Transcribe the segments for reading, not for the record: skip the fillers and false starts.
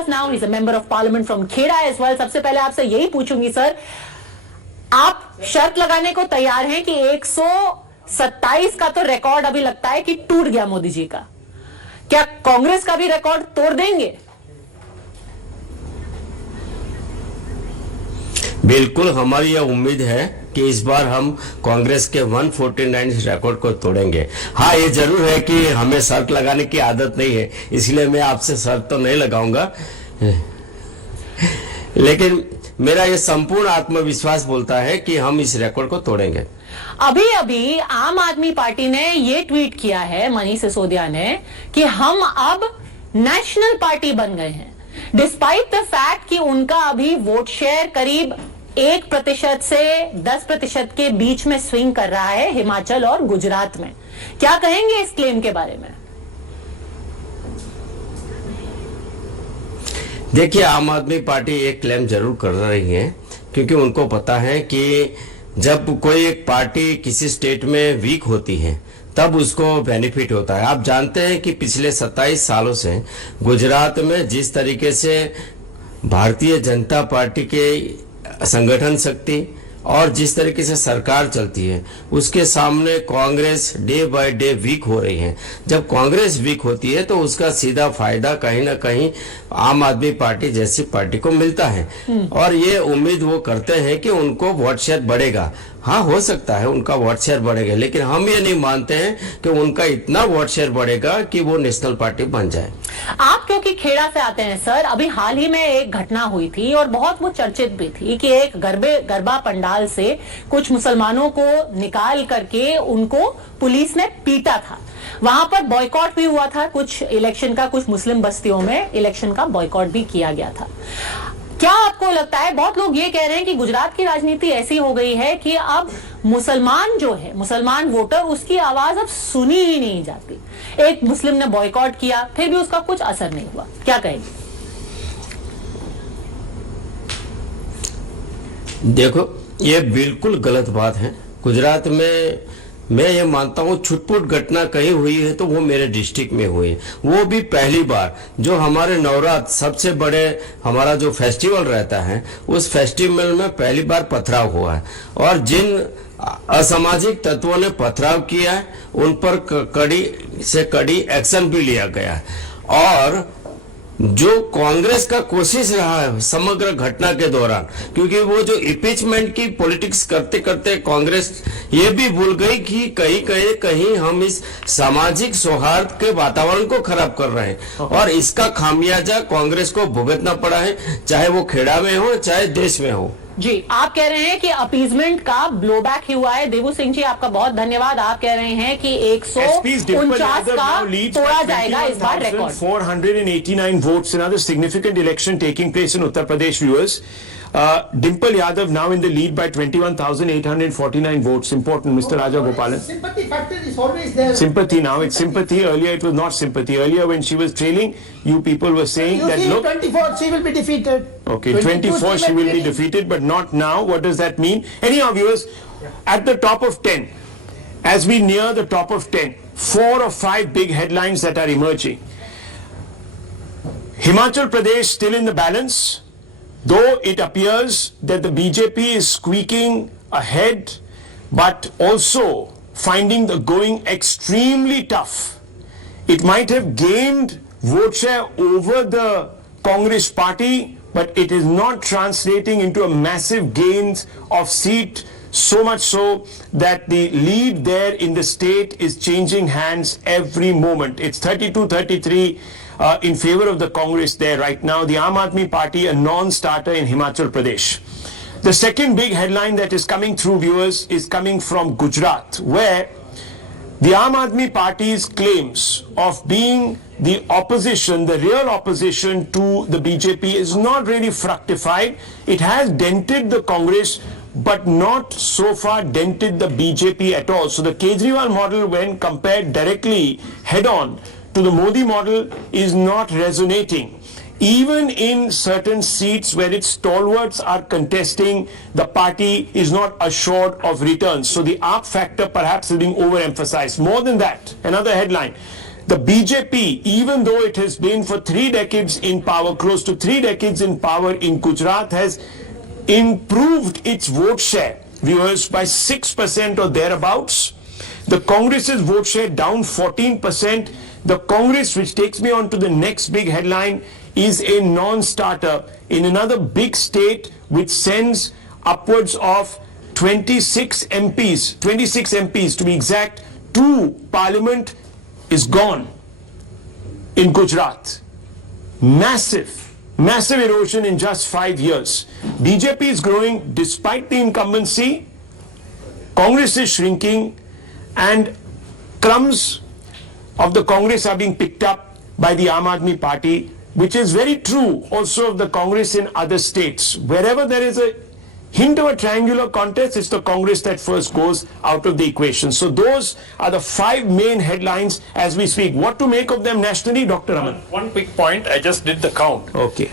us now. He's a member of parliament from Kheda as well. सबसे पहले आपसे यही पूछूंगी सर, आप शर्त लगाने को तैयार हैं कि 127 का तो रिकॉर्ड अभी लगता है कि टूट गया मोदी जी का, क्या कांग्रेस का भी रिकॉर्ड तोड़ देंगे? बिल्कुल, हमारी यह उम्मीद है कि इस बार हम कांग्रेस के 149 रिकॉर्ड को तोड़ेंगे। हाँ, ये जरूर है कि हमें शर्त लगाने की आदत नहीं है, इसलिए मैं आपसे शर्त तो नहीं लगाऊंगा, लेकिन मेरा ये संपूर्ण आत्मविश्वास बोलता है कि हम इस रिकॉर्ड को तोड़ेंगे। अभी अभी आम आदमी पार्टी ने ये ट्वीट किया है, मनीष सिसोदिया ने, कि हम अब नेशनल पार्टी बन गए हैं, डिस्पाइट द फैक्ट कि उनका अभी वोट शेयर करीब 1% से 10% के बीच में स्विंग कर रहा है हिमाचल और गुजरात में। क्या कहेंगे इस क्लेम के बारे में? देखिए, आम आदमी पार्टी एक क्लेम जरूर कर रही है, क्योंकि उनको पता है कि जब कोई एक पार्टी किसी स्टेट में वीक होती है तब उसको बेनिफिट होता है। आप जानते हैं कि पिछले 27 सालों से गुजरात में जिस तरीके से भारतीय जनता पार्टी के संगठन शक्ति और जिस तरीके से सरकार चलती है, उसके सामने Congress day by day weak हो रही है। जब कांग्रेस वीक होती है तो उसका सीधा फायदा कहीं ना कहीं आम आदमी पार्टी जैसी पार्टी को मिलता है, और ये उम्मीद वो करते हैं कि उनको वोट शेयर बढ़ेगा। हाँ, हो सकता है उनका वोट शेयर बढ़ेगा, लेकिन हम ये नहीं मानते हैं कि उनका इतना वोट शेयर बढ़ेगा कि वो नेशनल पार्टी बन जाए। आप क्योंकि खेड़ा से आते हैं सर, अभी हाल ही में एक घटना हुई थी और बहुत वो चर्चित भी थी कि एक गरबा पंडाल से कुछ मुसलमानों को निकाल करके उनको पुलिस ने पीटा था। वहां पर बॉयकॉट भी हुआ था कुछ इलेक्शन का, कुछ मुस्लिम बस्तियों में इलेक्शन का बॉयकॉट भी किया गया था। क्या आपको लगता है, बहुत लोग ये कह रहे हैं कि गुजरात की राजनीति ऐसी हो गई है कि अब मुसलमान जो है, मुसलमान वोटर, उसकी आवाज अब सुनी ही नहीं जाती। एक मुस्लिम ने बॉयकॉट किया, फिर भी उसका कुछ असर नहीं हुआ, क्या कहेंगे? देखो, ये बिल्कुल गलत बात है। गुजरात में मैं ये मानता हूँ छुटपुट घटना कहीं हुई है तो वो मेरे डिस्ट्रिक्ट में हुई है, वो भी पहली बार। जो हमारे नवरात्र सबसे बड़े हमारा जो फेस्टिवल रहता है, उस फेस्टिवल में पहली बार पथराव हुआ है, और जिन असामाजिक तत्वों ने पथराव किया है उन पर कड़ी से कड़ी एक्शन भी लिया गया है। और जो कांग्रेस का कोशिश रहा है समग्र घटना के दौरान, क्योंकि वो जो इम्पीचमेंट की पॉलिटिक्स करते करते कांग्रेस ये भी भूल गई कि कहीं हम इस सामाजिक सौहार्द के वातावरण को खराब कर रहे हैं, और इसका खामियाजा कांग्रेस को भुगतना पड़ा है, चाहे वो खेड़ा में हो चाहे देश में हो। जी, आप कह रहे हैं कि अपीजमेंट का ब्लोबैक ही हुआ है। देवू सिंह जी, आपका बहुत धन्यवाद। आप कह रहे हैं कि 149 का तोड़ा जाएगा इस बार record. 489 votes, another significant election taking place in Uttar Pradesh, viewers. Dimple Yadav now in the lead by 21,849 votes. Important, Mr. Raja Gopalan. Sympathy factor is always there. Sympathy now, it's sympathy. Earlier it was not sympathy. Earlier when she was trailing, you people were saying You that see, look. 24 she will be defeated. Okay, 24 she will be defeated, but not now. What does that mean? Anyhow, viewers, at the top of 10, as we near the top of 10, 4 or 5 big headlines that are emerging. Himachal Pradesh still in the balance, though it appears that the BJP is squeaking ahead, but also finding the going extremely tough. It might have gained vote share over the Congress party, but it is not translating into a massive gains of seat, so much so that the lead there in the state is changing hands every moment. It's 32-33 in favor of the Congress there right now. The Aam Aadmi Party, a non-starter in Himachal Pradesh. The second big headline that is coming through, viewers, is coming from Gujarat, where the Aam Aadmi Party's claims of being the opposition, the real opposition to the BJP, is not really fructified. It has dented the Congress, but not so far dented the BJP at all. So the Kejriwal model, when compared directly head-on to the Modi model, is not resonating. Even in certain seats where its stalwarts are contesting, the party is not assured of returns. So the AAP factor perhaps is being overemphasized. More than that, another headline, the BJP, even though it has been for 3 decades in power, close to 3 decades in power in Gujarat, has improved its vote share, viewers, by 6% or thereabouts. The Congress's vote share down 14%. The Congress, which takes me on to the next big headline, is a non-starter in another big state which sends upwards of 26 MPs to be exact. 2 Parliament is gone in Gujarat. Massive erosion in just 5 years. BJP is growing despite the incumbency. Congress is shrinking, and crumbs of the Congress are being picked up by the Aam Aadmi Party, which is very true also of the Congress in other states. Wherever there is a hint of a triangular contest, it's the Congress that first goes out of the equation. So those are the 5 main headlines as we speak. What to make of them nationally, Dr. Raman? One quick point, I just did the count. Okay.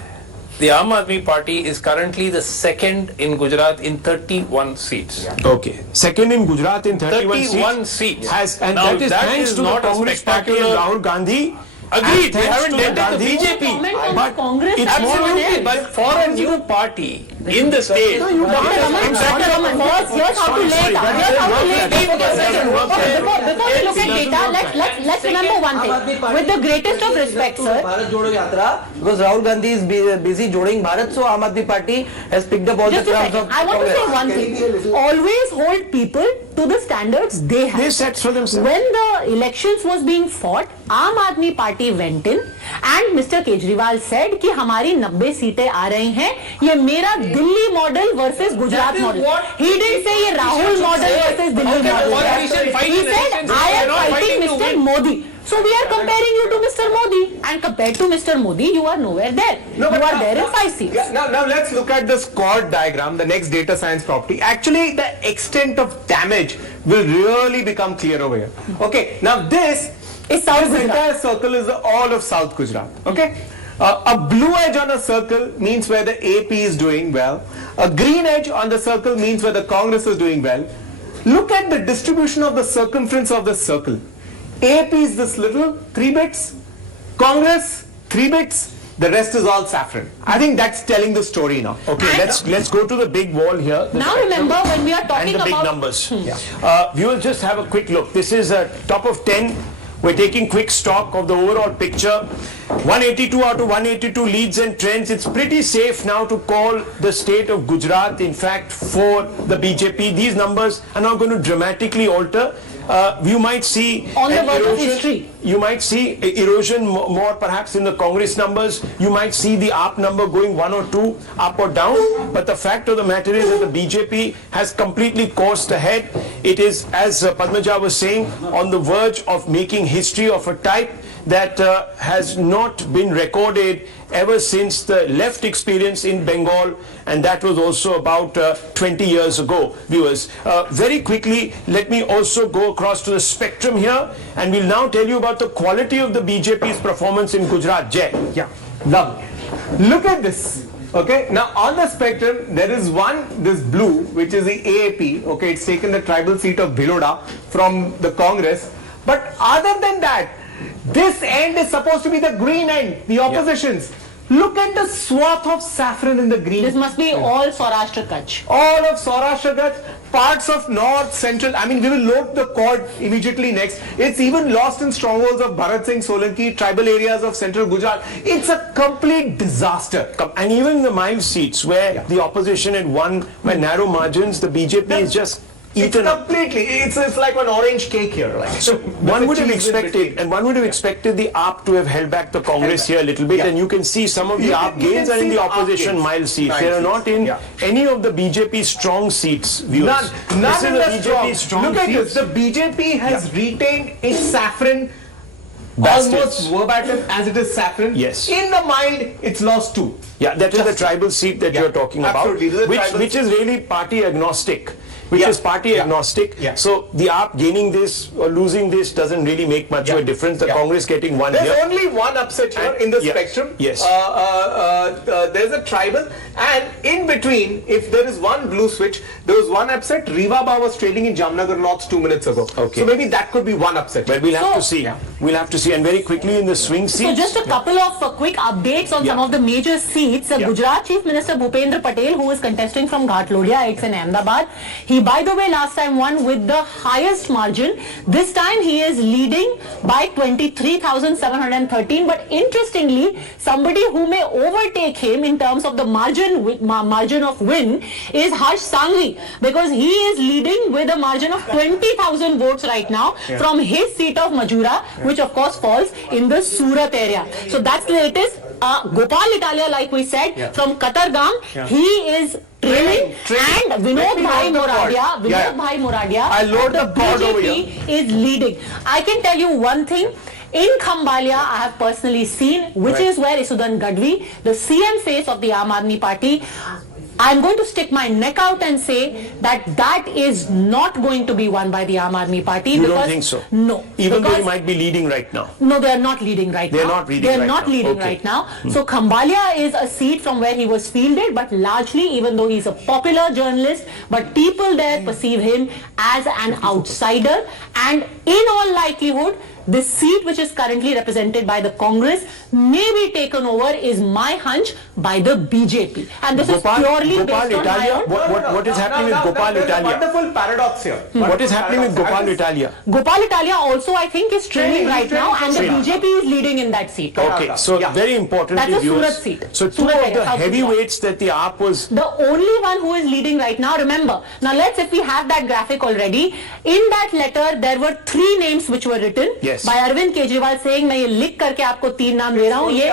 The Aam Aadmi Party is currently the second in Gujarat in 31 seats. Okay. Second in Gujarat in 31 seats. And Now, that is thanks to the not a Congress party and spectacular- Rahul Gandhi. Agreed, they And haven't thanks to dented the Gandhi. BJP. Comment on But the Congress. it's Absolutely, but for a new party in the state, Dr. Raman, here's how to lay it out. Here's how to lay it out. Before we look at data, let's remember one thing. With the greatest of respect, sir. Bharat Jodo Yatra, because Rahul Gandhi is busy joining Bharat, so Aam Aadmi Party has picked up all the Just a crumbs second. of I want to say Congress. one thing. Always hold people to the standards they have. They set for themselves. When the elections was being fought, Aam Aadmi Party went in and Mr. Kejriwal said कि हमारी 90 सीटें आ रही हैं, ये मेरा Delhi model versus Gujarat model. He didn't say ये Rahul model versus Delhi model. He said I am fighting Mr. Modi. So we are comparing you to Mr. Modi, and compared to Mr. Modi, you are nowhere there. No, you but are there in 5 seats. Now let's look at the squad diagram, the next data science property. Actually, the extent of damage will really become clear over here. Okay, now this South Gujarat. entire circle is all of South Gujarat. Okay, a blue edge on a circle means where the AP is doing well. A green edge on the circle means where the Congress is doing well. Look at the distribution of the circumference of the circle. AP is this little 3 bits, Congress 3 bits, the rest is all saffron. I think that's telling the story now. Okay, let's go to the big wall here. the Now spectrum, remember when we are and talking the big about numbers. Viewers, just have a quick look. This is a top of 10. We're taking quick stock of the overall picture. 182 out of 182 leads and trends. It's pretty safe now to call the state of Gujarat, in fact, for the BJP. These numbers are now going to dramatically alter. You might see On the an verge of erosion. history. You might see erosion more perhaps in the Congress numbers. You might see the AAP number going 1 or 2 up or down. But the fact of the matter is that the BJP has completely coursed ahead. It is, as Padmaja was saying, on the verge of making history of a type that has not been recorded ever since the left experience in Bengal, and that was also about 20 years ago, viewers. Very quickly, let me also go across to the spectrum here, and we'll now tell you about the quality of the BJP's performance in Gujarat. Jay. Yeah, lovely. Look at this. Okay, now on the spectrum, there is this blue, which is the AAP. Okay, it's taken the tribal seat of Biloda from the Congress. But other than that, this end is supposed to be the green end, the opposition's. Look at the swath of saffron in the green. this must be all Saurashtra Kutch. All of Saurashtra, Kutch, parts of north, central. I mean, we will load the chord immediately next. It's even lost in strongholds of Bharat Singh Solanki, tribal areas of central Gujarat. It's a complete disaster. And even the mild seats where the opposition had won by narrow margins, the BJP is just It's eaten up. completely, it's like an orange cake here. Like. So one would have expected, the AAP to have held back the Congress here a little bit, Yeah. and you can see some of the You AAP can gains are in see the the AAP opposition gains. mild seats. Mild They are seats. not in Yeah. any of the BJP strong seats, viewers. None This in is the a BJP strong. strong Look at seats. this. The BJP has retained its saffron Bastards. almost verbatim as it is saffron. Yes. In the mild, it's lost 2. Yeah, that is the tribal seat that Yeah, you're talking about, absolutely. This is a tribal which is really party agnostic. which Yeah. is party Yeah. agnostic. Yeah. So the AAP gaining this or losing this doesn't really make much of a difference. The Yeah. Congress getting one There's here. only one upset here And- in the yeah. spectrum. Yes. There's a tribal, and in between, if there is one blue switch, there was one upset. Rivaba was trading in Jamnagar North 2 minutes ago. Okay. So maybe that could be one upset. But we'll have to So- see. We'll have to see. And very quickly in the swing So seats. just a couple of quick updates on some Yeah. of the major seats. Yeah. Gujarat Chief Minister Bhupendra Patel, who is contesting from Ghatlodia, it's in Ahmedabad. He, by the way, last time won with the highest margin. This time he is leading by 23,713. But interestingly, somebody who may overtake him in terms of the margin of win is Harsh Sangvi, because he is leading with a margin of 20,000 votes right now from his seat of Majura, which of course falls in the Surat area. So that's the latest. Gopal Italia, like we said, from Katargam, he is trailing, Trailing. and Vinod Let me Bhai load the pod. Moradia, Yeah. I'll load the the pod over BJP is leading. I can tell you one thing. In Khambalia, I have personally seen, which is where Isudan Gadvi, the CM face of the Aam Aadmi Party, I'm going to stick my neck out and say that that is not going to be won by the Aam Aadmi Party. You because, don't think so? No. Even though because- he might be leading right now. No, they are not leading right They're now. not leading They are right not now. leading Okay. right now. So Khambalia is a seat from where he was fielded, but largely, even though he's a popular journalist, but people there perceive him as an outsider. And in all likelihood, this seat, which is currently represented by the Congress, may be taken over, is my hunch, by the BJP. And this Gopal- is purely Gopal based on my Italia, own. what is happening with Gopal There's a Italia? wonderful paradox here. What is happening with Gopal Italia? Gopal Italia also, I think, is trailing Trailing, right now, and the trailing. BJP is leading in that seat. Okay, so Yeah. very importantly, That's a viewers, Surat seat. so two Surat of area, the South heavyweights that the AAP was. The only one who is leading right now, remember, now let's, if we have that graphic already, in that letter there were 3 names which were written Yes. by Arvind Kejriwal saying मैं ये लिख करके आपको 3 नाम दे रहा हूँ, ये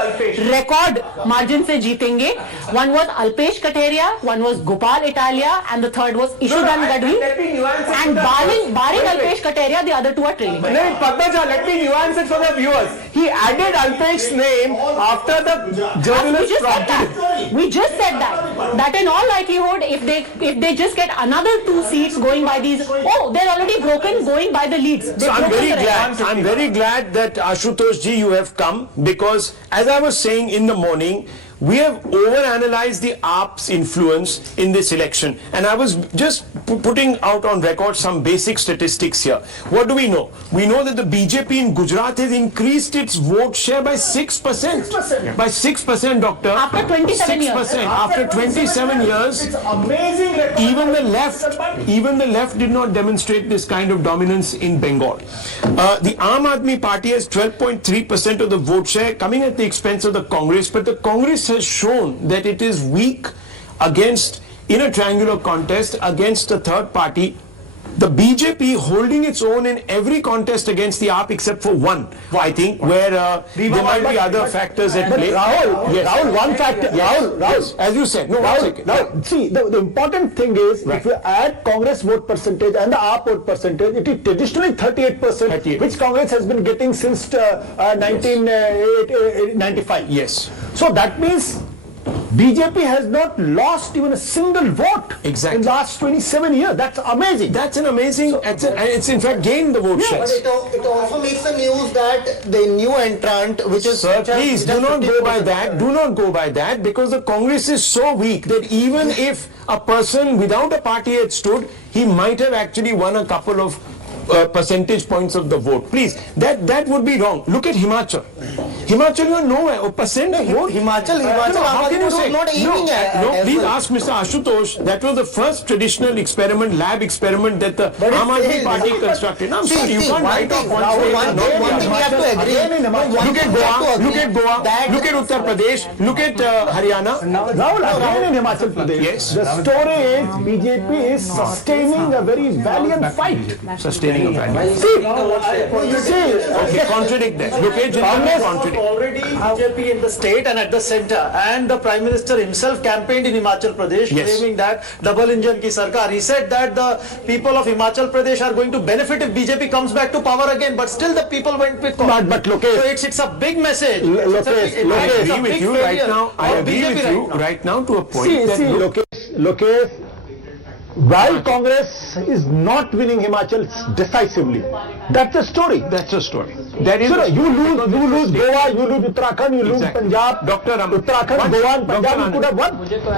record margin से जीतेंगे. One was Alpesh Katheria, one was Gopal Italia, and the third was Ishudan Gadvi. Let me nuance it And to the- barring Wait. Alpesh Katheria, the other 2 are trailing. No, Padmaja, let me nuance it for the viewers. He added Alpesh's name after the We journalist just said prompted him. that. We just said that. That in all likelihood, if they just get another 2 seats going by these, they're already broken going by the leads. So I'm very glad that Ashutosh ji, you have come, because as I was saying in the morning, we have overanalyzed the AAP's influence in this election, and I was just putting out on record some basic statistics here. What do we know? We know that the BJP in Gujarat has increased its vote share by 6%. 6%. By 6%, doctor. After 27 years. 6%. After 27 years. It's amazing. record. Even the left did not demonstrate this kind of dominance in Bengal. The Aam Aadmi Party has 12.3% of the vote share, coming at the expense of the Congress, but the Congress has shown that it is weak against, in a triangular contest, against a third party. The BJP holding its own in every contest against the AAP except for one, I think, where there might be other factors at play. Rahul, one factor. Rahul, Yes, as you said. No, one second. Now, see, the important thing is, if you add Congress vote percentage and the AAP vote percentage, it is traditionally 38%, 38. which Congress has been getting since 1995. Yes. So that means BJP has not lost even a single vote Exactly. in the last 27 years. That's amazing. That's an amazing, and it's in fact gained the vote Yeah, shares. But it also makes the news that the new entrant, which is... Sir, which has- please which has do not go by 50%. that. Do not go by that, because the Congress is so weak that even if a person without a party had stood, he might have actually won a couple of percentage points of the vote. Please, that would be wrong. Look at Himachal. Himachal, you are nowhere. A percent vote. Himachal, How can you say? not aiming at No, as please well. ask Mr. Ashutosh. That was the first traditional experiment, lab experiment that the But it Aam Aadmi failed. Party constructed. I'm See, sorry, you see, can't one write off thing, one Rahul, state one and thing not the we other. have to agree. Again in Himachal. Look at Goa, look at Goa, that- look at Uttar Pradesh, look at Haryana. Rahul, again in Himachal Pradesh, Yes. the story is BJP is sustaining a very valiant fight. Sustaining a value. See, Okay, contradict that. Look at Congress contradict. already BJP in the state and at the center, and the Prime Minister himself campaigned in Himachal Pradesh, Yes. claiming that double engine ki sarkar. He said that the people of Himachal Pradesh are going to benefit if BJP comes back to power again, but still the people went with Congress. But Lokesh, So it's a big message. Lokesh, It's a big- I it's a agree with big you right failure now. I of agree BJP with you right now. right now to a point see, that look, Lokesh, While Congress is not winning Himachal decisively, that's the story. That's a story. That is So you lose Goa, you lose Uttarakhand, you lose Exactly. Punjab, Dr. Raman. Uttarakhand, Goa and Punjab, you could have won.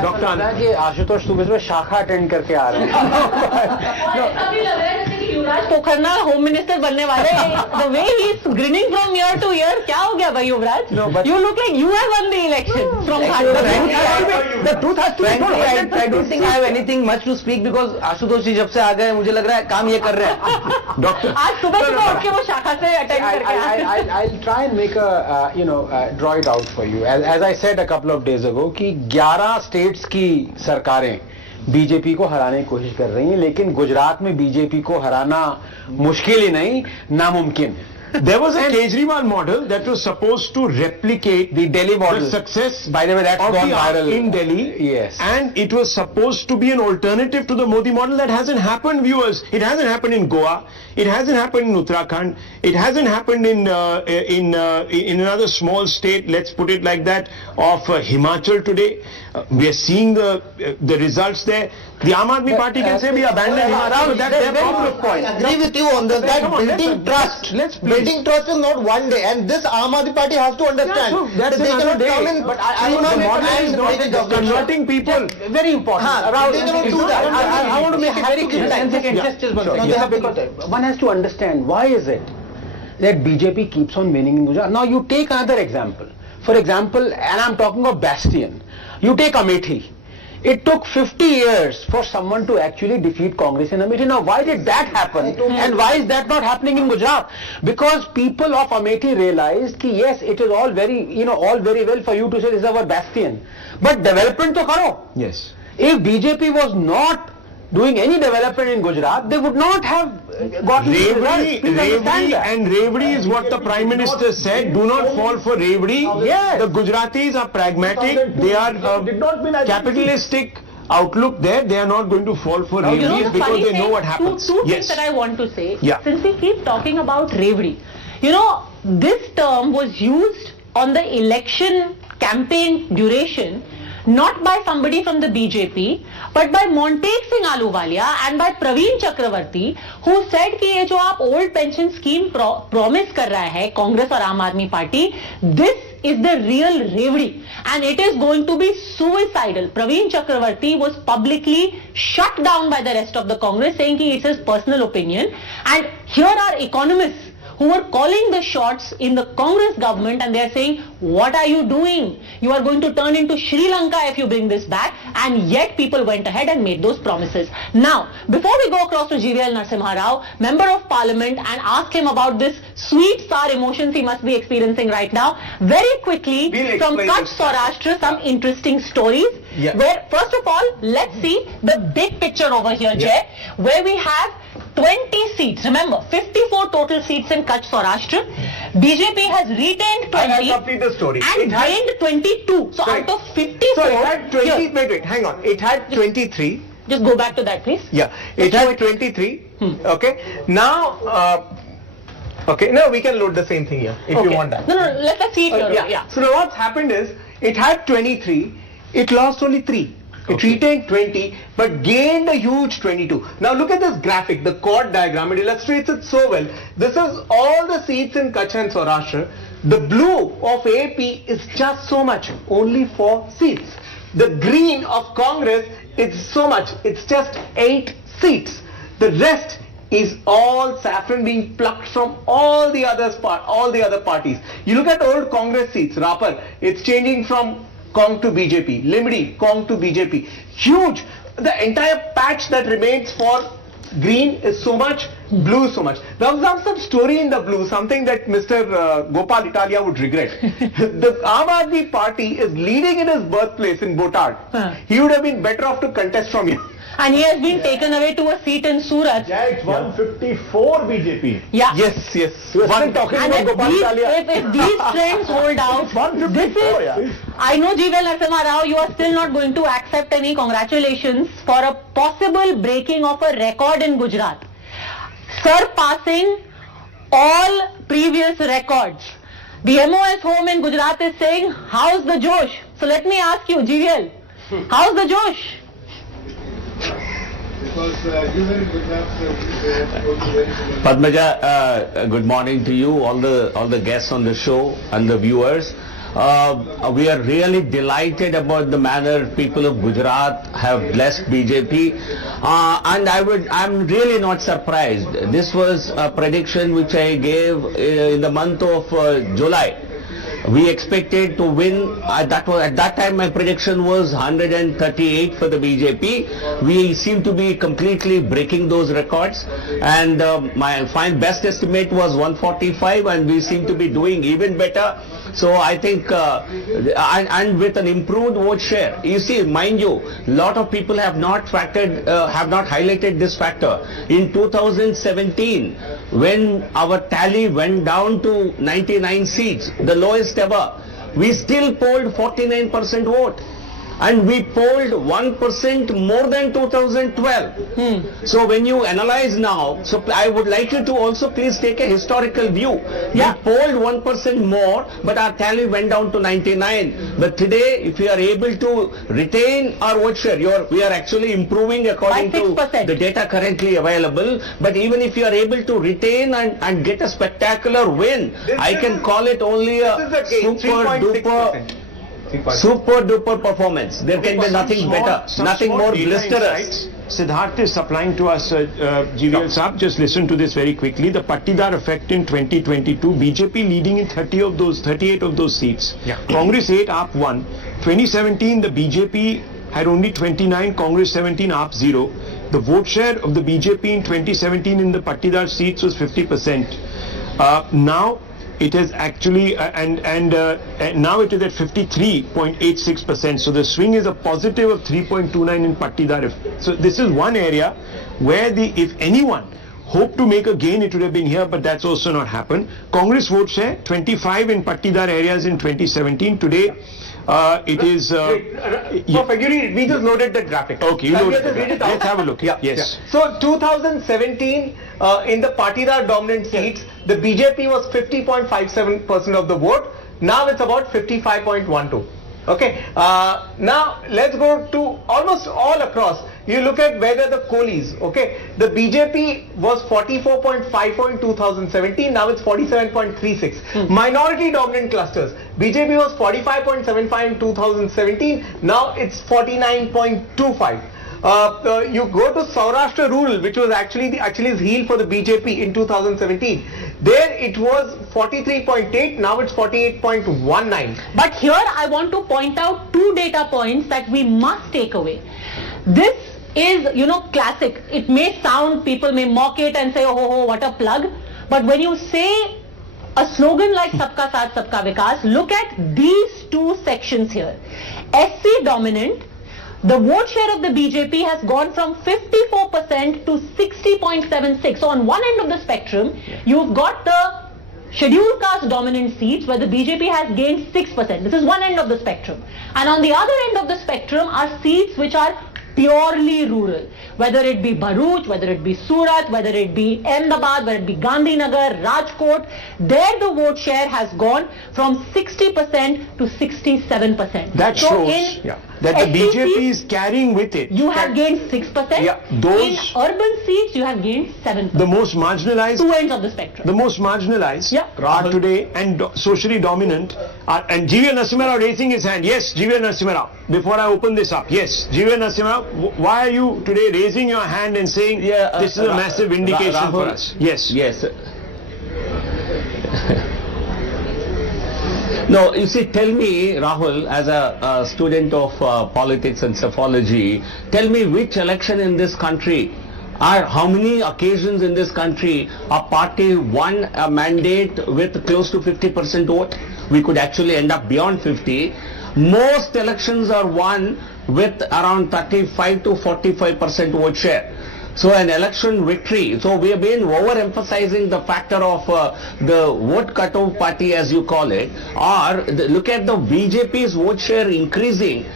Dr. Anand. कि आशुतोष सुबह सुबह शाखा attend करके आ रहे हैं अभी लग रहा है जैसे कि युवराज पोखरना होम मिनिस्टर बनने वाले the way he is grinning from ear to ear क्या हो गया भाई Yuvraj you look like you have won the election from The truth has to be told. Frankly, I don't think I have anything much to speak because Ashutosh ji जब से आ गए मुझे लग रहा है काम ये कर रहे हैं Doctor. आज सुबह सुबह उठ के वो शाखा से अटेंड करके आए I'll try and make draw it out for you. As I said a couple of days ago कि 11 states की सरकारें बीजेपी को हराने की कोशिश कर रही हैं, लेकिन गुजरात में बीजेपी को हराना मुश्किल ही नहीं, नामुमकिन. There was a Kejriwal model that was supposed to replicate The Delhi model. the success By the way, that's of gone the viral. in Delhi. Yes. And it was supposed to be an alternative to the Modi model. That hasn't happened, viewers. It hasn't happened in Goa. It hasn't happened in Uttarakhand. It hasn't happened in another small state, let's put it like that, of Himachal today. We are seeing the results there. The Aam Aadmi Party can say we abandoned Himachal, but that's their problem. I agree with you on this, that Come on, building trust. let's please. Building trust is not one day, and this Aam Aadmi Party has to understand Yeah, so that's that they another cannot day. come in But I want to and make a take a government. Converting people. Very important. they cannot do that. I want to make it very clear. Yeah. Because one has to understand why is it that BJP keeps on winning in Gujarat. Now you take another example. For example, and I'm talking of Bastion. You take Amethi. It took 50 years for someone to actually defeat Congress in Amethi. Now, why did that happen? And why is that not happening in Gujarat? Because people of Amethi realized that yes, it is all very, all very well for you to say this is our bastion. But development to karo. Yes. If BJP was not doing any development in Gujarat, they would not have gotten the results. Please understand that. And Revdi is what the Prime Minister said. Do not fall for Revdi. Yes. The Gujaratis are pragmatic. They are Did not mean capitalistic outlook there. They are not going to fall for You know Revdi the because funny they thing, know what happens. Two Yes. things that I want to say. Yeah. Since we keep talking about Revdi, this term was used on the election campaign duration not by somebody from the BJP, but by Montek Singh Ahluwalia and by Praveen Chakravarti, who said कि ये जो आप old pension scheme promise कर रहा है कांग्रेस और आम आदमी party, this is the real Revdi and it is going to be suicidal. Praveen Chakravarti was publicly shut down by the rest of the Congress, saying कि it's his personal opinion, and here are economists who were calling the shots in the Congress government, and they are saying, what are you doing? You are going to turn into Sri Lanka if you bring this back, and yet people went ahead and made those promises. Now, before we go across to GVL Narasimha Rao, Member of Parliament, and ask him about this sweet sour emotions he must be experiencing right now, very quickly, We'll from explain Kutch this. Saurashtra, some interesting stories, where, first of all, let's see the big picture over here, Jay, where we have 20 seats. Remember, 54 total seats in Kutch Saurashtra. BJP has retained 20 I'll complete the story. and gained 22. So Correct. out of 54, So it had 20, here, wait, hang on. It had 23. just go back to that, please. Yeah, it had 23. Okay. Now, okay, now we can load the same thing here if you want that. No, let's see it here. Yeah. So now what's happened is, it had 23, it lost only 3. It retained 20, but gained a huge 22. Now look at this graphic, the chord diagram, it illustrates it so well. This is all the seats in Kutch and Saurashtra. The blue of AP is just so much, only 4 seats. The green of Congress is so much, it's just 8 seats. The rest is all saffron being plucked from all the other parties. You look at old Congress seats, Rapar, it's changing from Cong to BJP, Limdi, Cong to BJP. Huge. The entire patch that remains for green is so much, blue is so much. There was some story in the blue, something that Mr. Gopal Italia would regret. The Aam Aadmi Party is leading in his birthplace in Botad. He would have been better off to contest from here. And he has been taken away to a seat in Surat. Yeah, it's 154 BJP. Yeah. Yes. We are still talking And about Gopal Italia. if these trends hold out, this is, I know GVL Narasimha Rao, you are still not going to accept any congratulations for a possible breaking of a record in Gujarat, surpassing all previous records. The MOS home in Gujarat is saying, how's the Josh? So let me ask you, GVL, how's the Josh? Because you were in Gujarat, very similar. Padmaja, good morning to you, all the guests on the show and the viewers. We are really delighted about the manner people of Gujarat have blessed BJP, and I'm really not surprised. This was a prediction which I gave in the month of July. We expected to win. At that time my prediction was 138 for the BJP. We seem to be completely breaking those records, and my best estimate was 145, and we seem to be doing even better. So I think, and with an improved vote share, you see, mind you, lot of people have not highlighted this factor. In 2017, when our tally went down to 99 seats, the lowest ever, we still polled 49% vote. And we polled 1% more than 2012. So when you analyze now, so I would like you to also please take a historical view. We polled 1% more, but our tally went down to 99. But today, if we are able to retain our vote share, we are actually improving according to the data currently available. But even if you are able to retain and get a spectacular win, I can call it only a super duper performance. There can be nothing better, nothing more blisterous. Siddharth is supplying to us, GVL Saab, just listen to this very quickly. The Patidar effect in 2022, BJP leading in 38 of those seats. Congress 8, AAP 1. 2017, the BJP had only 29, Congress 17, AAP 0. The vote share of the BJP in 2017 in the Patidar seats was 50%. Now it is actually, now it is at 53.86%. So the swing is a positive of 3.29 in Patidar. So this is one area where if anyone hoped to make a gain, it would have been here, but that's also not happened. Congress vote share 25 in Patidar areas in 2017. Today it is. We just loaded the graphic. Okay, you loaded it. Let's have a look. Yes. So 2017 in the Patidar dominant seats, the BJP was 50.57% of the vote. Now it's about 55.12. Okay. Now let's go to almost all across. You look at whether the coalies, okay, the BJP was 44.54 in 2017, now it's 47.36. Minority dominant clusters, BJP was 45.75 in 2017, now it's 49.25. You go to Saurashtra rural, which was actually the Achilles heel for the BJP in 2017. There it was 43.8, now it's 48.19. But here I want to point out two data points that we must take away. This is, classic. It may sound, people may mock it and say, oh, what a plug. But when you say a slogan like Sabka Saath, Sabka Vikas, look at these two sections here. SC dominant, the vote share of the BJP has gone from 54% to 60.76. So on one end of the spectrum, you've got the scheduled caste dominant seats where the BJP has gained 6%. This is one end of the spectrum. And on the other end of the spectrum are seats which are purely rural, whether it be Bharuch, whether it be Surat, whether it be Ahmedabad, whether it be Gandhinagar, Rajkot. There the vote share has gone from 60% to 67%. That shows that the BJP is carrying with it. You have gained 6%. In urban seats, you have gained 7%. The most marginalized. Two ends of the spectrum. The most marginalized are today and socially dominant. And GVL Narasimha Rao raising his hand. Yes, GVL Narasimha Rao. Before I open this up, yes, GVL Narasimha Rao, why are you today raising your hand and saying this is a massive indication for us? Yes. Yes. No, you see, tell me, Rahul, as a student of politics and psephology, tell me which election in this country, how many occasions in this country a party won a mandate with close to 50% vote? We could actually end up beyond 50. Most elections are won with around 35 to 45% vote share. So an election victory. So we have been overemphasizing the factor of the vote cutoff party, as you call it, or look at the BJP's vote share increasing.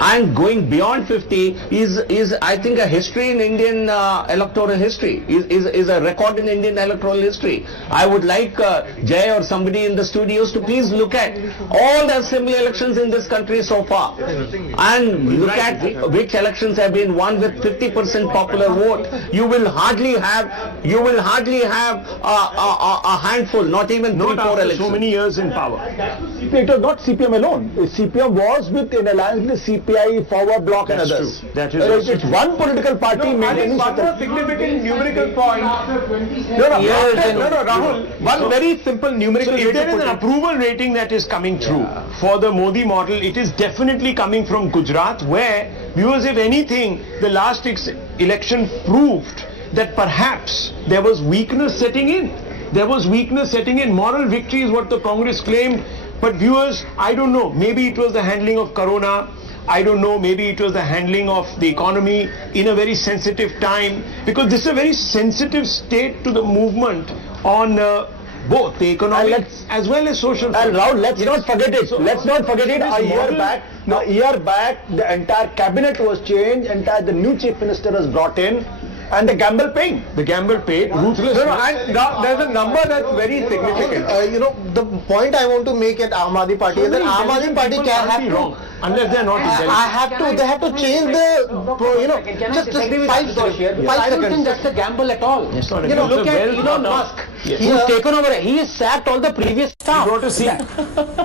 and going beyond 50 is I think a history in Indian electoral history, is a record in Indian electoral history. I would like Jay or somebody in the studios to please look at all the assembly elections in this country so far and look at which elections have been won with 50% popular vote. You will hardly have a handful, not even Not 3-4 after elections. so many years in power. It was not CPM alone. CPM was with an alliance with CPI, Forward Bloc and That's others. true. That is also It's one political party I maintaining think one more significant numerical point. No, Rahul. One very simple numerical. If there is an approval rating that is coming through for the Modi model, it is definitely coming from Gujarat, where, viewers, if anything, the last election proved that perhaps there was weakness setting in. There was weakness setting in. Moral victory is what the Congress claimed. But viewers, I don't know. Maybe it was the handling of Corona. I don't know. Maybe it was the handling of the economy in a very sensitive time. Because this is a very sensitive state to the movement on both the economic as well as social. And Rahul, let's not forget it. Let's not forget it. A year back, the entire cabinet was changed. The new chief minister was brought in. And the gamble paying. The gamble paid, ruthless. And there's a number that's very significant. The point I want to make at Aam Aadmi Party is that Aam Aadmi Party can have to. Unless they are not intelligent. They have to change the, just 5 seconds. I don't think that's a gamble at all. Look at Elon Musk. He's taken over. He has sacked all the previous staff.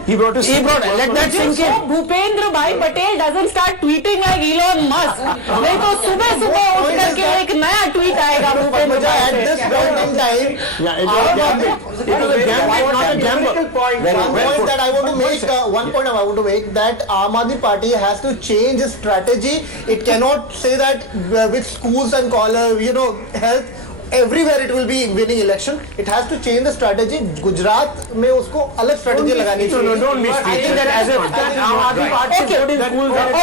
He brought a seat. Let that sink in. Bhupendra Bhai Patel doesn't start tweeting like Elon Musk. नहीं तो सुबह उठ करके एक नया tweet आएगा भूपेंद्र भाई At this point in time, It was a gamble, not a gamble. One point I want to make that Aam Aadmi Party has to change its strategy. It cannot say that with schools and health, everywhere it will be winning election. It has to change the strategy. Gujarat में उसको अलग strategy लगानी चाहिए. Don't mistake. I think that as a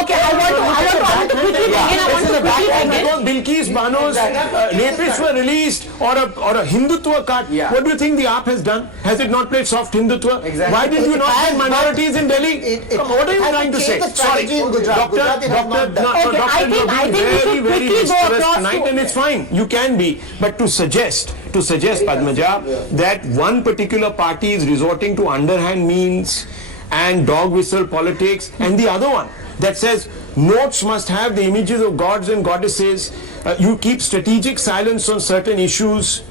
okay, I want to quickly begin. Bilkis Bano's rapists were released or a Hindutva cut. What do you think the AAP has done? Has it not played soft Hindutva? Exactly. Why did you not have minorities in Delhi? What are you trying to say? Sorry, Doctor, I think we should very quickly go across tonight, and it's fine. You can be, but to suggest Padmaja that one particular party is resorting to underhand means and dog whistle politics, and the other one that says notes must have the images of gods and goddesses, you keep strategic silence on certain issues.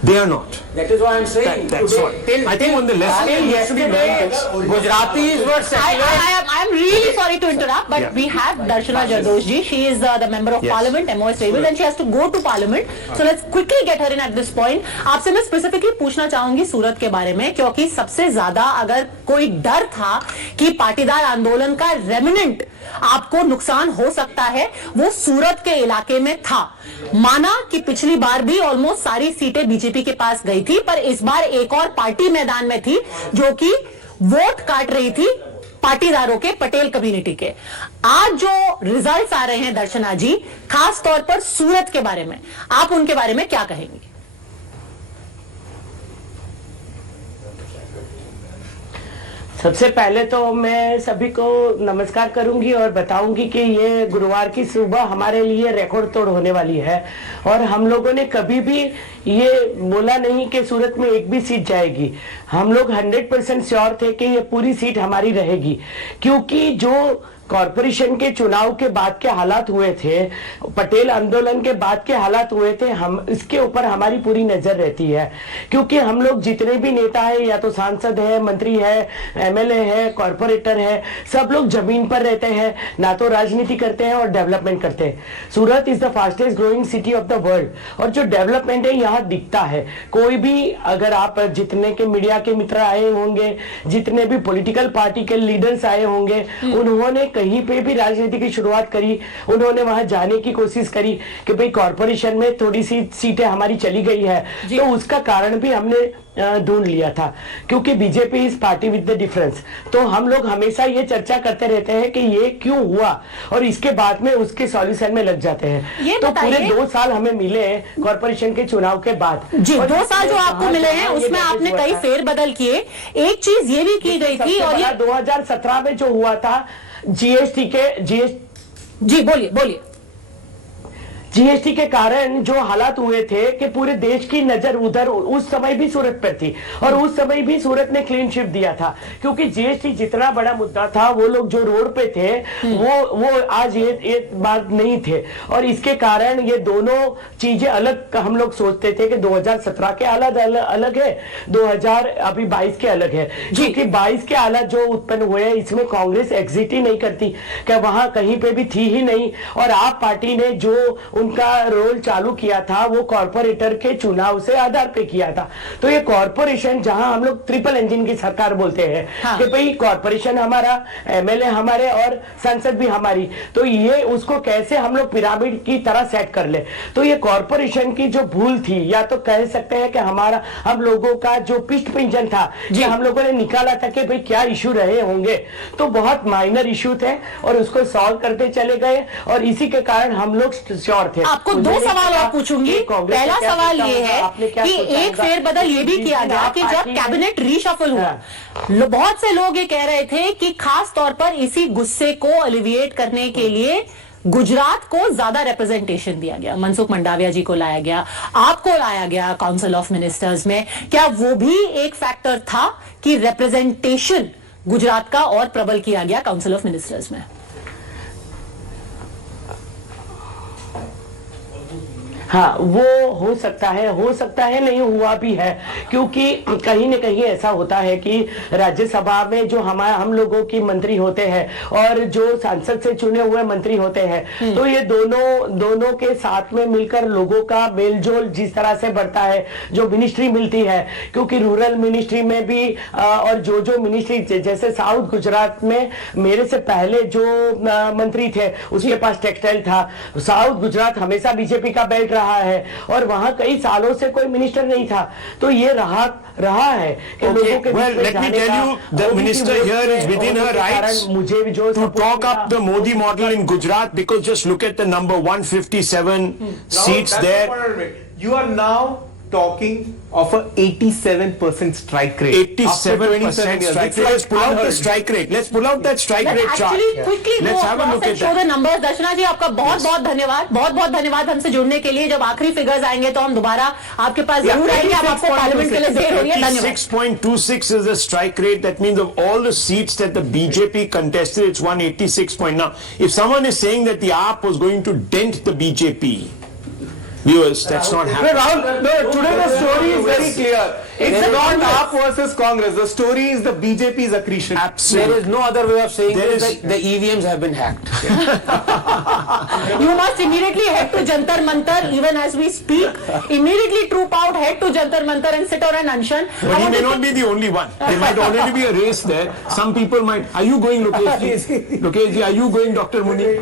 They are not. That is why I'm saying. That's what. I think on the left scale, you have to be learned. Gujaratis were I am really sorry to interrupt, but we have Darshana Jardosh. She is the member of Parliament, MOS Tables, and she has to go to Parliament. So let's quickly get her in at this point. आपसे मैं specifically पूछना चाहूंगी सूरत के बारे में, क्योंकि सबसे ज्यादा अगर कोई डर था कि पाटीदार आंदोलन का रेमिनेंट आपको नुकसान हो सकता है, वो सूरत के इलाके में था. माना कि पिछली बार भी ऑलमोस्ट सारी सीटें बीजेपी के पास गई थी, पर इस बार एक और पार्टी मैदान में थी जो कि वोट काट रही थी पाटीदारों के, पटेल कम्युनिटी के. आज जो रिजल्ट्स आ रहे हैं दर्शना जी, खास तौर पर सूरत के बारे में, आप उनके बारे में क्या कहेंगे? सबसे पहले तो मैं सभी को नमस्कार करूंगी और बताऊंगी कि ये गुरुवार की सुबह हमारे लिए रिकॉर्ड तोड़ होने वाली है, और हम लोगों ने कभी भी ये बोला नहीं कि सूरत में एक भी सीट जाएगी. हम लोग 100% श्योर थे कि ये पूरी सीट हमारी रहेगी, क्योंकि जो कॉरपोरेशन के चुनाव के बाद के हालात हुए थे, पटेल आंदोलन के बाद के हालात हुए थे, हम इसके ऊपर हमारी पूरी नजर रहती है, क्योंकि हम लोग जितने भी नेता है, या तो सांसद है, मंत्री है, एमएलए है, कॉरपोरेटर है, सब लोग जमीन पर रहते हैं, ना तो राजनीति करते हैं और डेवलपमेंट करते हैं. Surat is the fastest growing city of the world, और जो डेवलपमेंट है यहाँ दिखता है. कोई भी, अगर आप जितने के मीडिया के मित्र आए होंगे, जितने भी पॉलिटिकल पार्टी के लीडर्स आए होंगे, उन्होंने कहीं पे भी राजनीति की शुरुआत करी, उन्होंने वहां जाने की कोशिश करी कि भाई कॉर्पोरेशन में थोड़ी सी सीटें हमारी चली गई है, तो उसका कारण भी हमने ढूंढ लिया था, क्योंकि BJP is party with the difference. तो हम लोग हमेशा ये चर्चा करते रहते हैं कि ये क्यों हुआ, और इसके बाद में उसके सॉल्यूशन में लग जाते हैं. तो पूरे 2 साल हमें मिले हैं कॉर्पोरेशन के चुनाव के बाद. जी, 2 साल जो आपको मिले हैं उसमें आपने कई फेरबदल किए. एक चीज ये भी की गई थी, और ये 2017 में जो हुआ था, जी बोलिए। जीएसटी के कारण जो हालात हुए थे कि पूरे देश की नजर उधर उस समय भी सूरत पर थी और उस समय भी सूरत ने क्लीन चिट दिया था, क्योंकि जीएसटी जितना बड़ा मुद्दा था, वो लोग जो रोड पे थे वो आज ये बात नहीं थे। और इसके कारण ये दोनों चीजें अलग हम लोग सोचते थे कि 2017 के अलग है, 2022 के अलग है, क्योंकि 22 के हालात जो उत्पन्न हुए इसमें कांग्रेस एग्जिट ही नहीं करती, कि वहां कहीं पे भी थी ही नहीं। और आप पार्टी ने जो उनका रोल चालू किया था वो कॉर्पोरेटर के चुनाव से आधार पे किया था। तो ये कॉर्पोरेशन, जहां हम लोग ट्रिपल इंजन की सरकार बोलते हैं, कि भाई कॉर्पोरेशन हमारा, एमएलए हमारे और संसद भी हमारी, तो ये उसको कैसे हम लोग पिरामिड की तरह सेट कर ले। तो ये कॉर्पोरेशन की जो भूल थी, या तो कह सकते हैं कि हम लोगों का जो पिष्ट पिंजन था, कि हम लोगों ने निकाला था कि भाई क्या इशू रहे होंगे, तो बहुत माइनर इशू थे और उसको सॉल्व करते चले गए। और इसी के कारण हम लोग श्योर थे। आपको दो सवाल और पूछूंगी। पहला सवाल ये है कि एक फेरबदल ये भी किया गया कि जब कैबिनेट रीशफल हुआ, बहुत से लोग ये कह रहे थे कि खास तौर पर इसी गुस्से को एलिविएट करने के लिए गुजरात को ज्यादा रिप्रेजेंटेशन दिया गया, मनसुख मंडाविया जी को लाया गया, आपको लाया गया काउंसिल ऑफ मिनिस्टर्स में। क्या वो भी एक फैक्टर था कि रिप्रेजेंटेशन गुजरात का और प्रबल किया गया काउंसिल ऑफ मिनिस्टर्स में? हाँ, वो हो सकता है नहीं हुआ भी है, क्योंकि कहीं न कहीं ऐसा होता है कि राज्यसभा में जो हम लोगों की मंत्री होते हैं और जो सांसद से चुने हुए मंत्री होते हैं, तो ये दोनों के साथ में मिलकर लोगों का मेलजोल जिस तरह से बढ़ता है, जो मिनिस्ट्री मिलती है, क्योंकि रूरल मिनिस्ट्री में भी और जो मिनिस्ट्री, जैसे साउथ गुजरात में मेरे से पहले जो मंत्री थे उसके पास टेक्सटाइल था। साउथ गुजरात हमेशा बीजेपी का बेल्ट रहा है और वहां कई सालों से कोई मिनिस्टर नहीं था, तो ये रहा है कि लोगों के well, let me tell you, the minister here is within her rights to talk up the Modi model in Gujarat, because just look at the number 157 seats there. You are now talking of a 87% strike rate. 87% strike rate. Let's pull out the strike rate. Let's pull out that strike rate chart. Let's have a look at show the numbers. दर्शना जी, आपका बहुत बहुत धन्यवाद हमसे जुड़ने के लिए। जब आखिरी फिगर्स आएंगे तो हम दोबारा आपके पास जरूर आएंगे। आप आपको पार्लियामेंट के लिए देर हो रही है। धन्यवाद। 86.26 is the strike rate. That means of all the seats that the BJP contested, it's 186. Now, if someone is saying that the AAP was going to dent the BJP, viewers, that's not happening. Rahul, no, today the story is very clear. It's not AAP versus Congress. The story is the BJP's accretion. Absolutely. There is no other way of saying this, that the EVMs have been hacked. You must immediately head to Jantar Mantar even as we speak. Immediately troop out, head to Jantar Mantar and sit on an anshan. But he may not be the only one. There might already be a race there. Some people might. Are you going, Lokesh? Lokesh, are you going, Dr. Muni? No,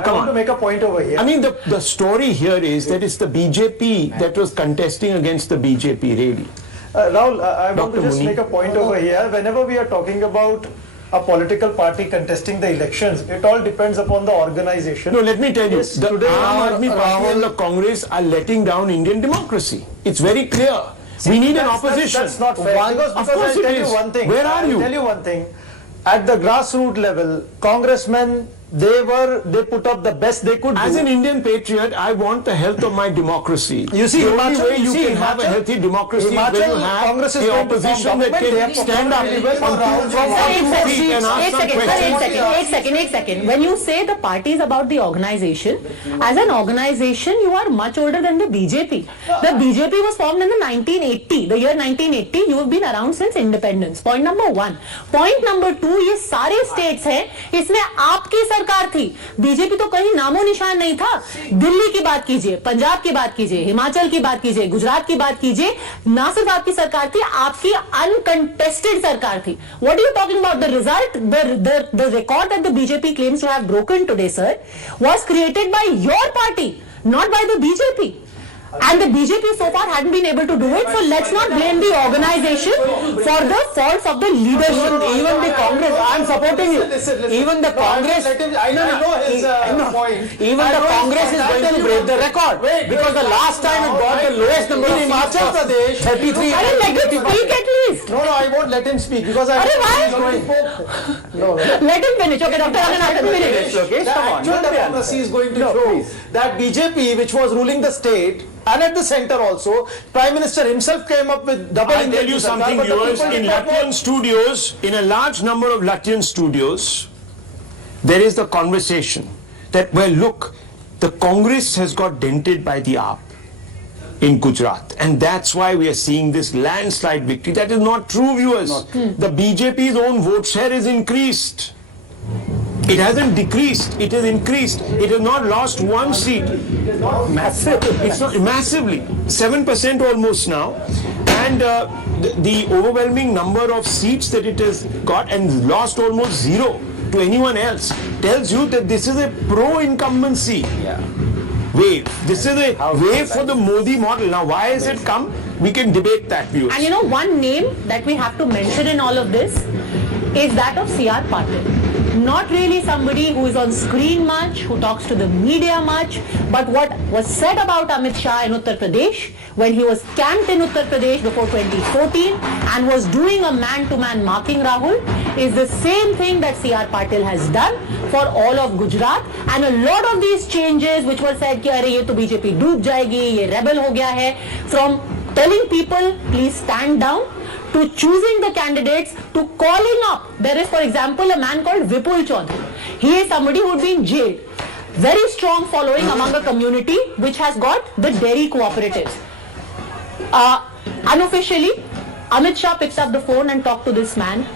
come on. I want to make a point over here. I mean, the story here is that it's the BJP that was contesting against the BJP, really. Rahul, I want to just Muni. make a point over here. Whenever we are talking about a political party contesting the elections, it all depends upon the organization. No, let me tell you, Yes, the today, Aam Aadmi Party and the Congress are letting down Indian democracy. It's very clear. We need an opposition. That's not fair. Because Of course I'll it tell is. you one thing. Where are you? I'll tell you one thing. At the grassroots level, congressmen, they put up the best they could As do. an Indian patriot, I want the health of my democracy. You see, the only Himachal- way you see, can have a Himachal- healthy democracy is when Himachal you have Congress is the going to form opposition that government. They have can stand up performed very well on for two Rahul feet and ask some questions. एक second. When you say the party is about the organization, as an organization, you are much older than the BJP. The BJP was formed in the 1980, the year 1980. You have been around since independence. Point number one. Point number two, ये सारे states हैं, इसमें आपकी सरकार थी. BJP तो कहीं नामो निशान नहीं था। दिल्ली की बात कीजिए, पंजाब की बात कीजिए, हिमाचल की बात कीजिए, गुजरात की बात कीजिए, ना सिर्फ आपकी सरकार थी, आपकी अनकंटेस्टेड सरकार थी। What are you talking about? The result, the record that the BJP claims to have broken today, sir, was created by your party, not by the BJP. And the BJP so far hadn't been able to do it, so let's not blame the organization for the faults of the leadership. Even the Congress, I am supporting you. Even the Congress, Vinay's point. Even the Congress is going to break the record. Because the last time it got the lowest number of in Himachal Pradesh, 33. Let him speak at least. No, I won't let him speak because I Why? Let him finish. Okay, Dr. Ranganathan, finish. The actual democracy is going to show that BJP, which was ruling the state and at the center also, Prime Minister himself came up with double I'll tell you something, viewers, in Latvian studios, in a large number of Latvian studios, there is the conversation that, well, look, the Congress has got dented by the AAP in Gujarat, and that's why we are seeing this landslide victory. That is not true, viewers. The BJP's own vote share is increased. It hasn't decreased, it has increased. It has not lost one seat. Massive. It's not massively. 7% almost now. And the overwhelming number of seats that it has got and lost almost zero to anyone else tells you that this is a pro-incumbency wave. This is a wave for the Modi model. Now, why has it come? We can debate that, viewers. And you know, one name that we have to mention in all of this is that of C.R. Patil. Not really somebody who is on screen much, who talks to the media much, but what was said about Amit Shah in Uttar Pradesh when he was camped in Uttar Pradesh before 2014 and was doing a man-to-man marking Rahul is the same thing that C.R. Patil has done for all of Gujarat, and a lot of these changes which were said कि अरे ये तो BJP डूब जाएगी, ये rebel हो गया है, from telling people please stand down to choosing the candidates to calling up. There is, for example, a man called Vipul Chaudhary. He is somebody who would be in jail. Very strong following among a community which has got the dairy cooperatives. Unofficially, Amit Shah picks up the phone and talked to this man.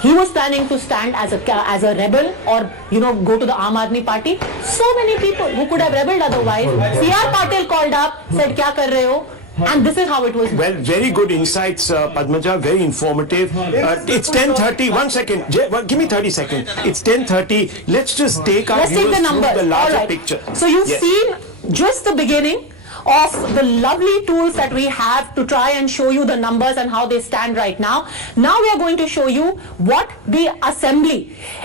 He was planning to stand as a rebel or, you know, go to the Aam Aadmi Party. So many people who could have rebelled otherwise. C.R. Patil called up, said, "Kya kar rahe ho?" And this is how it was. Well, very good insights, Padmaja, very informative. It's 10:30. 1 second. Give me 30 seconds. It's 10:30. Let's just take our Let's take viewers the numbers. through the larger All right. picture. So you've Yes. seen just the beginning of the lovely tools that we have to try and show you the numbers and how they stand right now. Now we are going to show you what the assembly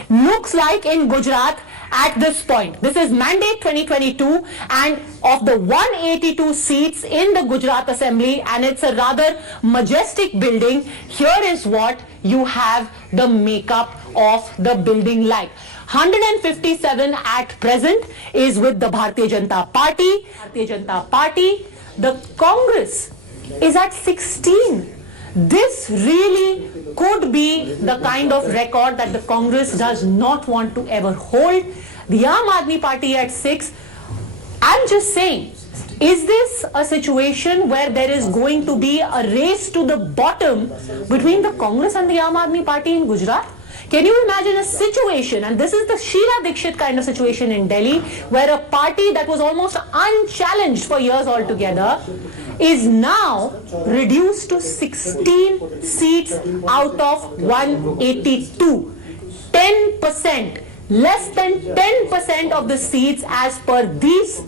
looks like in Gujarat at this point. This is mandate 2022, and of the 182 seats in the Gujarat Assembly, and it's a rather majestic building, here is what you have the makeup of the building like. 157 at present is with the Bharatiya Janata Party. The Congress is at 16. This really could be the kind of record that the Congress does not want to ever hold. The Aam Aadmi Party at 6. I'm just saying, is this a situation where there is going to be a race to the bottom between the Congress and the Aam Aadmi Party in Gujarat? Can you imagine a situation, and this is the Sheila Dikshit kind of situation in Delhi, where a party that was almost unchallenged for years altogether is now reduced to 16 seats out of 182. 10%, less than 10% of the seats as per these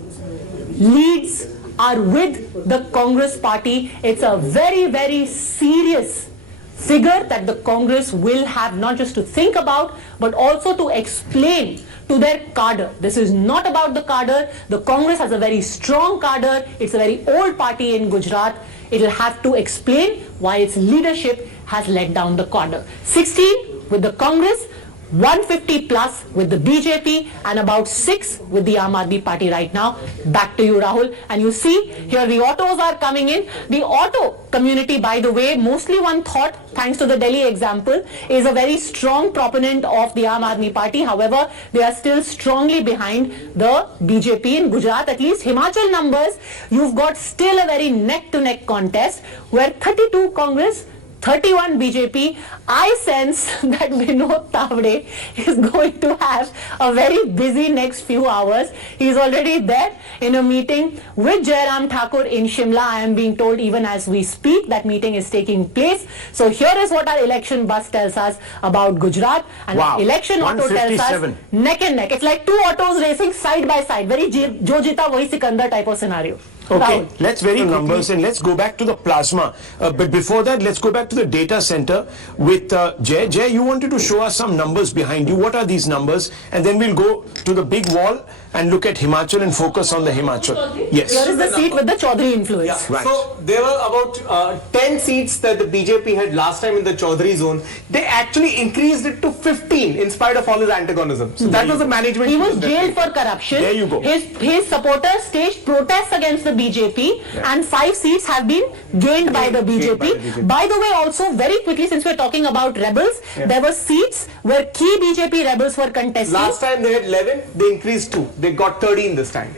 leads are with the Congress party. It's a very, very serious figure that the Congress will have not just to think about, but also to explain to their cadre. This is not about the cadre. The Congress has a very strong cadre. It's a very old party in Gujarat. It will have to explain why its leadership has let down the cadre. 16 with the Congress, 150 plus with the BJP, and about 6 with the Aam Aadmi Party right now. Back to you, Rahul. And you see, here the autos are coming in. The auto community, by the way, mostly one thought, thanks to the Delhi example, is a very strong proponent of the Aam Aadmi Party. However, they are still strongly behind the BJP in Gujarat. At least Himachal numbers, you've got still a very neck-to-neck contest where 32 Congress, 31 BJP. I sense that Vinod Tavde is going to have a very busy next few hours. He's already there in a meeting with Jairam Thakur in Shimla. I am being told even as we speak that meeting is taking place. So here is what our election bus tells us about Gujarat, and Wow. our election auto tells us neck and neck. It's like two autos racing side by side. Very Jo Jita Wahi Sikandar type of scenario. Okay, Rahul. let's very numbers and let's go back to the plasma. But before that, let's go back to the data center with Jay. Jay, you wanted to show us some numbers behind you. What are these numbers? And then we'll go to the big wall and look at Himachal and focus on the Himachal. Yes. Here is the seat with the Chaudhary influence. Right. So there were about 10 seats that the BJP had last time in the Chaudhary zone. They actually increased it to 15 in spite of all his antagonism. So that was the management. He was jailed for corruption. There you go. His supporters staged protests against the BJP, and 5 seats have been gained by the BJP. By the way, also very quickly, since we're talking about rebels, there were seats where key BJP rebels were contesting. Last time they had 11, they increased 2. They got 13 this time.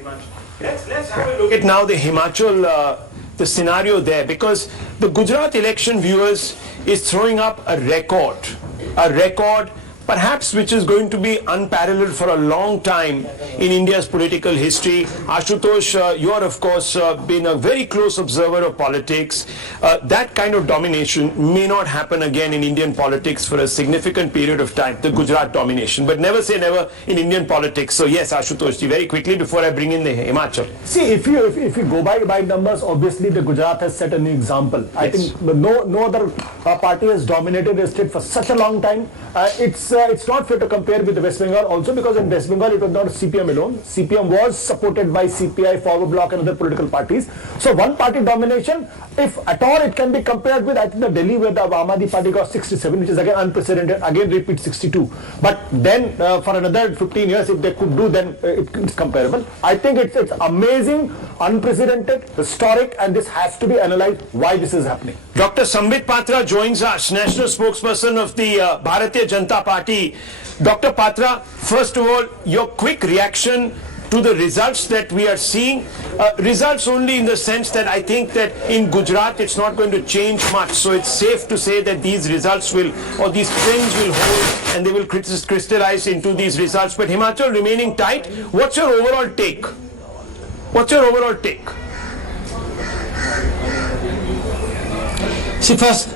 Let's have a look at now the Himachal, the scenario there, because the Gujarat election, viewers, is throwing up a record perhaps which is going to be unparalleled for a long time in India's political history. Ashutosh, you are of course been a very close observer of politics. That kind of domination may not happen again in Indian politics for a significant period of time, the Gujarat domination, but never say never in Indian politics. So yes, Ashutosh ji, very quickly before I bring in the Himachal. See, if you go by numbers, obviously the Gujarat has set a new example. I think no other party has dominated the state for such a long time. It's not fair to compare with the West Bengal also, because in West Bengal it was not CPM alone. CPM was supported by CPI, Forward Bloc and other political parties. So one party domination, if at all it can be compared with, I think the Delhi where the Aam Aadmi Party got 67, which is again unprecedented, again repeat 62. But then for another 15 years if they could do, then it's comparable. I think it's amazing, unprecedented, historic, and this has to be analyzed why this is happening. Dr. Sambit Patra joins us, national spokesperson of the Bharatiya Janata Party. Dr. Patra, first of all, your quick reaction to the results that we are seeing. Results only in the sense that I think that in Gujarat it's not going to change much. So it's safe to say that these results will, or these trends will hold and they will crystallize into these results. But Himachal remaining tight, what's your overall take? What's your overall take? See, first,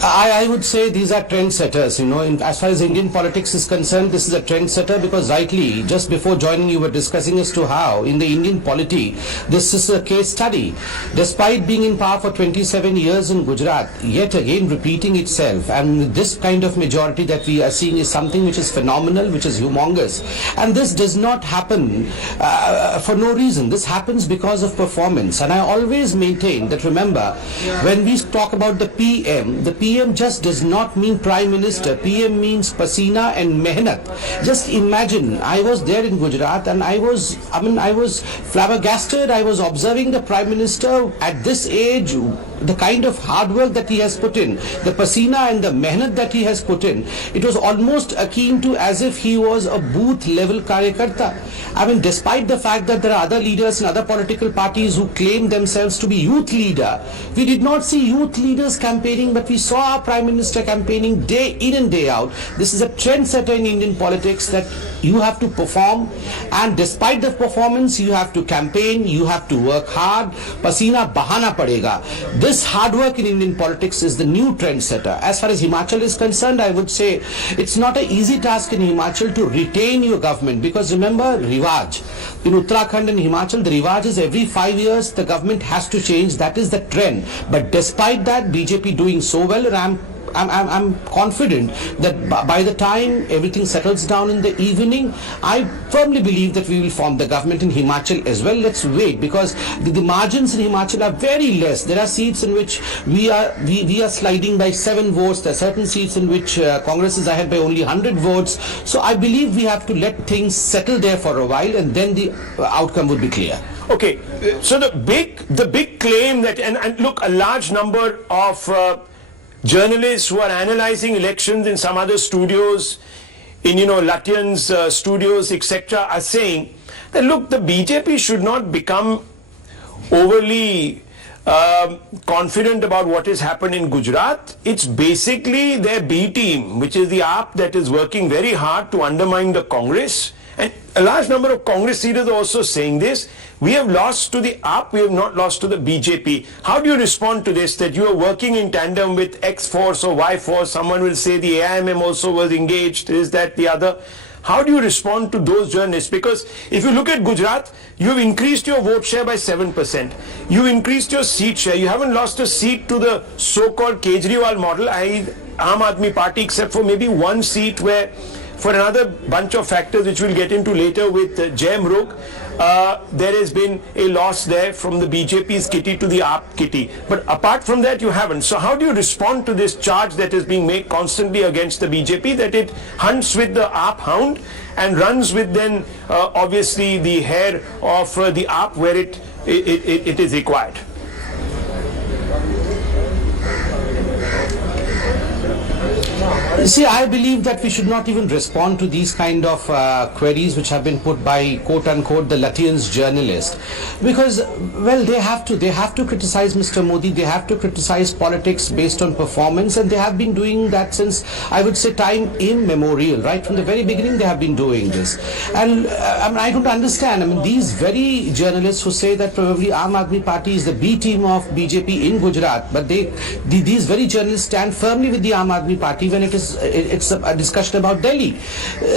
I would say these are trendsetters, as far as Indian politics is concerned, this is a trendsetter, because rightly, just before joining you were discussing as to how in the Indian polity, this is a case study. Despite being in power for 27 years in Gujarat, yet again repeating itself, and this kind of majority that we are seeing is something which is phenomenal, which is humongous, and this does not happen for no reason. This happens because of performance, and I always maintain that, remember, when we talk about the PM just does not mean Prime Minister. PM means pasina and mehnat. Just imagine, I was there in Gujarat and I was flabbergasted. I was observing the Prime Minister at this age, the kind of hard work that he has put in, the pasina and the mehnat that he has put in. It was almost akin to as if he was a booth level karyakarta. Despite the fact that there are other leaders and other political parties who claim themselves to be youth leader, we did not see youth leaders campaigning, but we saw our Prime Minister campaigning day in and day out. This is a trendsetter in Indian politics, that you have to perform, and despite the performance you have to campaign, you have to work hard, pasina bahana padega. This hard work in Indian politics is the new trendsetter. As far as Himachal is concerned, I would say it's not an easy task in Himachal to retain your government, because remember, Rivaj. In Uttarakhand and Himachal, the Rivaj is every 5 years the government has to change. That is the trend. But despite that, BJP doing so well, and I'm confident that by the time everything settles down in the evening, I firmly believe that we will form the government in Himachal as well. Let's wait, because the margins in Himachal are very less. There are seats in which we are sliding by 7 votes. There are certain seats in which Congress is ahead by only 100 votes. So I believe we have to let things settle there for a while, and then the outcome would be clear. Okay, so the big claim that, and look, a large number of journalists who are analyzing elections in some other studios, in Latyan's studios, etc., are saying that, look, the BJP should not become overly confident about what has happened in Gujarat. It's basically their B team, which is the AAP, that is working very hard to undermine the Congress. And a large number of Congress leaders are also saying this. We have lost to the AAP, we have not lost to the BJP. How do you respond to this, that you are working in tandem with X force or Y force? Someone will say the AIMM also was engaged, is that the other? How do you respond to those journalists? Because if you look at Gujarat, you've increased your vote share by 7%. You've increased your seat share. You haven't lost a seat to the so-called Kejriwal model, i.e. Aam Aadmi Party, except for maybe one seat where, for another bunch of factors which we'll get into later with Jai Mrug, there has been a loss there from the BJP's kitty to the AAP kitty. But apart from that, you haven't. So how do you respond to this charge that is being made constantly against the BJP, that it hunts with the AAP hound and runs with then obviously the hair of the AAP where it is required? See, I believe that we should not even respond to these kind of queries which have been put by quote-unquote the Latvians journalist, because, well, they have to criticize Mr. Modi, they have to criticize politics based on performance, and they have been doing that since, I would say, time immemorial. Right from the very beginning they have been doing this. And I don't understand, these very journalists who say that probably Aam Aadmi Party is the B team of BJP in Gujarat, but these very journalists stand firmly with the Aam Aadmi Party when it's a discussion about Delhi.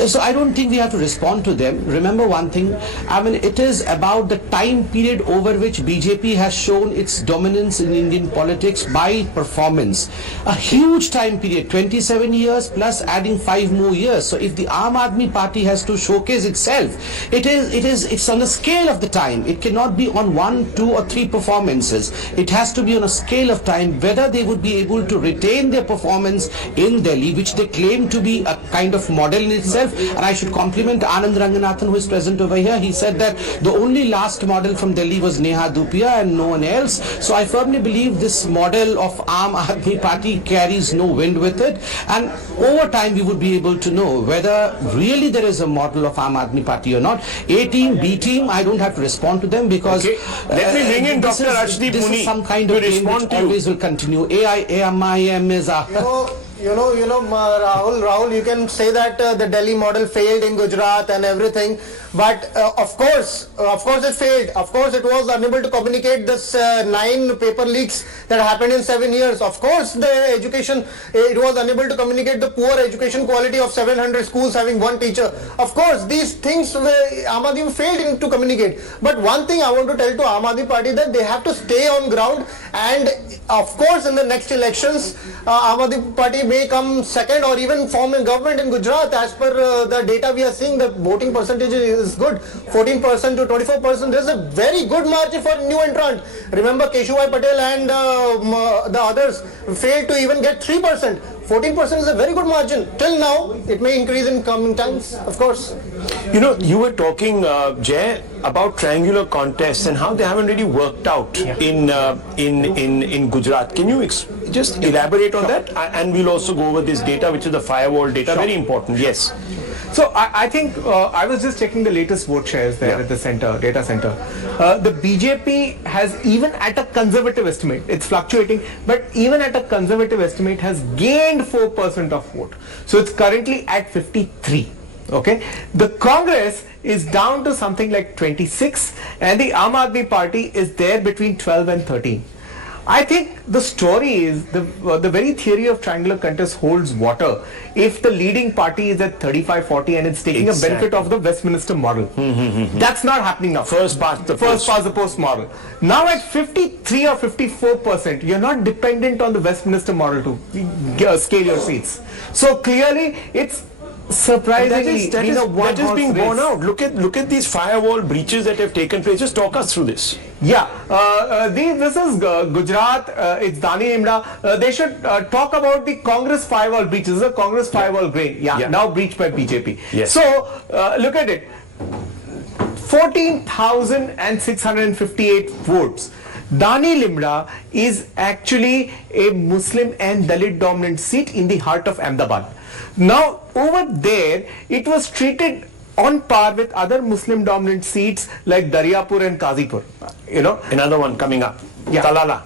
So I don't think we have to respond to them. Remember one thing, it is about the time period over which BJP has shown its dominance in Indian politics by performance. A huge time period, 27 years plus adding 5 more years. So if the Aam Aadmi Party has to showcase itself, it's on the scale of the time. It cannot be on 1, 2 or 3 performances. It has to be on a scale of time, whether they would be able to retain their performance in Delhi, which they claim to be a kind of model in itself. And I should compliment Anand Ranganathan, who is present over here. He said that the only last model from Delhi was Neha Dupia and no one else. So I firmly believe this model of Aam Aadmi Party carries no wind with it, and over time we would be able to know whether really there is a model of Aam Aadmi Party or not. A team, B team, I don't have to respond to them, because let me bring in Dr. Arshdeep this Muni is some kind of game which always will continue. AIM is a... Rahul, you can say that the Delhi model failed in Gujarat and everything, but of course it failed. Of course it was unable to communicate this 9 paper leaks that happened in 7 years. Of course the education, it was unable to communicate the poor education quality of 700 schools having 1 teacher. Of course these things Aam Aadmi failed to communicate. But one thing I want to tell to Aam Aadmi Party, that they have to stay on ground, and of course in the next elections Aam Aadmi Party may come second or even form a government in Gujarat. As per the data we are seeing, the voting percentage is good, 14% to 24%. There is a very good margin for new entrant. Remember, Keshubhai Patel and the others failed to even get 3%. 14% is a very good margin. Till now, it may increase in coming times, of course. You were talking, Jay, about triangular contests and how they haven't really worked out in Gujarat. Can you just elaborate on that? And we'll also go over this data, which is the firewall data. Very important. Yes. So I think I was just checking the latest vote shares there at the data center. The BJP has, even at a conservative estimate, it's fluctuating, but even at a conservative estimate has gained 4% of vote. So it's currently at 53. Okay, the Congress is down to something like 26, and the Aam Aadmi Party is there between 12 and 13. I think the story is the very theory of triangular contest holds water if the leading party is at 35-40 and it's taking a benefit of the Westminster model. That's not happening now. First past the post model. Now at 53 or 54%, you're not dependent on the Westminster model to scale your seats. So clearly it's surprisingly that is being borne out. Look at these firewall breaches that have taken place. Just talk us through this. Yeah, this is Gujarat, it's Dani Imda. They should talk about the Congress firewall breaches, the Congress firewall grain. Now breached by BJP. Yes. So, look at it. 14,658 votes. Dani Limda is actually a Muslim and Dalit dominant seat in the heart of Ahmedabad. Now, over there, it was treated on par with other Muslim dominant seats like Daryapur and Kazipur. Another one coming up. Talala.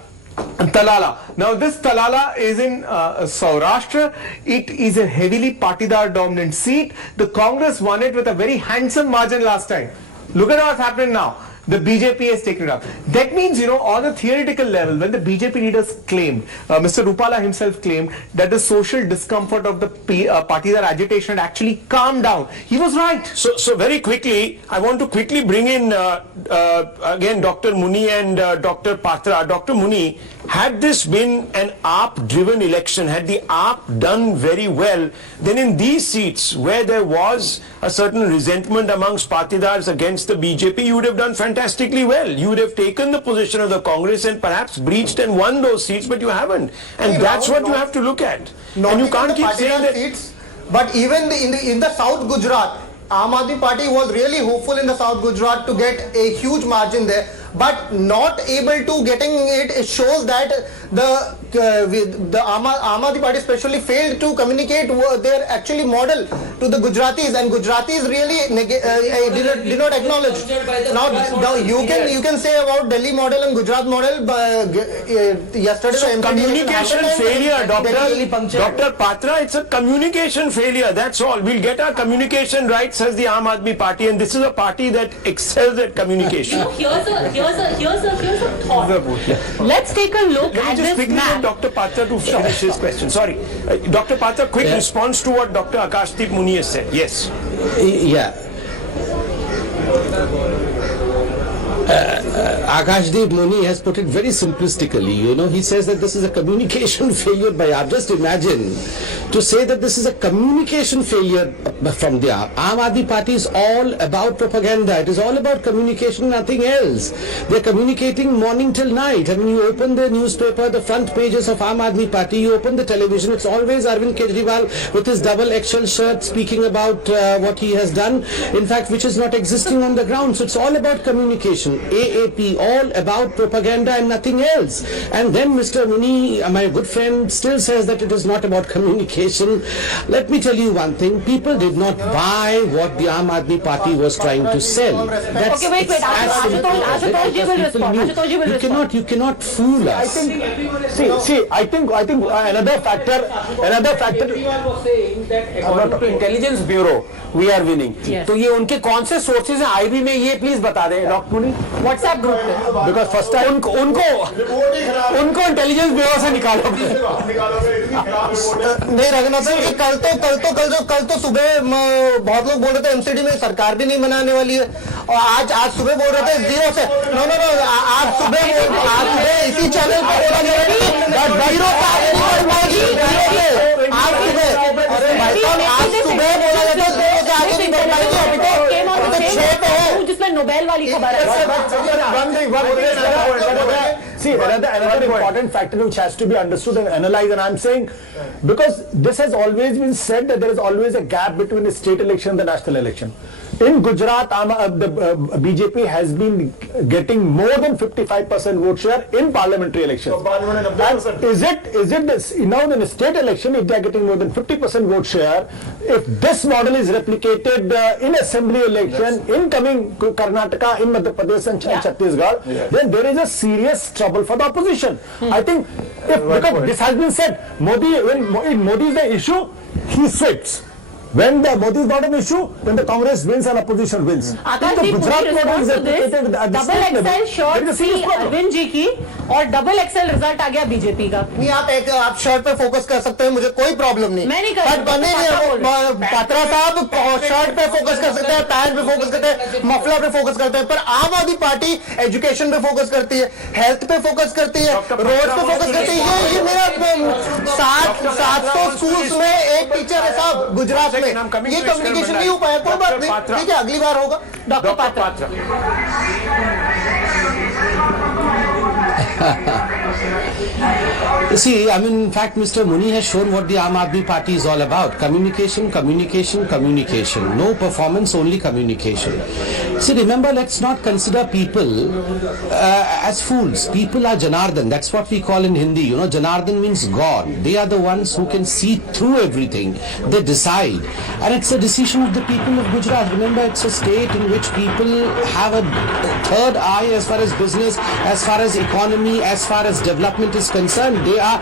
Now this Talala is in Saurashtra. It is a heavily Patidar dominant seat. The Congress won it with a very handsome margin last time. Look at what's happening now. the BJP has taken it up. That means, on a theoretical level, when the BJP leaders claimed, Mr. Rupala himself claimed that the social discomfort of the Patidar agitation had actually calmed down. He was right. So very quickly, I want to quickly bring in again Dr. Muni and Dr. Patra. Dr. Muni, had this been an AAP-driven election, had the AAP done very well, then in these seats where there was a certain resentment amongst Patidars against the BJP, you would have done fantastically well. You would have taken the position of the Congress and perhaps breached and won those seats, but you haven't. And that's what you have to look at. And you can't keep saying that. Seats, but even in the South Gujarat, Aam Aadmi Party was really hopeful in the South Gujarat to get a huge margin there, but not able to getting it. It shows that the Aam Aadmi Party especially failed to communicate their actually model to the Gujaratis, and Gujaratis really did not acknowledge. Now you can say about Delhi model and Gujarat model. Yesterday, so communication failure, Dr. Patra. It's a communication failure. That's all. We'll get our communication right, says the Aam Aadmi Party, and this is a party that excels at communication. Here's a thought. Let's take a look at this map. Dr. Patra to finish his question. Sorry. Dr. Patra, quick response to what Dr. Akashdeep Muni has said. Yes. Yeah. Akashdeep Muni has put it very simplistically. He says that this is a communication failure by AAP. Just imagine to say that this is a communication failure from the AAP. Aam Aadmi Party is all about propaganda. It is all about communication, nothing else. They're communicating morning till night. I mean, you open the newspaper, the front pages of Aam Aadmi Party, you open the television, it's always Arvind Kejriwal with his double XL shirt speaking about what he has done, in fact, which is not existing on the ground. So it's all about communication. AAP, all about propaganda and nothing else. And then Mr. Muni, my good friend, still says that it is not about communication. Let me tell you one thing, people did not buy what the Aam Aadmi Party was trying to sell. That's, okay, wait. Ashutosh will respond. You cannot fool us. I think another factor. Everyone was saying that according to Intelligence Bureau, we are winning. Yes. तो ये उनके कौन से sources हैं IB में, ये please बता दें डॉक्टर मुनी. व्हाट्सएप ग्रुप पे. Because first time उनको इंटेलिजेंस ब्यूरो से निकालोगे. नहीं रघुनाथन जी, कल तो सुबह बहुत लोग बोल रहे थे एमसीडी में सरकार भी नहीं बनाने वाली है, और आज सुबह बोल रहे थे जीरो से. नो आज सुबह इसी चैनल पर बोला गया जीरो आज सुबह बोला जाता है आगे नहीं बढ़ पाएगी. अभी तो 6 पे है जिसमें नोबेल वाली खबर है. See, another important factor which has to be understood and analyzed, and I'm saying, because this has always been said that there is always a gap between the state election and the national election. In Gujarat, the BJP has been getting more than 55% vote share in parliamentary elections. And is it this, now in the state election, if they are getting more than 50% vote share, if this model is replicated in assembly election, in coming Karnataka, in Madhya Pradesh and Chhattisgarh, then there is a serious trouble for the opposition. I think, because this has been said, when Modi is the issue, he swifts. When the Modi is not an issue, then the Congress wins and opposition wins. Akashdeep Muni responds to this. Double XL shirt see Arvind ji की और double XL result आ गया BJP का. नहीं, आप shirt पे focus कर सकते हैं, मुझे कोई प्रॉब्लम नहीं. मैं नहीं कर सकता. पात्रा साहब शर्ट पे फोकस कर सकते हैं, पैंट पे फोकस करते हैं, मफलर पे फोकस करते हैं, पर आम आदमी पार्टी एजुकेशन पे फोकस करती है, हेल्थ पे फोकस करती है, रोड पे फोकस करती है. ये मेरा 700 स्कूल्स में एक टीचर है साहब गुजरात में. ये कम्युनिकेशन नहीं हो पाया, कोई बात नहीं, ठीक है, अगली बार होगा. Doctor Patra. See, I mean, in fact, Mr. Muni has shown what the Aam Aadmi Party is all about. Communication, communication, communication. No performance, only communication. See, remember, let's not consider people as fools. People are Janardhan. That's what we call in Hindi. Janardhan means God. They are the ones who can see through everything. They decide. And it's a decision of the people of Gujarat. Remember, it's a state in which people have a third eye as far as business, as far as economy, as far as development. development is concerned, they are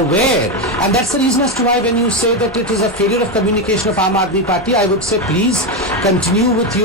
aware, and that's the reason as to why when you say that it is a failure of communication of Aam Aadmi Party, I would say please continue with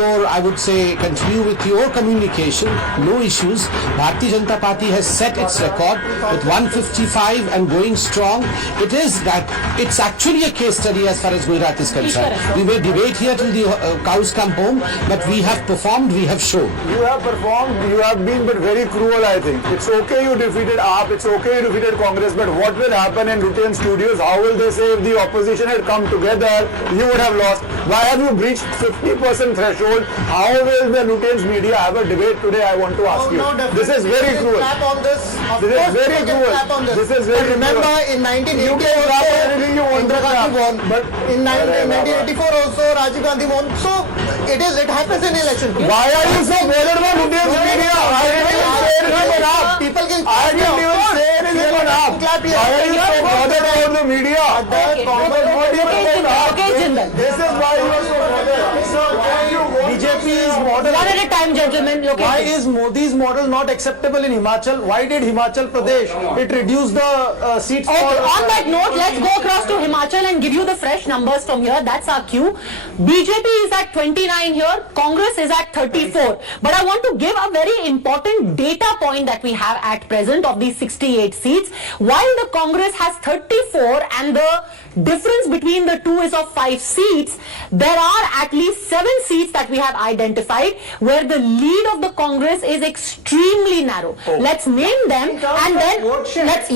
your communication. No issues. Bharatiya Janata Party has set its record with 155 and going strong. It's actually a case study as far as Gujarat is concerned. We may debate here till the cows come home, but we have performed, we have shown. You have performed, you have been but very cruel, I think. It's okay you defeated AAP, it's okay you defeated Congress, but what will happen in Lutyens Studios? How will they say if the opposition had come together, you would have lost? Why have you breached 50% threshold? How will the Lutyens media have a debate today? I want to ask you. This is very cruel. Clap on this. This is very cruel. This is very cruel. Remember in 1984 Indira Gandhi won, but in 1984 also Rajiv Gandhi won. So it happens in election. Why are you so bothered about Lutyens media? People can I didn't even say anything on AAP. Why are you so bothered about the media? This is why you are so bothered. BJP's model. One at a time, gentlemen. Why is Modi's model not acceptable in Himachal? Why did Himachal Pradesh? It reduced the seats. Okay, on that note, let's go across to Himachal and give you the fresh numbers from here. That's our cue. BJP is at 29 here. Congress is at 34. But I want to give a very important data point that we have at present of these 68 seats. While the Congress has 34 and the difference between the two is of 5 seats, there are at least 7 seats that we have identified where the lead of the Congress is extremely narrow. Let's name them and then let's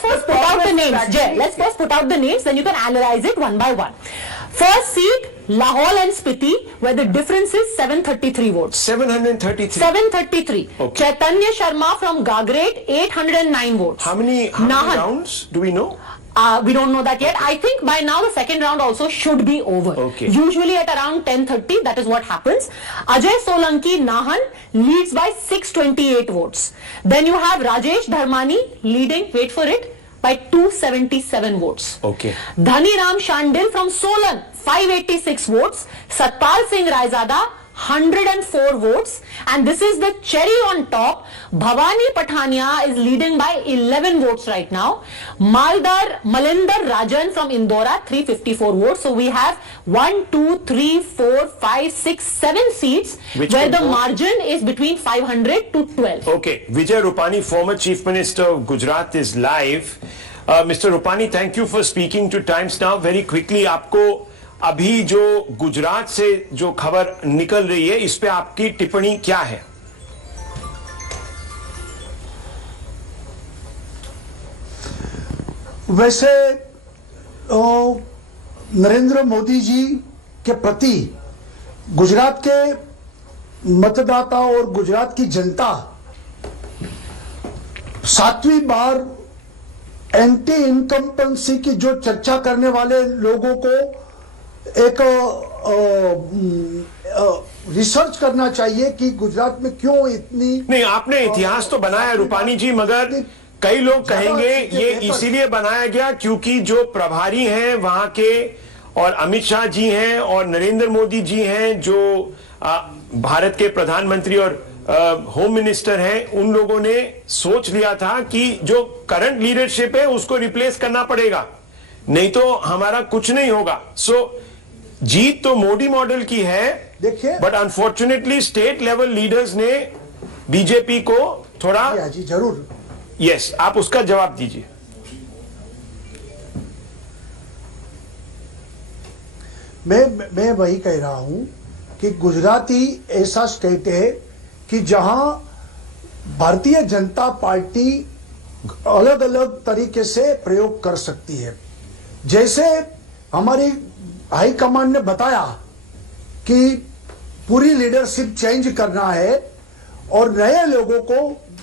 first put out the names. Jay, let's first put out the names, then you can analyze it one by one. First seat, Lahore and Spiti, where the difference is 733 votes. 733. 733. Okay. Chaitanya Sharma from Gagrate, 809 votes. How many rounds do we know? We don't know that yet. I think by now the second round also should be over. Okay. Usually at around 10:30, that is what happens. Ajay Solanki, Nahan, leads by 628 votes. Then you have Rajesh Dharmani leading, wait for it, by 277 votes. Okay. Dhani Ram Shandil from Solan, 586 votes. Satpal Singh Raizada, 104 votes, and this is the cherry on top. Bhavani Pathania is leading by 11 votes right now. Malinder Rajan from Indora, 354 votes. So we have 1, 2, 3, 4, 5, 6, 7 seats where the margin is between 500 to 12. Okay, Vijay Rupani, former Chief Minister of Gujarat, is live. Mr. Rupani, thank you for speaking to Times Now. Very quickly, आपको अभी जो गुजरात से जो खबर निकल रही है, इस पे आपकी टिप्पणी क्या है? वैसे नरेंद्र मोदी जी के प्रति गुजरात के मतदाता और गुजरात की जनता 7वीं बार एंटी इनकम्पेंसी की जो चर्चा करने वाले लोगों को एक रिसर्च करना चाहिए कि गुजरात में क्यों इतनी नहीं, आपने इतिहास तो बनाया रूपानी जी, मगर कई लोग कहेंगे ये इसीलिए बनाया गया क्योंकि जो प्रभारी हैं वहां के, और अमित शाह जी हैं और नरेंद्र मोदी जी हैं जो भारत के प्रधानमंत्री और होम मिनिस्टर हैं, उन लोगों ने सोच लिया था कि जो करंट लीडरशिप है उसको रिप्लेस करना पड़ेगा, नहीं तो हमारा कुछ नहीं होगा. सो जीत तो मोदी मॉडल की है, देखिए, but unfortunately state level leaders ने बीजेपी को थोड़ा जी जरूर यस आप उसका जवाब दीजिए. मैं वही कह रहा हूं कि गुजरात ही ऐसा स्टेट है कि जहां भारतीय जनता पार्टी अलग अलग तरीके से प्रयोग कर सकती है. जैसे हमारी हाई कमांड ने बताया कि पूरी लीडरशिप चेंज करना है और नए लोगों को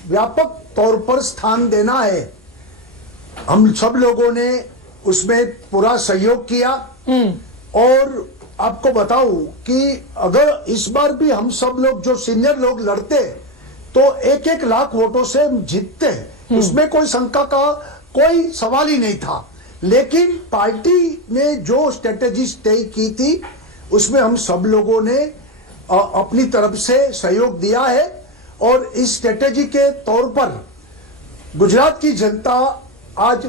व्यापक तौर पर स्थान देना है. हम सब लोगों ने उसमें पूरा सहयोग किया और आपको बताऊं कि अगर इस बार भी हम सब लोग जो सीनियर लोग लड़ते तो 1-1 लाख वोटों से जीतते, उसमें कोई शंका का कोई सवाल ही नहीं था. लेकिन पार्टी ने जो स्ट्रेटेजी तय की थी उसमें हम सब लोगों ने अपनी तरफ से सहयोग दिया है और इस स्ट्रेटेजी के तौर पर गुजरात की जनता आज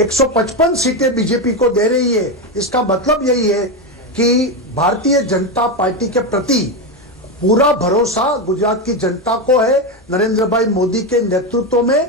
155 सीटें बीजेपी को दे रही है। इसका मतलब यही है कि भारतीय जनता पार्टी के प्रति पूरा भरोसा गुजरात की जनता को है। नरेंद्र भाई मोदी के नेतृत्व में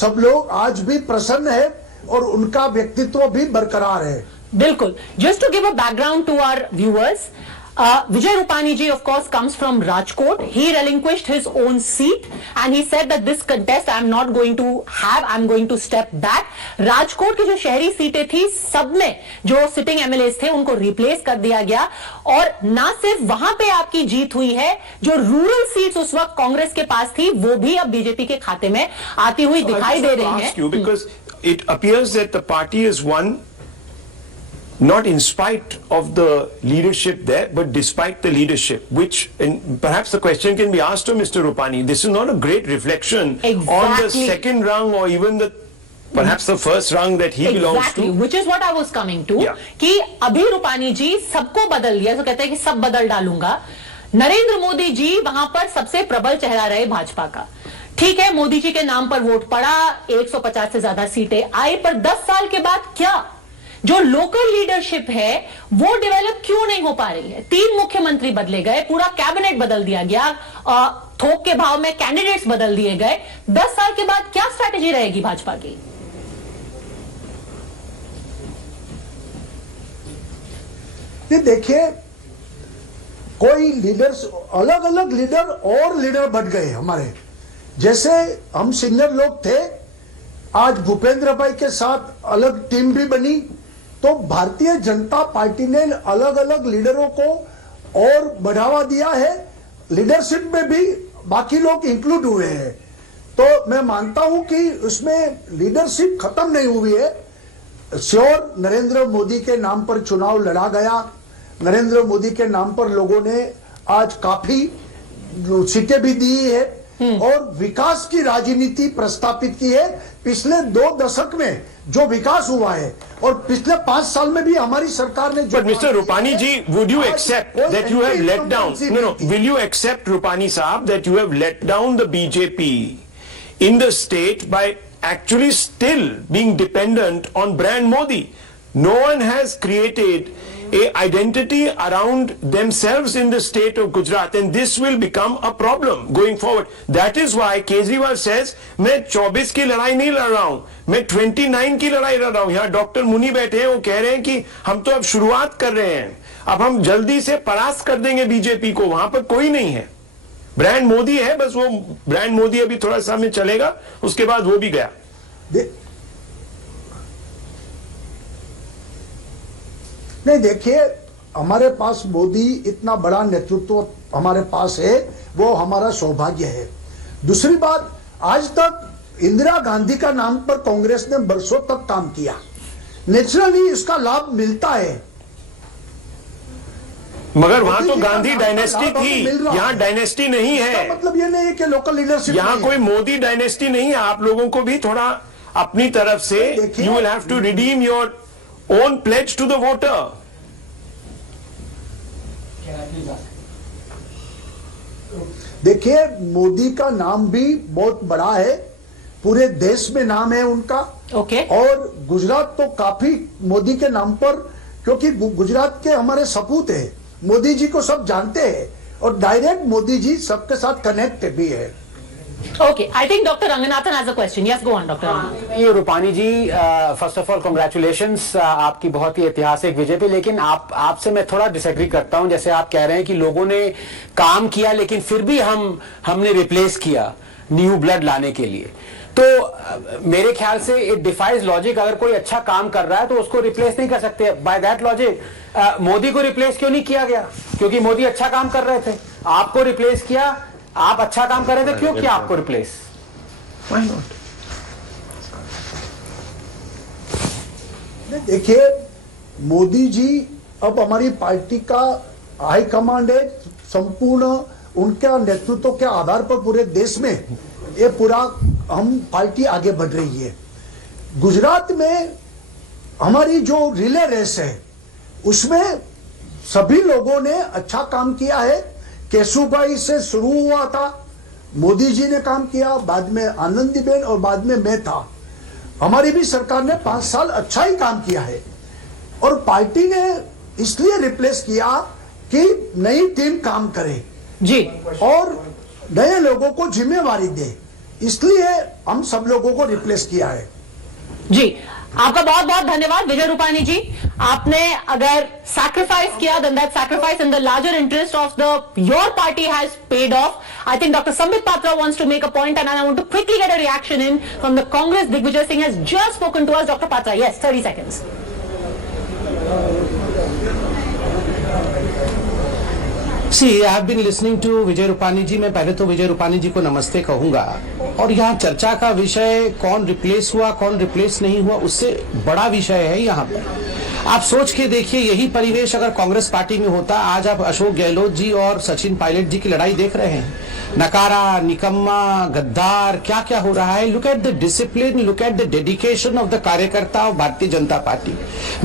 सब लोग आज भी प्रसन्न है और उनका व्यक्तित्व भी बरकरार है। बिल्कुल। Just to give a background to our viewers, Vijay Rupani ji of course comes from Rajkot. He relinquished his own seat and he said that this contest I'm not going to have, I'm going to step back. Rajkot की जो शहरी सीटें थी सब में जो sitting MLAs थे उनको रिप्लेस कर दिया गया और ना सिर्फ वहां पे आपकी जीत हुई है, जो रूरल सीट्स उस वक्त कांग्रेस के पास थी वो भी अब बीजेपी के खाते में आती हुई दिखाई दे रही है। Because it appears that the party has won not in spite of the leadership there, but despite the leadership, which, and perhaps the question can be asked to Mr. Rupani, this is not a great reflection on the second rung or even the, perhaps the first rung that he belongs to. Which is what I was coming to, कि अभी रूपानी जी सबको बदल दिया, तो कहते हैं कि सब बदल डालूंगा। नरेंद्र मोदी जी वहां पर सबसे प्रबल चेहरा रहे भाजपा का। ठीक है, मोदी जी के नाम पर वोट पड़ा, 150 से ज्यादा सीटें आई, पर 10 साल के बाद क्या जो लोकल लीडरशिप है वो डेवलप क्यों नहीं हो पा रही है? 3 मुख्यमंत्री बदले गए, पूरा कैबिनेट बदल दिया गया, थोक के भाव में कैंडिडेट्स बदल दिए गए। 10 साल के बाद क्या स्ट्रैटेजी रहेगी भाजपा की? ये देखिए, कोई लीडर्स, अलग अलग लीडर और लीडर बन गए हमारे। जैसे हम सीनियर लोग थे, आज भूपेंद्र भाई के साथ अलग टीम भी बनी, तो भारतीय जनता पार्टी ने अलग अलग लीडरों को और बढ़ावा दिया है। लीडरशिप में भी बाकी लोग इंक्लूड हुए हैं। तो मैं मानता हूं कि उसमें लीडरशिप खत्म नहीं हुई है। श्योर नरेंद्र मोदी के नाम पर चुनाव लड़ा गया, नरेंद्र मोदी के नाम पर लोगों ने आज काफी सीटें भी दी है और विकास की राजनीति प्रस्तापित की है। पिछले 2 दशक में जो विकास हुआ है और पिछले 5 साल में भी हमारी सरकार ने जो But Mr. Rupani ji, would you accept that you have let down? No, will you accept, Rupani Saab, that you have let down the BJP in the state by actually still being dependent on brand Modi? No one has created a identity around themselves in the state of Gujarat, and this will become a problem going forward. That is why Kejriwal says, मैं 24 की लड़ाई नहीं लड़ रहा हूं, मैं 29 की लड़ाई लड़ रहा हूं। यहाँ डॉक्टर मुनि बैठे हैं, वो कह रहे हैं कि हम तो अब शुरुआत कर रहे हैं, अब हम जल्दी से परास्त कर देंगे बीजेपी को। वहां पर कोई नहीं है, ब्रांड मोदी है, बस वो ब्रांड मोदी अभी थोड़ा समय चलेगा, उसके बाद वो भी गया। नहीं, देखिए, हमारे पास मोदी इतना बड़ा नेतृत्व हमारे पास है, वो हमारा सौभाग्य है। दूसरी बात, आज तक इंदिरा गांधी का नाम पर कांग्रेस ने बरसों तक काम किया, नेचुरली इसका लाभ मिलता है। मगर वहां तो गांधी डायनेस्टी थी, यहाँ डायनेस्टी नहीं है। मतलब ये नहीं है कि लोकल लीडरशिप, यहाँ कोई मोदी डायनेस्टी नहीं है। आप लोगों को भी थोड़ा अपनी तरफ से, you will have to redeem your own pledge to the voter. देखिए, मोदी का नाम भी बहुत बड़ा है, पूरे देश में नाम है उनका। और गुजरात तो काफी मोदी के नाम पर, क्योंकि गुजरात के हमारे सपूत है, मोदी जी को सब जानते हैं और डायरेक्ट मोदी जी सबके साथ कनेक्ट भी है। Okay, I think Dr. Ranganathan has a question. Yes, go on, Dr. Ranganathan. ये रूपानी जी, फर्स्ट ऑफ ऑल कांग्रेचुलेशंस, आपकी बहुत ही ऐतिहासिक विजय पे। लेकिन आपसे मैं थोड़ा डिसएग्री करता हूं। जैसे आप कह रहे हैं कि लोगों ने काम किया लेकिन फिर भी हमने रिप्लेस किया न्यू ब्लड लाने के लिए, तो मेरे ख्याल से इट डिफाइज लॉजिक। अगर कोई अच्छा काम कर रहा है तो उसको रिप्लेस नहीं कर सकते। बाय दैट लॉजिक मोदी को रिप्लेस क्यों नहीं किया गया? क्योंकि मोदी अच्छा काम कर रहे थे, आपको रिप्लेस किया। आप अच्छा काम कर रहे थे, क्यों किया आपको रिप्लेस? Why not? देखिए, मोदी जी अब हमारी पार्टी का हाई कमांड है, संपूर्ण उनके नेतृत्व के आधार पर पूरे देश में ये पूरा हम पार्टी आगे बढ़ रही है। गुजरात में हमारी जो रिले रेस है उसमें सभी लोगों ने अच्छा काम किया है। केशुभाई से शुरू हुआ था, मोदी जी ने काम किया, बाद में आनंदीबेन और बाद में मैं था। हमारी भी सरकार ने 5 साल अच्छा ही काम किया है और पार्टी ने इसलिए रिप्लेस किया कि नई टीम काम करे जी और नए लोगों को जिम्मेवारी दे, इसलिए हम सब लोगों को रिप्लेस किया है। जी, आपका बहुत बहुत धन्यवाद विजय रूपानी जी। आपने अगर सैक्रिफाइस किया, then that sacrifice in the larger interest of your party has paid off. I think Dr. Sambit Patra wants to make a point, and I want to quickly get a reaction in from the Congress. Digvijay Singh has just spoken to us. Dr. Patra, yes, 30 seconds. See, I have been listening to Vijay Rupani जी। मैं पहले तो विजय रूपानी जी को नमस्ते कहूंगा, और यहाँ चर्चा का विषय कौन रिप्लेस हुआ कौन रिप्लेस नहीं हुआ उससे बड़ा विषय है। यहाँ पर आप सोच के देखिए, यही परिवेश अगर कांग्रेस पार्टी में होता, आज आप अशोक गहलोत जी और सचिन पायलट जी की लड़ाई देख रहे हैं। नकारा, निकम्मा, गद्दार, क्या क्या हो रहा है। Look at the discipline, look at the dedication of the कार्यकर्ता ऑफ भारतीय जनता पार्टी।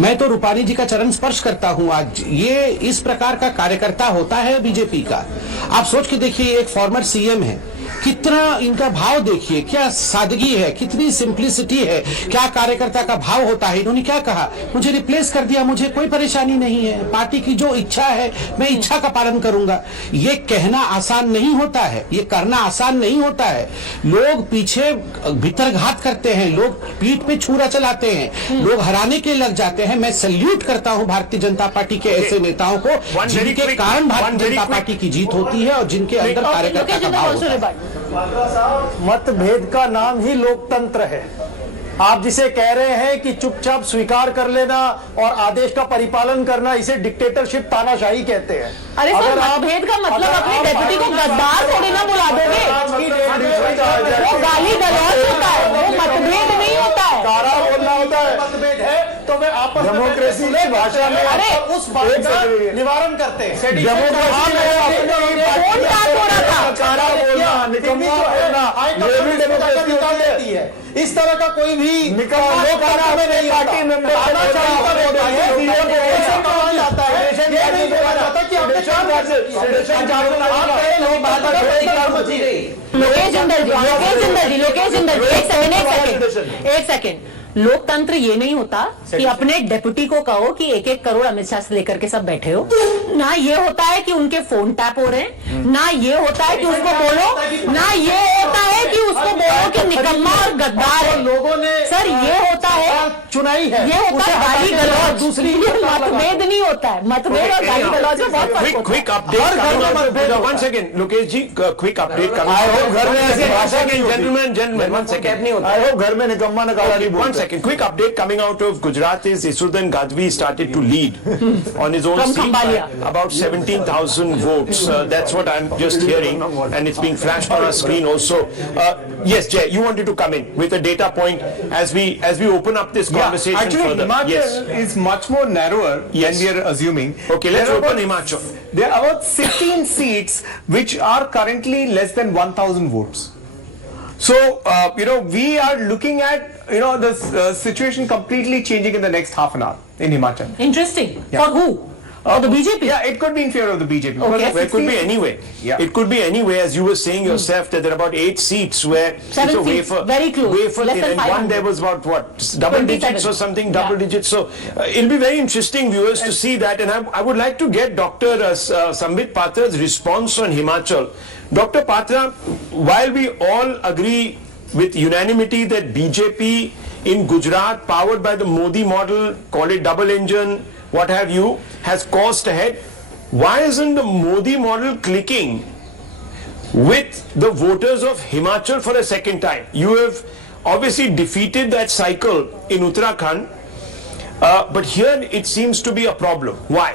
मैं तो रूपानी जी का चरण स्पर्श करता हूं। आज ये इस प्रकार का कार्यकर्ता होता है बीजेपी का। आप सोच के देखिए, एक फॉर्मर सीएम है, कितना इनका भाव देखिए, क्या सादगी है, कितनी सिंप्लिसिटी है, क्या कार्यकर्ता का भाव होता है। इन्होंने क्या कहा, मुझे रिप्लेस कर दिया, मुझे कोई परेशानी नहीं है, पार्टी की जो इच्छा है मैं इच्छा का पालन करूंगा। ये कहना आसान नहीं होता है, ये करना आसान नहीं होता है। लोग पीछे भीतरघात करते हैं, लोग पीठ पे छुरा चलाते हैं, लोग हराने के लग जाते हैं। मैं सल्यूट करता हूं भारतीय जनता पार्टी के ऐसे नेताओं को जिनके कारण भारतीय जनता पार्टी की जीत होती है और जिनके अंदर कार्यकर्ता का भाव होता है। मतभेद का नाम ही लोकतंत्र है। आप जिसे कह रहे हैं कि चुपचाप स्वीकार कर लेना और आदेश का परिपालन करना, इसे डिक्टेटरशिप, तानाशाही कहते हैं। अरे सर, मतभेद का मतलब अपने डेप्यूटी को गद्दार थोड़ी ना बुला दोगे। वो गाली गलौज होता है, वो मतभेद नहीं होता है। कारा बोलना होता है। मतभेद है तो मैं आपस में डेमोक्रेसी की भाषा में अरे उस बात का निवारण करते हैं। इस तरह का कोई भी पार्टी मेंबर एक सेकेंड। लोकतंत्र ये नहीं होता कि अपने डेप्यूटी को कहो कि 1-1 करोड़ अमित शाह से लेकर के सब बैठे हो। ना ये होता है कि उनके फोन टैप हो रहे हैं, ना ये होता है कि उसको बोलो, ना ये होता है कि उसको बोलो कि निकम्मा और गद्दार है। लोगों ने सर ये होता है, चुनाई है, ये होता है गाली गलौज। दूसरी मतभेद नहीं होता है, मतभेद और गाली गलौज में बहुत फर्क होता है। Quick update, one second Lokesh ji, quick update. I hope घर में ऐसी भाषा के जेंटलमैन वन सेकंड नहीं होता। आई होप घर में निकम्मा नकारा नहीं बोलते। Quick update coming out of Gujarat is Isuddin Gadvi started to lead on his own seat by about 17,000 votes. That's what I'm just hearing, and it's being flashed on our screen also. Yes, Jay, you wanted to come in with a data point as we open up this conversation actually, further. Himachal is much more narrower than we are assuming. Okay, let's open Himachal. There are about 16 seats which are currently less than 1,000 votes. So, we are looking at, the situation completely changing in the next half an hour in Himachal. Interesting. For who? For the BJP? Yeah, it could be in favor of the BJP. Okay. Well, it could be anyway. Yeah. It could be anyway, as you were saying yourself, that there are about 8 seats where 7 it's a seats, wafer, very close, wafer less thin, than and 500. one there was about what, double 27. digits or something, double digits. So it'll be very interesting, viewers, to see that. And I would like to get Dr. Sambit Patra's response on Himachal. Dr. Patra, while we all agree with unanimity that BJP in Gujarat, powered by the Modi model, call it double engine, what have you, has caused ahead, why isn't the Modi model clicking with the voters of Himachal for a second time? You have obviously defeated that cycle in Uttarakhand, but here it seems to be a problem. Why?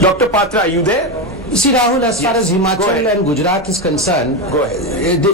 Dr. Patra, are you there? See, Rahul, as far as Himachal ahead. and Gujarat is concerned, Go ahead.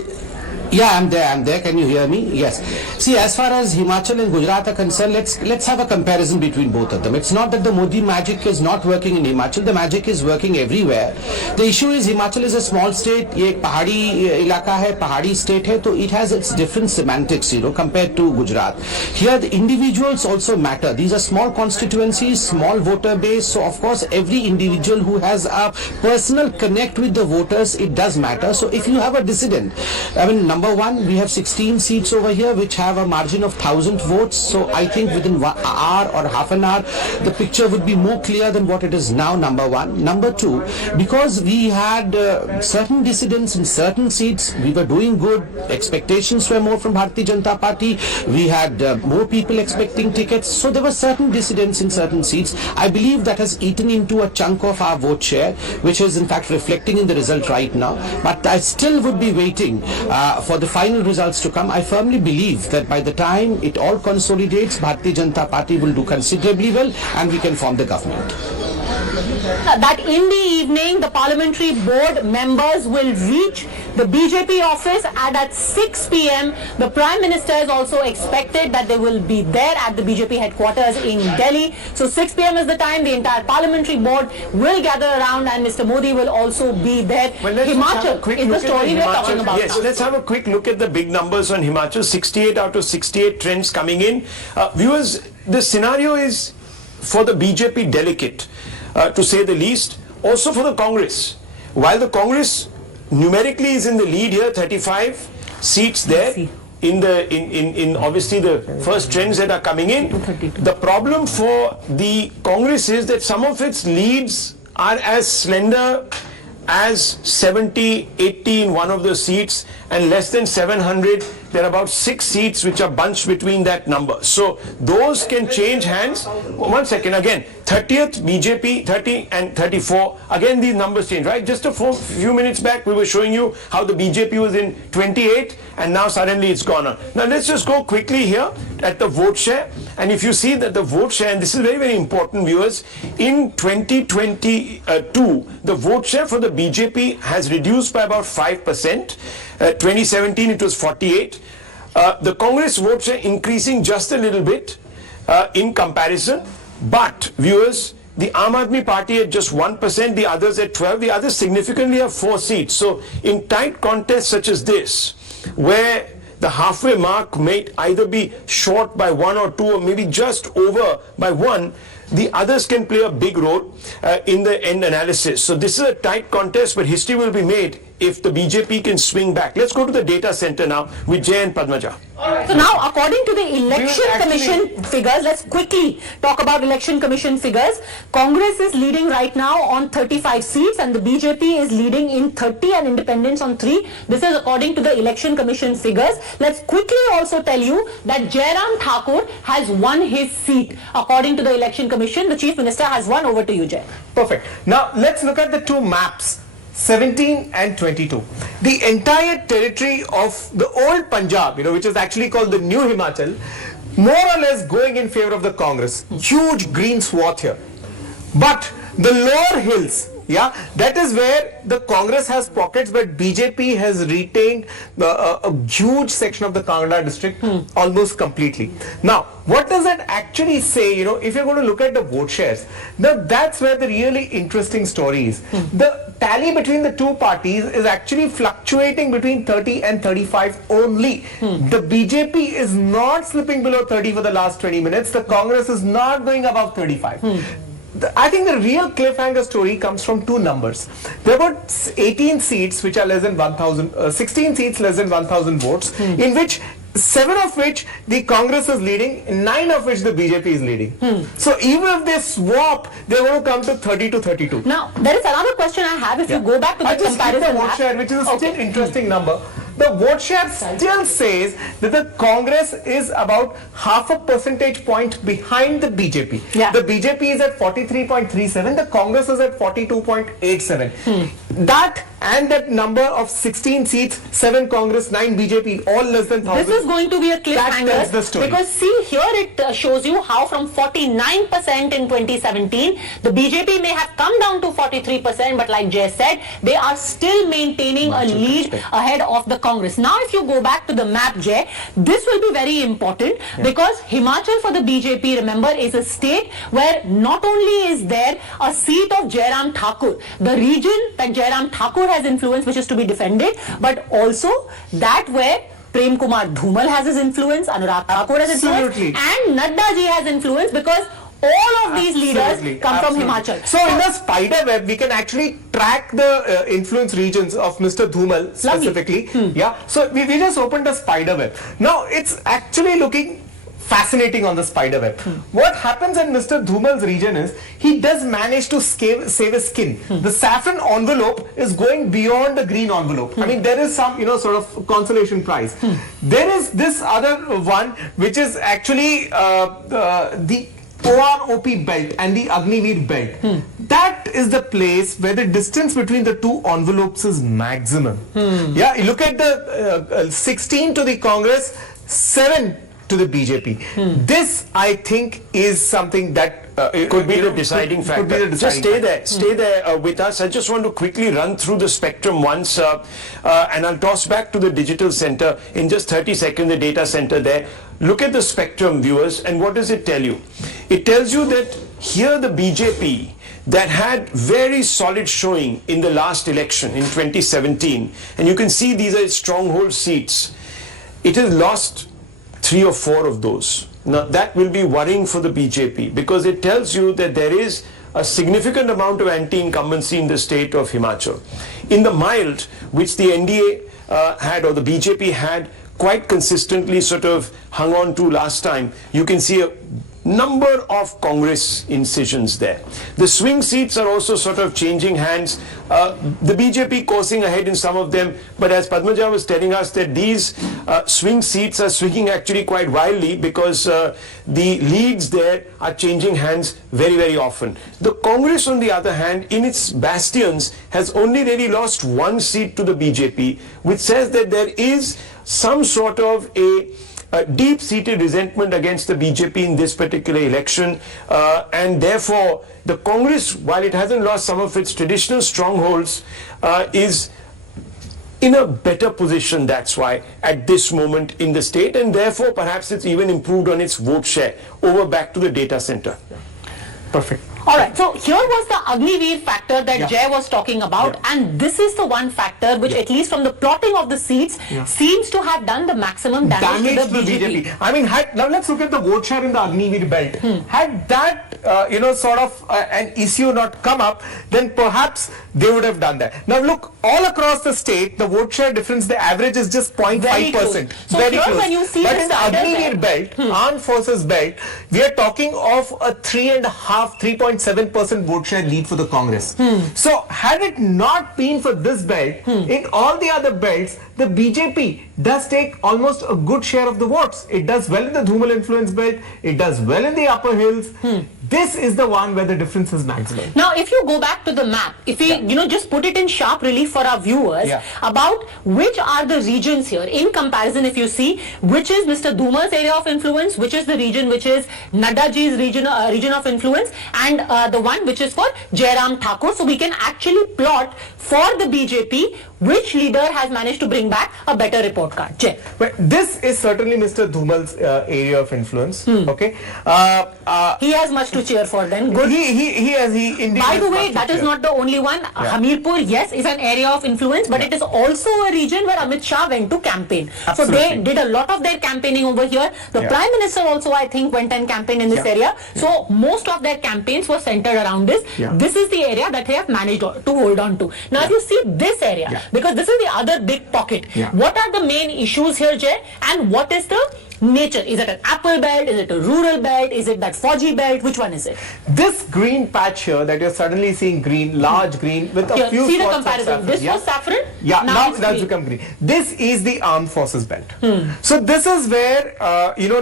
Yeah, I'm there. Can you hear me? Yes. See, as far as Himachal and Gujarat are concerned, let's have a comparison between both of them. It's not that the Modi magic is not working in Himachal. The magic is working everywhere. The issue is Himachal is a small state. ये एक पहाड़ी इलाका है, पहाड़ी state है, तो it has its different semantics, compared to Gujarat. Here, the individuals also matter. These are small constituencies, small voter base. So, of course, every individual who has a personal connect with the voters, it does matter. So, if you have a dissident, I mean, number one, we have 16 seats over here which have a margin of 1,000 votes. So I think within 1 hour or half an hour, the picture would be more clear than what it is now, number one. Number two, because we had certain dissidents in certain seats, we were doing good. Expectations were more from Bharatiya Janata Party. We had more people expecting tickets. So there were certain dissidents in certain seats. I believe that has eaten into a chunk of our vote share, which is in fact reflecting in the result right now. But I still would be waiting for the final results to come. I firmly believe that by the time it all consolidates, Bharatiya Janata Party will do considerably well and we can form the government. That in the evening, the parliamentary board members will reach the BJP office, and at 6 p.m. the Prime Minister is also expected that they will be there at the BJP headquarters in Delhi. So 6 p.m. is the time. The entire parliamentary board will gather around and Mr. Modi will also be there. Well, Himachal is the story we are talking about. Yes, let's have a quick look at the big numbers on Himachal. 68 out of 68 trends coming in. Viewers, the scenario is for the BJP delicate, to say the least. Also for the Congress. While the Congress numerically is in the lead here, 35 seats there in obviously the first trends that are coming in. The problem for the Congress is that some of its leads are as slender as 70, 80 in one of the seats and less than 700. There are about 6 seats which are bunched between that number. So those can change hands. 1 second again. 30th BJP 30 and 34. Again these numbers change, right? Just a few minutes back we were showing you how the BJP was in 28 and now suddenly it's gone on. Now let's just go quickly here at the vote share. And if you see that the vote share, and this is very, very important, viewers, in 2022 the vote share for the BJP has reduced by about 5%. 2017 it was 48. The Congress vote share increasing just a little bit in comparison. But viewers, the Aam Aadmi Party at just 1%, the others at 12, the others significantly have 4 seats. So in tight contests such as this, where the halfway mark may either be short by 1 or 2 or maybe just over by 1, the others can play a big role in the end analysis. So this is a tight contest, but history will be made if the BJP can swing back. Let's go to the data center now with Jay and Padmaja. So now, according to the Election Commission figures, let's quickly talk about Election Commission figures. Congress is leading right now on 35 seats and the BJP is leading in 30 and independents on 3. This is according to the Election Commission figures. Let's quickly also tell you that Jairam Thakur has won his seat. According to the Election Commission, the Chief Minister has won. Over to you, Jay. Perfect. Now, let's look at the 2 maps. 17 and 22. The entire territory of the old Punjab, which is actually called the new Himachal, more or less going in favor of the Congress. Huge green swath here. But the lower hills, that is where the Congress has pockets, but BJP has retained a huge section of the Kangra district almost completely. Now, what does that actually say? If you're going to look at the vote shares, that's where the really interesting story is. The tally between the two parties is actually fluctuating between 30 and 35 only. The BJP is not slipping below 30 for the last 20 minutes. The Congress is not going above 35. I think the real cliffhanger story comes from 2 numbers. There are about 18 seats which are less than 1,000, 16 seats less than 1,000 votes, in which 7 of which the Congress is leading, 9 of which the BJP is leading. So even if they swap, they won't come to 30 to 32. Now, there is another question I have. If you go back to the comparison vote share, which is a still interesting number. The vote share still says that the Congress is about half a percentage point behind the BJP. The BJP is at 43.37, the Congress is at 42.87. That and that number of 16 seats, 7 Congress, 9 BJP, all less than 1,000. This is going to be a That tells the cliffhanger story. because see here it shows you how from 49% in 2017 the BJP may have come down to 43%, but like Jay said, they are still maintaining a lead ahead of the Congress. Now if you go back to the map, Jay, this will be very important because Himachal for the BJP, remember, is a state where not only is there a seat of Jairam Thakur, the region that Jairam Thakur has influence which is to be defended, but also that where Prem Kumar Dhumal has his influence, Anurag Thakur has influence, and Nadda ji has influence because all of these leaders come from Himachal. So in the spider web, we can actually track the influence regions of Mr. Dhumal specifically. Yeah. So we just opened the spider web. Now it's actually looking fascinating on the spider web. What happens in Mr. Dhumal's region is he does manage to save his skin. The saffron envelope is going beyond the green envelope. I mean, there is some, sort of consolation prize. There is this other one which is actually the OROP belt and the Agniveer belt. That is the place where the distance between the two envelopes is maximum. Yeah, you look at the 16 to the Congress, 7 to the BJP. This, I think, is something that could be the deciding factor. Could be the Just deciding stay there with us. I just want to quickly run through the spectrum once, and I'll toss back to the digital center in just 30 seconds, the data center there. Look at the spectrum, viewers, and what does it tell you? It tells you that here the BJP that had very solid showing in the last election in 2017, and you can see these are stronghold seats. It has lost 3 or 4 of those. Now that will be worrying for the BJP because it tells you that there is a significant amount of anti-incumbency in the state of Himachal. In the mild, which the NDA had or the BJP had quite consistently sort of hung on to last time, you can see a number of Congress incisions there. The swing seats are also sort of changing hands. The BJP coursing ahead in some of them, but as Padmaja was telling us that these swing seats are swinging actually quite wildly because the leads there are changing hands very, very often. The Congress, on the other hand, in its bastions has only really lost 1 seat to the BJP, which says that there is some sort of a deep-seated resentment against the BJP in this particular election, and therefore the Congress, while it hasn't lost some of its traditional strongholds, is in a better position, that's why, at this moment in the state, and therefore perhaps it's even improved on its vote share. Over back to the data center. Perfect. Alright, so here was the Agniveer factor that Jay was talking about, and this is the one factor which at least from the plotting of the seats seems to have done the maximum damage to the BJP. I mean, now let's look at the vote share in the Agniveer belt. Had that, sort of an issue not come up, then perhaps they would have done that. Now look, all across the state, the vote share difference, the average is just 0.5%. So very here close. when you see but the in the spider Agniveer belt, Armed Forces belt, we are talking of a 3.7% vote share lead for the Congress. So had it not been for this belt, in all the other belts, the BJP does take almost a good share of the votes. It does well in the Dhumal influence belt, it does well in the upper hills. This is the one where the difference is maximum. Now, if you go back to the map, if we, just put it in sharp relief for our viewers about which are the regions here in comparison, if you see which is Mr. Dhumal's area of influence, which is the region which is Nadda ji's region of influence, and the one which is for Jairam Thakur. So we can actually plot for the BJP which leader has managed to bring back a better report card. Jay. But this is certainly Mr. Dhumal's area of influence. Okay. He has much to cheer for then. Good. He indeed. By the way, that is not the only one. Hamirpur, yes, is an area of influence, but it is also a region where Amit Shah went to campaign. So they did a lot of their campaigning over here. The Prime Minister also, I think, went and campaigned in this area. So most of their campaigns were centered around this. This is the area that they have managed to hold on to. Now, if you see this area, because this is the other big pocket, what are the main issues here, Jay? And what is the nature? Is it an apple belt? Is it a rural belt? Is it that Fauji belt? Which one is it? This green patch here that you're suddenly seeing green, large green with a Here, few see the spots of comparison. saffron. This was saffron. Yeah, now it's that's green. become green. This is the armed forces belt. So this is where,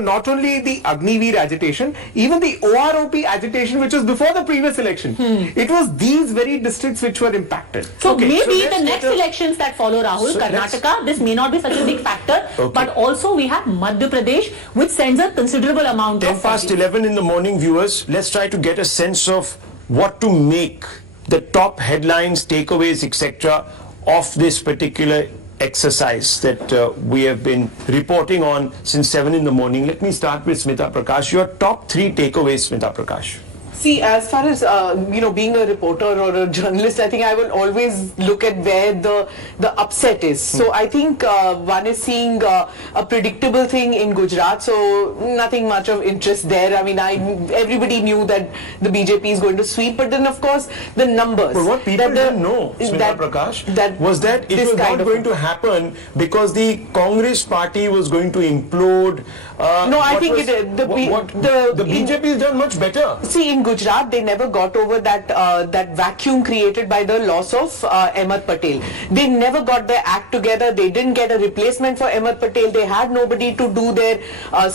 not only the Agniveer agitation, even the OROP agitation, which was before the previous election, it was these very districts which were impacted. So Okay, maybe let's the get next a- elections that follow, Rahul, So Karnataka, this may not be such a big factor, Okay. but also we have Madhya Pradesh, which sends a considerable amount 10 of past 11 in the morning, viewers. Let's try to get a sense of what to make, the top headlines, takeaways, etc. of this particular exercise that we have been reporting on since 7 in the morning. Let me start with Smita Prakash. Your top 3 takeaways, Smita Prakash. See, as far as being a reporter or a journalist, I think I will always look at where the upset is. So I think one is seeing a predictable thing in Gujarat, so nothing much of interest there. I mean, everybody knew that the BJP is going to sweep, but then of course the numbers. But what people didn't know, Smita Prakash, was that it was not going to happen because the Congress party was going to implode. No, I think the BJP has done much better. See, in Gujarat, they never got over that vacuum created by the loss of Ahmed Patel. They never got their act together. They didn't get a replacement for Ahmed Patel. They had nobody to do their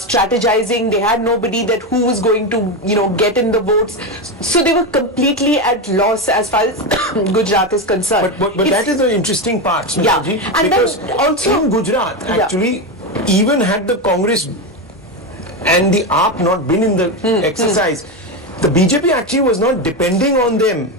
strategizing. They had nobody that who was going to get in the votes. So they were completely at loss as far as Gujarat is concerned. But that is the interesting part, Smita ji, and because then also in Gujarat, actually, even had the Congress and the AAP not been in the exercise, the BJP actually was not depending on them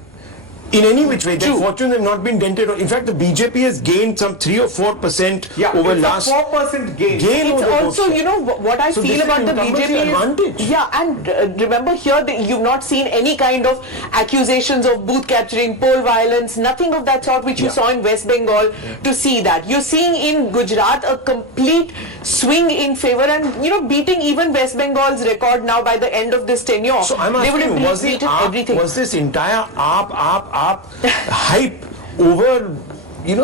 in any which way. Their fortunes have not been dented. In fact, the BJP has gained some 3 or 4% over last 4% gain. It's over also, what I So feel this is about the incumbency BJP advantage. is, and remember here that you've not seen any kind of accusations of booth capturing, poll violence, nothing of that sort which you saw in West Bengal to see that. You're seeing in Gujarat a complete swing in favor and, beating even West Bengal's record now by the end of this tenure. So I'm They would asking have you, beaten everything. was this entire AAP hype over,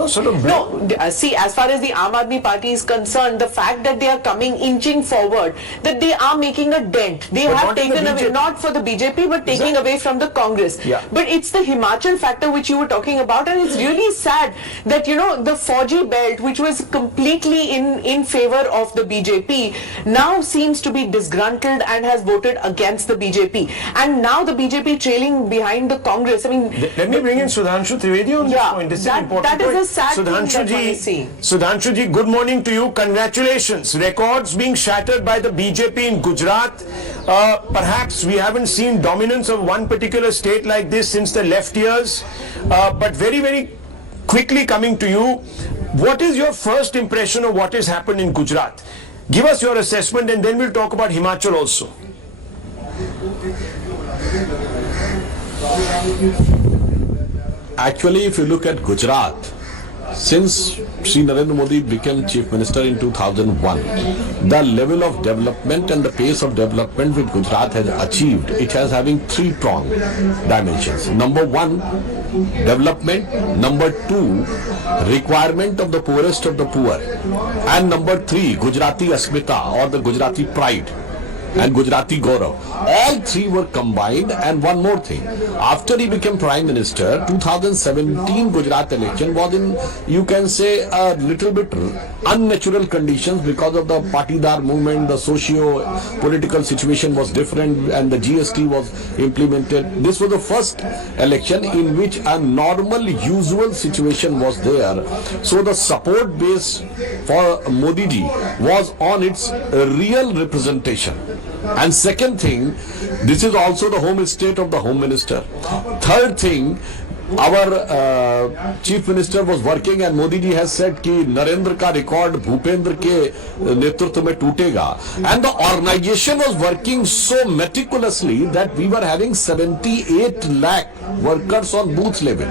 sort of... No, see, as far as the Aam Aadmi Party is concerned, the fact that they are coming, inching forward, that they are making a dent. They But have not in the taken away, BJP. not for the BJP, but taking away from the Congress. Yeah. But it's the Himachal factor which you were talking about, and it's really sad that, the Fauji belt, which was completely in favor of the BJP, now seems to be disgruntled and has voted against the BJP. And now the BJP trailing behind the Congress. I mean... Let me bring in Sudhanshu Trivedi on this point. This is important. That is a sad thing that Sudhanshu one is seeing. Sudhanshu ji, good morning to you. Congratulations. Records being shattered by the BJP in Gujarat. Perhaps we haven't seen dominance of one particular state like this since the left years. But very, very quickly coming to you, what is your first impression of what has happened in Gujarat? Give us your assessment and then we'll talk about Himachal also. Actually, if you look at Gujarat, since Sri Narendra Modi became Chief Minister in 2001, the level of development and the pace of development which Gujarat has achieved, it has having 3-pronged dimensions. Number 1, development. Number 2, requirement of the poorest of the poor. And number 3, Gujarati Asmita or the Gujarati pride and Gujarati Gaurav. All 3 were combined. And one more thing, after he became Prime Minister, 2017 Gujarat election was in, you can say, a little bit unnatural conditions because of the Patidar movement, the socio-political situation was different and the GST was implemented. This was the first election in which a normal, usual situation was there. So the support base for Modi ji was on its real representation. And second thing, this is also the home state of the Home Minister. Third thing, our Chief Minister was working and Modi ji has said कि नरेंद्र का record Bhupendra के नेतृत्व में टूटेगा. And the organization was working so meticulously that we were having 78 lakh workers on booth level,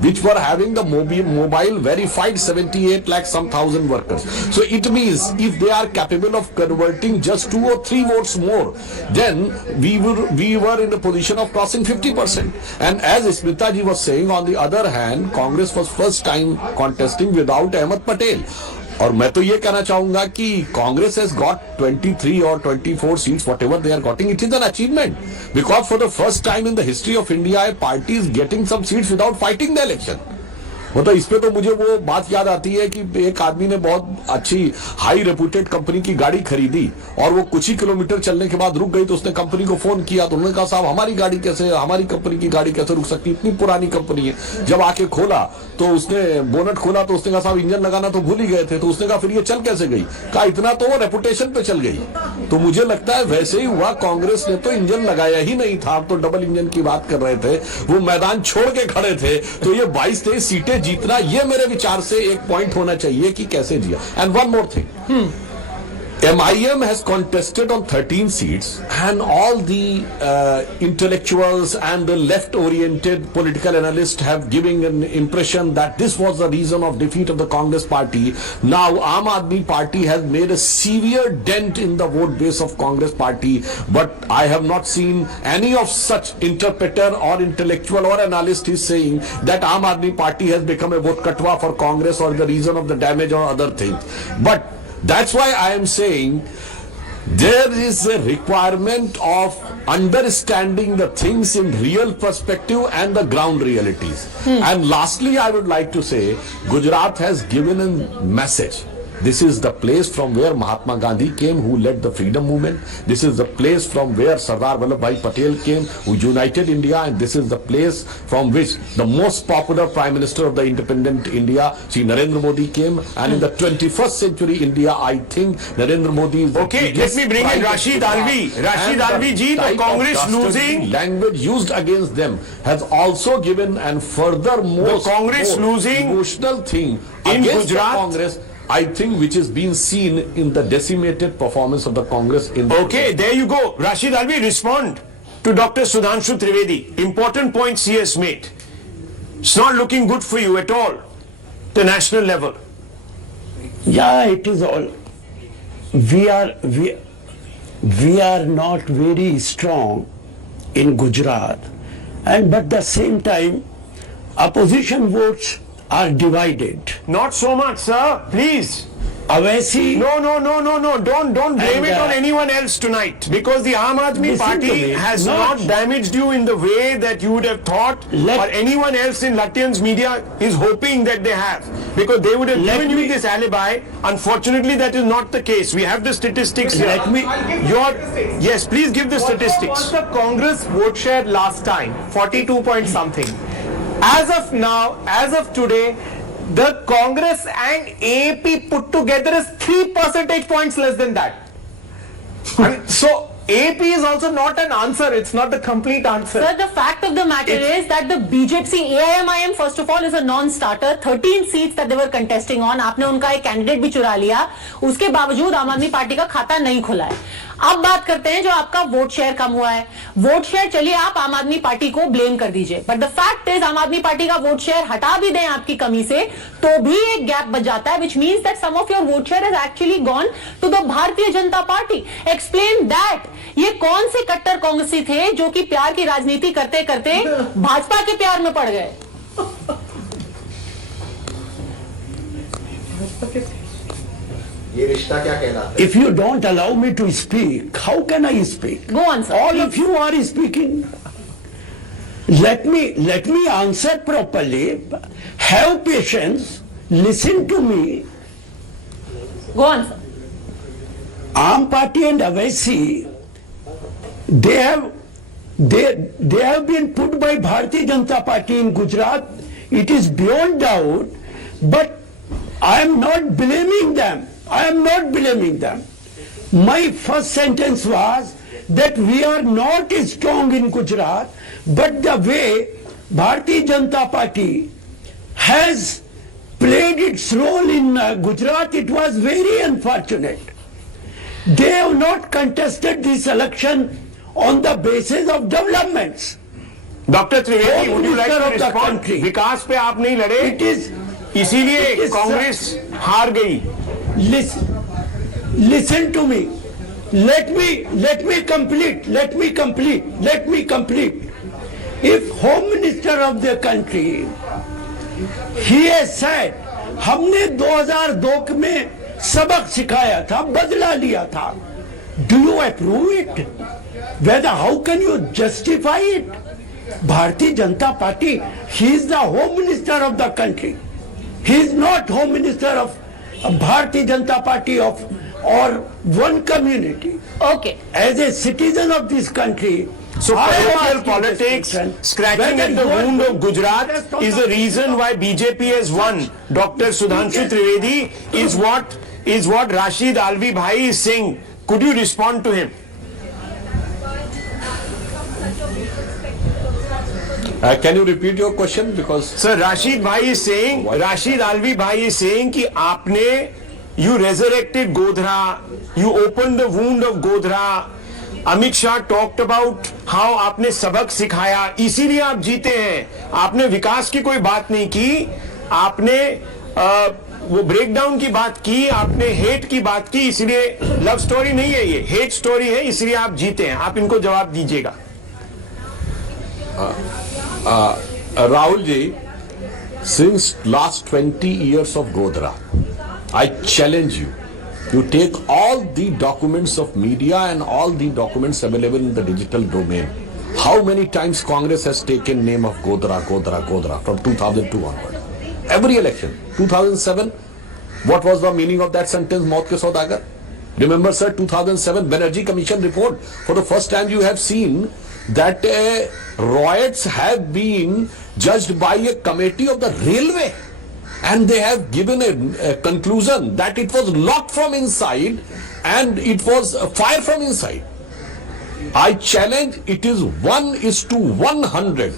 which were having the mobile verified 78 lakh some thousand workers. So it means if they are capable of converting just 2 or 3 votes more, then we were in a position of crossing 50%. And as Smita ji was saying, on the other hand, Congress was first time contesting without Ahmed Patel. और मैं तो ये कहना चाहूंगा कि Congress has got 23 और 24 seats whatever they are getting, it is an achievement because for the first time in the history of India a party is getting some seats without fighting the election. मतलब इस पे तो मुझे वो बात याद आती है कि एक आदमी ने बहुत अच्छी हाई रेपुटेड कंपनी की गाड़ी खरीदी और वो कुछ ही किलोमीटर चलने के बाद रुक गई, तो उसने कंपनी को फोन किया तो उन्होंने कहा साहब हमारी गाड़ी कैसे, हमारी कंपनी की गाड़ी कैसे रुक सकती, इतनी पुरानी कंपनी है। जब आके खोला तो उसने बोनट खोला तो उसने कहा साहब इंजन लगाना तो भूल ही गए थे। तो उसने कहा फिर ये चल कैसे गई, कहा इतना तो वो रेपुटेशन पे चल गई। तो मुझे लगता है वैसे ही हुआ, कांग्रेस ने तो इंजन लगाया ही नहीं था, तो डबल इंजन की बात कर रहे थे, वो मैदान छोड़ के खड़े थे। तो ये 22-23 सीटें जीतना ये मेरे विचार से एक पॉइंट होना चाहिए कि कैसे जिया। And one more thing, MIM has contested on 13 seats and all the intellectuals and the left-oriented political analysts have given an impression that this was the reason of defeat of the Congress party. Now Aam Aadmi party has made a severe dent in the vote base of Congress party, but I have not seen any of such interpreter or intellectual or analyst is saying that Aam Aadmi party has become a vote katwa for Congress or the reason of the damage or other things. But that's why I am saying there is a requirement of understanding the things in real perspective and the ground realities. And lastly, I would like to say Gujarat has given a message. This is the place from where Mahatma Gandhi came, who led the freedom movement. This is the place from where Sardar Vallabhbhai Patel came, who united India. And this is the place from which the most popular Prime Minister of the independent India, Shri Narendra Modi, came. And in the 21st century India, I think Narendra Modi is the Okay, let me bring in Rashid Alvi. Rashid Alvi ji, the Congress losing language used against them has also given and furthermore the Congress losing emotional thing in against Gujarat. the Congress, I think, which is being seen in the decimated performance of the Congress in the Okay, there you go. Rashid Alvi, respond to Dr. Sudhanshu Trivedi. Important points he has made. It's not looking good for you at all, the national level. Yeah, it is all. We are not very strong in Gujarat, and but at the same time, opposition votes are divided. Not so much, sir. Please. Awaisi. No. Don't blame And, it on anyone else tonight. Because the Aam Aadmi Listen to party me. has not damaged you in the way that you would have thought, or anyone else in Lutyens media is hoping that they have. Because they would have given you this alibi. Unfortunately, that is not the case. We have the statistics here. Yes, please give the statistics. What was the Congress vote share last time? 42 point something. As of now, as of today, the Congress and AAP put together is 3 percentage points less than that. I mean, so AP is also not an answer. It's not the complete answer. Sir, the fact of the matter is that the BJP, AIMIM first of all is a non-starter. 13 seats that they were contesting on, आपने उनका एक candidate भी चुरा लिया, उसके बावजूद आम आदमी पार्टी का खाता नहीं खुला है। अब बात करते हैं जो आपका वोट शेयर कम हुआ है। वोट शेयर चलिए आप आम आदमी पार्टी को ब्लेम कर दीजिए, बट द फैक्ट इज आम आदमी पार्टी का वोट शेयर हटा भी दें आपकी कमी से तो भी एक गैप बच जाता है, which means that some of your vote share has actually gone to the Bharatiya Janata party. Explain that. ये कौन से कट्टर कांग्रेसी थे जो कि प्यार की राजनीति करते करते भाजपा के प्यार में पड़ गए? ये रिश्ता क्या कहलाता है? If you don't allow me to speak, how can I speak? Go on, sir. All of you are speaking. Let me answer properly. Have patience. Listen to me. Go on, sir. Aam Party and Awaisi, they have been put by Bharatiya Janata Party in Gujarat. It is beyond doubt, but I am not blaming them. My first sentence was that we are not strong in Gujarat, but the way Bharatiya Janata Party has played its role in Gujarat, it was very unfortunate. They have not contested this election on the basis of developments. Dr. Trivedi, would you like to respond? विकास पे आप नहीं लड़े, इसीलिए कांग्रेस हार गई. Listen to me. Let me complete. If Home Minister of the country, he has said हमने 2002 में सबक सिखाया था, बदला लिया था. Do you approve it? Whether how can you justify it? Bharatiya Janata Party, he is the Home Minister of the country. He is not Home Minister of Bharatiya Janata Party of or one community. Okay. As a citizen of this country, so parochial politics, scratching at the wound of Gujarat is the reason why BJP has won. Dr. Sudhanshu Trivedi is what Rashid Alvi Bhai is saying. Could you respond to him? Can you repeat your question? Because Sir, Rashid Alvi Bhai is saying कि आपने you resurrected Godhra, you opened the wound of Godhra. Amit Shah talked about how आपने सबक सिखाया, इसीलिए आप जीते हैं. आपने विकास की कोई बात नहीं की, आपने वो ब्रेकडाउन की बात की, आपने हेट की बात की, इसलिए लव स्टोरी नहीं है ये, हेट स्टोरी है, इसलिए आप जीते हैं. आप इनको जवाब दीजिएगा. Rahul ji, since last 20 years of Godhra, I challenge you. You take all the documents of media and all the documents available in the digital domain. How many times Congress has taken name of Godhra from 2002 onward? Every election. 2007, what was the meaning of that sentence, Maut ke Saudagar? Remember sir, 2007 Banerjee Commission report. For the first time you have seen that riots have been judged by a committee of the railway. And they have given a conclusion that it was locked from inside and it was fire from inside. I challenge, it is 1:100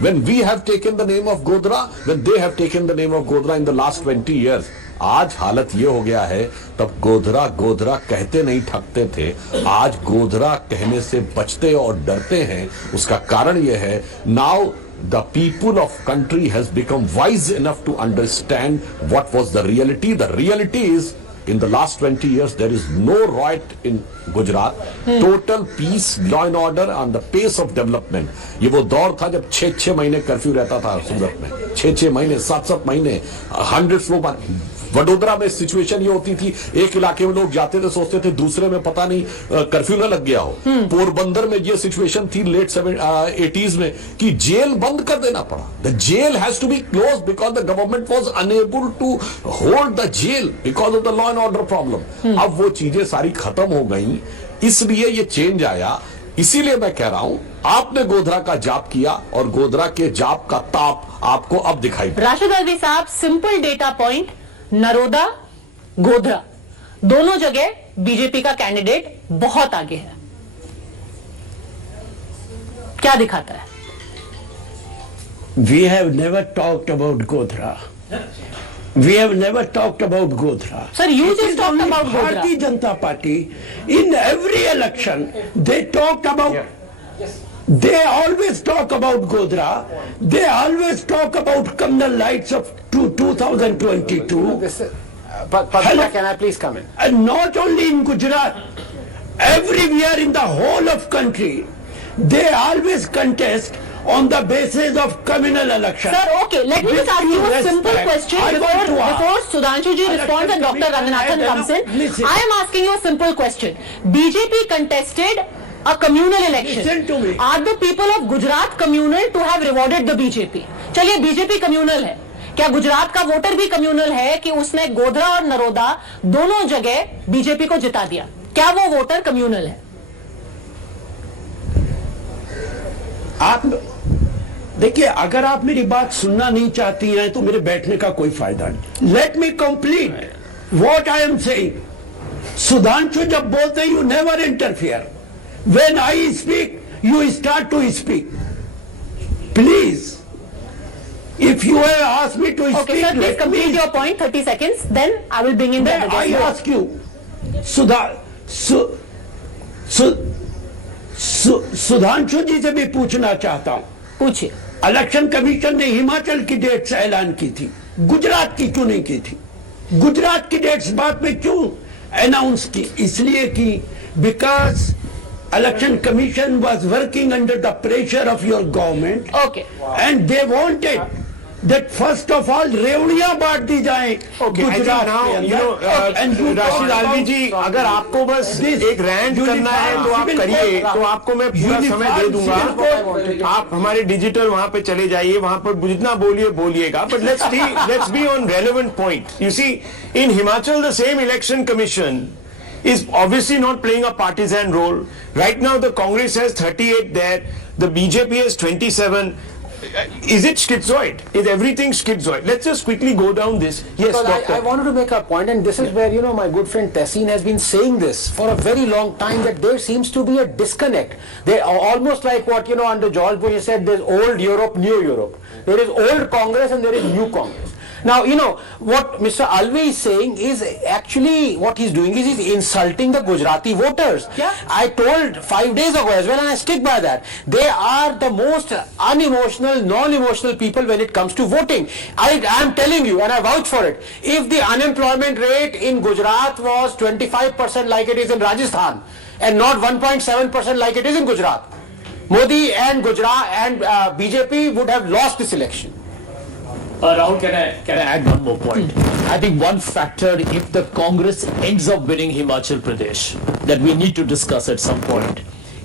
when we have taken the name of Godhra, when they have taken the name of Godhra in the last 20 years. आज हालत ये हो गया है, तब गोधरा गोधरा कहते नहीं थकते थे, आज गोधरा कहने से बचते और डरते हैं. उसका कारण ये है, now the people of country has become wise enough to understand what was the reality. The reality is, in the last 20 years, there is no riot in Gujarat. Total peace, law and order, and the pace of development. ये वो दौर था जब 6-6 महीने curfew रहता था सूरत में, 6-6 महीने, 7-7 महीने, 100 लोग. वडोदरा में सिचुएशन ये होती थी, एक इलाके में लोग जाते थे, सोचते थे दूसरे में पता नहीं कर्फ्यू ना लग गया हो. पोरबंदर में ये सिचुएशन थी लेट 80s में कि जेल बंद कर देना पड़ा. The jail has to be close because the government was unable to hold the jail because of the law and order problem. अब वो चीजें सारी खत्म हो गई, इसलिए ये चेंज आया. इसीलिए मैं कह रहा हूं, आपने गोधरा का जाप किया और गोधरा के जाप का ताप आपको अब दिखाई. राशिद अलवी साहब, simple data point, Naroda, Godhra दोनों जगह बीजेपी का कैंडिडेट बहुत आगे है. क्या दिखाता है? We have never talked about Godhra. We have never talked about Godhra. Sir, you just talked about Godhra. Bharatiya Janata Party, in every election, they talked about. They always talk about Godhra. They always talk about communal lights of 2022. Hello, can I please come in? And not only in Gujarat, everywhere in the whole of country, they always contest on the basis of communal election. Sir, okay, let me just ask you a simple question before Sudhanshu ji responds and Dr. Ranganathan comes in. I am asking you a simple question. BJP contested a communal election. Listen to me. Are the people of Gujarat communal to have rewarded the BJP? चलिए BJP communal है, क्या गुजरात का voter भी communal है कि उसने गोधरा और नरोदा दोनों जगह बीजेपी को जिता दिया? क्या वो वोटर कम्युनल है? आप देखिए, अगर आप मेरी बात सुनना नहीं चाहती हैं तो मेरे बैठने का कोई फायदा नहीं. Let me complete what I am saying. Sudhanshu जब बोलते you never interfere. When I speak you start to speak. Please, if you have asked me to speak, okay, sir, please complete your point. 30 seconds. Then I will bring in the other guests. I ask you, Sudhanshu ji से भी पूछना चाहता हूं. पूछिए. Election commission ने हिमाचल की dates ऐलान की थी, गुजरात की क्यों नहीं की थी? गुजरात की डेट्स बाद में क्यों अनाउंस की? इसलिए की because election commission was working under the pressure of your government. Okay. And they wanted that first of all रेवड़ियां बांट दी जाए Okay, I think now, you know, Rashid आलवी जी, अगर आपको बस एक रैंट करना है तो आप करिए, तो आपको मैं पूरा समय दे दूंगा. आप हमारे डिजिटल वहां पे चले जाइए, वहां पर जितना बोलिएगा. But let's be on relevant point. You see, in Himachal, the same election commission is obviously not playing a partisan role. Right now, the Congress has 38 there, the BJP has 27. Is it schizoid? Is everything schizoid? Let's just quickly go down this. Yes, Doctor. I wanted to make a point, and this is where, you know, my good friend Tessin has been saying this for a very long time, that there seems to be a disconnect. They are almost like what, you know, under George Bush he said, there's old Europe, new Europe. There is old Congress and there is new Congress. Now, you know, what Mr. Alvi is saying is actually, what he's doing is he's insulting the Gujarati voters. Yeah. I told 5 days ago as well, and I stick by that. They are the most unemotional, non-emotional people when it comes to voting. I am telling you, and I vouch for it, if the unemployment rate in Gujarat was 25% like it is in Rajasthan, and not 1.7% like it is in Gujarat, Modi and Gujarat and BJP would have lost this election. Rahul, can I add one more point? I think one factor, if the Congress ends up winning Himachal Pradesh, that we need to discuss at some point,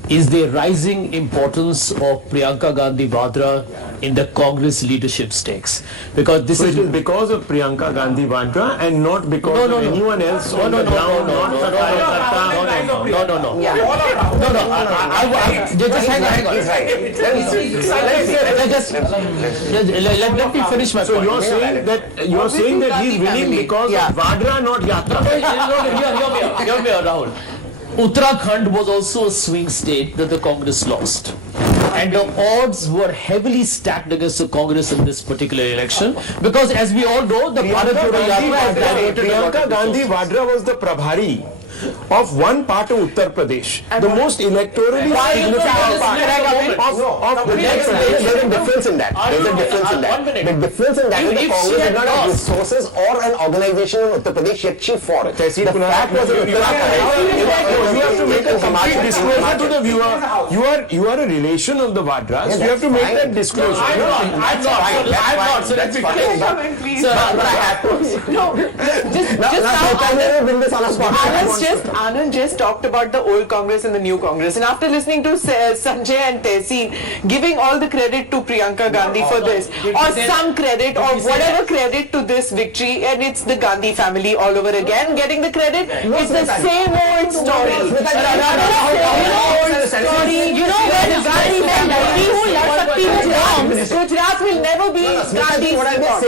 is the rising importance of Priyanka Gandhi Vadra in the Congress leadership stakes. Because this is because of Priyanka Gandhi Vadra and not because of anyone else on the ground. Just hang on. Let me finish my point. So you're saying that he's winning because of Vadra, not Yatra. Hear me, Rahul. Uttarakhand was also a swing state that the Congress lost. And the odds were heavily stacked against the Congress in this particular election because, as we all know, the Bharat Jodo Yatra has diverted Priyanka Gandhi Vadra was the Prabhari of one part of Uttar Pradesh, the most electorally significant part of the next state. There's a difference in that. The difference in that is the Congress did not have resources or an organization in Uttar Pradesh yet she fought. The fact was that you have to make a complete disclosure to the viewer. You are a relation of the Vadras. You have to make that disclosure. I'm not. So let's be clear. Anand just talked about the old Congress and the new Congress, and after listening to Sanjay and Tehseen giving all the credit to Priyanka Gandhi for this, or some credit or whatever credit to this victory, and it's the Gandhi family all over again getting the credit, it's the same old story. You know, Gujarat will never be Gandhi's spot.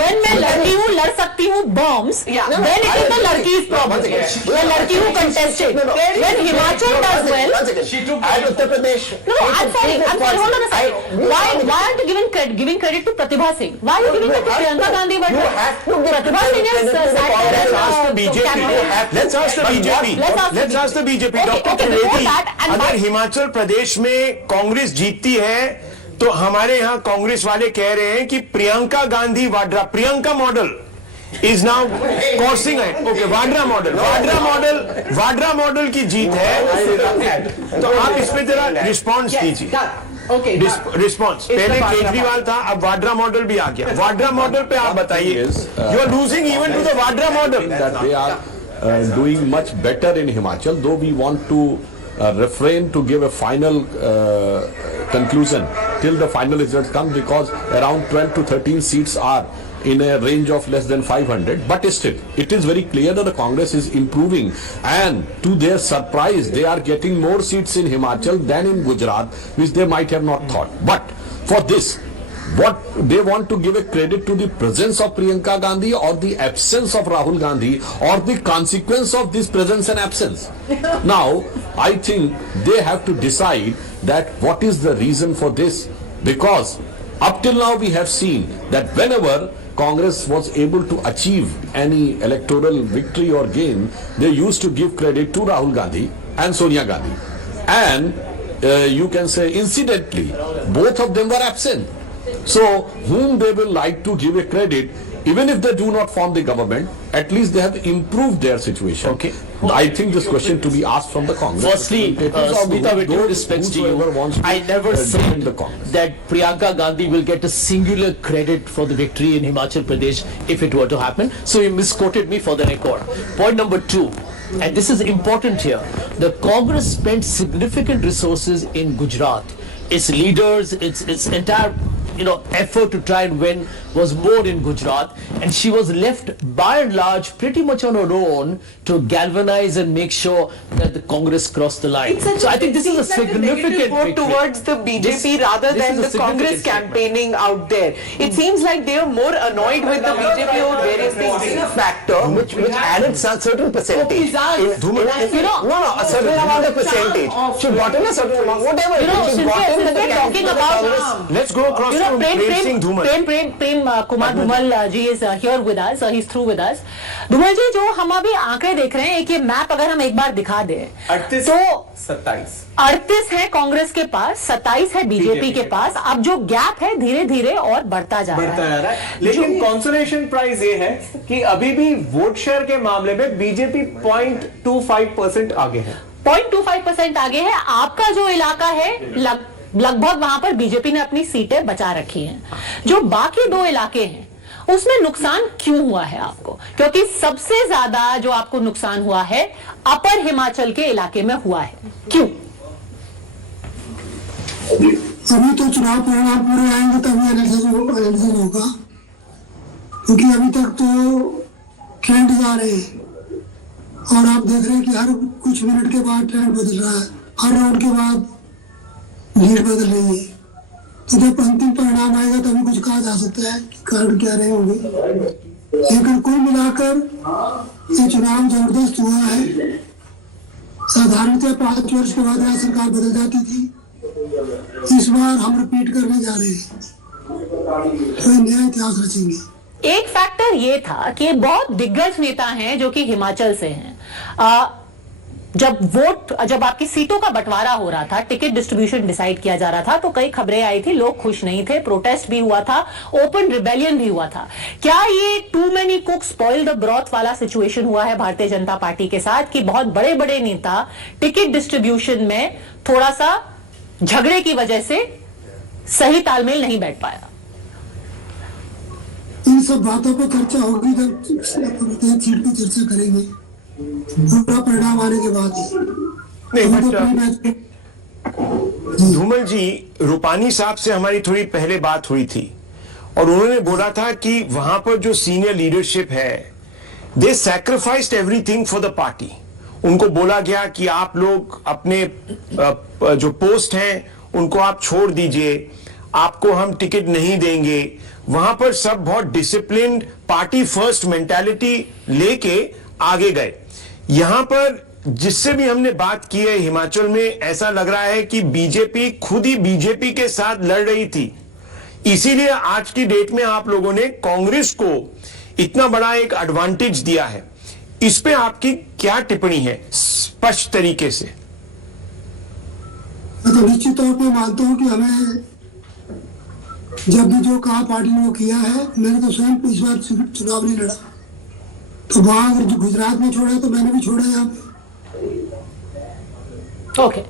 When मैं लड़की हूँ लड़ सकती हूँ bombs, then it is the लड़की's problem. The लड़की who contested. When Himachal does well, at Uttar Pradesh. No, I'm sorry. Hold on a second. Why aren't you giving credit to Pratibha Singh? Why are you giving it to Priyanka Gandhi? But Pratibha Singh is Let's ask the BJP. Dr. Trivedi, अगर हिमाचल प्रदेश में कांग्रेस जीतती है तो हमारे यहाँ कांग्रेस वाले कह रहे हैं कि Priyanka Gandhi Vadra, Priyanka model is now coursing ahead. Okay, Vadra model की जीत है, तो आप इस पे जरा रिस्पॉन्स दीजिए. रिस्पॉन्स पहले केजरीवाल था, अब वाड्रा मॉडल भी आ गया. वाड्रा मॉडल पे आप बताइए. You are losing even to the Vadra model. That they are doing much better in Himachal, though we want to refrain to give a final conclusion till the final result comes, because around 12 to 13 seats are in a range of less than 500, but still it is very clear that the Congress is improving, and to their surprise they are getting more seats in Himachal than in Gujarat, which they might have not thought. But for this, what they want to give a credit to the presence of Priyanka Gandhi or the absence of Rahul Gandhi, or the consequence of this presence and absence. Now I think they have to decide that what is the reason for this, because up till now we have seen that whenever Congress was able to achieve any electoral victory or gain, they used to give credit to Rahul Gandhi and Sonia Gandhi, and you can say incidentally both of them were absent. So whom they will like to give a credit even if they do not form the government, at least they have improved their situation. Okay. I think this question to be asked from the Congress. Firstly, Smita, with due respects to you, I never said that Priyanka Gandhi will get a singular credit for the victory in Himachal Pradesh if it were to happen. So you misquoted me for the record. Point number 2, and this is important here, the Congress spent significant resources in Gujarat. Its leaders, its entire effort to try and win was more in Gujarat, and she was left by and large pretty much on her own to galvanize and make sure that the Congress crossed the line. So I think this is a significant vote towards the BJP rather than the Congress campaigning out there. It seems like they are more annoyed with the BJP over various things. Factor which added certain percentage. A certain amount of percentage. She got in a certain amount, whatever. She got in the talking about. Let's go across to Prem Singh Dhumal. Prem Kumar Dhumal ji is here with us. He's through with us. Dhumal ji, जो हम अभी आंकड़े देख रहे हैं, एक ये map अगर हम एक बार दिखा दें, 38 है कांग्रेस के पास, 27 है बीजेपी के पास. अब जो गैप है धीरे धीरे और बढ़ता जा रहा है. लेकिन कंसोलेशन प्राइस ये है कि अभी भी वोट शेयर के मामले में बीजेपी 0.25% आगे है. 0.25% आगे है. आपका जो इलाका है लगभग वहां पर बीजेपी ने अपनी सीटें बचा रखी हैं. जो बाकी 2 इलाके हैं उसमें नुकसान क्यों हुआ है आपको? क्योंकि सबसे ज्यादा जो आपको नुकसान हुआ है अपर हिमाचल के इलाके में हुआ है. क्यों? अभी तो चुनाव परिणाम पूरे आएंगे तभी एनालिसिस होगा, क्योंकि अभी तक तो ट्रेंड आ रहे हैं और आप देख रहे हैं कि हर कुछ मिनट के बाद ट्रेंड बदल रहा है, हर राउंड के बाद लीड बदल रही है. तो जब अंतिम परिणाम आएगा तभी कुछ कहा जा सकता है कि कारण क्या रहे होंगे. लेकिन कुल मिलाकर ये चुनाव जबरदस्त हुआ है. साधारणतः 5 वर्ष के बाद यहाँ सरकार बदल जाती थी. इस बार हम रिपीट करने जा रहे हैं, तो नया इतिहास रचेंगे. एक फैक्टर ये था कि बहुत दिग्गज नेता हैं जो कि हिमाचल से हैं. जब आपकी सीटों का बंटवारा हो रहा था, टिकट डिस्ट्रीब्यूशन डिसाइड किया जा रहा था, तो कई खबरें आई थी, लोग खुश नहीं थे, प्रोटेस्ट भी हुआ था, ओपन रिबेलियन भी हुआ था. क्या ये too many cook spoil the broth वाला सिचुएशन हुआ है भारतीय जनता पार्टी के साथ कि बहुत बड़े बड़े नेता टिकट डिस्ट्रीब्यूशन में थोड़ा सा झगड़े की वजह से सही तालमेल नहीं बैठ पाया? इन सब बातों पर चर्चा होगी जब सीट पर चर्चा करेंगे, पूरा परिणाम आने के बाद ही. धूमल जी, रूपानी साहब से हमारी थोड़ी पहले बात हुई थी और उन्होंने बोला था कि वहां पर जो सीनियर लीडरशिप है, they sacrificed everything for the party. उनको बोला गया कि आप लोग अपने जो पोस्ट हैं उनको आप छोड़ दीजिए, आपको हम टिकट नहीं देंगे. वहां पर सब बहुत डिसिप्लिन्ड पार्टी फर्स्ट मेंटालिटी लेके आगे गए. यहां पर जिससे भी हमने बात की है हिमाचल में, ऐसा लग रहा है कि बीजेपी खुद ही बीजेपी के साथ लड़ रही थी. इसीलिए आज की डेट में आप लोगों ने कांग्रेस को इतना बड़ा एक एडवांटेज दिया है. इस पे आपकी क्या टिप्पणी है स्पष्ट तरीके से? मैं तो निश्चित तौर पर मानता हूं कि हमें जब भी जो कहा पार्टी ने वो किया है. मैंने तो स्वयं इस बार चुनाव नहीं लड़ा, तो वहां अगर गुजरात में छोड़ा तो मैंने भी छोड़ा यहाँ पे. ओके,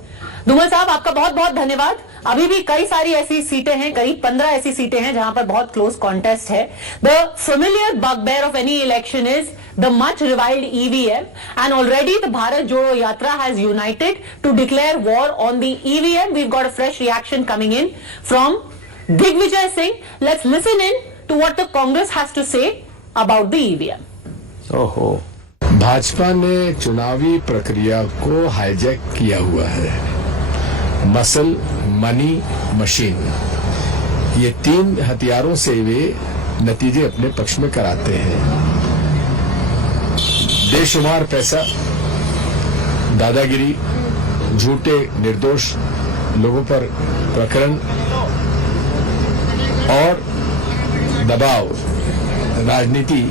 धूमल साहब आपका बहुत बहुत धन्यवाद. अभी भी कई सारी ऐसी सीटें हैं, करीब 15 ऐसी सीटें हैं जहां पर बहुत क्लोज कॉन्टेस्ट है. The familiar bugbear of any election is the much reviled EVM, and already the Bharat Jodo Yatra has united to declare war on the EVM. We've got a fresh reaction coming in from Digvijay Singh. Let's listen in to what the Congress has to say about the EVM. ओहो, भाजपा ने चुनावी प्रक्रिया को hijack किया हुआ है. Muscle, money, machine, ये 3 हथियारों से वे नतीजे अपने पक्ष में कराते हैं. बेशुमार पैसा, दादागिरी, झूठे निर्दोष लोगों पर प्रकरण और दबाव, राजनीति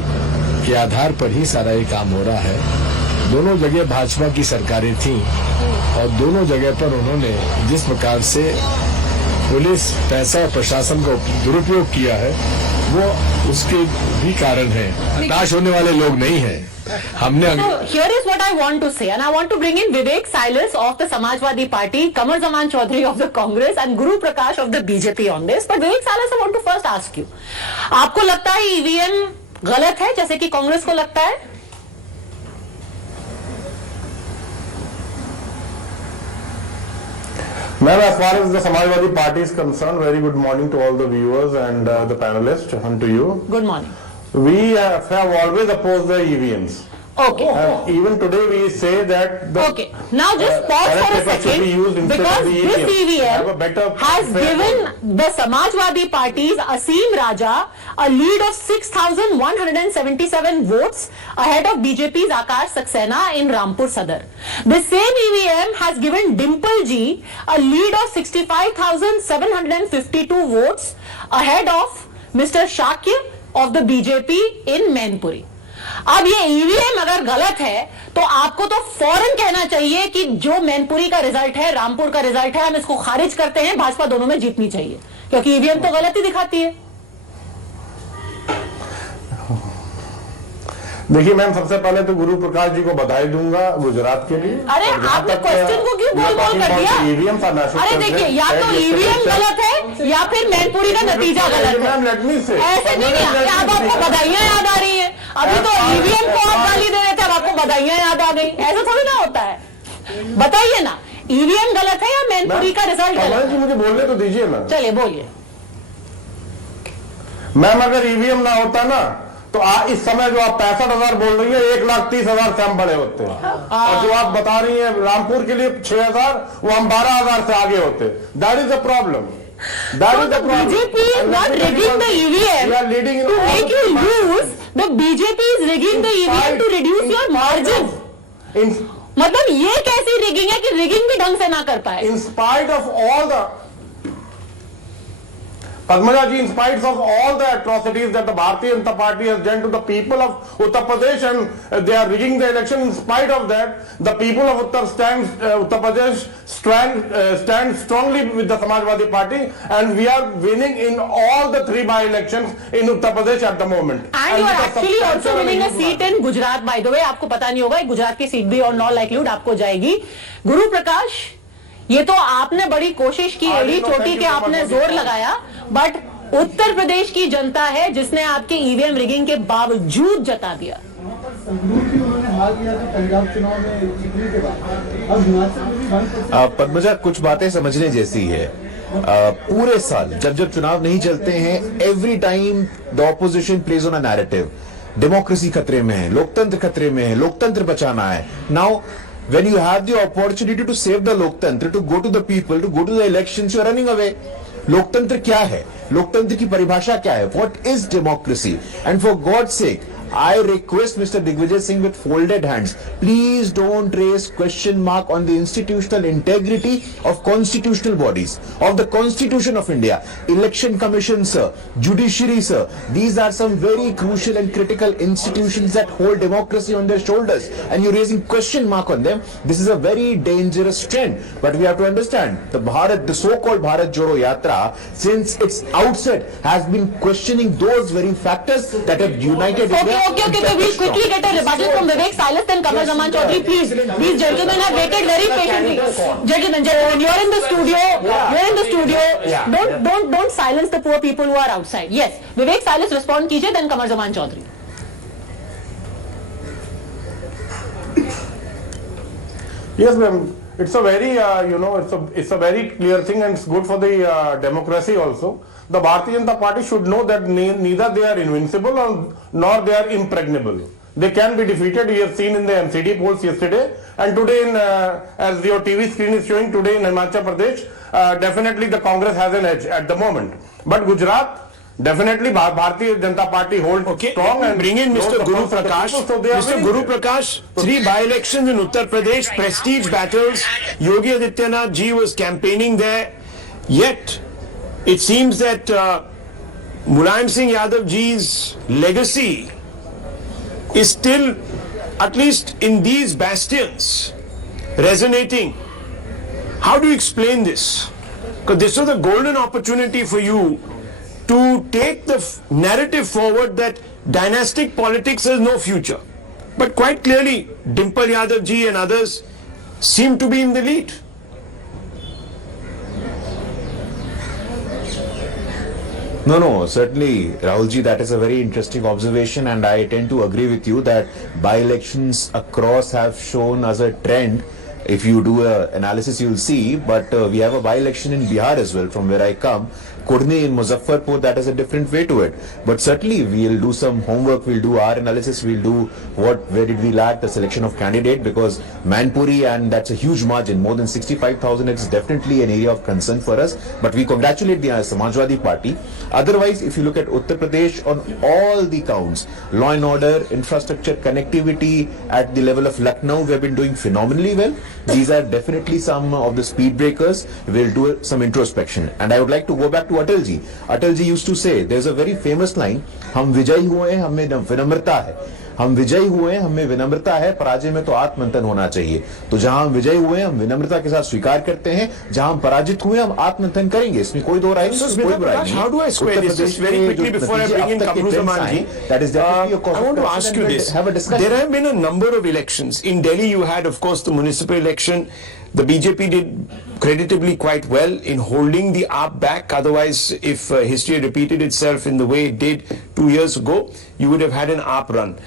के आधार पर ही सारा ये काम हो रहा है. दोनों जगह भाजपा की सरकारें थीं और दोनों जगह पर उन्होंने जिस प्रकार से पुलिस, पैसा और प्रशासन का दुरुपयोग किया है, वो उसके भी कारण है, हताश होने वाले लोग नहीं हैं। हमने So here is what I want to say, and I want to bring in Vivek Silas of the Samajwadi Party, Kamar Zaman Chaudhary of the Congress, and Guru Prakash of the BJP on this. But Vivek Silas, I want to first ask you, आपको लगता है EVM गलत है जैसे कि कांग्रेस को लगता है? Ma'am, as far as the Samajwadi Party is concerned, very good morning to all the viewers and the panelists, and to you. Good morning. We have always opposed the EVMs. Okay. And even today we say that the Okay. Now just pause for a second, because this EVM has given the Samajwadi Party's Asim Raja a lead of 6,177 votes ahead of BJP's Akash Saxena in Rampur Sadar. The same EVM has given Dimple Ji a lead of 65,752 votes ahead of Mr. Shakir of the BJP in Mainpuri. अब ये EVM अगर गलत है तो आपको तो फौरन कहना चाहिए कि जो मैनपुरी का रिजल्ट है, रामपुर का रिजल्ट है, हम इसको खारिज करते हैं, भाजपा दोनों में जीतनी चाहिए, क्योंकि ईवीएम तो गलत ही दिखाती है। देखिए मैम, सबसे पहले तो गुरु प्रकाश जी को बधाई दूंगा गुजरात के लिए। अरे आपने क्वेश्चन को क्यों बोल कर दिया? अरे देखिए, या तो ईवीएम गलत है या फिर मैनपुरी का नतीजा गलत है। ऐसे नहीं है, अब आपको बधाइयां याद आ रही है। अभी तो ईवीएम को आप गाली दे रहे थे, अब आपको बधाइयां याद आ गई। ऐसा थोड़ी ना होता है। बताइए ना, ईवीएम गलत है या मैनपुरी का रिजल्ट गलत है? मुझे बोलने तो दीजिए ना। चलिए बोलिए। मैम, अगर ईवीएम ना होता ना तो इस समय जो आप 65,000 बोल रही है, 1,30,000 से हम बड़े होते हैं। और जो आप बता रही हैं रामपुर के लिए 6,000, वो हम 12,000 से आगे होते। That is the problem. BJP is not rigging the EVM to make you lose. The BJP is rigging the EVM to reduce your margin. मतलब ये कैसी रिगिंग है कि रिगिंग भी ढंग से ना कर पाए? In spite of all the Padmaja ji, in spite of all the atrocities that the Bharatiya Janata Party has done to the people of Uttar Pradesh, and they are rigging the election, in spite of that, the people of Uttar Pradesh stand strongly with the Samajwadi Party, and we are winning in all the 3 by-elections in Uttar Pradesh at the moment. And you are actually also winning a seat in Gujarat, by the way. आपको पता नहीं होगा, गुजरात की seat भी और non likelihood आपको जाएगी। गुरु प्रकाश, ये तो आपने बड़ी कोशिश की, एड़ी चोटी के आपने जोर लगाया, बट उत्तर प्रदेश की जनता है जिसने आपके ईवीएम रिगिंग के बावजूद जता दिया। पद्मजा, कुछ बातें समझने जैसी है। पूरे साल जब जब चुनाव नहीं चलते हैं, every time the opposition plays on a narrative, democracy खतरे में है, लोकतंत्र खतरे में है, लोकतंत्र बचाना है। Now when you have the opportunity to save the loktantra, to go to the people, to go to the elections, you are running away. लोकतंत्र क्या है? लोकतंत्र की परिभाषा क्या है? What is democracy? And for God's sake, I request Mr. Digvijay Singh with folded hands, please don't raise question mark on the institutional integrity of constitutional bodies, of the Constitution of India. Election Commission, sir, Judiciary, sir, these are some very crucial and critical institutions that hold democracy on their shoulders, and you're raising question mark on them. This is a very dangerous trend. But we have to understand, the so-called Bharat Jodo Yatra, since its outset, has been questioning those very factors that have united India. Okay, so we'll quickly get a rebuttal from Vivek Silas, then Kamar Zaman Chaudhary, please. These gentlemen have waited very patiently. Gentlemen, you're in the studio. You're in the studio. Don't silence the poor people who are outside. Yes, Vivek Silas, respond कीजिए, then Kamar Zaman Chaudhary. Yes, ma'am. It's a very, it's a very clear thing, and it's good for the democracy also. The Bharatiya Janata Party should know that neither they are invincible nor they are impregnable. They can be defeated. We have seen in the MCD polls yesterday, and today as your TV screen is showing, today in Himachal Pradesh, definitely the Congress has an edge at the moment. But Gujarat, definitely Bharatiya Janata Party holds strong, and bring in Mr. Guru Prakash. Mr. Guru Prakash, 3 by-elections in Uttar Pradesh, prestige battles. Yogi Adityanath ji was campaigning there, yet it seems that Mulayam Singh Yadav ji's legacy is still, at least in these bastions, resonating. How do you explain this? Because this was a golden opportunity for you to take the narrative forward that dynastic politics has no future. But quite clearly, Dimple Yadav ji and others seem to be in the lead. No, certainly, Rahulji, that is a very interesting observation, and I tend to agree with you that by-elections across have shown as a trend. If you do an analysis, you'll see, but we have a by-election in Bihar as well, from where I come. Kudni in Muzaffarpur, that is a different way to it. But certainly, we'll do some homework, we'll do our analysis, we'll do where did we lack the selection of candidate, because Manpuri, and that's a huge margin, more than 65,000, it's definitely an area of concern for us. But we congratulate the Samajwadi Party. Otherwise, if you look at Uttar Pradesh on all the counts, law and order, infrastructure, connectivity at the level of Lucknow, we have been doing phenomenally well. These are definitely some of the speed breakers. We'll do some introspection. And I would like to go back to Atal ji. Atal ji used to say, there's a very famous line, हम विजयी हुए हैं, हमें विनम्रता है. हम विजयी हुए हैं, हमें विनम्रता है, पराजय में तो आत्ममंथन होना चाहिए. तो जहां हम विजयी हुए हैं, हम विनम्रता के साथ स्वीकार करते हैं. जहां हम पराजित हुए, हम आत्ममंथन करेंगे. इसमें कोई दो राय नहीं, कोई बुराई नहीं. How do I square this? Just very quickly before I bring in Kamru Zaman ji, that is definitely a cause. I want to ask you this. Have a discussion. There have been a number of elections. In Delhi, you had, of course, the municipal election. The BJP did creditably quite well in holding the AAP back. Otherwise, if history had repeated itself in the way it did 2 years ago, you would have had an AAP run.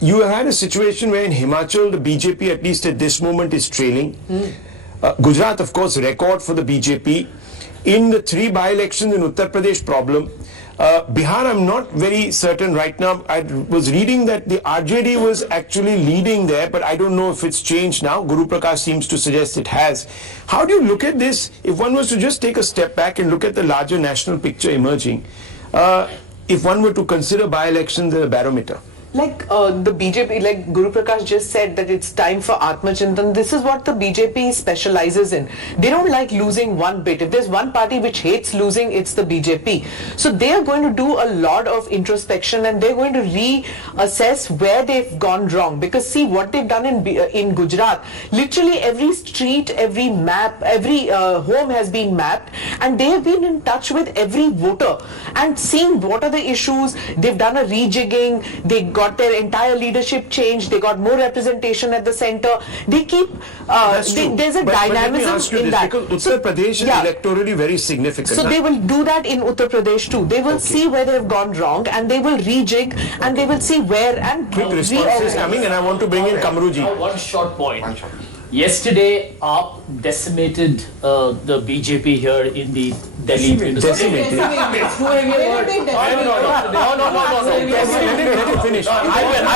You have had a situation where in Himachal, the BJP, at least at this moment, is trailing. Gujarat, of course, record for the BJP. In the 3 by-elections in Uttar Pradesh, problem. Bihar, I'm not very certain right now. I was reading that the RJD was actually leading there, but I don't know if it's changed now. Guru Prakash seems to suggest it has. How do you look at this? If one was to just take a step back and look at the larger national picture emerging, if one were to consider by-elections as a barometer? Like the BJP, like Guru Prakash just said, that it's time for Atma Chintan. This is what the BJP specializes in. They don't like losing one bit. If there's one party which hates losing, it's the BJP. So they are going to do a lot of introspection, and they're going to reassess where they've gone wrong. Because see what they've done in Gujarat. Literally every street, every map, every home has been mapped, and they have been in touch with every voter and seen what are the issues. They've done a rejigging. They got their entire leadership changed. They got more representation at the center. They keep there's a dynamism in that. Because Uttar Pradesh is electorally very significant. So they will do that in Uttar Pradesh too. They will see where they have gone wrong, and they will rejig, and they will see where and quick response is coming, and I want to bring in Kamruji. One short point. Yesterday, AAP decimated the BJP here in the Delhi. Decimated. No. Let it finish. I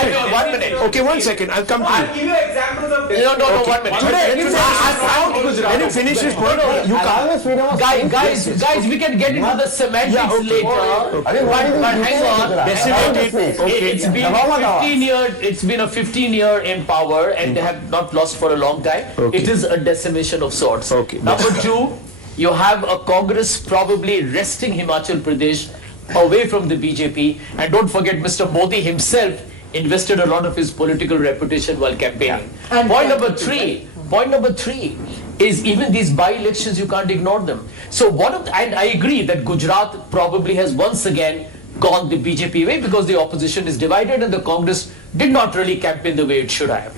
will. 1 minute. Okay, 1 second. I'll come to you. I'll give you examples of this. No, 1 minute. Let him finish his point. You can't. Guys, we can get into the semantics later. But hang on. It's been a 15-year in power, and they have not lost for a long time. It is a decimation of sorts. Number 2, you have a Congress probably wresting Himachal Pradesh away from the BJP, and don't forget Mr. Modi himself invested a lot of his political reputation while campaigning. Point number three is even these by-elections, you can't ignore them. So and I agree that Gujarat probably has once again gone the BJP way because the opposition is divided and the Congress did not really campaign the way it should have.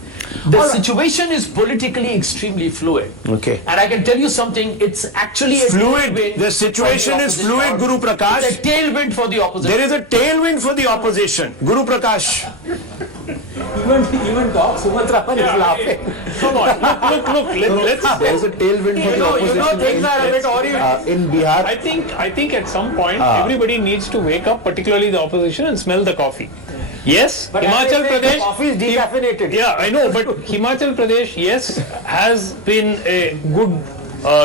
The situation is politically extremely fluid. Okay. And I can tell you something, it's actually a fluid. tailwind. The situation is fluid, Guru Prakash. It's a tailwind for the opposition. There is a tailwind for the opposition. Guru Prakash. Even Doc Sumatraman is laughing. Come on. Look. There is a tailwind for the opposition. Things are a bit oriented. In Bihar. I think at some point everybody needs to wake up, particularly the opposition, and smell the coffee. Yes, but Himachal Pradesh. Coffee is decaffeinated. Yeah, I know, but Himachal Pradesh, yes, has been a good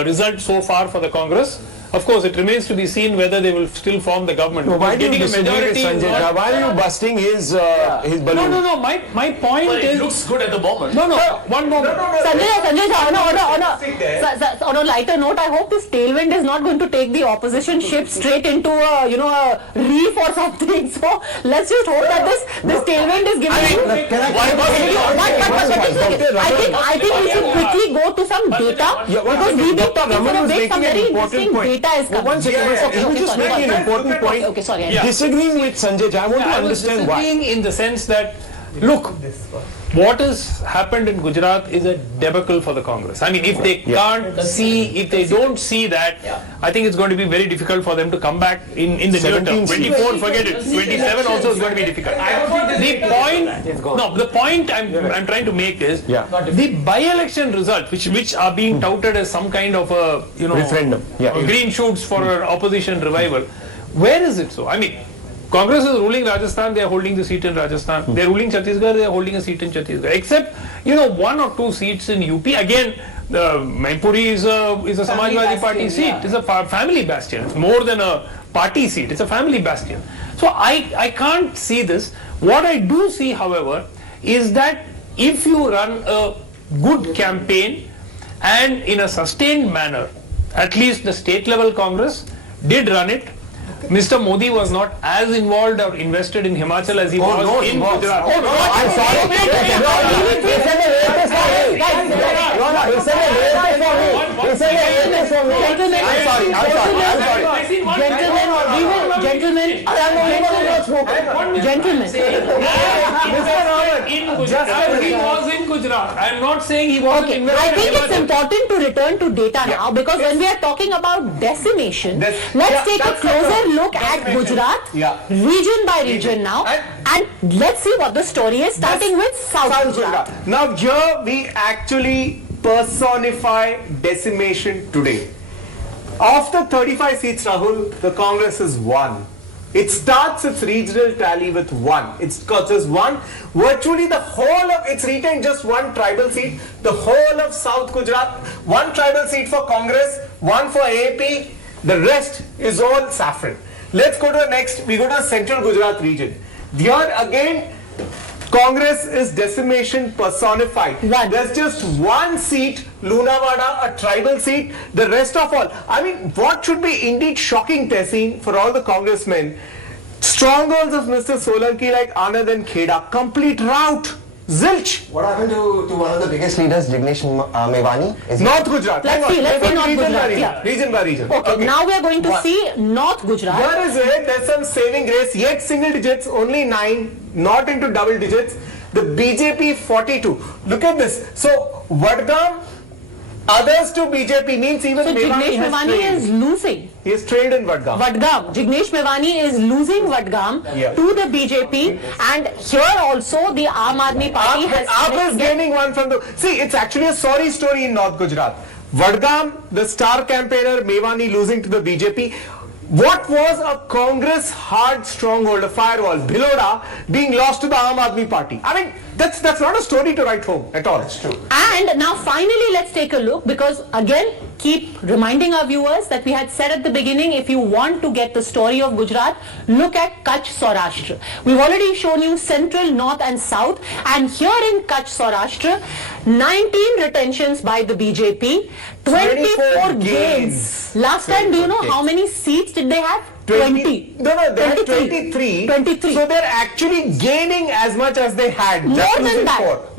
result so far for the Congress. Of course, it remains to be seen whether they will still form the government. No, why do you disagree with Sanjay? Why are you busting his balloon? No. My point is. It looks good at the moment. No. One moment. Sanjay, on a lighter note, I hope this tailwind is not going to take the opposition ship straight into a reef or something. So let's just hope that this tailwind is giving. I think we should quickly go to some data because we've been talking for a bit, some very interesting data. data is coming. One second, let me just make an important point. Okay, sorry. Disagreeing with Sanjay Jha, I want to understand why. Disagreeing in the sense that, look, what has happened in Gujarat is a debacle for the Congress. I mean, if they can't see, if they don't see that, I think it's going to be very difficult for them to come back in the near term. 24, forget it. 27 also is going to be difficult. The point I'm trying to make is the by-election result, which are being touted as some kind of a referendum, green shoots for an opposition revival. Where is it so? I mean, Congress is ruling Rajasthan, they are holding the seat in Rajasthan. They are ruling Chhattisgarh, they are holding a seat in Chhattisgarh. Except, 1 or 2 seats in UP. Again, Maipuri is a Samajwadi Party seat. It's a family bastion. It's more than a party seat. It's a family bastion. So I can't see this. What I do see, however, is that if you run a good campaign and in a sustained manner, at least the state level Congress did run it. Mr. Modi was not as involved or invested in Himachal as he was in Gujarat. I'm sorry. He said the rapist for me. He said the rapist for me. He said the rapist for me. I'm sorry. Gentlemen. He was in Gujarat. I'm not saying he wasn't invested. I think it's important to return to data now, because when we are talking about decimation, let's take a closer look at Gujarat, region by region now, and let's see what the story is, starting with South Gujarat. Now here we actually personify decimation today. Of the 35 seats, Rahul, the Congress has won. It starts its regional tally with 1. It's just 1. Virtually the whole of, it's retained just 1 tribal seat. The whole of South Gujarat, 1 tribal seat for Congress, 1 for AP. The rest is all saffron. Let's go to the next. We go to the central Gujarat region. Here again, Congress is decimation personified. There's just 1 seat, Lunawada, a tribal seat. The rest of all, I mean, what should be indeed shocking, Tessin, for all the congressmen, strongholds of Mr. Solanki like Anand and Kheda, complete rout. Zilch. What happened to one of the biggest leaders, Jignesh Mevani? North Gujarat. Let's see North Gujarat. Region by region. Okay, now we are going to see North Gujarat. Where is it? There's some saving grace, yet single digits, only 9, not into double digits. The BJP 42. Look at this. So, Vadgam, others to BJP means even so Jignesh Mevani is losing. He is trained in Vadgam. Jignesh Mevani is losing Vadgam to the BJP, and here also the Aam Aadmi Party has... AAP is gaining 1 from the... See, it's actually a sorry story in North Gujarat. Vadgam, the star campaigner, Mevani losing to the BJP. What was a Congress hard stronghold, a firewall, Bhiloda, being lost to the Aam Aadmi Party? I mean, that's not a story to write home at all. It's true. And now finally let's take a look, because again, keep reminding our viewers that we had said at the beginning, if you want to get the story of Gujarat, look at Kutch Saurashtra. We've already shown you central, north and south, and here in Kutch Saurashtra, 19 retentions by the BJP, 24 gains. Last time, do you know how many seats did they have? 20. No, they had 23. 23. So they're actually gaining as much as they had. More than that.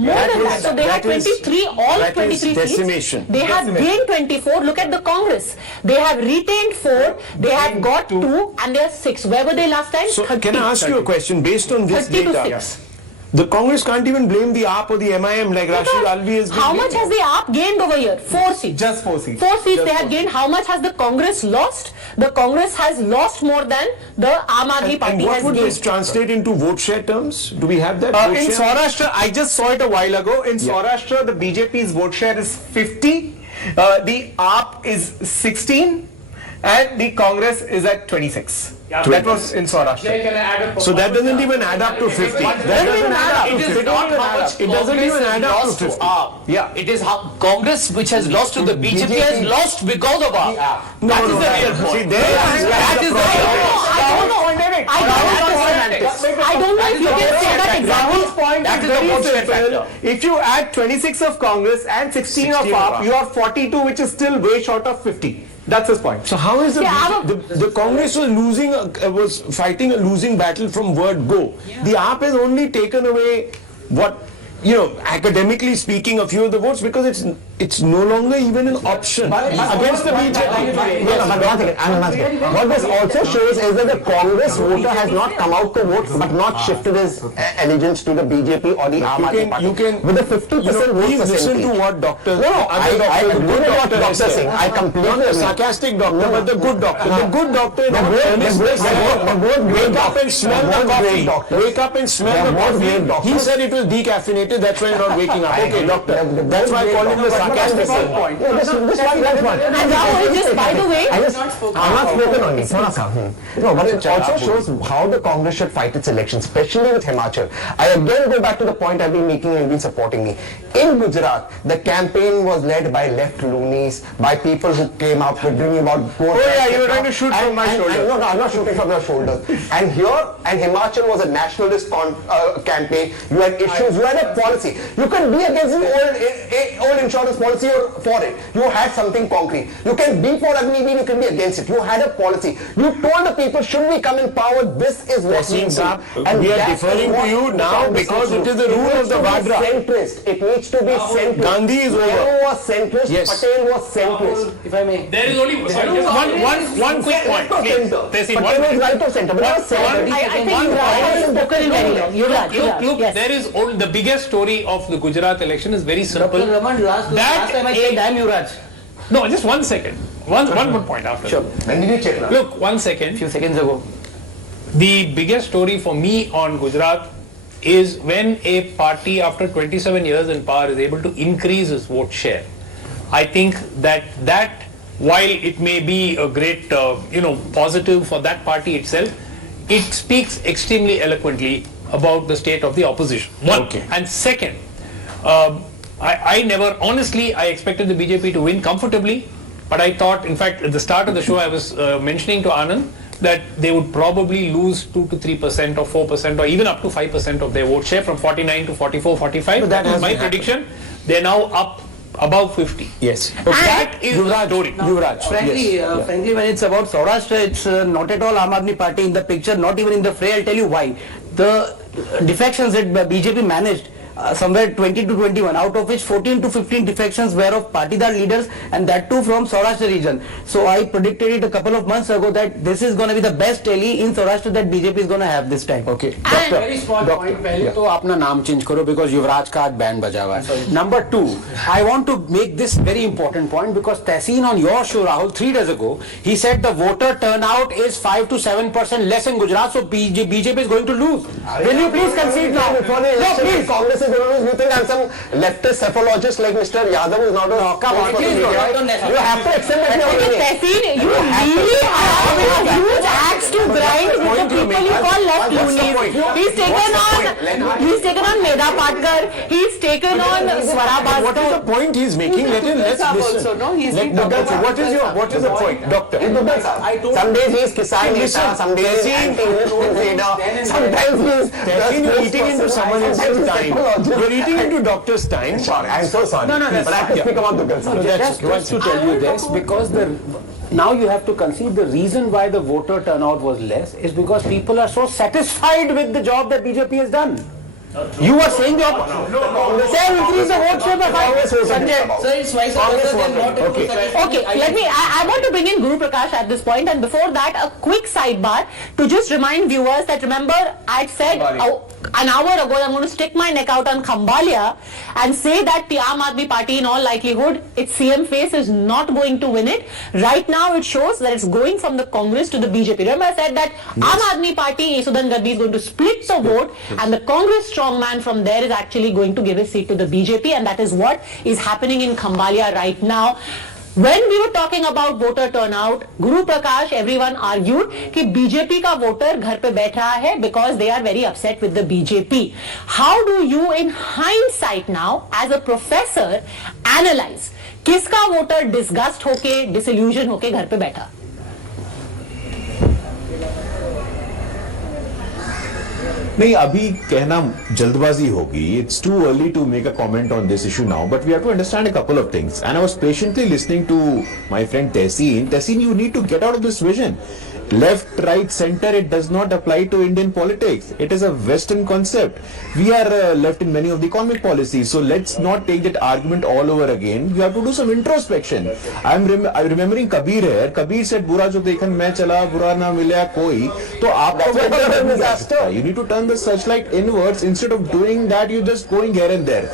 So they had 23, all 23 seats. Decimation. They have gained 24. Look at the Congress. They have retained 4. They have got 2, and they are 6. Where were they last time? So 30. can I ask you a question based on this 30 data? to 6. The Congress can't even blame the AAP or the MIM like Rashid Alvi has been. How much has the AAP gained over here? 4 seats. Just 4 seats. 4 seats they have gained. How much has the Congress lost? The Congress has lost more than the Aam Aadmi Party and what has would gained. this translate into vote share terms? Do we have that? In Saurashtra, I just saw it a while ago. In Saurashtra, the BJP's vote share is 50. The AAP is 16. And the Congress is at 26. That was in Saurashtra. So that doesn't even add up to 50. That doesn't add up to 50. It doesn't even add up to 50. It is how Congress, which has lost to the BJP, has lost because of AAP. That is the real point. See, that is the I don't know if you can say that exactly. Rahul's point is very simple. If you add 26 of Congress and 16 of AAP, you are 42, which is still way short of 50. That's his point. So how is the Congress was fighting a losing battle from word go. The AAP has only taken away what academically speaking a few of the votes, because it's no longer even an option against the BJP. What this also shows is that the Congress voter has not come out to vote but not shifted his allegiance to the BJP or the Aam Aadmi Party. With the 50% vote please listen percentage. to what Dr. I agree with what Dr. Singh. I completely Not the agree. sarcastic doctor, but the good doctor. The good doctor. Wake up and smell the coffee. Wake up and smell the coffee. He said it was decaffeinated. That's why you're not waking up. Okay, doctor. That's why I call him the sarcastic point. This one. And Rahul, just by the way, I'm not spoken on it. No, but it also shows how the Congress should fight its elections, especially with Himachal. I again go back to the point I've been making and you've been supporting me. In Gujarat, the campaign was led by left loonies, by people who came out with bringing about votes. Oh yeah, you were trying to shoot from my shoulder. No, I'm not shooting from your shoulders. And here, and Himachal was a nationalist campaign. You had issues, you had a policy. You can be against the old insurance policy or for it. You had something concrete. You can be for Agniveer, you can be against it. You had a policy. You told the people, should we come in power, this is what we do. And we are deferring to you now because it is the rule of the Vadra. Centrist. It needs to be centrist. Gandhi is over. Nehru was centrist. Yes. Patel was centrist. If I may. There is only one quick point. Please. Patel was right of center. But not center. I think Yuvraj has spoken in very long. Look, Yes. there is the biggest story of the Gujarat election is very simple. Dr. Raman, last time I said damn Yuvraj. No, just 1 second. One more point after. Sure. When did you check now? Look, 1 second. Few seconds ago. The biggest story for me on Gujarat is when a party after 27 years in power is able to increase its vote share. I think that while it may be a great positive for that party itself, it speaks extremely eloquently about the state of the opposition. One. Okay. And second, I expected the BJP to win comfortably, but I thought, in fact, at the start of the show I was mentioning to Anand that they would probably lose 2 to 3% or 4% or even up to 5% of their vote share from 49 to 44, 45. So that is has my been prediction. They're now up above 50. Yes. That is the story. Frankly, when it's about Saurashtra, it's not at all Aam Aadmi Party in the picture, not even in the fray. I'll tell you why. The defections that BJP managed, somewhere 20 to 21, out of which 14 to 15 defections were of Patidar leaders, and that too from Saurashtra region. So I predicted it a couple of months ago that this is going to be the best tally in Saurashtra that BJP is going to have this time. Okay. Doctor, very small point. पहले तो अपना नाम change करो because युवराज का आज band बजा हुआ है. Number 2, I want to make this very important point because Tehseen on your show, Rahul, 3 days ago, he said the voter turnout is 5 to 7% less in Gujarat, so BJP is going to lose. Will you please concede now? Before the election, please. Congress is going to lose. You think I'm some leftist cephalologist like Mr. Yadav who is not a... No, come on, please don't. You have to accept that you are winning. Tehseen, you really have a huge axe to grind with the people you call left loonies. He's taken on Meda Patkar. He's taken on Swara Basu. What is the point he's making? Let's listen. What is the point, Doctor? Some days he is Kisan Neta, some days he is anti-Muslim leader, sometimes he is... You're eating into someone else's time. You're eating into doctor's time. Sorry, I'm so sorry. No. But I have to speak about the concern. Just to tell you this, because now you have to concede the reason why the voter turnout was less is because people are so satisfied with the job that BJP has done. You were saying the opposite. Say increase the vote share by 5%. So it's vice versa than not Okay, I want to bring in Guru Prakash at this point, and before that, a quick sidebar to just remind viewers that remember I said an hour ago I'm going to stick my neck out on Khambalia and say that the Aam Aadmi Party in all likelihood, its CM face is not going to win it. Right now it shows that it's going from the Congress to the BJP. Remember I said that Aam Aadmi Party, Yeshwadhan Gadbi is going to split the vote and the Congress strongman from there is actually going to give a seat to the BJP, and that is what is happening in Khambalia right now. When we were talking about voter turnout, Guru Prakash, everyone argued कि BJP का voter घर पे बैठ रहा है because they are very upset with the BJP. How do you, in hindsight now, as a professor, analyze किसका voter disgust होके, disillusion होके घर पे बैठा? नहीं, अभी कहना जल्दबाजी होगी. It's too early to make a comment on this issue now, but we have to understand a couple of things. And I was patiently listening to my friend Tehseen. Tehseen, you need to get out of this vision. left, right, center, it does not apply to Indian politics. It is a Western concept. We are left in many of the economic policies. So let's not take that argument all over again. You have to do some introspection. I'm remembering Kabir here. Kabir said, "Bura jo dekhan main chala, bura na milya koi." So aapko you need to turn the searchlight inwards. Instead of doing that, you're just going here and there.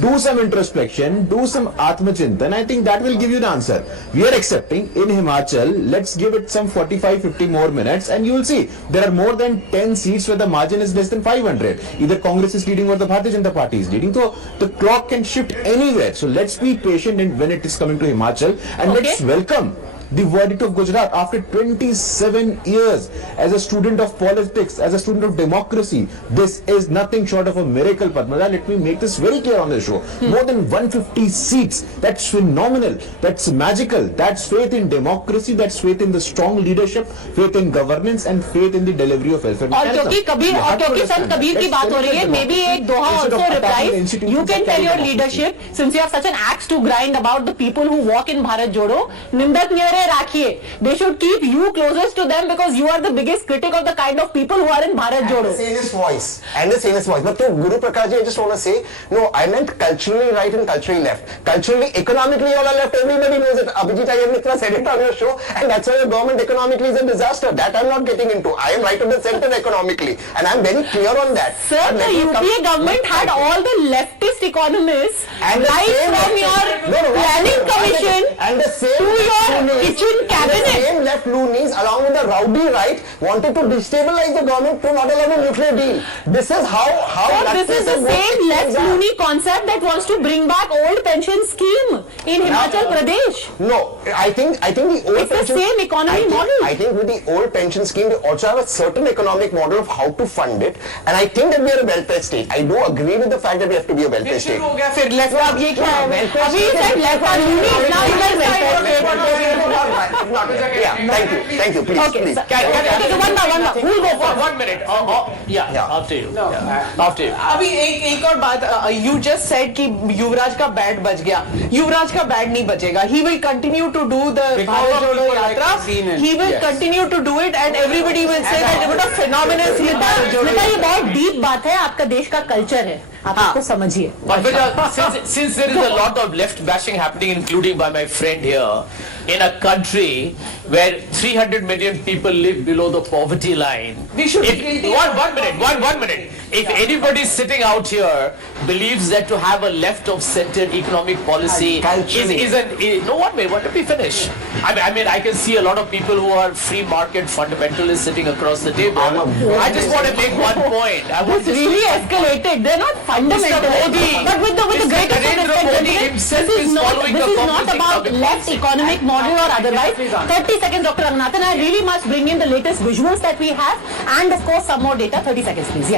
Do some introspection, do some Atmachintan. I think that will give you the answer. We are accepting in Himachal, let's give it some 45-50 more minutes and you will see there are more than 10 seats where the margin is less than 500. Either Congress is leading or the Bharatiya Janata Party is leading. So the clock can shift anywhere. So let's be patient when it is coming to Himachal and let's welcome the verdict of Gujarat after 27 years as a student of politics, as a student of democracy. This is nothing short of a miracle, Padmada. Let me make this very clear on the show. More than 150 seats. That's phenomenal. That's magical. That's faith in democracy. That's faith in the strong leadership, faith in governance and faith in the delivery of welfare. और क्योंकि संत कबीर की बात हो रही है, maybe एक दोहा also replies, you can tell your leadership, since you have such an axe to grind about the people who walk in Bharat Jodo, निंदक न्यारे राखिए. They should keep you closest to them because you are the biggest critic of the kind of people who are in Bharat Jodo. And the sanest voice. But to Guru Prakash ji, I just want to say, no, I meant culturally right and culturally left. Culturally, economically, all are left. Everybody knows it. Abhijit Iyer Mitra said it on your show, and that's why the government economically is a disaster. That I'm not getting into. I am right of the center economically, and I'm very clear on that. Sir, the UPA government had all the leftist economists and right from your planning commission and the same to your kitchen cabinet. The same left loonies along with the rowdy right wanted to destabilize the government to not allow a nuclear deal. This is how so this is the same left loony concept that wants to bring back old pension scheme in Himachal Pradesh. No, I think the old it's the same economy model. I think with the old pension scheme they also have a certain economic model of how to fund it, and I think that we are a welfare state. I do agree with the fact that we have to be a welfare state. Thank you. Please. Okay, one more. We'll go for 1 minute. After you. After you. अभी एक और बात, you just said कि युवराज का bat बच गया. युवराज का bat नहीं बचेगा. He will continue to do the Bharat Jodo Yatra. He will continue to do it, and everybody will say that what a phenomenal is Bharat Jodo. ये बहुत deep बात है. आपका देश का कल्चर है. आप इसको समझिए. But since there is a lot of left bashing happening, including by my friend here, in a country where 300 million people live below the poverty line. We should one minute. If anybody sitting out here believes that to have a left of centered economic policy let me finish. I mean, I can see a lot of people who are free market fundamentalists sitting across the table. I just want to make one point. It's really escalated. They're not fundamentalists. But with the greatest respect, this is not about left economic model or otherwise. 30 seconds, Dr. Ranganathan. I really must bring in the latest visuals that we have and of course some more data. 30 seconds, please.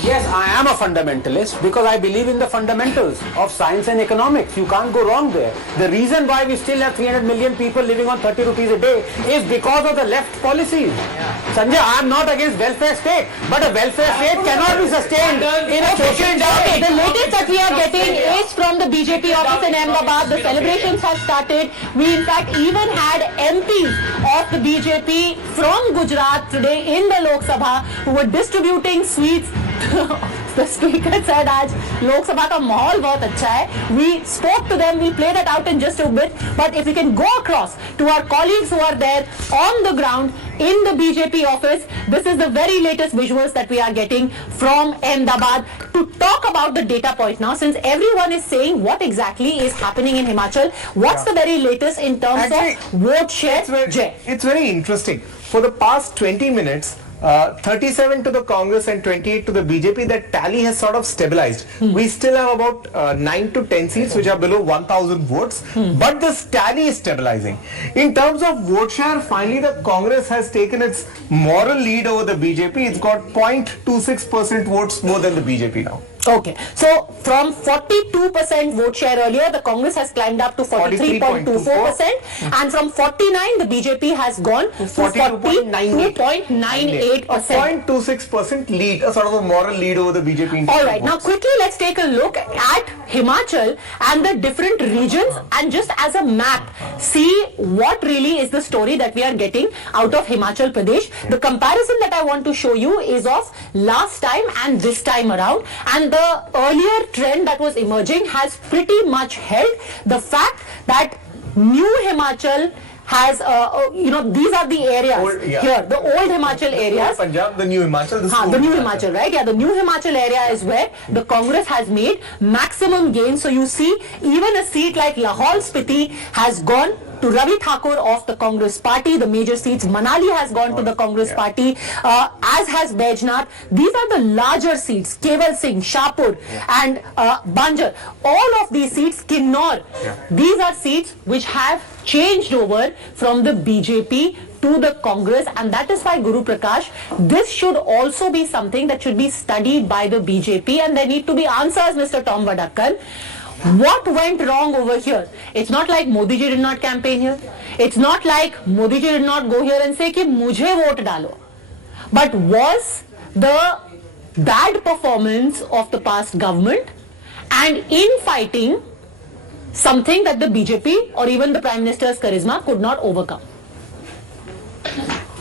Yes, I am a fundamentalist because I believe in the fundamentals of science and economics. You can't go wrong there. The reason why we still have 300 million people living on 30 rupees a day is because of the left policies. Sanjay, I am not against welfare state, but a welfare state cannot be sustained in a social state. The latest that we are getting is from the BJP office in Ahmedabad. The celebrations have started. We in fact even had MPs of the BJP from Gujarat today in the Lok Sabha who were distributing sweets. The speaker said आज लोकसभा का माहौल बहुत अच्छा है. We spoke to them. We'll play that out in just a bit. But if we can go across to our colleagues who are there on the ground in the BJP office, this is the very latest visuals that we are getting from Ahmedabad to talk about the data point now. Since everyone is saying what exactly is happening in Himachal, what's the very latest in terms of vote share? It's very interesting. For the past 20 minutes, 37 to the Congress and 28 to the BJP, that tally has sort of stabilized. We still have about 9 to 10 seats which are below 1,000 votes, but this tally is stabilizing. In terms of vote share, finally the Congress has taken its moral lead over the BJP. It's got 0.26% votes more than the BJP now. Okay, so from 42% vote share earlier, the Congress has climbed up to 43.24%, and from 49, the BJP has gone to 42.98%. 0.26% lead, a sort of a moral lead over the BJP. All right, now quickly let's take a look at Himachal and the different regions, and just as a map, see what really is the story that we are getting out of Himachal Pradesh. The comparison that I want to show you is of last time and this time around, and the earlier trend that was emerging has pretty much held. The fact that new Himachal has, these are the areas here, the old Himachal areas. Punjab, the new Himachal. The new Himachal, right? Yeah, the new Himachal area is where the Congress has made maximum gains. So you see, even a seat like Lahaul Spiti has gone to Ravi Thakur of the Congress party. The major seats, Manali has gone to the Congress party, as has Baijnath. These are the larger seats, Keval Singh, Shahpur and Banjar. All of these seats, Kinnor, these are seats which have changed over from the BJP to the Congress, and that is why, Guru Prakash, this should also be something that should be studied by the BJP, and there need to be answers, Mr. Tom Vadakkan. What went wrong over here? It's not like Modi ji did not campaign here. It's not like Modi ji did not go here and say ki mujhe vote dalo. But was the bad performance of the past government and infighting something that the BJP or even the Prime Minister's charisma could not overcome?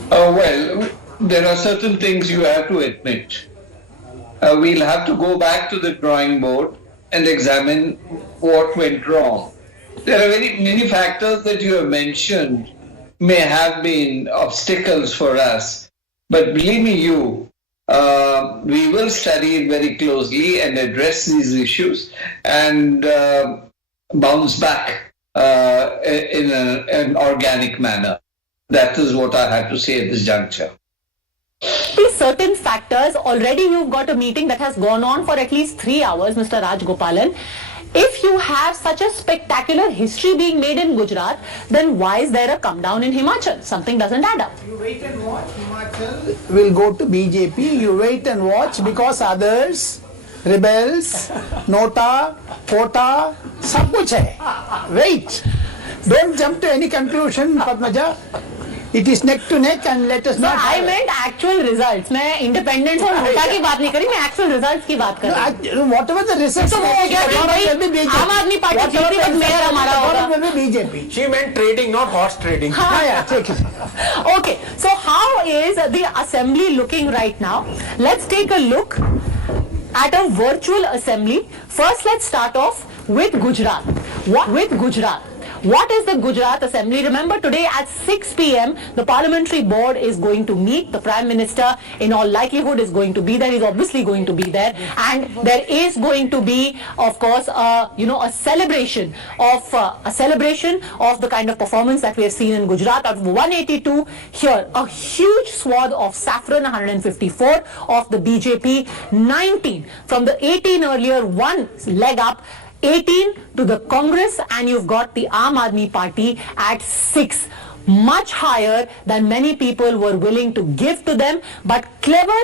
Well, there are certain things you have to admit. We'll have to go back to the drawing board and examine what went wrong. There are very many factors that you have mentioned may have been obstacles for us, but believe me, we will study it very closely and address these issues and bounce back in an organic manner. That is what I have to say at this juncture. Certain factors, already you've got a meeting that has gone on for at least 3 hours, Mr. Raj Gopalan. If you have such a spectacular history being made in Gujarat, then why is there a come down in Himachal? Something doesn't add up. You wait and watch, Himachal will go to BJP. You wait and watch, because others, rebels, Nota, Kota, sab kuch hai. Wait. Don't jump to any conclusion, Padmaja. It is neck to neck, and let us not. I meant actual results. मैं independence और NOTA की बात नहीं करी, मैं actual results की बात कर रही हूँ. Whatever the results, तो वो हो गया कि भाई आम आदमी पार्टी जीती, बट मेयर हमारा होगा. BJP. She meant trading, not horse trading. Take it. Okay, so how is the assembly looking right now? Let's take a look at a virtual assembly. First, let's start off with Gujarat. What is the Gujarat Assembly? Remember, today at 6 p.m. the Parliamentary Board is going to meet. The Prime Minister, in all likelihood, is going to be there. He's obviously going to be there, and there is going to be, of course, a celebration of the kind of performance that we have seen in Gujarat. Out of 182 here, a huge swath of saffron, 154 of the BJP, 19 from the 18 earlier, one leg up. 18 to the Congress, and you've got the Aam Aadmi Party at 6, much higher than many people were willing to give to them, but clever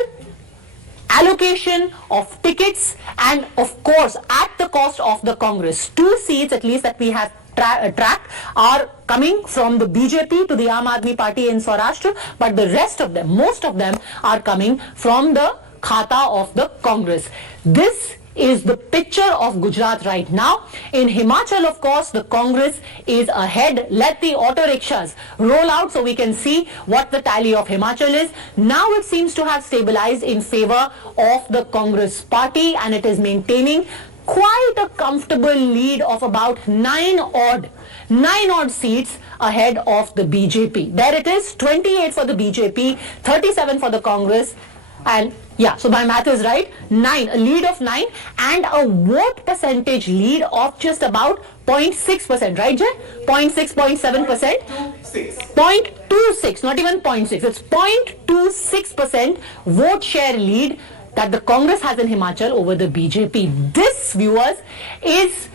allocation of tickets, and of course at the cost of the Congress. 2 seats at least that we have tracked are coming from the BJP to the Aam Aadmi Party in Saurashtra, but the rest of them, most of them, are coming from the khata of the Congress. This is the picture of Gujarat right now. In Himachal, of course, the Congress is ahead. Let the auto rickshaws roll out so we can see what the tally of Himachal is. Now it seems to have stabilized in favor of the Congress party, and it is maintaining quite a comfortable lead of about 9 odd seats ahead of the BJP. There it is, 28 for the BJP, 37 for the Congress, and yeah, so my math is right, 9, a lead of 9, and a vote percentage lead of just about 0.6%, right, Jay? 0.6, 0.7%? 0.26, not even 0.6, it's 0.26% vote share lead that the Congress has in Himachal over the BJP. This, viewers, is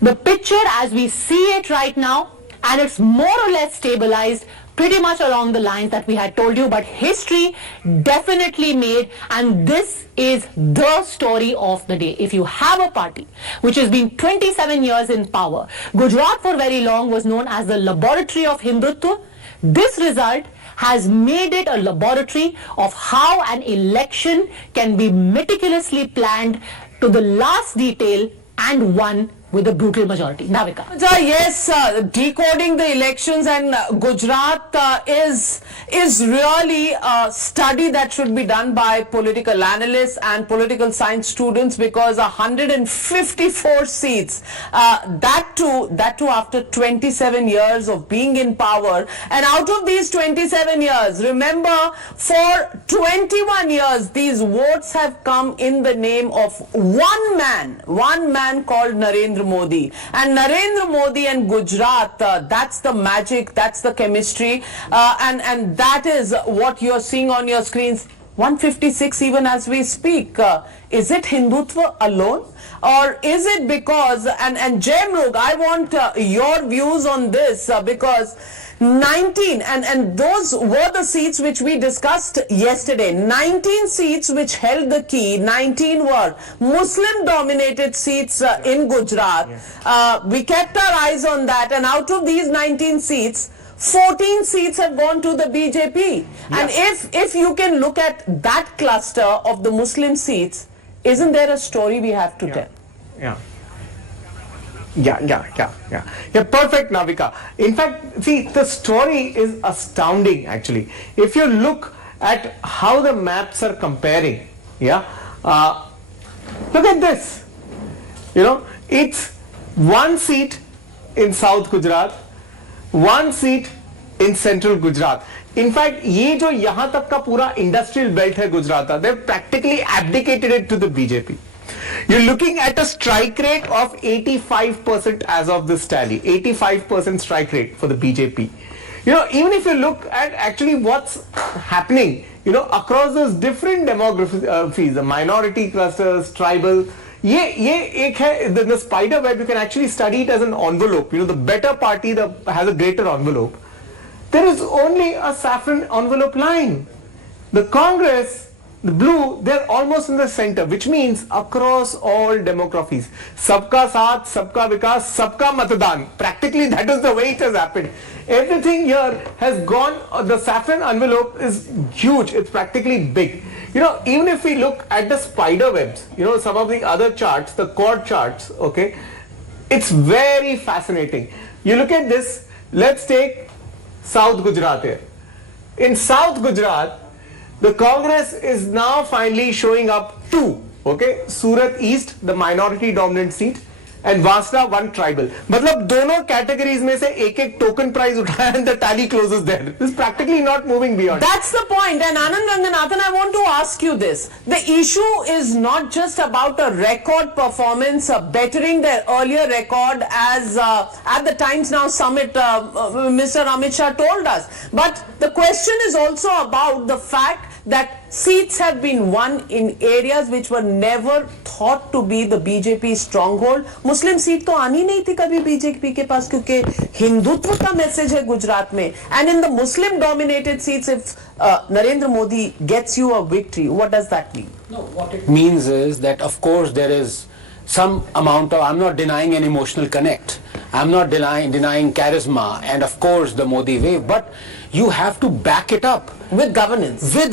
the picture as we see it right now, and it's more or less stabilized pretty much along the lines that we had told you, but history definitely made, and this is the story of the day. If you have a party which has been 27 years in power, Gujarat for very long was known as the laboratory of Hindutva. This result has made it a laboratory of how an election can be meticulously planned to the last detail and won with a brutal majority. Navika. Yes, decoding the elections and Gujarat is really a study that should be done by political analysts and political science students, because 154 seats, that too after 27 years of being in power, and out of these 27 years, remember, for 21 years these votes have come in the name of one man called Narendra Modi. And Narendra Modi and Gujarat, that's the magic, that's the chemistry, and that is what you're seeing on your screens. 156 even as we speak. Is it Hindutva alone? Or is it because, and Jayamrug, I want your views on this, because 19, and those were the seats which we discussed yesterday. 19 seats which held the key. 19 were Muslim dominated seats in Gujarat. We kept our eyes on that, and out of these 19 seats, 14 seats have gone to the BJP. And if you can look at that cluster of the Muslim seats, isn't there a story we have to tell? Yeah, perfect, Navika. In fact, see, the story is astounding actually. If you look at how the maps are comparing, look at this. It's one seat in South Gujarat, one seat in Central Gujarat. In fact, ये जो यहाँ तक का पूरा industrial belt है गुजरात का, they've practically abdicated it to the BJP. You're looking at a strike rate of 85% as of this tally. 85% strike rate for the BJP. Even if you look at actually what's happening, across those different demographies, the minority clusters, tribal, the spider web, you can actually study it as an envelope. The better party has a greater envelope. There is only a saffron envelope line. The Congress, the blue, they're almost in the center, which means across all demographies. Sabka saath, sabka vikas, sabka matadan. Practically that is the way it has happened. Everything here has gone, the saffron envelope is huge, it's practically big. Even if we look at the spider webs, some of the other charts, the chord charts, okay, it's very fascinating. You look at this, let's take South Gujarat here. In South Gujarat, the Congress is now finally showing up two, okay, Surat East, the minority dominant seat, and Vasna, one tribal. मतलब दोनों categories में से एक token prize उठाया and the tally closes there. This is practically not moving beyond. That's the point. And Anand Ranganathan, I want to ask you this. The issue is not just about a record performance, bettering their earlier record as at the Times Now Summit, Mr. Amit Shah told us. But the question is also about the fact that seats have been won in areas which were never thought to be the BJP stronghold. Muslim seat तो आनी नहीं थी कभी BJP के पास, क्योंकि हिंदुत्व का message है गुजरात में. And in the Muslim dominated seats, if Narendra Modi gets you a victory, what does that mean? No, what it means is that of course there is some amount of, I'm not denying an emotional connect, I'm not denying charisma and of course the Modi wave, but you have to back it up with governance, with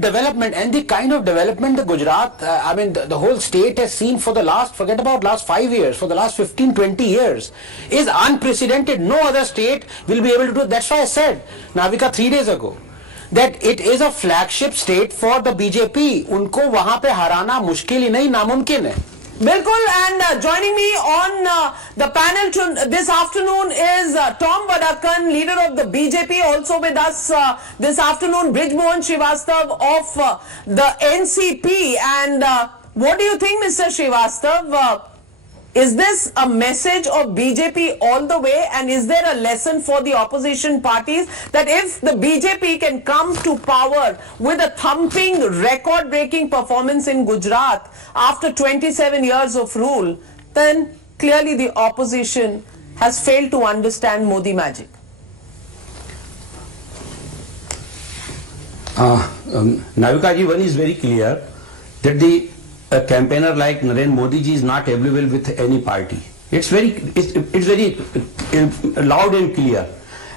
development, and the kind of development the Gujarat, the whole state has seen for the last, forget about last 5 years, for the last 15-20 years is unprecedented. No other state will be able to do it. That's why I said, Navika, 3 days ago, that it is a flagship state for the BJP. उनको वहाँ पे हराना मुश्किल ही नहीं, नामुमकिन है. Bilkul, and joining me on the panel this afternoon is Tom Vadakan, leader of the BJP. Also with us this afternoon, Brijmohan Srivastav of the NCP. And what do you think, Mr. Srivastav? Is this a message of BJP all the way, and is there a lesson for the opposition parties that if the BJP can come to power with a thumping, record-breaking performance in Gujarat after 27 years of rule, then clearly the opposition has failed to understand Modi magic? Navika ji, one is very clear that the campaigner like Narendra Modi ji is not available with any party. It's very loud and clear.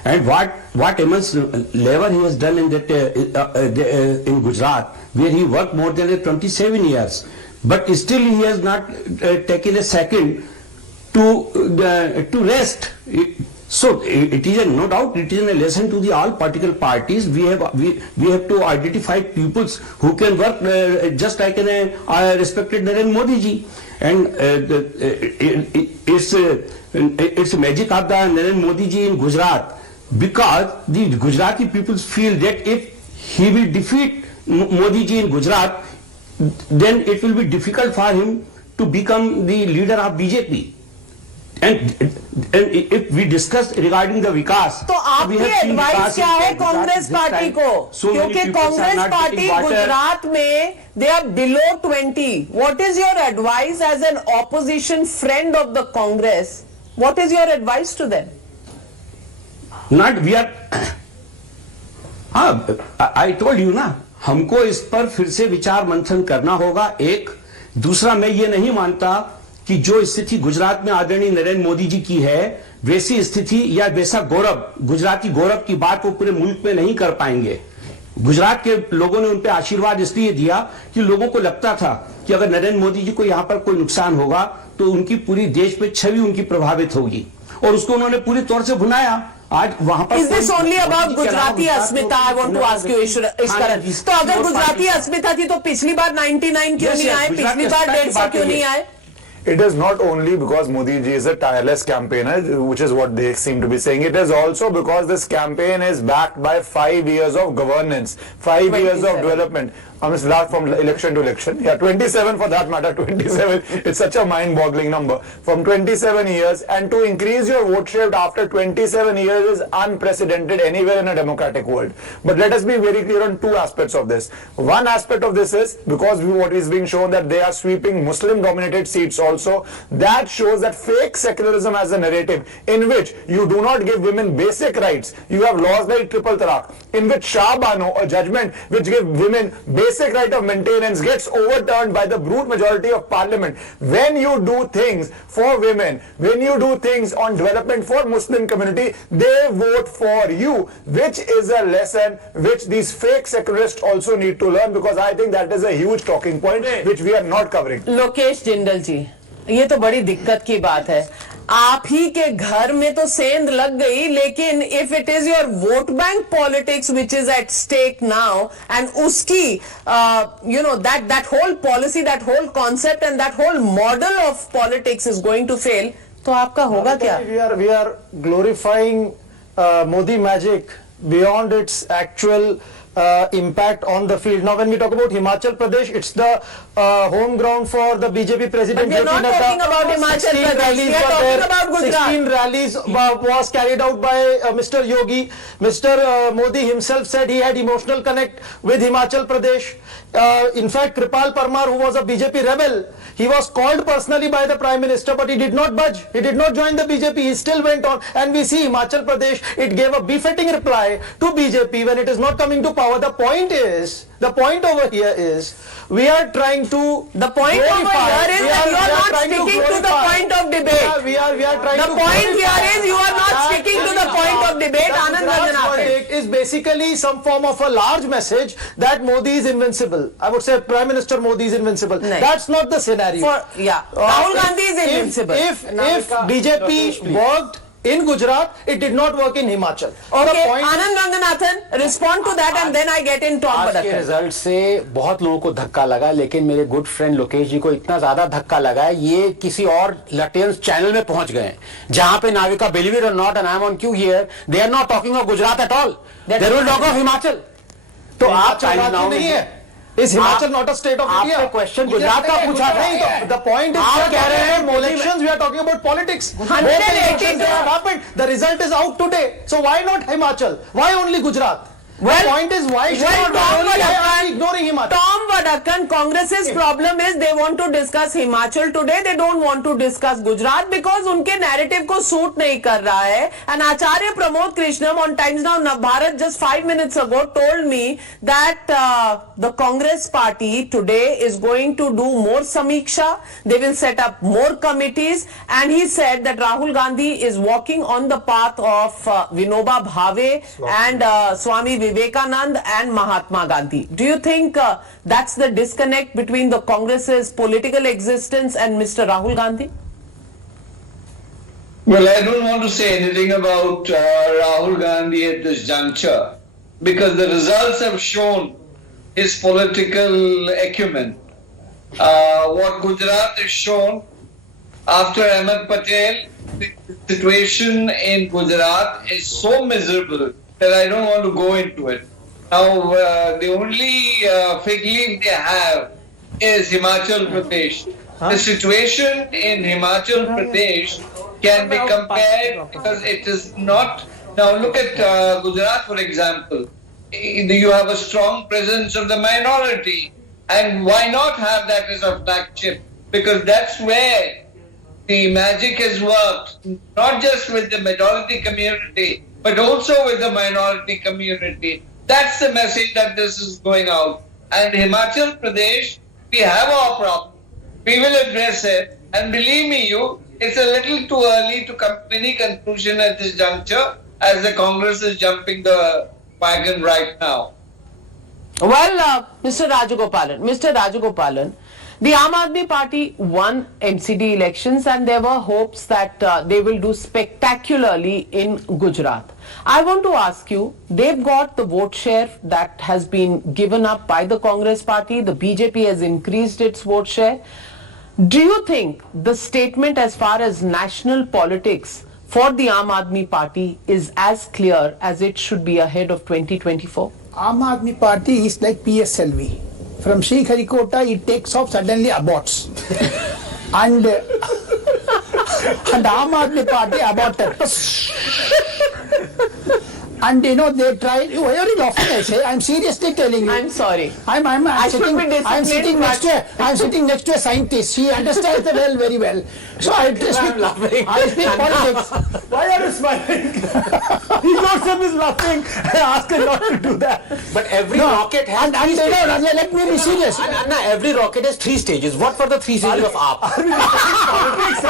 And what immense labor he has done in that in Gujarat, where he worked more than 27 years, but still he has not taken a second to rest. So it is no doubt it is a lesson to the all political parties. We have to identify peoples who can work just like a respected Narendra Modi ji, and it's magic of the Narendra Modi ji in Gujarat, because the Gujarati people feel that if he will defeat Modi ji in Gujarat, then it will be difficult for him to become the leader of BJP. And if we discuss regarding the विकास, तो आपकी advice क्या है Congress party को? क्योंकि Congress party Gujarat में they are below 20. What is your advice as an opposition friend of the Congress? What is your advice to them? Not we are. I told you ना, हमको इस पर फिर से विचार मंथन करना होगा। एक दूसरा, मैं ये नहीं मानता कि जो स्थिति गुजरात में आदरणीय नरेंद्र मोदी जी की है, वैसी स्थिति या वैसा गौरव, गुजराती गौरव की बात वो पूरे मुल्क में नहीं कर पाएंगे। गुजरात के लोगों ने उन पे आशीर्वाद इसलिए दिया कि लोगों को लगता था कि अगर नरेंद्र मोदी जी को यहां पर कोई नुकसान होगा तो उनकी पूरी देश पे छवि उनकी प्रभावित होगी, और उसको उन्होंने पूरी तौर से भुनाया। आज वहां पर Is this only about Gujarati Asmita? I want to ask you, Ishkaran. तो अगर गुजराती अस्मिता थी तो पिछली बार 99 क्यों नहीं आए? पिछली बार 150 क्यों नहीं आए? It is not only because Modi ji is a tireless campaigner, which is what they seem to be saying. It is also because this campaign is backed by 5 years of governance, 5 years of development. Last from election to election. Yeah, 27 for that matter. 27. It's such a mind-boggling number. From 27 years, and to increase your vote share after 27 years is unprecedented anywhere in a democratic world. But let us be very clear on two aspects of this. One aspect of this is because what is being shown that they are sweeping Muslim-dominated seats also. That shows that fake secularism as a narrative in which you do not give women basic rights. You have laws like triple talaq, in which Shah Bano, a judgment which gives women basic right of maintenance, gets overturned by the brute majority of parliament. When you do things for women, when you do things on development for Muslim community, they vote for you, which is a lesson which these fake secularists also need to learn, because I think that is a huge talking point which we are not covering. Lokesh Jindal जी, ये तो बड़ी दिक्कत की बात है। आप ही के घर में तो सेंध लग गई, लेकिन if it is your vote bank politics which is at stake now, and उसकी that whole policy, that whole concept and that whole model of politics is going to fail, तो आपका होगा क्या? We are glorifying Modi magic beyond its actual impact on the field. Now when we talk about Himachal Pradesh, it's the home ground for the BJP president. But we are not talking about Himachal Pradesh, we are talking about Gujarat. 16 rallies was carried out by Mr. Yogi. Mr. Modi himself said he had emotional connect with Himachal Pradesh. In fact, Kripal Parmar, who was a BJP rebel, he was called personally by the Prime Minister, but he did not budge. He did not join the BJP. He still went on. And we see Himachal Pradesh, it gave a befitting reply to BJP when it is not coming to power. The point over here is, we are trying to... The point over here is that you are not sticking to the point of debate. We are trying the to... point here is you are not sticking to the point of debate. Anand Ranganathan is basically some form of a large message that Modi is invincible. I would say Prime Minister Modi is invincible. That's not the scenario. Rahul Gandhi is invincible. If BJP worked in Gujarat, it did not work in Himachal. Okay, Anand Ranganathan, respond to that and then I get in Tom आज के result से बहुत लोगों को धक्का लगा, लेकिन मेरे गुड फ्रेंड लोकेश जी को इतना ज्यादा धक्का लगा है, ये किसी और लटेंस चैनल में पहुंच गए, जहां पे नाविका, बिलीव इट और not, and I am on cue here, they are not talking of Gujarat at all, they will talk of Himachal. तो आप चाइना नहीं है, Is Himachal not a state of India? आपने क्वेश्चन गुजरात का पूछा था। The point is, आप कह रहे हैं elections, we are talking about politics. Both elections have happened. The result is out today. So why not Himachal? Why only Gujarat? The point is, why should not only ignoring Himachal? Tom Dakkan, Congress's problem is they want to discuss Himachal today. They don't want to discuss Gujarat because उनके narrative को suit नहीं कर रहा है. And Acharya Pramod Krishnam on Times Now Bharat just 5 minutes ago told me that the Congress party today is going to do more samiksha. They will set up more committees. And he said that Rahul Gandhi is walking on the path of Vinoba Bhave and Swami Vivekanand and Mahatma Gandhi. Do you think that's the disconnect between the Congress's political existence and Mr. Rahul Gandhi? Well, I don't want to say anything about Rahul Gandhi at this juncture because the results have shown his political acumen. What Gujarat has shown after Ahmed Patel, the situation in Gujarat is so miserable that I don't want to go into it. Now, the only fig leaf they have is Himachal Pradesh. The situation in Himachal Pradesh can be compared because it is not. Now, look at Gujarat, for example. You have a strong presence of the minority. And why not have that as a flagship? Because that's where the magic has worked, not just with the majority community, but also with the minority community. That's the message that this is going out. And Himachal Pradesh, we have our problem. We will address it. And believe me, it's a little too early to come to any conclusion at this juncture as the Congress is jumping the wagon right now. Well, Mr. Rajagopalan, the Aam Aadmi Party won MCD elections and there were hopes that they will do spectacularly in Gujarat. I want to ask you, they've got the vote share that has been given up by the Congress party. The BJP has increased its vote share. Do you think the statement as far as national politics for the Aam Aadmi Party is as clear as it should be ahead of 2024? Aam Aadmi Party is like PSLV. From Sriharikota, it takes off, suddenly aborts. and Aam Aadmi Party aborted. And they tried. Why are you laughing? I say, I'm seriously telling you. I'm sorry. I'm sitting next to a scientist. She understands the well very well. So I speak politics. Why are you smiling? He yourself is laughing. I asked him not to do that. But every rocket has three stages. Let me be serious. And every rocket has 3 stages. What were the 3 stages of AAP? Politics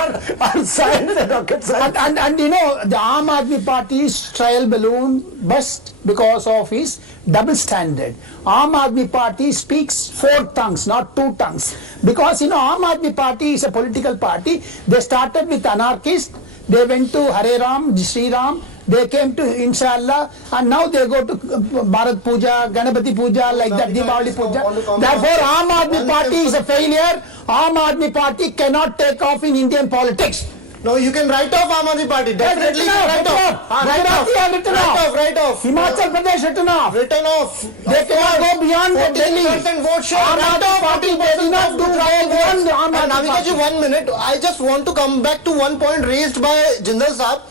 and science and rocket science. And the Aam Aadmi Party's trial balloon burst because of his double standard. Aam Aadmi Party speaks 4 tongues, not 2 tongues. Because Aam Aadmi Party is a political party. They started with anarchists. They went to Hare Ram, Sri Ram. They came to Inshallah, and now they go to Bharat Puja, Ganapati Puja, like that, Diwali Puja. Therefore, Aam Aadmi Party is a failure. Aam Aadmi Party cannot take off in Indian politics. No, you can write off Aam Aadmi Party. Definitely write off. Write off. Himachal Pradesh written off. Written off. They cannot go beyond Delhi. 40% vote share. Aam Aadmi Party did not do beyond Aam Aadmi Navika Party. ji, 1 minute. I just want to come back to one point raised by Jindal Saab.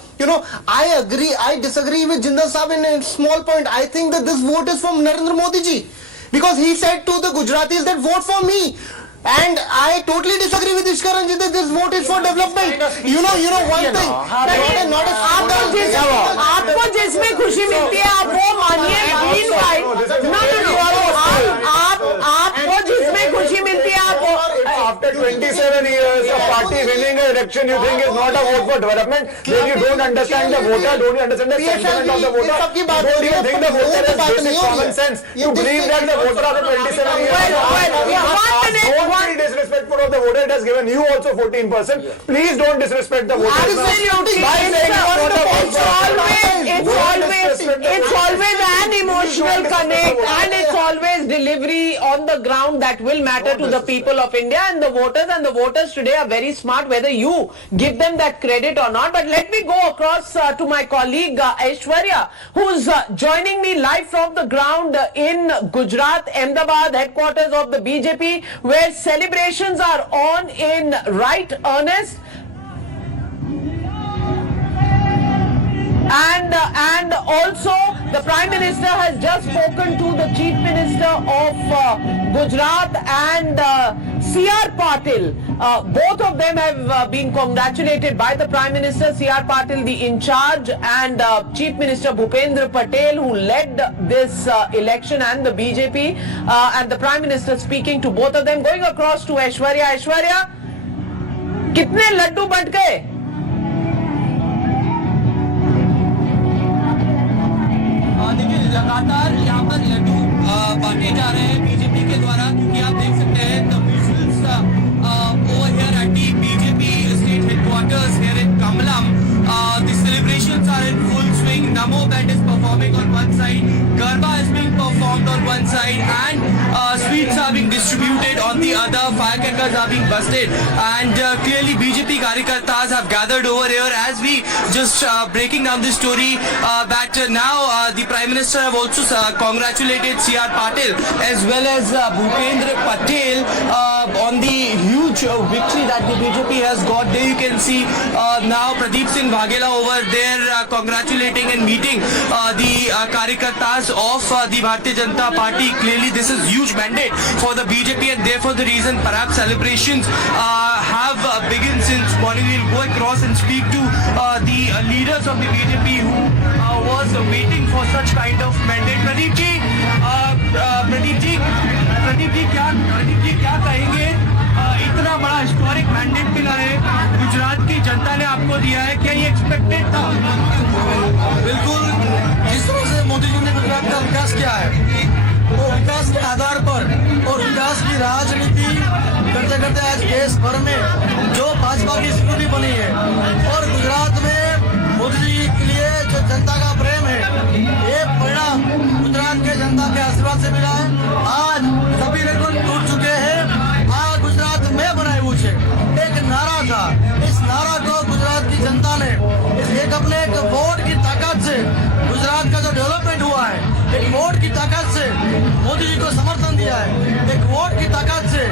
I disagree with Jindal Saab in a small point. I think that this vote is from Narendra Modi ji. Because he said to the Gujaratis that vote for me. And I totally disagree with Ishkaran ji that this vote is for development. You know one thing. आपको जिसमें खुशी मिलती है आप वो मानिए. आपको जिसमें खुशी मिलती है आप वो. After 27 years of party winning an election, you think is not a vote for development, then you don't understand the voter, don't you understand the sentiment of the voter, don't you think the voter has basic common sense to believe that the voter after 27 years don't be disrespectful of the voter, it has given you also 14%, please don't disrespect the voter. It's always an emotional connect and it's always delivery on the ground that will matter to the people of India and the voters today are very smart, whether you give them that credit or not. But let me go across to my colleague Aishwarya, who's joining me live from the ground in Gujarat, Ahmedabad, headquarters of the BJP, where celebrations are on in right earnest. And also the Prime Minister has just spoken to the Chief Minister of Gujarat and C.R. Patil. Both of them have been congratulated by the Prime Minister. C.R. Patil, the in charge, and Chief Minister Bhupendra Patel, who led this election, and the BJP, and the Prime Minister speaking to both of them. Going across to Aishwarya. Aishwarya, कितने लड्डू बंट गए? देखिए, लगातार यहाँ पर लड्डू बांटे जा रहे हैं बीजेपी के द्वारा, क्योंकि आप देख सकते हैं the visuals over here at the BJP state headquarters here in Kamalam. The celebrations are in full swing. Namo band is performing on one side, Garba is being performed on one side, and sweets are being distributed on the other. Firecrackers are being busted, and clearly BJP Karyakartas have gathered over here as we just breaking down this story that now the Prime Minister have also congratulated C.R. Patil as well as Bhupendra Patel on the huge victory that the BJP has got. There you can see now Pradeep Singh Vaghela over there congratulating and meeting the Karyakartas of the Bharatiya Janata Party. Clearly this is huge mandate for the BJP, and therefore the reason perhaps celebrations have begun since morning. We'll go across and speak to the leaders of the BJP who was waiting for such kind of mandate. Pradeep ji क्या कहेंगे? इतना बड़ा historic mandate मिला है, गुजरात की जनता ने आपको दिया है, क्या ये एक्सपेक्टेड था? बिल्कुल, जिस तरह से मोदी जी ने गुजरात का विकास किया है, वो विकास के आधार पर और विकास की राजनीति करते करते आज देश भर में जो भाजपा की स्थिति बनी है, और गुजरात में मोदी जी के लिए जो जनता का प्रेम है, ये परिणाम गुजरात के जनता के आशीर्वाद से मिला है। आज सभी रिकॉर्ड टूट चुके हैं। आज गुजरात में बनाए हुए एक नारा था, इस नारा को गुजरात की जनता ने एक अपने एक वोट की ताकत से, गुजरात का जो डेवलपमेंट हुआ है, एक वोट की ताकत से मोदी जी को समर्थन दिया है। एक वोट की ताकत से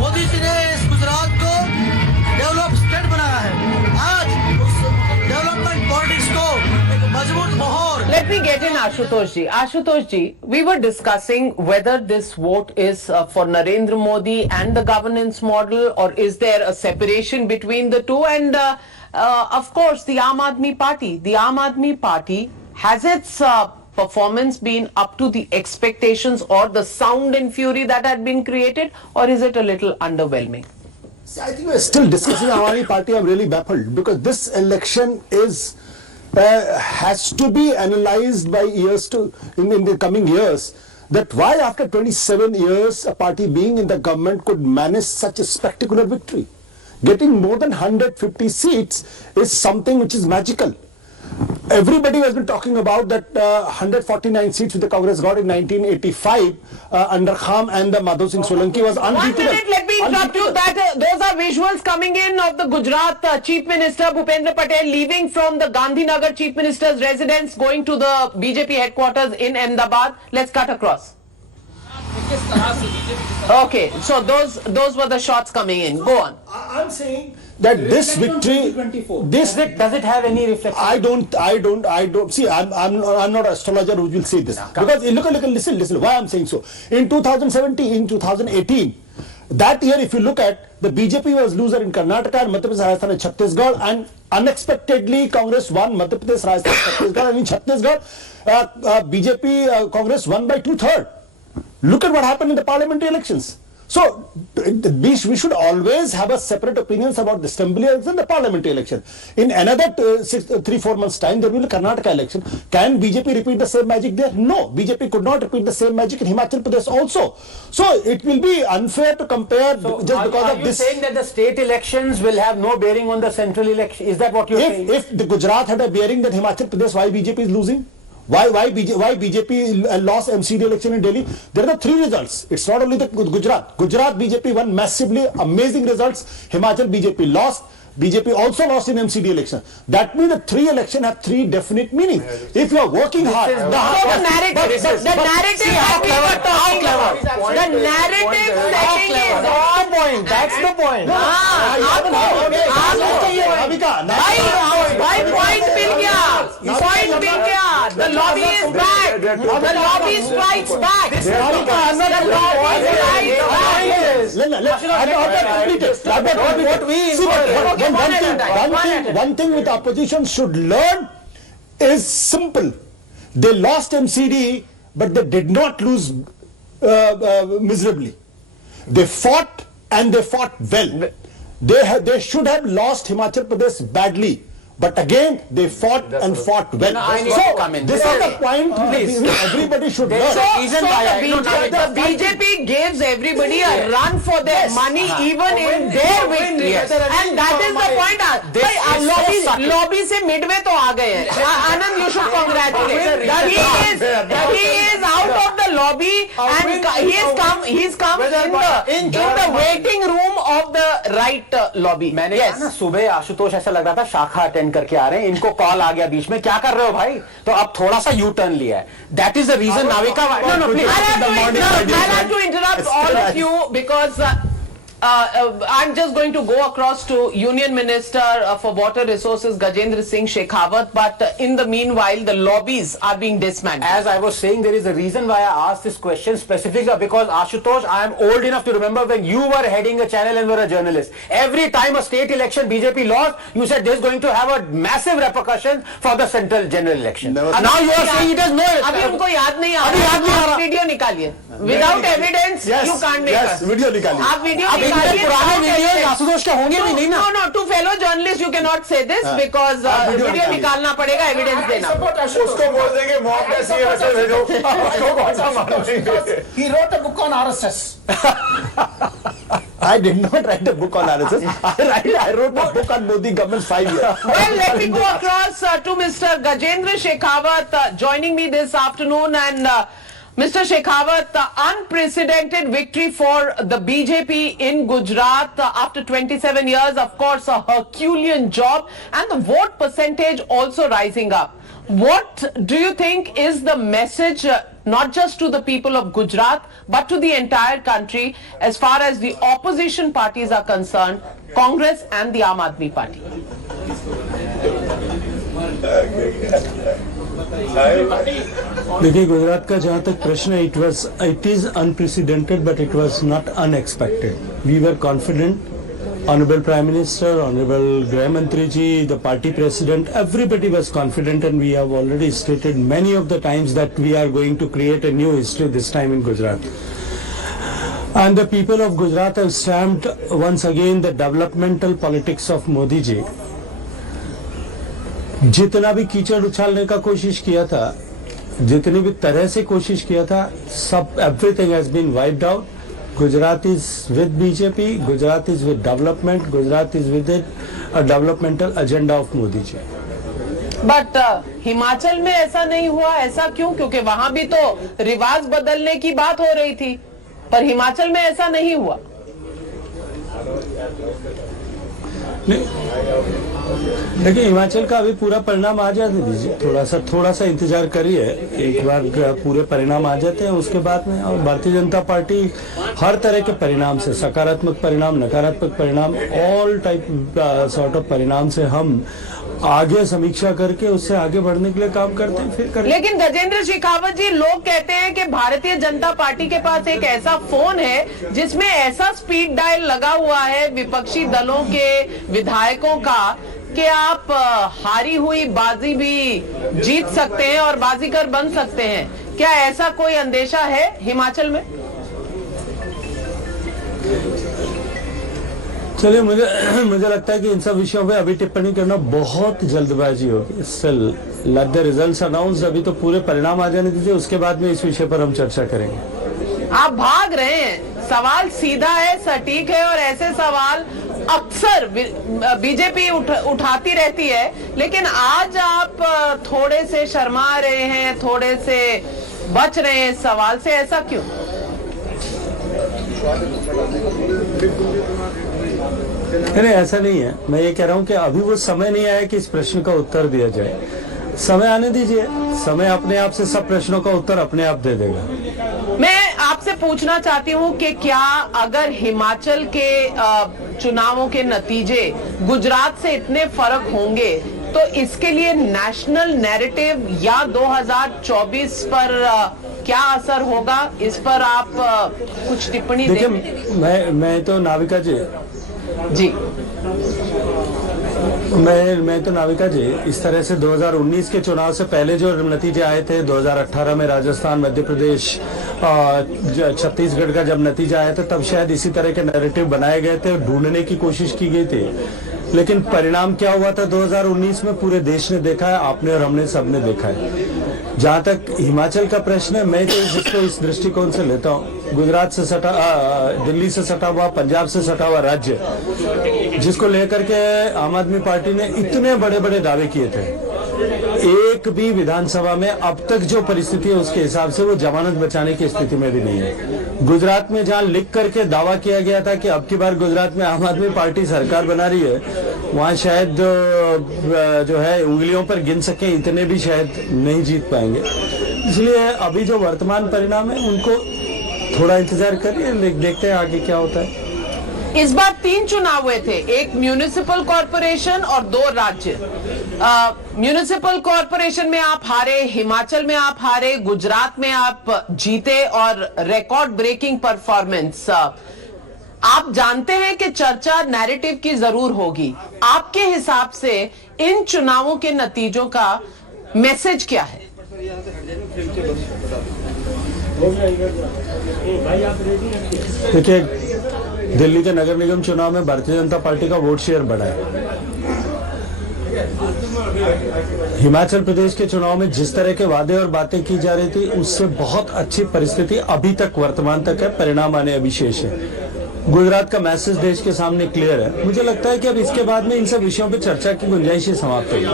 मोदी जी ने इस गुजरात को डेवलप स्टेट बनाया है। आज उस डेवलपमेंट पॉलिटिक्स को एक मजबूत मोहर। Let me get in Ashutosh ji. Ashutosh ji, we were discussing whether this vote is for Narendra Modi and the governance model, or is there a separation between the two? And of course, the Aam Aadmi Party, has its performance been up to the expectations or the sound and fury that had been created, or is it a little underwhelming? See, I think we're still discussing Aam Aadmi Party. I'm really baffled because this election is has to be analyzed by years in the coming years, that why after 27 years a party being in the government could manage such a spectacular victory. Getting more than 150 seats is something which is magical. Everybody has been talking about that 149 seats which the Congress got in 1985 under Kham and the Madhav Singh Solanki was unbeatable. 1 minute, let me interrupt you. Those are visuals coming in of the Gujarat Chief Minister Bhupendra Patel leaving from the Gandhinagar Chief Minister's residence, going to the BJP headquarters in Ahmedabad. Let's cut across. Okay, so those were the shots coming in. Go on. I'm saying that this victory, does it have any reflection? I don't see. I'm not an astrologer who will say this, because listen. Why I'm saying so? In 2017, in 2018, that year, if you look at, the BJP was loser in Karnataka and Madhya Pradesh, Rajasthan and Chhattisgarh, and unexpectedly Congress won Madhya Pradesh, Rajasthan, Chhattisgarh, and in Chhattisgarh, BJP Congress won by 2/3. Look at what happened in the parliamentary elections. So we should always have a separate opinions about the assembly election and the parliamentary election. In another 3-4 months time, there will be a Karnataka election. Can BJP repeat the same magic there? No, BJP could not repeat the same magic in Himachal Pradesh also. So it will be unfair to compare just because of this. Are you saying that the state elections will have no bearing on the central election? Is that what you're saying? If the Gujarat had a bearing, then Himachal Pradesh, why BJP is losing? Why BJP lost MCD election in Delhi? There are the 3 results. It's not only the Gujarat. Gujarat BJP won massively, amazing results. Himachal BJP lost. BJP also lost in MCD election. That means the 3 elections have 3 definite meanings. If you are working hard, the narrative that we were talking about, the narrative setting is on point. That's the point. भाई point मिल गया. The lobby is back. The lobby strikes back. The lobby One thing with opposition should learn is simple. They lost MCD, but they did not lose miserably. They fought and they fought well. They should have lost Himachal Pradesh badly. But again, they fought and fought well. This is the point everybody should learn. The BJP gives everybody a run for their money even in their victory. And that is the point. Lobby se midway to aa gaye hain. Anand, you should congratulate. He is out of the lobby and he's come in the waiting room of the right lobby. मैंने कहा ना सुबह आशुतोष ऐसा लग रहा था शाखा attend करके आ रहे हैं, इनको कॉल आ गया बीच में, क्या कर रहे हो भाई, तो अब थोड़ा सा यू टर्न लिया है. That is the reason Navika. No, please. I have to interrupt all of you because I'm just going to go across to Union Minister for Water Resources Gajendra Singh Shekhawat, but in the meanwhile the lobbies are being dismantled. As I was saying, there is a reason why I asked this question specifically because Ashutosh, I am old enough to remember when you were heading a channel and were a journalist. Every time a state election BJP lost, you said this is going to have a massive repercussion for the central general election. Now you are saying it has no. अभी उनको याद नहीं आ रहा. Video निकालिए. Without evidence, you can't make us. Video निकालिए. आप video निकालिए. पुराने वीडियो आशुतोष के होंगे भी नहीं ना. No, to fellow journalists you cannot say this because video निकालना पड़ेगा, एविडेंस देना. उसको बोल देंगे मॉब कैसी है वैसे भेजो. उसको कौन सा मालूम. He wrote a book on RSS. I did not write a book on RSS. I wrote a book on Modi government's 5 years. Well, let me go across to Mr. Gajendra Shekhawat joining me this afternoon. And Mr. Shekhawat, unprecedented victory for the BJP in Gujarat after 27 years. Of course, a Herculean job, and the vote percentage also rising up. What do you think is the message, not just to the people of Gujarat, but to the entire country as far as the opposition parties are concerned, Congress and the Aam Aadmi Party? देखिए, गुजरात का जहाँ तक प्रश्न है, it is unprecedented, but it was not unexpected. We were confident. Honorable Prime Minister, Honorable Grah Mantri ji, the party president, everybody was confident, and we have already stated many of the times that we are going to create a new history this time in Gujarat. And the people of Gujarat have stamped once again the developmental politics of Modi ji. जितना भी कीचड़ उछालने का कोशिश किया था, जितनी भी तरह से कोशिश किया था, सब everything has been wiped out. Gujarat is with BJP, Gujarat is with development, Gujarat is with it, a developmental agenda of Modi ji. But Himachal में ऐसा नहीं हुआ, ऐसा क्यों? क्योंकि वहां भी तो रिवाज बदलने की बात हो रही थी, पर हिमाचल में ऐसा नहीं हुआ. देखिए, हिमाचल का अभी पूरा परिणाम आ जाने दीजिए, थोड़ा सा इंतजार करिए, एक बार पूरे परिणाम आ जाते हैं उसके बाद में. और भारतीय जनता पार्टी हर तरह के परिणाम से, सकारात्मक परिणाम, नकारात्मक परिणाम, ऑल टाइप सॉर्ट ऑफ परिणाम से हम आगे समीक्षा करके उससे आगे बढ़ने के लिए काम करते हैं. फिर करें. लेकिन गजेंद्र शेखावत जी, लोग कहते हैं कि भारतीय जनता पार्टी के पास एक ऐसा फोन है जिसमें ऐसा स्पीड डायल लगा हुआ है विपक्षी दलों के विधायकों का कि आप हारी हुई बाजी भी जीत सकते हैं और बाजीगर बन सकते हैं. क्या ऐसा कोई अंदेशा है हिमाचल में? चलिए, मुझे लगता है कि इन सब विषयों पे अभी टिप्पणी करना बहुत जल्दबाजी होगी. Still let the results announce. अभी तो पूरे परिणाम आ जाने दीजिए, उसके बाद में इस विषय पर हम चर्चा करेंगे. आप भाग रहे हैं. सवाल सीधा है, सटीक है, और ऐसे सवाल अक्सर बीजेपी उठाती रहती है. लेकिन आज आप थोड़े से शर्मा रहे हैं, थोड़े से बच रहे हैं सवाल से, ऐसा क्यों? नहीं, ऐसा नहीं है। मैं ये कह रहा हूँ कि अभी वो समय नहीं आया कि इस प्रश्न का उत्तर दिया जाए। समय आने दीजिए, समय अपने आप से सब प्रश्नों का उत्तर अपने आप दे देगा। मैं आपसे पूछना चाहती हूँ कि क्या अगर हिमाचल के चुनावों के नतीजे गुजरात से इतने फर्क होंगे तो इसके लिए नेशनल नैरेटिव या 2024 पर क्या असर होगा, इस पर आप कुछ टिप्पणी दें? देखिए, मैं तो नाविका जी मैं तो नाविका जी, इस तरह से 2019 के चुनाव से पहले जो नतीजे आए थे, 2018 में राजस्थान, मध्य प्रदेश, छत्तीसगढ़ का जब नतीजा आया था, तब शायद इसी तरह के नैरेटिव बनाए गए थे, ढूंढने की कोशिश की गई थी। लेकिन परिणाम क्या हुआ था 2019 में, पूरे देश ने देखा है, आपने और हमने सबने देखा है। जहां तक हिमाचल का प्रश्न है, मैं तो इसको इस दृष्टिकोण से लेता हूँ, गुजरात से सटा, दिल्ली से सटा हुआ, पंजाब से सटा हुआ राज्य, जिसको लेकर के आम आदमी पार्टी ने इतने बड़े बड़े दावे किए थे, एक भी विधानसभा में अब तक जो परिस्थिति है उसके हिसाब से वो जमानत बचाने की स्थिति में भी नहीं है। गुजरात में जहां लिख करके दावा किया गया था कि अब की बार गुजरात में आम आदमी पार्टी सरकार बना रही है, वहां शायद जो है उंगलियों पर गिन सके इतने भी शायद नहीं जीत पाएंगे। इसलिए अभी जो वर्तमान परिणाम है उनको थोड़ा इंतजार करिए, देखते हैं आगे क्या होता है। इस बार 3 चुनाव हुए थे, एक म्यूनिसिपल कॉर्पोरेशन और 2 राज्य। म्यूनिसिपल कॉर्पोरेशन में आप हारे, हिमाचल में आप हारे, गुजरात में आप जीते और रिकॉर्ड ब्रेकिंग परफॉर्मेंस। आप जानते हैं कि चर्चा नैरेटिव की जरूर होगी। आपके हिसाब से इन चुनावों के नतीजों का मैसेज क्या है? देखिए, दिल्ली के नगर निगम चुनाव में भारतीय जनता पार्टी का वोट शेयर बढ़ा है। हिमाचल प्रदेश के चुनाव में जिस तरह के वादे और बातें की जा रही थी, उससे बहुत अच्छी परिस्थिति अभी तक वर्तमान तक है, परिणाम आने अभी शेष है। गुजरात का मैसेज देश के सामने क्लियर है। मुझे लगता है कि अब इसके बाद में इन सब विषयों पर चर्चा की गुंजाइश ही समाप्त होगी।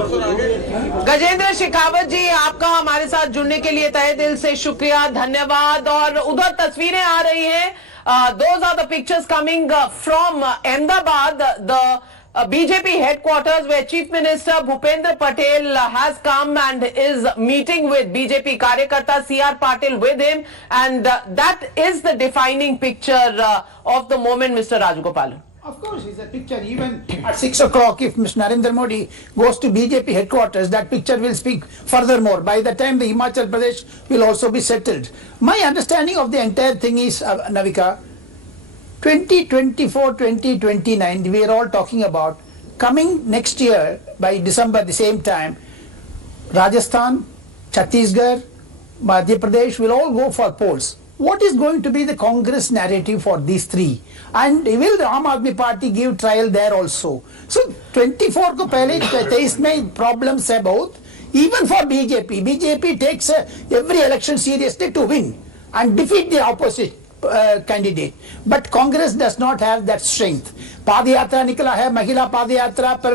गजेंद्र शेखावत जी, आपका हमारे साथ जुड़ने के लिए तहे दिल से शुक्रिया, धन्यवाद। और उधर तस्वीरें आ रही हैं, those are the pictures coming from Ahmedabad, the BJP headquarters, where Chief Minister Bhupendra Patel has come and is meeting with BJP Karyakarta, C.R. Patil with him, and that is the defining picture of the moment, Mr. Rajagopalan. Of course, it's a picture. Even at 6 o'clock, if Mr. Narendra Modi goes to BJP headquarters, that picture will speak furthermore. By the time the Himachal Pradesh will also be settled. My understanding of the entire thing is, Navika, 2024, 2029, we are all talking about coming next year by December, the same time, Rajasthan, Chhattisgarh, Madhya Pradesh will all go for polls. What is going to be the Congress narrative for these 3? And will the Aam Aadmi Party give trial there also? So 24 को पहले 23 में problems है बहुत. Even for BJP, BJP takes every election seriously to win and defeat the opposite candidate. But Congress does not have that strength. Padyatra निकला है, महिला पादयात्रा पर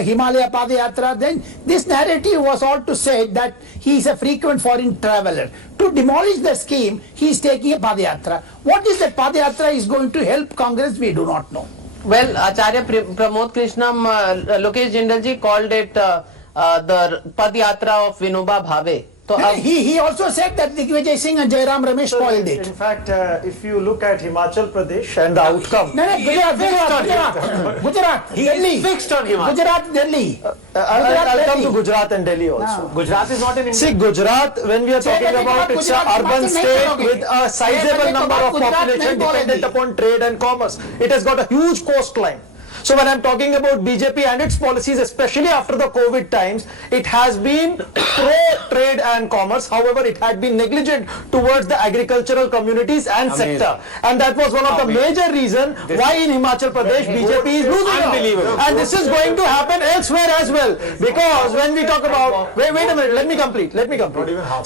Himalaya padyatra. Then this narrative was all to say that he is a frequent foreign traveler. To demolish the scheme, he is taking a padyatra. What is that padyatra is going to help Congress? We do not know. Well, Acharya Pramod Krishnam, Lokesh Jindal ji called it the padyatra of Vinoba Bhave. So, he also said that Digvijay Singh and Jairam Ramesh spoiled it. In fact, if you look at Himachal Pradesh and the outcome... No, Gujarat, Delhi. Fixed on Himachal. Gujarat, Delhi. I'll come to Gujarat and Delhi also. Gujarat is not in India. See, Gujarat, when we are talking about, it's an urban state with a sizable number of population dependent upon trade and commerce. It has got a huge coastline. So when I'm talking about BJP and its policies, especially after the COVID times, it has been pro-trade and commerce. However, it had been negligent towards the agricultural communities and sector. And that was one of the major reasons why in Himachal Pradesh, BJP is losing out. And this is going to happen elsewhere as well. Because when we talk about... Wait a minute, let me complete.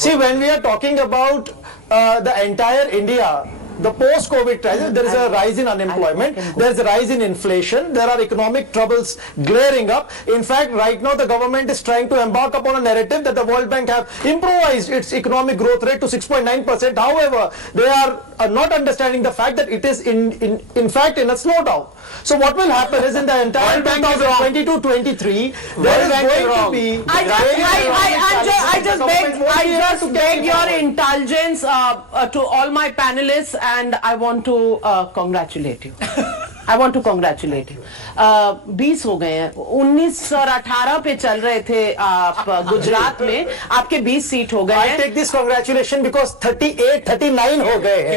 See, when we are talking about the entire India, the post-COVID crisis, there is a rise in unemployment, there is a rise in inflation, there are economic troubles glaring up. In fact, right now the government is trying to embark upon a narrative that the World Bank have improvised its economic growth rate to 6.9%. However, they are are not understanding the fact that it is in fact in a slowdown. So what will happen is in the entire 2022-23, there is going to be. I just beg your indulgence to all my panelists, and I want to congratulate you. I want to congratulate you. 20 हो गए हैं, 19 और 18 पे चल रहे थे आप गुजरात में, आपके 20 सीट हो गए हैं. I take this congratulation because 38, 39 हो गए हैं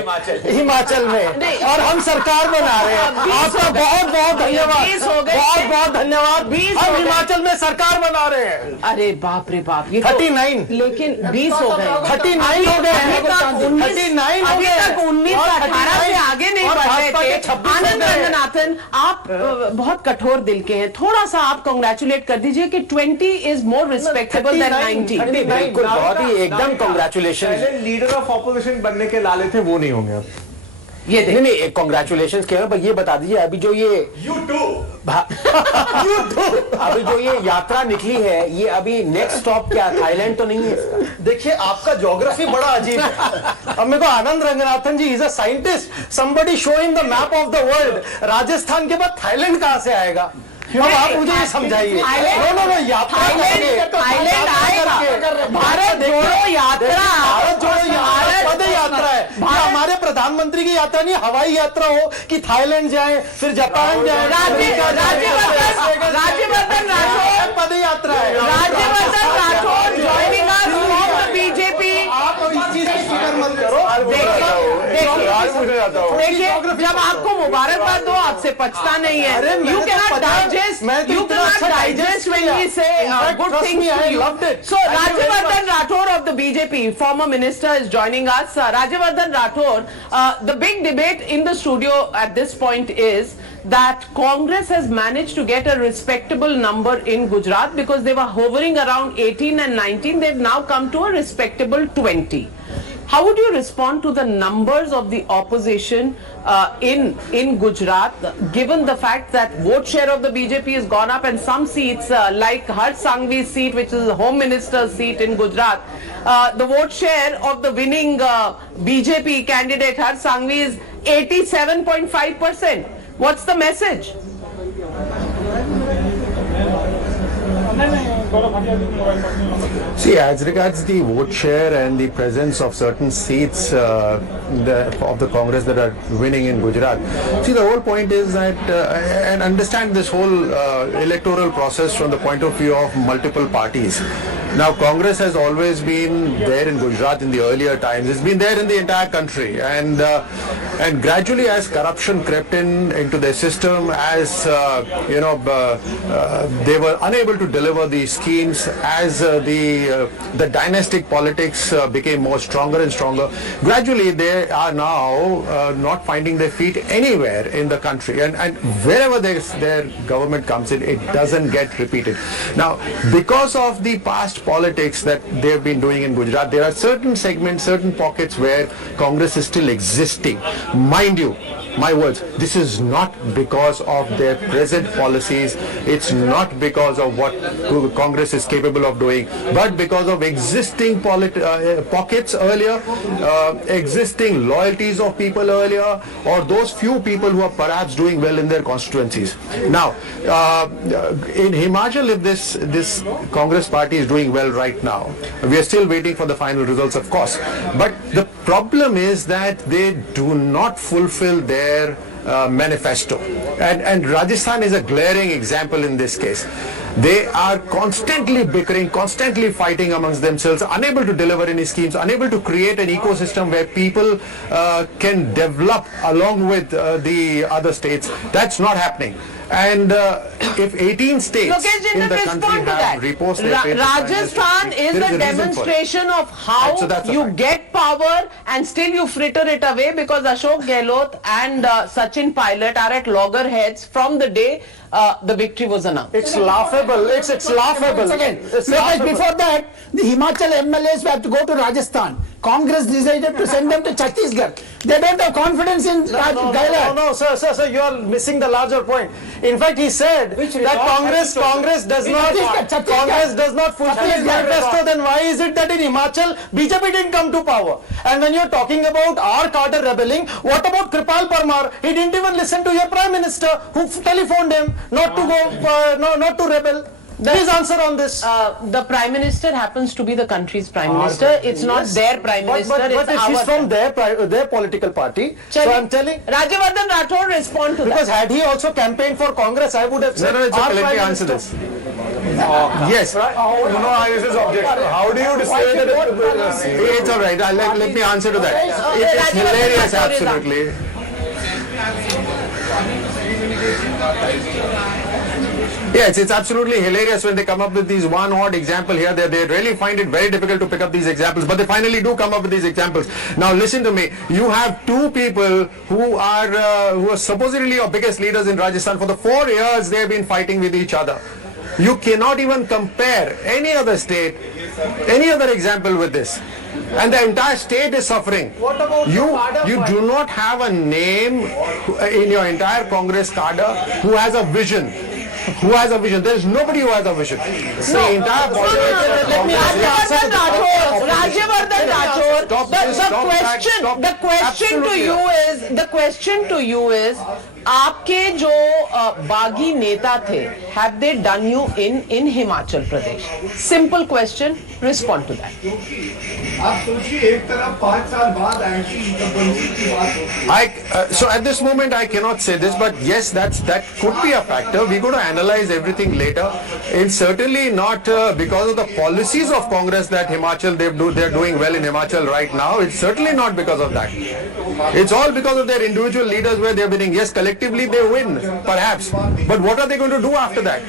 हिमाचल में, और हम सरकार बना रहे हैं. आपका बहुत बहुत धन्यवाद. 20 हो गए, बहुत बहुत धन्यवाद. हम हिमाचल में सरकार बना रहे हैं. अरे बाप रे बाप, ये 39, लेकिन 20 हो गए, 39 हो गए, 39 हो गए. अभी तक 19-18 से आगे नहीं बढ़ रहे थे. आनंद रंगनाथन, आप बहुत कठोर दिल के हैं, थोड़ा सा आप कांग्रेचुलेट कर दीजिए कि 20 इज मोर रिस्पेक्टेबल देन 90. बिल्कुल, बहुत ही एकदम कांग्रेचुलेशन. पहले लीडर ऑफ ऑपोजिशन बनने के लाले थे, वो नहीं होंगे अब. ये नहीं कांग्रेचुलेशन कह रहे हैं, ये बता दीजिए अभी जो ये अभी जो ये यात्रा निकली है, ये अभी नेक्स्ट स्टॉप क्या थाईलैंड तो नहीं है इसका? देखिए आपका ज्योग्राफी बड़ा अजीब है. अब मेरे को Anand Ranganathan ji is a scientist, somebody show in the map of the world. Rajasthan के बाद थाईलैंड कहां से आएगा? अब आप मुझे ये समझाइए. नो यात्रा थाईलैंड आएगा. भारत जोड़ो यात्रा, भारत जोड़ो पद यात्रा है. हमारे प्रधानमंत्री की यात्रा नहीं, हवाई यात्रा हो कि थाईलैंड जाए, फिर जापान जाए. राज्यवर्धन राठौर पद यात्रा है. Rajyavardhan Rathore joining us from the BJP. आप इस चीज की फिक्र मत करो. देखिए, जब आपको मुबारकबाद दो, आपसे पछता नहीं है. You cannot digest when we say good things to you. So Rajyavardhan Rathore of the BJP, former minister, is joining us. Rajyavardhan Rathore, the big debate in the studio at this point is that Congress has managed to get a respectable number in Gujarat because they were hovering around 18 and 19. They've now come to a respectable 20. How would you respond to the numbers of the opposition in Gujarat, given the fact that vote share of the BJP has gone up and some seats like Harsh Sanghvi's seat, which is the Home Minister's seat in Gujarat, the vote share of the winning BJP candidate Harsh Sanghvi is 87.5%. What's the message? See, as regards the vote share and the presence of certain seats of the Congress that are winning in Gujarat, see, the whole point is that, and understand this whole electoral process from the point of view of multiple parties. Now, Congress has always been there in Gujarat in the earlier times. It's been there in the entire country, and gradually, as corruption crept into their system, as they were unable to deliver these schemes, as the dynastic politics became more stronger and stronger. Gradually, they are now not finding their feet anywhere in the country, and wherever their government comes in, it doesn't get repeated. Now, because of the past politics that they've been doing in Gujarat, there are certain segments, certain pockets where Congress is still existing. Mind you, my words, this is not because of their present policies, it's not because of what Congress is capable of doing, but because of existing pockets earlier, existing loyalties of people earlier, or those few people who are perhaps doing well in their constituencies. Now, in Himachal, if this Congress party is doing well right now, we are still waiting for the final results, of course, but the problem is that they do not fulfill their manifesto, and Rajasthan is a glaring example in this case. They are constantly bickering, constantly fighting amongst themselves, unable to deliver any schemes, unable to create an ecosystem where people can develop along with the other states. That's not happening. And if 18 states in the country have reposed their paper, Rajasthan is a demonstration of how you get power and still you fritter it away, because Ashok Gehlot and Sachin Pilot are at loggerheads from the day the victory was announced. It's laughable. It's laughable. Once again, because before that, the Himachal MLAs have to go to Rajasthan. Congress decided to send them to Chhattisgarh. They don't have confidence in Gujarat. No, sir, you are missing the larger point. In fact, he said that Congress does not fulfill its manifesto. Then why is it that in Himachal BJP didn't come to power? And when you're talking about our cadre rebelling, what about Kripal Parmar? He didn't even listen to your Prime Minister, who telephoned him not to go, not to rebel. Please answer on this. The Prime Minister happens to be the country's Prime Minister. It's not their Prime Minister. But if he's from their political party, so I'm telling. Rajyavardhan Rathore respond to because that. had he also campaigned for Congress, I would have said. No, let me answer this. Yes. This is objection. How do you decide that it's all right. Let me answer to that. It is hilarious, absolutely. Yes, it's absolutely hilarious when they come up with these one odd example here. They really find it very difficult to pick up these examples, but they finally do come up with these examples. Now listen to me. You have two people who are supposedly your biggest leaders in Rajasthan. For the 4 years they have been fighting with each other. You cannot even compare any other state, any other example with this. And the entire state is suffering. You do not have a name in your entire Congress cadre who has a vision. There is nobody who has a vision. The entire Rajyavardhan Rathore, the question to you is, आपके जो बागी नेता थे, have they done you in Himachal Pradesh? Simple question. Respond to that. आप सोचिए एक तरफ 5 साल बाद एंटी इनकम्बेंसी की बात हो. So at this moment I cannot say this, but yes, that could be a factor. We're going to analyze everything later. It's certainly not because of the policies of Congress that Himachal they're doing well in Himachal right now. It's certainly not because of that. It's all because of their individual leaders where they're winning. Yes, collectively they win, perhaps. But what are they going to do after that?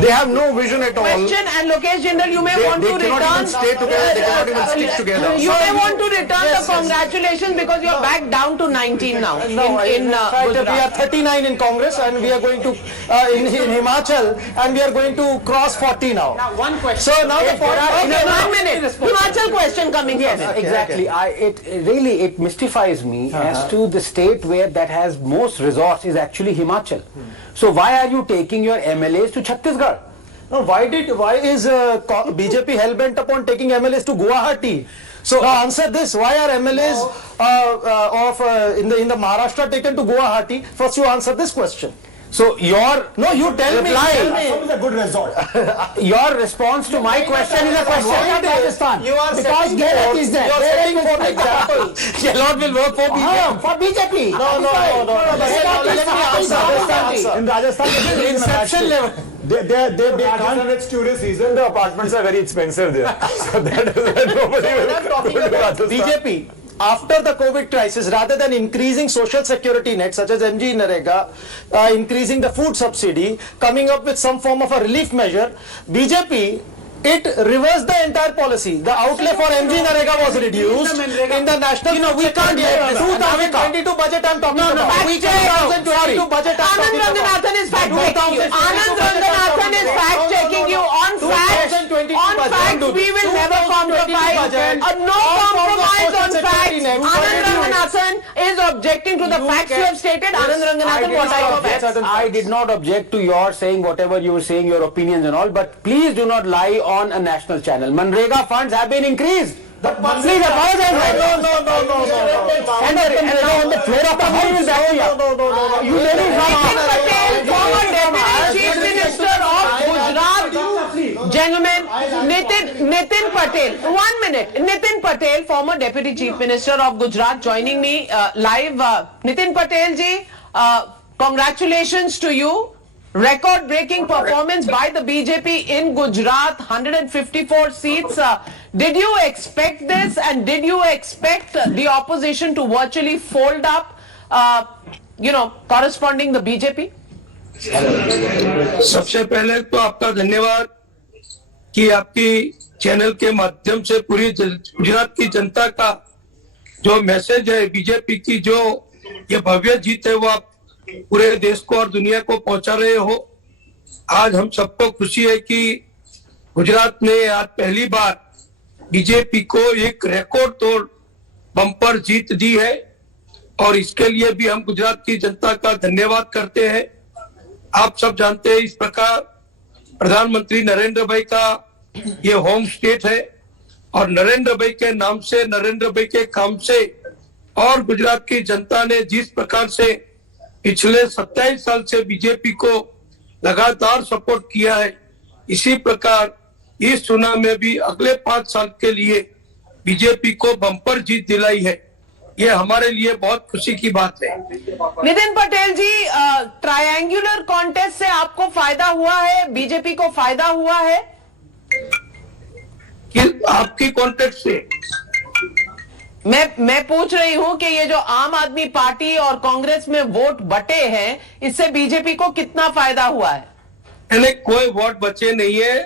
They have no vision at all. Question, and Lokesh Jindal, you may want to return. They cannot even stay together. They cannot even stick together. You may want to return the congratulations because you're back down to 19 now. In fact, we are 39 in Congress and we are going to in Himachal and we are going to cross 40 now. Now one question. So now the point. 1 minute. Himachal question coming. Yes, exactly. It mystifies me as to the state where that has most resource is actually Himachal. So why are you taking your MLAs to Chhattisgarh? No, why is BJP hell bent upon taking MLAs to Guwahati? So now answer this: why are MLAs in the Maharashtra taken to Guwahati? First, you answer this question. So you tell me. Is a good result. Your response to my question is a question. You are Because Gujarat is there. You are setting for example. Galloping will work for BJP. For BJP. No. Let me answer. In Rajasthan, Inception level. They can't. It's tourist season. The apartments are very expensive there. So that nobody will go to Rajasthan. BJP, after the COVID crisis, rather than increasing social security net such as MG Narega, increasing the food subsidy, coming up with some form of a relief measure, BJP, it reversed the entire policy. The outlay for MG Narega was reduced. In the national, we can't get 2022 budget I'm talking about. 2022 budget I'm talking about. Anand Ranganathan is fact checking you. Anand Ranganathan is fact checking you on facts. On facts, we will never compromise. No compromise on facts. Anand Ranganathan is objecting to the facts you have stated. Anand Ranganathan, what are your facts? I did not object to your saying whatever you were saying, your opinions and all, but please do not lie on a national channel. Manrega funds have been increased. Please apologize. No. And on the floor of the house will back you up. You really Nitin Patel, former Deputy Chief Minister of Gujarat. Gentlemen, Nitin Patel, 1 minute. Nitin Patel, former Deputy Chief Minister of Gujarat, joining me live. Nitin Patel ji, congratulations to you. Record-breaking performance by the BJP in Gujarat, 154 seats. Did you expect this, and did you expect the opposition to virtually fold up, corresponding the BJP? सबसे पहले तो आपका धन्यवाद कि आपकी channel के माध्यम से पूरी गुजरात की जनता का जो मैसेज है बीजेपी की जो ये भव्य जीत है वो आप पूरे देश को और दुनिया को पहुंचा रहे हो। आज हम सबको खुशी है कि गुजरात ने आज पहली बार बीजेपी को एक रिकॉर्ड तोड़ बम्पर जीत दी है और इसके लिए भी हम गुजरात की जनता का धन्यवाद करते हैं। आप सब जानते हैं इस प्रकार प्रधानमंत्री नरेंद्र भाई का ये होम स्टेट है और नरेंद्र भाई के नाम से, नरेंद्र भाई के काम से और गुजरात की जनता ने जिस प्रकार से पिछले 27 साल से बीजेपी को लगातार सपोर्ट किया है, इसी प्रकार इस चुनाव में भी अगले 5 साल के लिए बीजेपी को बम्पर जीत दिलाई है। ये हमारे लिए बहुत खुशी की बात है। नितिन पटेल जी, ट्रायंगुलर कॉन्टेस्ट से आपको फायदा हुआ है, बीजेपी को फायदा हुआ है? आपकी कॉन्टेस्ट से मैं पूछ रही हूं कि ये जो आम आदमी पार्टी और कांग्रेस में वोट बटे हैं, इससे बीजेपी को कितना फायदा हुआ है? यानी कोई वोट बचे नहीं है,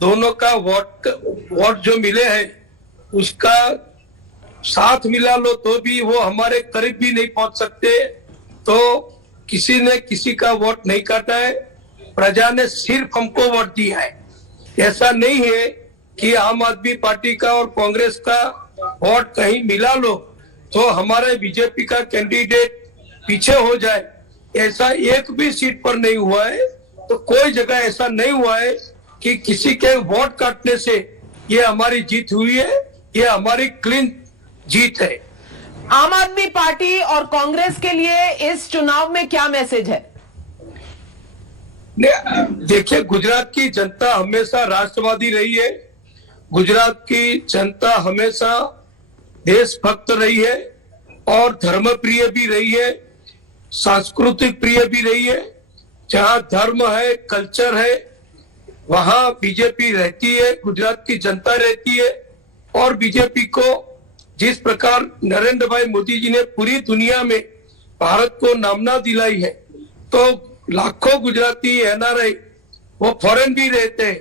दोनों का वोट जो मिले हैं उसका साथ मिला लो तो भी वो हमारे करीब भी नहीं पहुंच सकते। तो किसी ने किसी का वोट नहीं काटा है, प्रजा ने सिर्फ हमको वोट दिया है। ऐसा नहीं है कि आम आदमी पार्टी का और कांग्रेस का वोट कहीं मिला लो तो हमारे बीजेपी का कैंडिडेट पीछे हो जाए, ऐसा एक भी सीट पर नहीं हुआ है। तो कोई जगह ऐसा नहीं हुआ है कि किसी के वोट काटने से ये हमारी जीत हुई है, ये हमारी क्लीन जीत है। आम आदमी पार्टी और कांग्रेस के लिए इस चुनाव में क्या मैसेज है? देखिए, गुजरात की जनता हमेशा राष्ट्रवादी रही है, गुजरात की जनता हमेशा देशभक्त रही है और धर्म प्रिय भी रही है, सांस्कृतिक प्रिय भी रही है। जहां धर्म है, कल्चर है, वहां बीजेपी रहती है, गुजरात की जनता रहती है। और बीजेपी को जिस प्रकार नरेंद्र भाई मोदी जी ने पूरी दुनिया में भारत को नामना दिलाई है, तो लाखों गुजराती एनआरआई वो फॉरेन भी रहते हैं,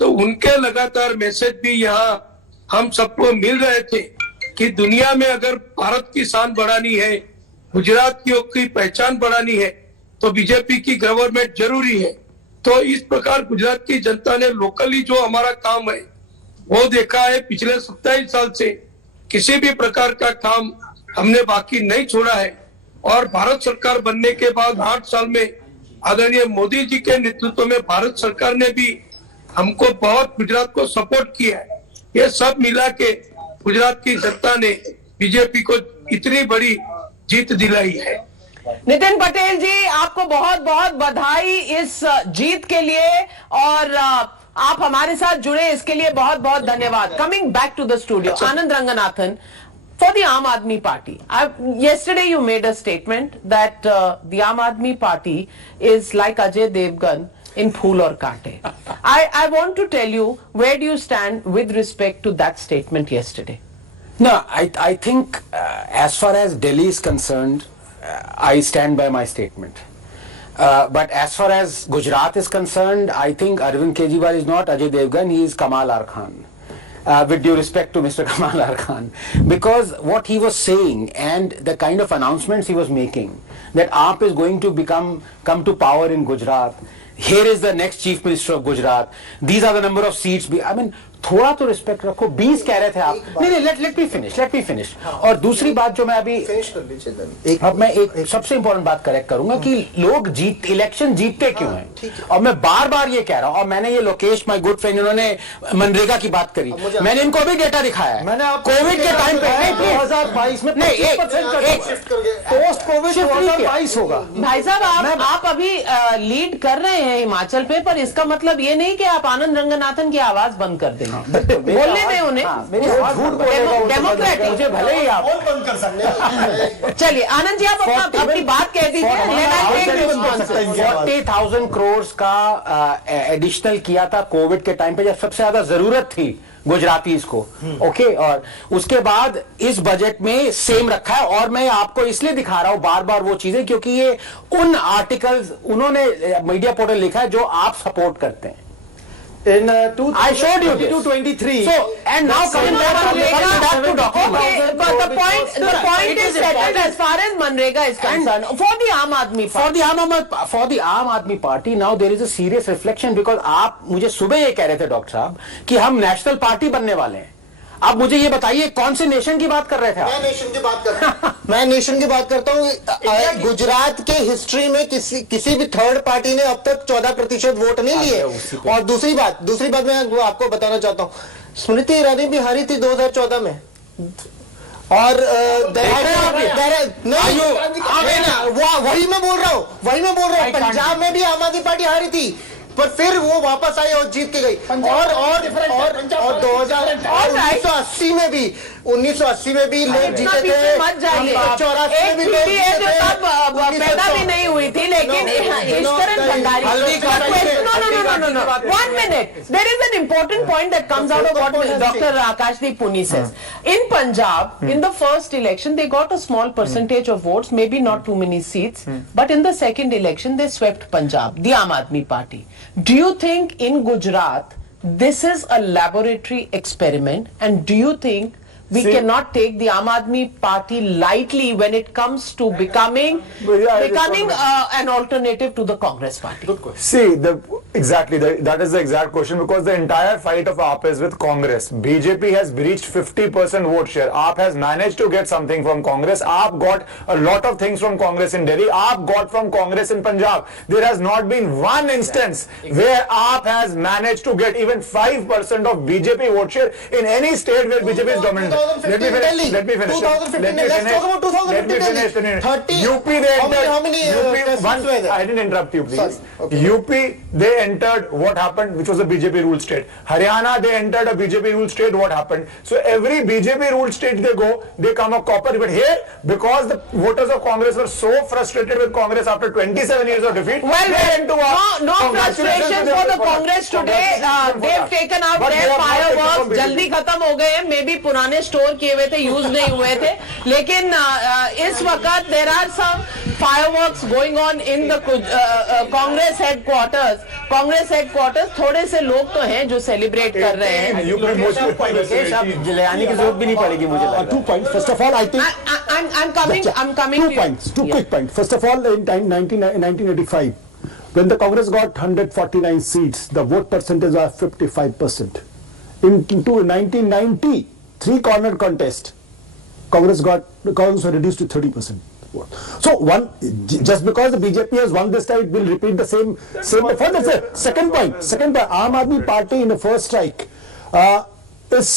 तो उनके लगातार मैसेज भी यहाँ हम सबको मिल रहे थे कि दुनिया में अगर भारत की शान बढ़ानी है, गुजरातियों की पहचान बढ़ानी है, तो बीजेपी की गवर्नमेंट जरूरी है। तो इस प्रकार गुजरात की जनता ने लोकली जो हमारा काम है वो देखा है। पिछले 27 साल से किसी भी प्रकार का काम हमने बाकी नहीं छोड़ा है और भारत सरकार बनने के बाद 8 साल में आदरणीय मोदी जी के नेतृत्व में भारत सरकार ने भी हमको बहुत गुजरात को सपोर्ट किया है। ये सब मिला के गुजरात की जनता ने बीजेपी को इतनी बड़ी जीत दिलाई है। नितिन पटेल जी, आपको बहुत बहुत बधाई इस जीत के लिए और आप हमारे साथ जुड़े इसके लिए बहुत बहुत धन्यवाद। Coming back to the studio, Anand Ranganathan, for the Aam Aadmi Party, yesterday you made a statement that the Aam Aadmi Party is like Ajay Devgan in Phool Aur Kaate. I want to tell you, where do you stand with respect to that statement yesterday? No, I think as far as Delhi is concerned, I stand by my statement. But as far as Gujarat is concerned, I think Arvind Kejriwal is not Ajay Devgan, he is Kamal R. Khan. With due respect to Mr. Kamal R. Khan, because what he was saying and the kind of announcements he was making, that AAP is going to come to power in Gujarat, here is the next chief minister of Gujarat, these are the number of seats, I mean, थोड़ा तो respect रखो। 20 कह रहे थे आप, नहीं let me finish. और दूसरी बात जो मैं अभी फिनिश कर लीजिए, अब मैं एक सबसे इंपॉर्टेंट बात करेक्ट करूंगा कि लोग इलेक्शन जीतते क्यों हैं, और मैं बार बार ये कह रहा हूं, और मैंने ये लोकेश माय गुड फ्रेंड, इन्होंने मनरेगा की बात करी, मैंने इनको अभी डेटा दिखाया है, मैंने कोविड के टाइम पे 2022 में पोस्ट कोविड 2022 होगा। भाई साहब, आप अभी लीड कर रहे हैं हिमाचल पे, पर इसका मतलब ये नहीं कि आप आनंद रंगनाथन की आवाज बंद कर दें। बोलने में उन्हें डेमोक्रेटिक, मुझे भले ही आप बंद कर सकते। चलिए आनंद जी, आप अपनी बात कह दीजिए। 40,000 करोड़ का एडिशनल किया था कोविड के टाइम पे, जब सबसे ज्यादा जरूरत थी गुजरातीज को, ओके, और उसके बाद इस बजट में सेम रखा है। और मैं आपको इसलिए दिखा रहा हूं बार बार वो चीजें, क्योंकि ये उन आर्टिकल्स उन्होंने मीडिया पोर्टल लिखा है जो आप सपोर्ट करते हैं। In I showed you 22-23. So and now coming back to document. Okay, but the point is settled as far as Manrega is concerned. For the Aam Aadmi Party. For the Aam Aadmi Party, now there is a serious reflection, because आप मुझे सुबह ये कह रहे थे doctor साहब कि हम नेशनल पार्टी बनने वाले हैं। आप मुझे ये बताइए कौन से नेशन की बात कर रहे थे आप? मैं नेशन की बात करता हूं। मैं नेशन की बात करता हूं। गुजरात के हिस्ट्री में किसी भी थर्ड पार्टी ने अब तक 14% वोट नहीं लिए। और दूसरी बात मैं आपको बताना चाहता हूं, स्मृति ईरानी भी हारी थी 2014 में। और वही मैं बोल रहा हूँ पंजाब में भी आम आदमी पार्टी हारी थी, पर फिर वो वापस आई और जीत के गई। और 1980 में भी लोग जीते थे, 84 में भी लोग जीते थे, पैदा भी नहीं हुई थी, लेकिन इस तरह Bhandari. No. 1 minute. There is an important point that comes out of what Dr. Akashdeep Puni says. In Punjab, in the first election, they got a small percentage of votes, maybe not too many seats, but in the second election, they swept Punjab, the Aam Aadmi Party. Do you think in Gujarat, this is a laboratory experiment, and do you think we cannot take the Aam Aadmi Party lightly when it comes to becoming an alternative to the Congress Party? Good question. See, that is the exact question, because the entire fight of AAP is with Congress. BJP has reached 50% vote share. AAP has managed to get something from Congress. AAP got a lot of things from Congress in Delhi. AAP got from Congress in Punjab. There has not been one instance where AAP has managed to get even 5% of BJP vote share in any state where BJP is dominant. Let me finish. 2015. Let's talk about 2015. 30. UP they entered. How many I didn't interrupt you, please. Sorry. Okay. UP they entered. What happened? Which was a BJP ruled state. Haryana they entered a BJP ruled state. What happened? So every BJP ruled state they go, they come a copper. But here, because the voters of Congress were so frustrated with Congress after 27 years of defeat, no frustration for the Congress today. They've taken out their fireworks. जल्दी खत्म हो गए हैं. Maybe पुराने store किए हुए थे, use नहीं हुए थे, लेकिन इस वक्त there are some fireworks going on in the Congress headquarters. थोड़े से लोग तो हैं जो सेलिब्रेट कर रहे हैं. जलाने की जरूरत भी नहीं पड़ेगी मुझे. 2 points. First of all, I think I'm coming. 2 points. Two quick points. First of all, in 1985, when the Congress got 149 seats, the vote percentage was 55%. In 1990, 3 corner contest, Congress were reduced to 30%. So just because the BJP has won this time, it will repeat the same. That's it. Second point, Aam Aadmi Party in the first strike is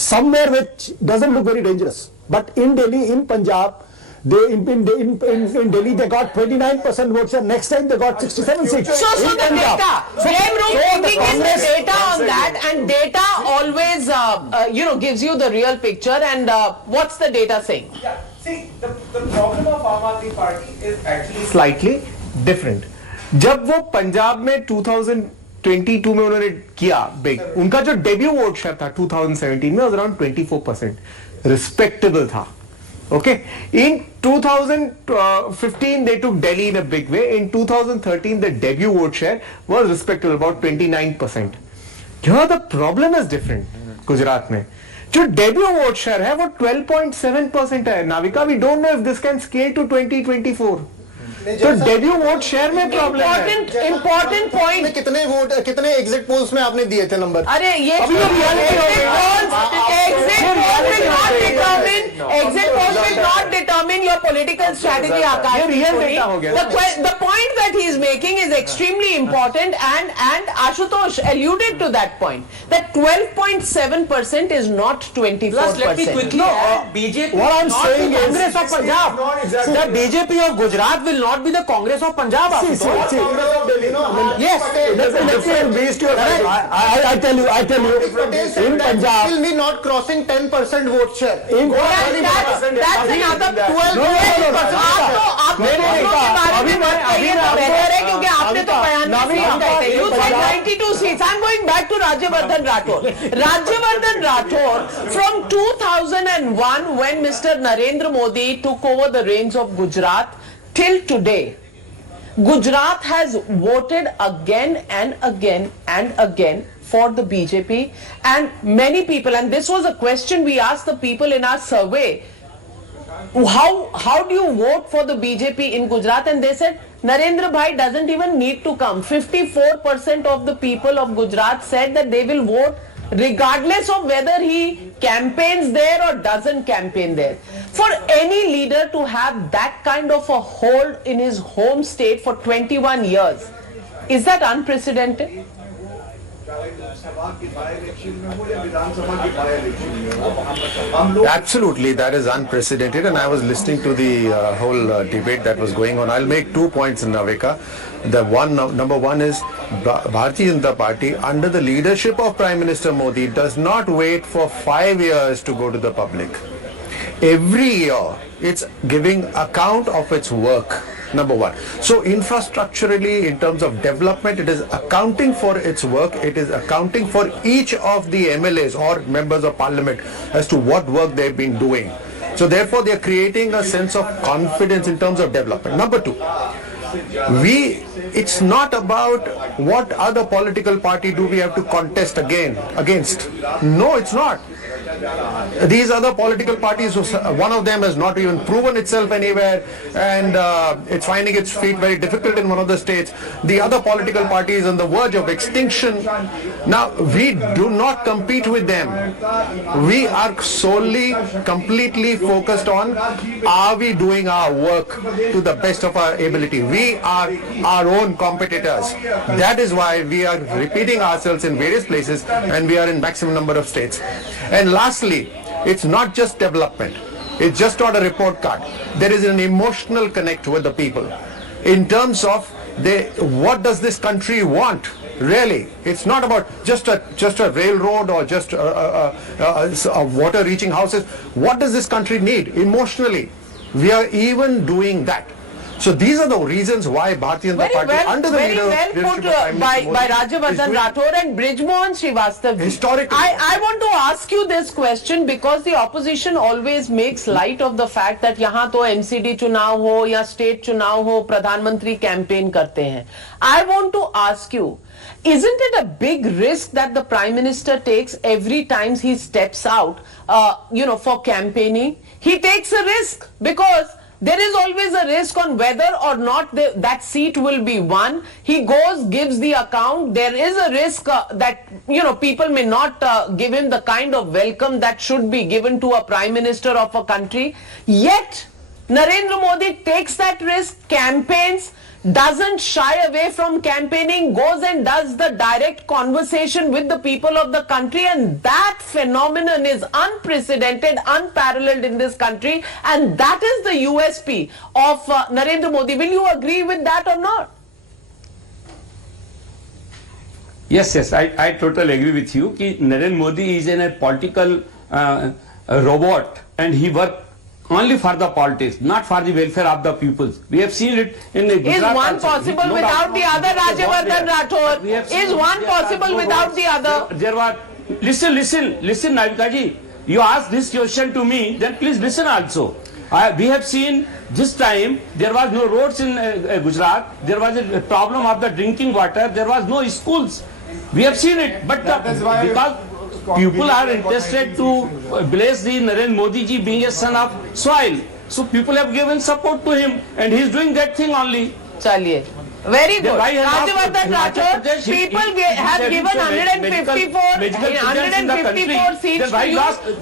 somewhere which doesn't look very dangerous. But in Delhi, in Punjab, in Delhi they got 29% votes, and next time they got 67 seats. So the data, blame room thinking is the data on that, and data always gives you the real picture. And what's the data saying? Yeah. See, the problem of Aam Aadmi Party is actually slightly different. जब वो पंजाब में 2022 में उन्होंने किया big, उनका जो debut vote share था 2017 में अराउंड 24%, रिस्पेक्टेबल था. Okay, in 2015 they took Delhi in a big way. In 2013 the debut vote share was respectable, about 29%. Here the problem is different. Gujarat में जो डेब्यू वोट शेयर है वो 12.7% है. Navika, we don't know if this can scale to 2024. तो debut vote share में problem है. Important point. कितने exit polls में आपने दिए थे नंबर? अरे ये exit polls will not determine your political strategy, Akash. The point that he is making is extremely important, and Ashutosh alluded to that point, that 12.7% is not 24%. Let me quickly BJP what I'm saying is Congress of Punjab. The BJP of Gujarat will not be the Congress of Punjab. Yes, I tell you, in Punjab will be not crossing 10% vote share. That's another 12%. आप क्योंकि आपने तो बयान You said 92 seats. I'm going back to Rajyavardhan Rathore. From 2001, when Mr. Narendra Modi took over the reins of Gujarat, till today, Gujarat has voted again and again and again for the BJP, and many people, and this was a question we asked the people in our survey, how do you vote for the BJP in Gujarat? And they said Narendra Bhai doesn't even need to come. 54% of the people of Gujarat said that they will vote regardless of whether he campaigns there or doesn't campaign there. For any leader to have that kind of a hold in his home state for 21 years, is that unprecedented? Absolutely, that is unprecedented, and I was listening to the whole debate that was going on. I'll make 2 points in Navika. Number one is Bharatiya Janata Party under the leadership of Prime Minister Modi does not wait for 5 years to go to the public. Every year it's giving account of its work. Number one. So infrastructurally, in terms of development, it is accounting for its work. It is accounting for each of the MLAs or members of parliament as to what work they've been doing. So therefore, they are creating a sense of confidence in terms of development. Number two, it's not about what other political party do we have to contest against. No, it's not. These other political parties, one of them has not even proven itself anywhere, and it's finding its feet very difficult in one of the states. The other political party is on the verge of extinction. Now, we do not compete with them. We are solely, completely focused on, are we doing our work to the best of our ability? We are our own competitors. That is why we are repeating ourselves in various places, and we are in maximum number of states. And lastly, it's not just development. It's just not a report card. There is an emotional connect with the people in terms of what does this country want? Really, it's not about just a railroad or just water reaching houses. What does this country need emotionally? We are even doing that. So these are the reasons why Bharatiya Janata Party under the leadership of by Rajyavardhan Rathore and Brijmohan Srivastava. Historically, I want to ask you this question because the opposition always makes light of the fact that यहाँ तो MCD चुनाव हो या state चुनाव हो, प्रधानमंत्री campaign करते हैं. I want to ask you, isn't it a big risk that the Prime Minister takes every time he steps out, for campaigning? He takes a risk because there is always a risk on whether or not that seat will be won. He goes, gives the account. There is a risk that, people may not give him the kind of welcome that should be given to a Prime Minister of a country. Yet, Narendra Modi takes that risk, campaigns, doesn't shy away from campaigning, goes and does the direct conversation with the people of the country, and that phenomenon is unprecedented, unparalleled in this country, and that is the USP of Narendra Modi. Will you agree with that or not? Yes, I totally agree with you. Ki Narendra Modi is a political robot, and he works only for the politics, not for the welfare of the people. We have seen it in the Gujarat. Is one possible without the other, Rajyavardhan Rathore? Is one possible without the other? There was, listen, Navika ji. You ask this question to me, then please listen also. We have seen this time there was no roads in Gujarat. There was a problem of the drinking water. There was no schools. We have seen it, but because people are interested to bless the Narendra Modi ji being a son of soil. So people have given support to him, and he is doing that thing only. Chaliye. Very good. Rajyavardhan Rathore, people have given 154 seats to you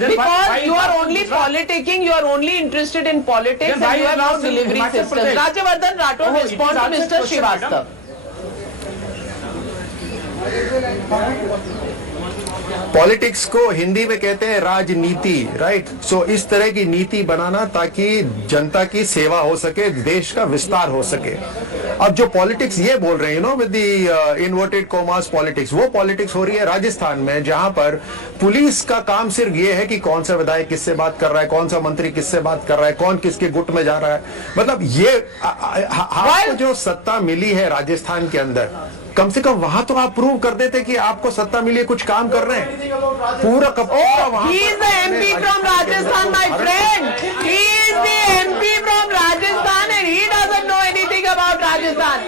because you are only politicking, you are only interested in politics, and you have no delivery system. Rajyavardhan Rathore, respond to Mr. Srivastava. Politics को हिंदी में कहते हैं राजनीति, right? सो इस तरह की नीति बनाना ताकि जनता की सेवा हो सके, देश का विस्तार हो सके. अब जो पॉलिटिक्स ये बोल रहे हैं, with the inverted commas politics, वो पॉलिटिक्स हो रही है राजस्थान में, जहां पर पुलिस का काम सिर्फ ये है कि कौन सा विधायक किससे बात कर रहा है, कौन सा मंत्री किससे बात कर रहा है, कौन किसके गुट में जा रहा है. मतलब ये आपको जो सत्ता मिली है राजस्थान के अंदर, कम से कम वहां तो आप प्रूव कर देते कि आपको सत्ता मिली है, कुछ काम कर रहे हैं. पूरा He is the MP from Rajasthan, my friend. He is the MP from Rajasthan, and he doesn't know anything about Rajasthan.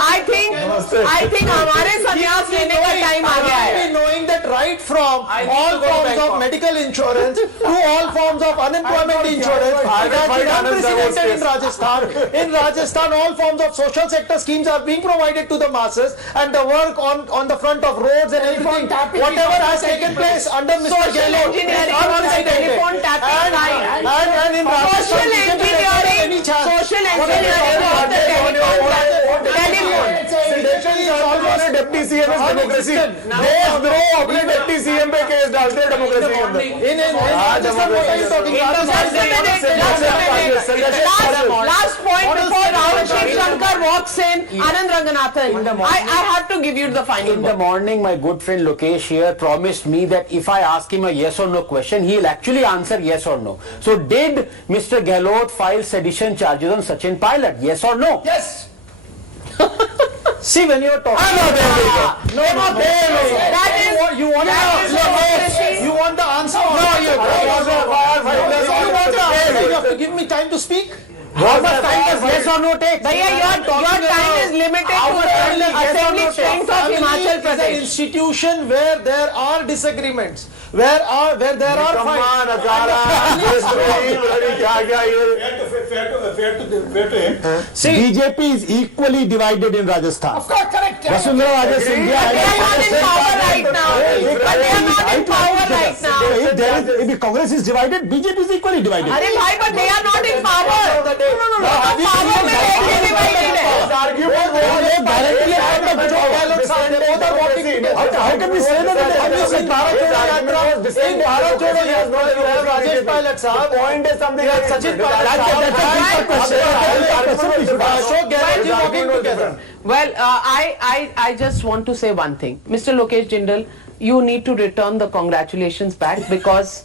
I think I think हमारे संन्यास लेने का टाइम आ गया है. Knowing that right from all forms of medical insurance to all forms of unemployment insurance, that is unprecedented in Rajasthan. In Rajasthan, all forms of social sector schemes are being provided to the masses, and the work on the front of roads and everything, whatever has taken place under Mr. Social Gehlot, engineering, telephone tapping, and in Rajasthan, social engineering, social engineering of the telephone. Deputy CM democracy देशद्रोह अपने deputy CM पे case डालते हैं democracy के अंदर Last point before Rahul Shankar walks in, Anand Ranganathan, I have to give you the final. In the morning, my good friend Lokesh here promised me that if I ask him a yes or no question, he'll actually answer yes or no. So did Mr. Gehlot file sedition charges on Sachin Pilot? Yes or no? Yes. See, when you're talking, You want the answer? You have to give me time to speak. How much time does yes or no take? Your time is limited to the assembly strength of Himachal Is an Pradesh. institution where there are disagreements, where there are fights. See, BJP is equally divided in Rajasthan. Of course, correct. Vasundhara Raje Scindia They are not in power right now. But they are not in power right now. If the Congress is divided, BJP is equally divided. अरे भाई, but they are not in power. No. Power में एक divided है. How can we say that? Rajesh Pilot sahab, Point is something like Sachin Pilot. Well, I just want to say one thing. Mr. Lokesh Jindal, you need to return the congratulations back because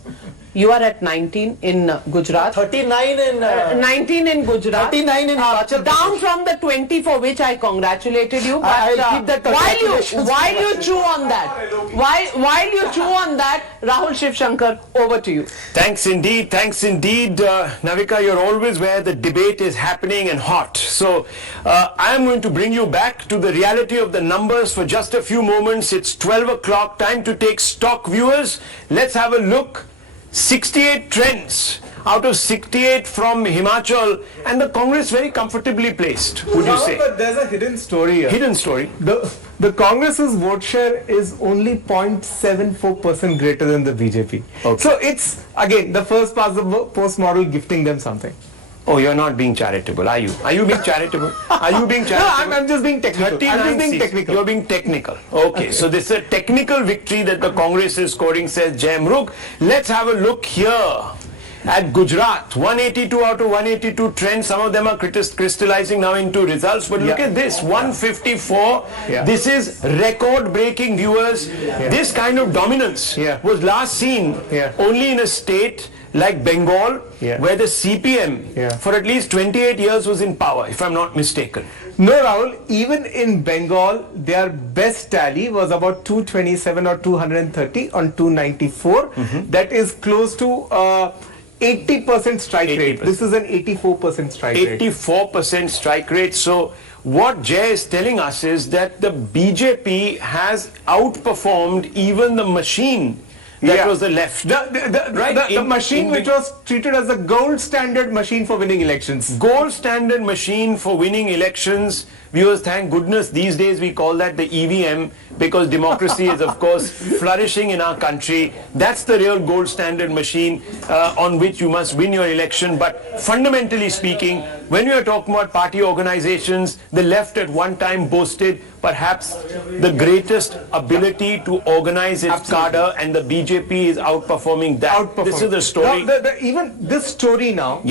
you are at 19 in Gujarat. 39 in 19 in Gujarat. 39 in Himachal Pradesh. Down from the 20 for which I congratulated you. But I'll keep that congratulations. while you chew on that, while you chew on that, Rahul Shankar, over to you. Thanks indeed. Navika, you're always where the debate is happening and hot. So I am going to bring you back to the reality of the numbers for just a few moments. It's 12 o'clock, time to take stock, viewers. Let's have a look. 68 trends out of 68 from Himachal, and the Congress very comfortably placed, would you say? But there's a hidden story here. Hidden story. The Congress's vote share is only 0.74% greater than the BJP. Okay. So it's, again, the first past the post model gifting them something. Oh, you're not being charitable, are you? Are you being charitable? Are you being charitable? No, I'm just being technical. You're being technical. Okay, so this is a technical victory that the Congress is scoring, says Jai Mrug. Let's have a look here at Gujarat. 182 out of 182 trends. Some of them are crystallizing now into results. But look at this, 154. This is record-breaking, viewers. This kind of dominance was last seen only in a state like Bengal, where the CPM for at least 28 years was in power, if I'm not mistaken. No, Rahul, even in Bengal, their best tally was about 227 or 230 on 294. That is close to 80% strike rate. This is an 84% strike rate. 84% strike rate. So what Jay is telling us is that the BJP has outperformed even the machine that was the left. The machine which was treated as the gold standard machine for winning elections. Gold standard machine for winning elections. Viewers, thank goodness these days we call that the EVM, because democracy is of course flourishing in our country. That's the real gold standard machine on which you must win your election. But fundamentally speaking, when we are talking about party organizations, the left at one time boasted perhaps the greatest ability to organize its cadre, and the BJP is outperforming that. This is the story. Now, even this story now,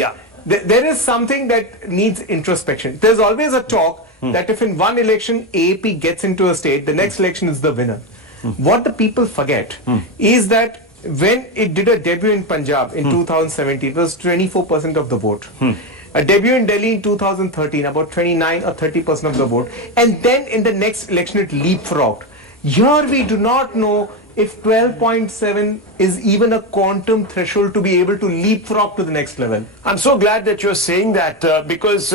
there is something that needs introspection. There's always a talk that if in one election AAP gets into a state, the next election is the winner. What the people forget is that when it did a debut in Punjab in 2017, it was 24% of the vote. A debut in Delhi in 2013, about 29 or 30% of the vote. And then in the next election, it leapfrogged. Here we do not know if 12.7 is even a quantum threshold to be able to leapfrog to the next level. I'm so glad that you're saying that because,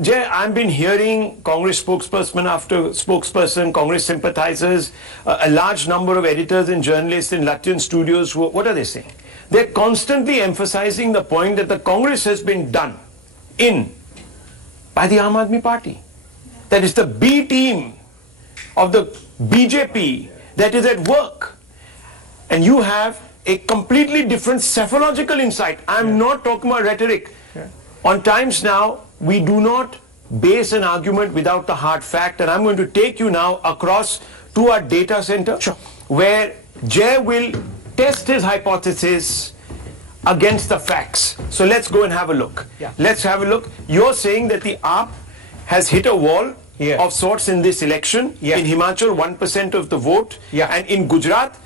Jay, I've been hearing Congress spokesperson after spokesperson, Congress sympathizers, a large number of editors and journalists in Latvian studios. What are they saying? They're constantly emphasizing the point that the Congress has been done by the Aam Aadmi Party. That is the B team of the BJP that is at work. And you have a completely different psephological insight. I'm not talking about rhetoric. On times now, we do not base an argument without the hard fact. And I'm going to take you now across to our data center where Jay will test his hypothesis against the facts. So let's go and have a look. Let's have a look. You're saying that the AAP has hit a wall of sorts in this election. In Himachal, 1% of the vote. And in Gujarat,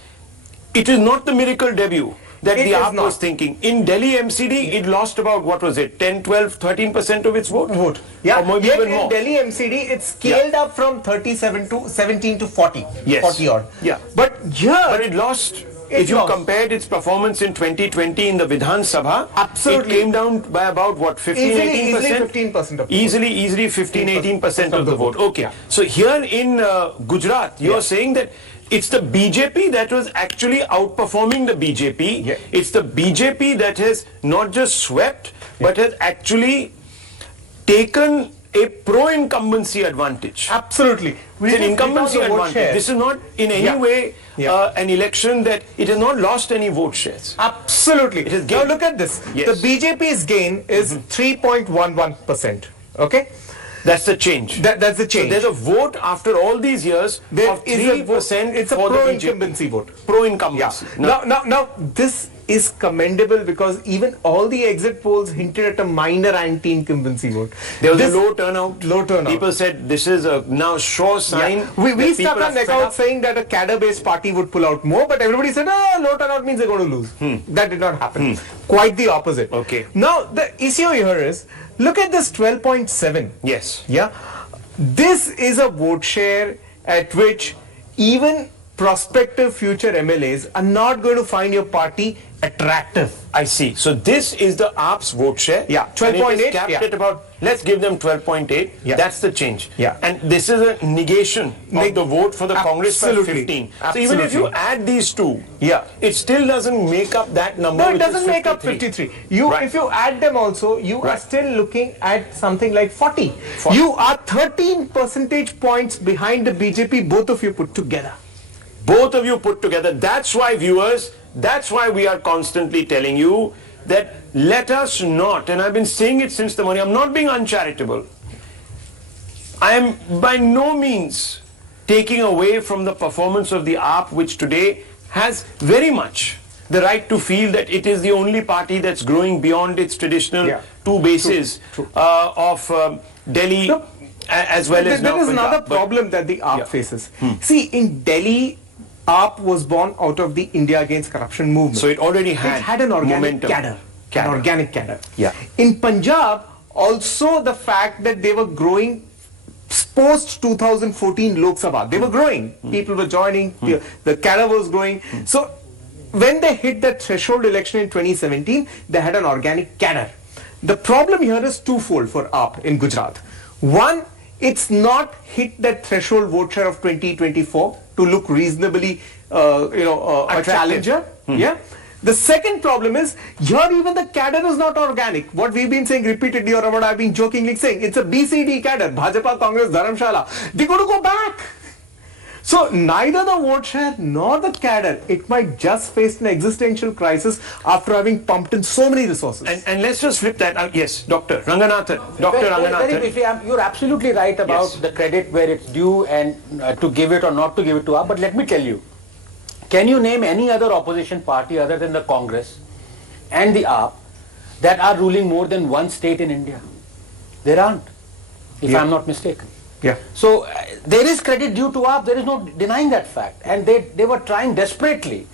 it is not the miracle debut that the AAP was thinking. In Delhi MCD, it lost about, what was it, 10, 12, 13% of its vote? Yeah, or maybe yet even in more. Delhi MCD, it's scaled up from 37 to 17 to 40. Yes. 40 odd. Yeah. But here... But it lost. If you compared its performance in 2020 in the Vidhan Sabha, it came down by about what, 15, 18%? Easily 15% of the Easily 15, 18% of the vote. Okay. So here in Gujarat, you're saying that it's the BJP that was actually outperforming the BJP. It's the BJP that has not just swept, but has actually taken a pro-incumbency advantage. Absolutely. It's an incumbency advantage. This is not in any way an election that it has not lost any vote shares. Absolutely. It has Now gained. look at this. Yes. The BJP's gain is 3.11%. Okay? That's the change. That's the change. So there's a vote after all these years of 3%. It's a for the pro-incumbency BJP. vote. Pro-incumbency. Now, this is commendable because even all the exit polls hinted at a minor anti-incumbency vote. There was a low turnout. Low turnout. People said this is a now sure sign. We that stuck people our are neck fed out up. saying that a cadre-based party would pull out more, but everybody said, low turnout means they're going to lose. That did not happen. Quite the opposite. Okay. Now, the issue here is, look at this 12.7. Yes. Yeah. This is a vote share at which even prospective future MLAs are not going to find your party attractive. I see. So this is the AAP's vote share. Yeah, 12.8. Capped at about, let's give them 12.8. Yeah. That's the change. Yeah. And this is a negation of the vote for the Congress by Absolutely. 15. So even if you add these two, it still doesn't make up that number. No, it which is doesn't make up 53. If you add them also, you are still looking at something like 40. You are 13 percentage points behind the BJP, both of you put together. Both of you put together. That's why, viewers, that's why we are constantly telling you that let us not, and I've been saying it since the morning, I'm not being uncharitable. I am by no means taking away from the performance of the AAP, which today has very much the right to feel that it is the only party that's growing beyond its traditional two bases of Delhi as well as now There is another Punjab. problem that the AAP faces. See, in Delhi, AAP was born out of the India Against Corruption movement. So it already had an organic momentum. cadre. An organic cadre. Yeah. In Punjab, also the fact that they were growing post 2014 Lok Sabha, they were growing. People were joining, the cadre was growing. So when they hit that threshold election in 2017, they had an organic cadre. The problem here is twofold for AAP in Gujarat. One, it's not hit that threshold vote share of 2024 to look reasonably, a challenger. Yeah. The second problem is, here even the cadre is not organic. What we've been saying repeatedly, or what I've been jokingly saying, it's a BCD cadre, Bhajapa, Congress, Dharamshala. They're going to go back. So neither the vote share nor the cadre, it might just face an existential crisis after having pumped in so many resources. And let's just flip that. Yes, Dr. Ranganathan. Dr. Ranganathan. Very briefly, you're absolutely right about the credit where it's due and to give it or not to give it to us. But let me tell you, can you name any other opposition party other than the Congress and the AAP that are ruling more than one state in India? There aren't, if I'm not mistaken. Yeah. So there is credit due to AAP, there is no denying that fact. And they were trying desperately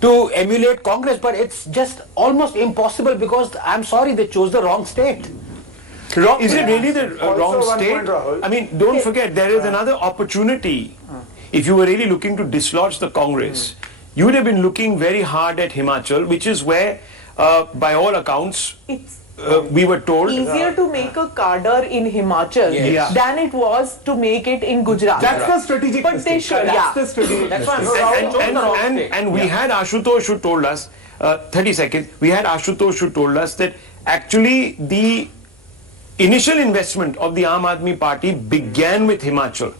to emulate Congress, but it's just almost impossible because, I'm sorry, they chose the wrong state. Is it really the wrong state? I mean, don't forget, there is another opportunity. If you were really looking to dislodge the Congress, you would have been looking very hard at Himachal, which is where, by all accounts, we were told easier to make a cadre in Himachal than it was to make it in Gujarat. That's the strategic But they mistake. should, That's the strategic That's mistake. and we had Ashutosh who told us, 30 seconds, we had Ashutosh who told us that actually the initial investment of the Aam Aadmi Party began with Himachal.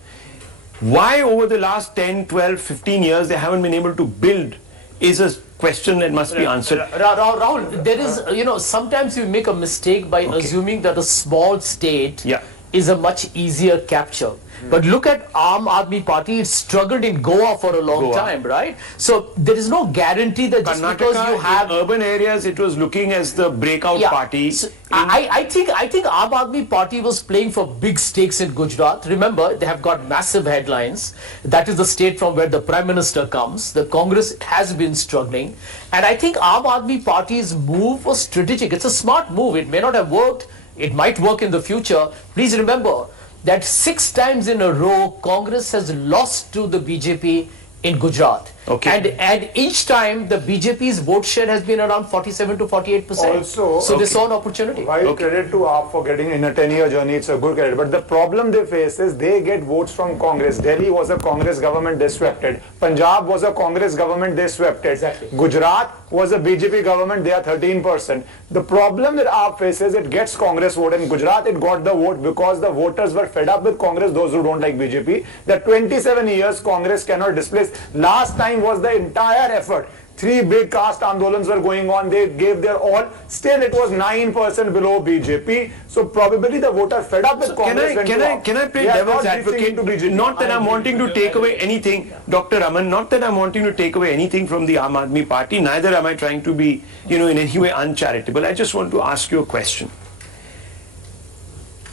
Why over the last 10, 12, 15 years they haven't been able to build is a question that must be answered. Rahul, there is, sometimes you make a mistake by assuming that a small state is a much easier capture. But look at Aam Aadmi Party, it struggled in Goa for a long time, right? So there is no guarantee that just because you have in urban areas, it was looking as the breakout party. So I think Aam Aadmi Party was playing for big stakes in Gujarat. Remember, they have got massive headlines. That is the state from where the Prime Minister comes. The Congress has been struggling. And I think Aam Aadmi Party's move was strategic. It's a smart move. It may not have worked. It might work in the future. Please remember that 6 times in a row, Congress has lost to the BJP in Gujarat. And each time the BJP's vote share has been around 47 to 48%. Also, so they saw an opportunity. While credit to AAP for getting in a 10-year journey, it's a good credit. But the problem they face is they get votes from Congress. Delhi was a Congress government, they swept it. Punjab was a Congress government, they swept it. Gujarat was a BJP government, they are 13%. The problem that AAP faces, it gets Congress vote. In Gujarat, it got the vote because the voters were fed up with Congress, those who don't like BJP. That 27 years Congress cannot displace. Last time was the entire effort. 3 big caste andolans were going on. They gave their all. Still, it was 9% below BJP. So probably the voter fed up with Congress. Can I play devil's advocate? Not that I'm wanting to take away anything, Dr. Raman. Not that I'm wanting to take away anything from the Aam Aadmi Party. Neither am I trying to be, in any way uncharitable. I just want to ask you a question.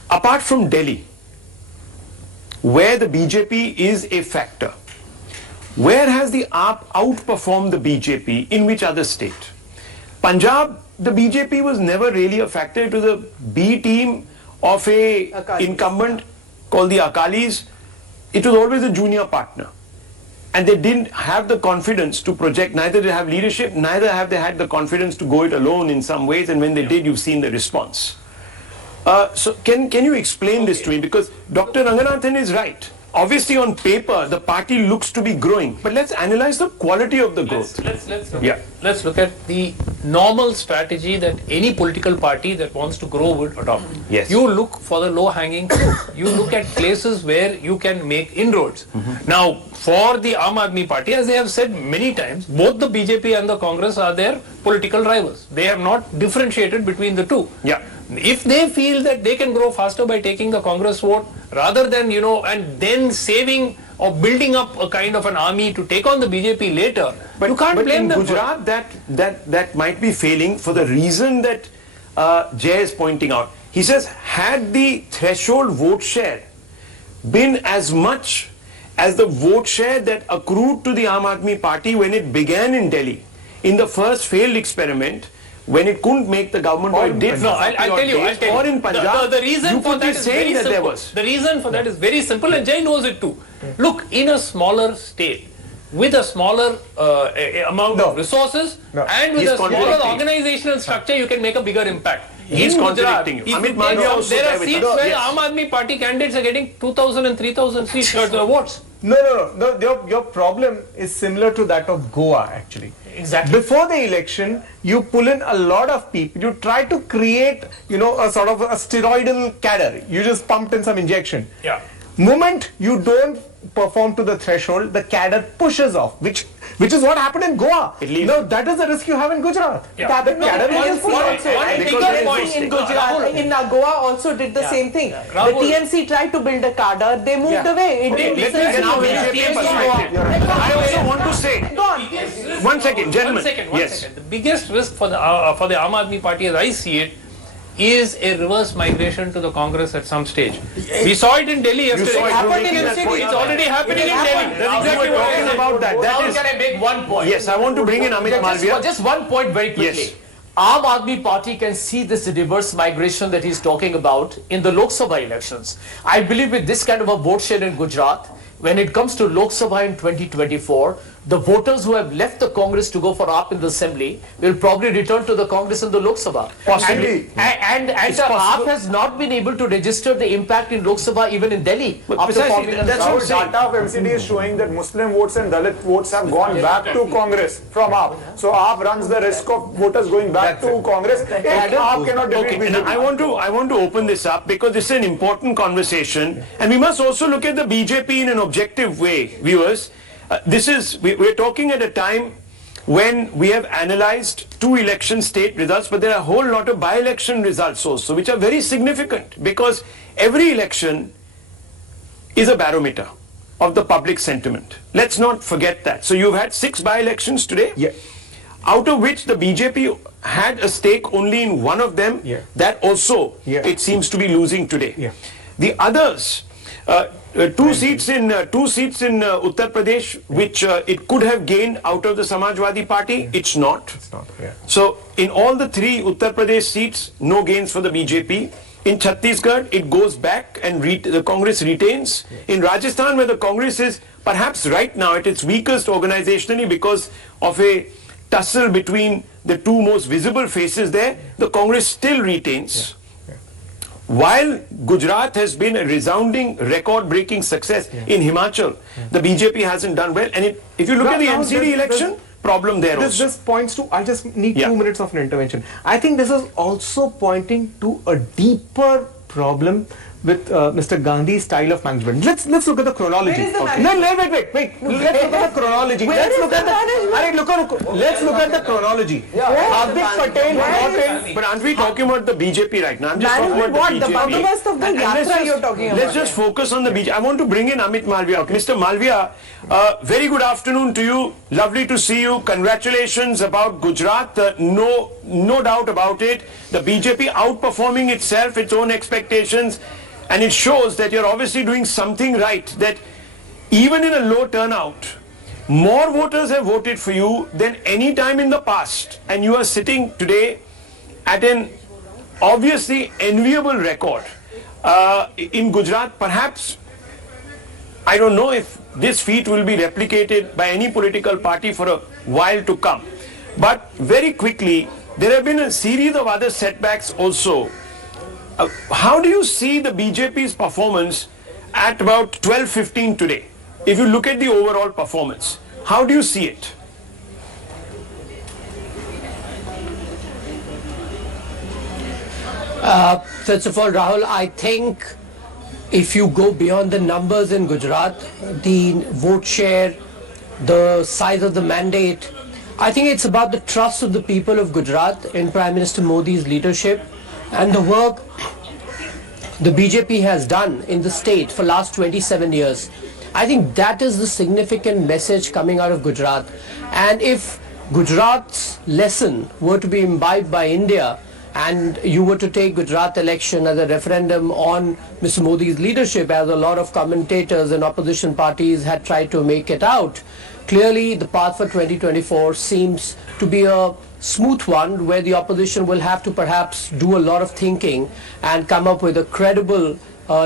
Apart from Delhi, where the BJP is a factor, where has the AAP outperformed the BJP? In which other state? Punjab, the BJP was never really a factor. It was a B team of a incumbent called the Akalis. It was always a junior partner. And they didn't have the confidence to project. Neither did they have leadership, neither have they had the confidence to go it alone in some ways. And when they did, you've seen the response. So can you explain this to me? Because Dr. Ranganathan is right. Obviously, on paper, the party looks to be growing, but let's analyze the quality of the growth. Let's look at the normal strategy that any political party that wants to grow would adopt. Yes. You look for the low-hanging fruit. You look at places where you can make inroads. Now, for the Aam Aadmi Party, as they have said many times, both the BJP and the Congress are their political rivals. They have not differentiated between the two. If they feel that they can grow faster by taking the Congress vote rather than, and then saving or building up a kind of an army to take on the BJP later, you can't blame them. But in Gujarat, that might be failing for the reason that Jay is pointing out. He says, had the threshold vote share been as much as the vote share that accrued to the Aam Aadmi Party when it began in Delhi, in the first failed experiment, when it couldn't make the government, or it did. No, I'll tell you. Or in Punjab, the reason for that is very that simple. there was. The reason for that is very simple, and Jay knows it too. Look, in a smaller state, with a smaller amount of resources, and with a smaller organizational structure, you can make a bigger impact. He's contradicting you. There are seats where Aam Aadmi Party candidates are getting 2,000 and 3,000 seats votes. No. Your problem is similar to that of Goa, actually. Exactly. Before the election, you pull in a lot of people. You try to create, a sort of a steroidal cadre. You just pumped in some injection. Moment you don't perform to the threshold, the cadre pushes off, which is what happened in Goa. No, that is the risk you have in Gujarat. In Gujarat, in Goa also did the same thing. The TMC tried to build a cadre, they moved away. I also want to say, one second, gentlemen. One second. The biggest risk for the Aam Aadmi Party, as I see it, is a reverse migration to the Congress at some stage. We saw it in Delhi yesterday. It's already happening in Delhi. That's exactly what I'm talking about. Can I make one point? Yes, I want to bring in Amit Malviya. Just one point very quickly. Yes. Aam Aadmi Party can see this reverse migration that he's talking about in the Lok Sabha elections. I believe with this kind of a vote share in Gujarat, when it comes to Lok Sabha in 2024, the voters who have left the Congress to go for AAP in the assembly will probably return to the Congress in the Lok Sabha. Possibly. And AAP has not been able to register the impact in Lok Sabha even in Delhi. After forming an That's assembly. what data of MCD is showing, that Muslim votes and Dalit votes have gone back to Congress from AAP. So AAP runs the risk of voters going back to Congress. AAP cannot defeat Okay, now I want to open this up because this is an important conversation, and we must also look at the BJP in an objective way, viewers. We're talking at a time when we have analyzed 2 election state results, but there are a whole lot of by-election results also, which are very significant because every election is a barometer of the public sentiment. Let's not forget that. So you've had 6 by-elections today, out of which the BJP had a stake only in one of them. That also it seems to be losing today. The others, two seats in Uttar Pradesh, which it could have gained out of the Samajwadi Party, it's not. So in all the 3 Uttar Pradesh seats, no gains for the BJP. In Chhattisgarh, it goes back and the Congress retains. In Rajasthan, where the Congress is perhaps right now at its weakest organizationally because of a tussle between the 2 most visible faces there, the Congress still retains. While Gujarat has been a resounding record-breaking success in Himachal, the BJP hasn't done well. And if you look at the MCD election, problem there also. This points to, I just need 2 minutes of an intervention. I think this is also pointing to a deeper problem with Mr. Gandhi's style of management. Let's look at the chronology. Where is the Wait. Let's look at the chronology. Let's look at the chronology. Hardik Patel brought in. But aren't we talking about the BJP right now? I'm just talking about the BJP. The bandobast of the And yatra you're talking about. Let's just focus on the BJP. I want to bring in Amit Malviya. Mr. Malviya, very good afternoon to you. Lovely to see you. Congratulations about Gujarat. No doubt about it. The BJP outperforming itself, its own expectations. And it shows that you're obviously doing something right, that even in a low turnout, more voters have voted for you than any time in the past. And you are sitting today at an obviously enviable record. In Gujarat, perhaps, I don't know if this feat will be replicated by any political party for a while to come. But very quickly, there have been a series of other setbacks also. How do you see the BJP's performance at about 12:15 today? If you look at the overall performance, how do you see it? First of all, Rahul, I think if you go beyond the numbers in Gujarat, the vote share, the size of the mandate, I think it's about the trust of the people of Gujarat in Prime Minister Modi's leadership and the work the BJP has done in the state for last 27 years. I think that is the significant message coming out of Gujarat. And if Gujarat's lesson were to be imbibed by India, and you were to take Gujarat election as a referendum on Mr. Modi's leadership, as a lot of commentators and opposition parties had tried to make it out, clearly the path for 2024 seems to be a smooth one, where the opposition will have to perhaps do a lot of thinking and come up with a credible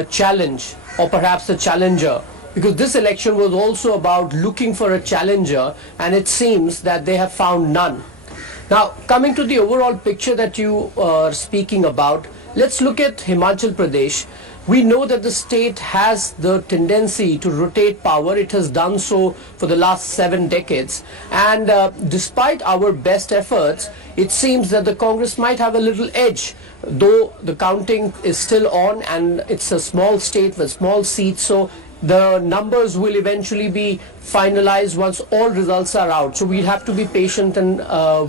challenge, or perhaps a challenger, because this election was also about looking for a challenger, and it seems that they have found none. Now, coming to the overall picture that you are speaking about, let's look at Himachal Pradesh. We know that the state has the tendency to rotate power. It has done so for the last 7 decades. And despite our best efforts, it seems that the Congress might have a little edge, though the counting is still on and it's a small state with small seats. So the numbers will eventually be finalized once all results are out. So we'll have to be patient and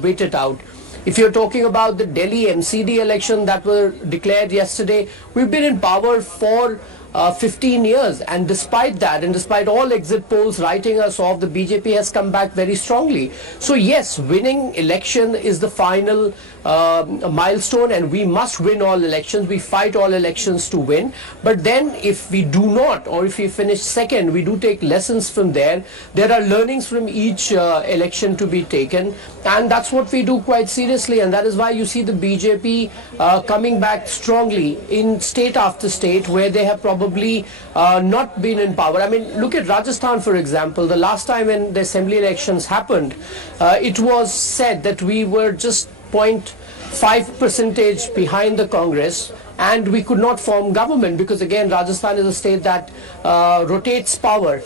wait it out. If you're talking about the Delhi MCD election that were declared yesterday, we've been in power for 15 years, and despite that, and despite all exit polls writing us off, the BJP has come back very strongly. So yes, winning election is the final a milestone, and we must win all elections. We fight all elections to win. But then if we do not, or if we finish second, we do take lessons from there. There are learnings from each election to be taken, and that's what we do quite seriously. And that is why you see the BJP coming back strongly in state after state where they have probably not been in power. I mean, look at Rajasthan, for example. The last time when the assembly elections happened, it was said that we were just 0.5% behind the Congress, and we could not form government because, again, Rajasthan is a state that rotates power.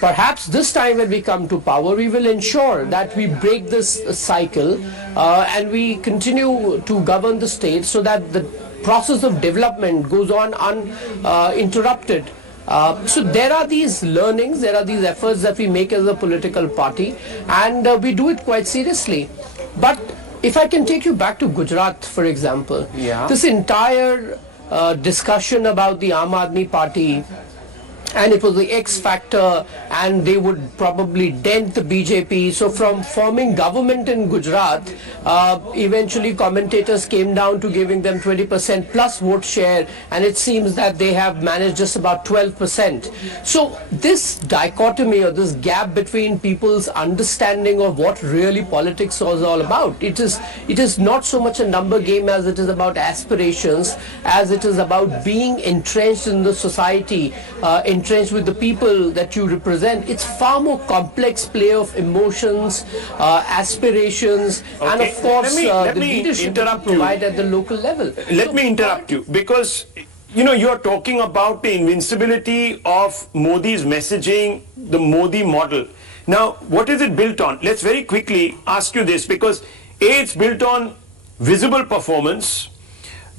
Perhaps this time when we come to power, we will ensure that we break this cycle and we continue to govern the state so that the process of development goes on uninterrupted. So there are these learnings, there are these efforts that we make as a political party, and we do it quite seriously. But if I can take you back to Gujarat, for example, this entire discussion about the Aam Aadmi Party, and it was the X factor, and they would probably dent the BJP. So from forming government in Gujarat, eventually commentators came down to giving them 20% plus vote share, and it seems that they have managed just about 12%. So this dichotomy, or this gap between people's understanding of what really politics was all about, it is not so much a number game as it is about aspirations, as it is about being entrenched in the society, entrenched with the people that you represent. It's far more complex play of emotions, aspirations, and of course the leadership that you provide at the local level. Let me interrupt you, because you're talking about the invincibility of Modi's messaging, the Modi model. Now, what is it built on? Let's very quickly ask you this, because it's built on visible performance,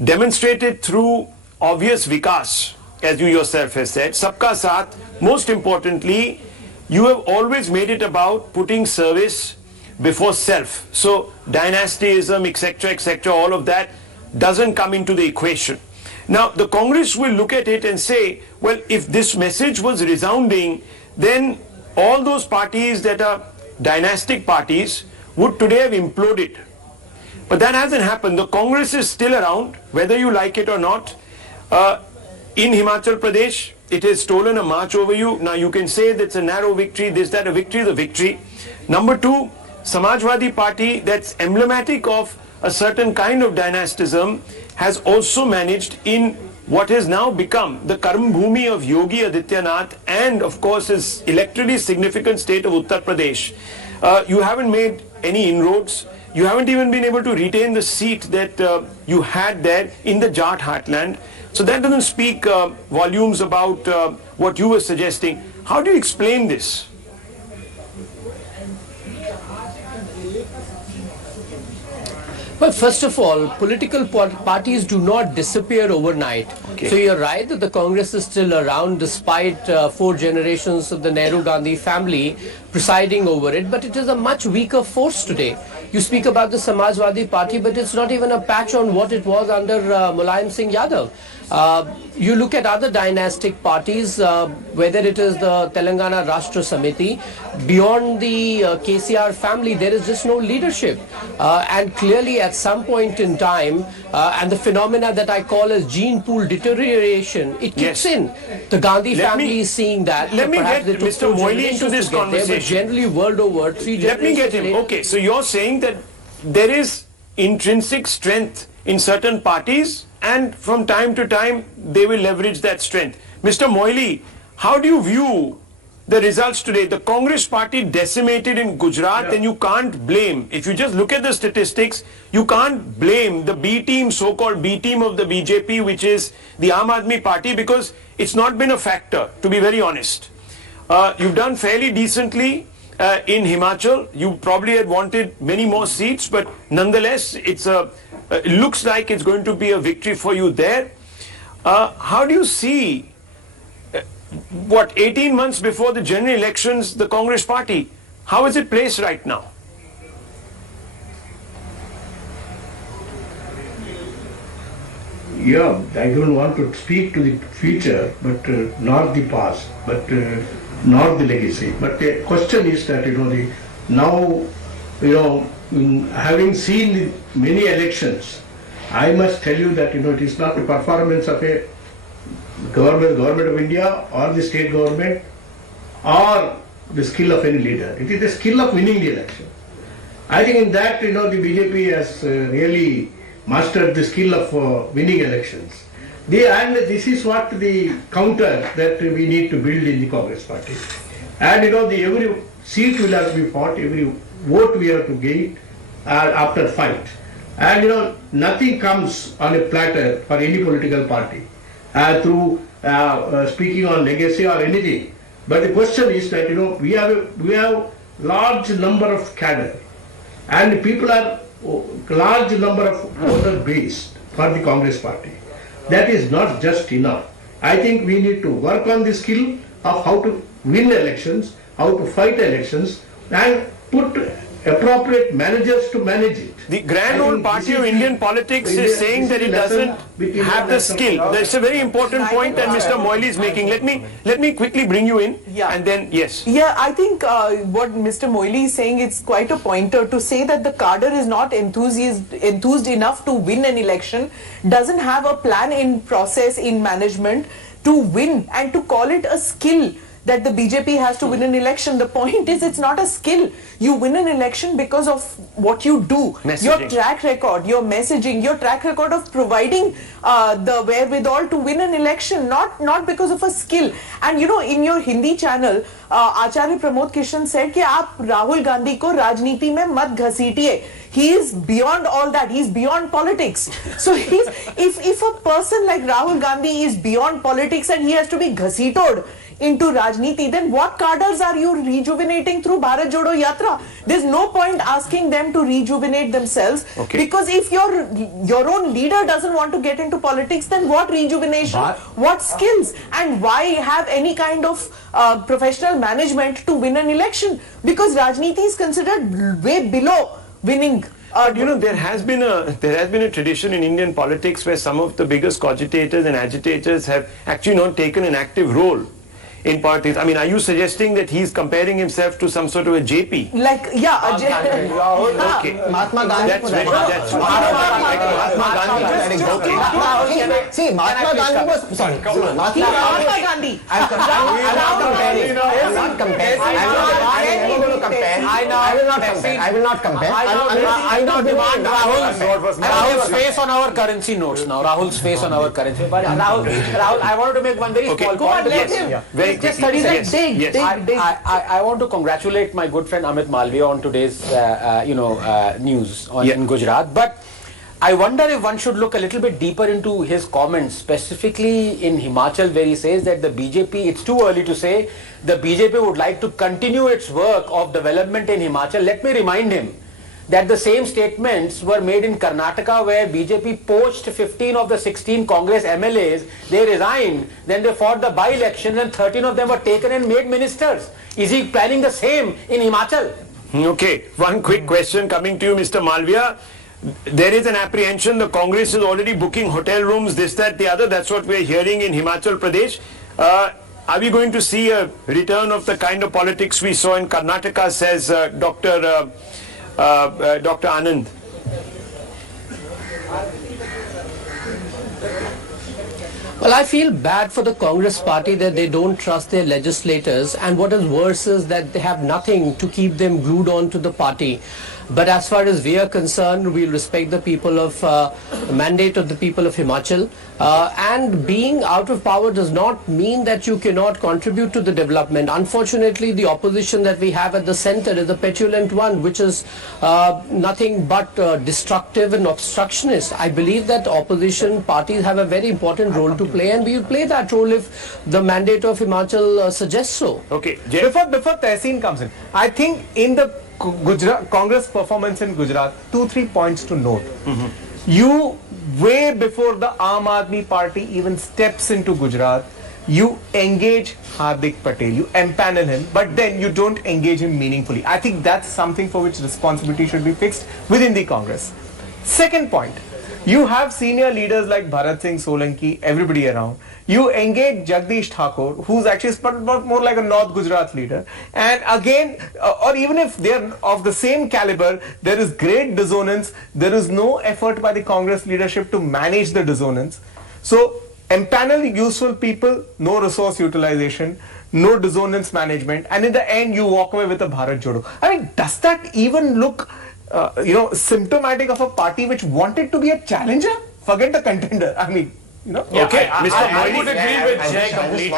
demonstrated through obvious vikas, as you yourself have said, sabka saath. Most importantly, you have always made it about putting service before self. So dynastyism, etc., all of that doesn't come into the equation. Now, the Congress will look at it and say, well, if this message was resounding, then all those parties that are dynastic parties would today have imploded. But that hasn't happened. The Congress is still around, whether you like it or not. In Himachal Pradesh, it has stolen a march over you. Now you can say that's a narrow victory, this, that, a victory is a victory. Number two, Samajwadi Party, that's emblematic of a certain kind of dynastism, has also managed in what has now become the Karm Bhumi of Yogi Adityanath, and of course his electorally significant state of Uttar Pradesh. You haven't made any inroads. You haven't even been able to retain the seat that you had there in the Jat heartland. So that doesn't speak volumes about what you were suggesting. How do you explain this? Well, first of all, political parties do not disappear overnight. So you're right that the Congress is still around despite 4 generations of the Nehru-Gandhi family presiding over it, but it is a much weaker force today. You speak about the Samajwadi Party, but it's not even a patch on what it was under Mulayam Singh Yadav. You look at other dynastic parties, whether it is the Telangana Rashtra Samiti, beyond the KCR family, there is just no leadership. And clearly at some point in time, and the phenomena that I call as gene pool deterioration, it kicks in. The Gandhi family is seeing that. Let me get Mr. Moily into this conversation. Generally, world over, 3 generations. Let me get him. Okay, so you're saying that there is intrinsic strength in certain parties, and from time to time they will leverage that strength. Mr. Moily, how do you view the results today? The Congress party decimated in Gujarat, and you can't blame, if you just look at the statistics, you can't blame the B team, so-called B team of the BJP, which is the Aam Aadmi Party, because it's not been a factor, to be very honest. You've done fairly decently in Himachal. You probably had wanted many more seats, but nonetheless, it looks like it's going to be a victory for you there. How do you see, 18 months before the general elections, the Congress party, how is it placed right now? Yeah, I don't want to speak to the future, but not the past, but not the legacy. But the question is that now having seen many elections, I must tell you that it is not the performance of a government of India or the state government or the skill of any leader. It is the skill of winning the election. I think in that, the BJP has really mastered the skill of winning elections. And this is what the counter that we need to build in the Congress party. And every seat will have to be fought, every vote we have to gain after fight. And nothing comes on a platter for any political party through speaking on legacy or anything. But the question is that we have large number of cadre, and people are large number of voter base for the Congress party. That is not just enough. I think we need to work on the skill of how to win elections, how to fight elections, and put appropriate managers to manage it. The grand old party of Indian politics is saying that it doesn't have the skill. That's a very important point that Mr. Moily is making. Let me quickly bring you in, and then yes. Yeah, I think what Mr. Moily is saying is quite a pointer to say that the cadre is not enthused enough to win an election, doesn't have a plan in process in management to win, and to call it a skill that the BJP has to win an election. The point is, it's not a skill. You win an election because of what you do, your track record, your messaging, your track record of providing the wherewithal to win an election, not because of a skill. And in your Hindi channel, Acharya Pramod Kishan said कि आप राहुल गांधी को राजनीति में मत घसीटिए. He is beyond all that. He's beyond politics. So if a person like Rahul Gandhi is beyond politics and he has to be ghasitoed into Rajniti, then what cadres are you rejuvenating through Bharat Jodo Yatra? There's no point asking them to rejuvenate themselves, because if your own leader doesn't want to get into politics, then what rejuvenation, what skills, and why have any kind of professional management to win an election? Because Rajniti is considered way below winning. There has been a tradition in Indian politics where some of the biggest cogitators and agitators have actually not taken an active role in politics. I mean, are you suggesting that he's comparing himself to some sort of a JP? Like, yeah, a JP. Okay. Mahatma Gandhi. That's Mahatma Gandhi. Okay. See, Mahatma Gandhi was sorry. Mahatma Gandhi. I will not compare. I will not compare. I now demand Rahul's face on our currency notes now. Rahul's face on our currency. But Rahul, I wanted to make one very small point. Let him. I want to congratulate my good friend Amit Malviya on today's news in Gujarat, but I wonder if one should look a little bit deeper into his comments, specifically in Himachal, where he says that the BJP, it's too early to say, the BJP would like to continue its work of development in Himachal. Let me remind him that the same statements were made in Karnataka, where BJP poached 15 of the 16 Congress MLAs. They resigned, then they fought the by-elections, and 13 of them were taken and made ministers. Is he planning the same in Himachal? Okay, one quick question coming to you, Mr. Malviya. There is an apprehension the Congress is already booking hotel rooms, this, that, the other. That's what we're hearing in Himachal Pradesh. Are we going to see a return of the kind of politics we saw in Karnataka, says Dr. Anand? Well, I feel bad for the Congress party that they don't trust their legislators, and what is worse is that they have nothing to keep them glued on to the party. But as far as we are concerned, we respect the people of the mandate of the people of Himachal, and being out of power does not mean that you cannot contribute to the development. Unfortunately, the opposition that we have at the center is the petulant one, which is nothing but destructive and obstructionist. I believe that opposition parties have a very important role to play, and we will play that role if the mandate of Himachal suggests so. Okay. Before Tehseen comes in, I think in the Congress performance in Gujarat, 2-3 points to note. You, way before the Aam Aadmi Party even steps into Gujarat, you engage Hardik Patel, you empanel him, but then you don't engage him meaningfully. I think that's something for which responsibility should be fixed within the Congress. Second point, You have senior leaders like Bharat Singh Solanki, everybody around. You engage Jagdish Thakur, who's actually more like a North Gujarat leader. And again, or even if they're of the same caliber, there is great dissonance. There is no effort by the Congress leadership to manage the dissonance. So, empanel useful people, no resource utilization, no dissonance management, and in the end, you walk away with a Bharat Jodo. I mean, does that even look symptomatic of a party which wanted to be a challenger? Forget the contender. I mean, Okay, Mr. I would agree with Jay completely.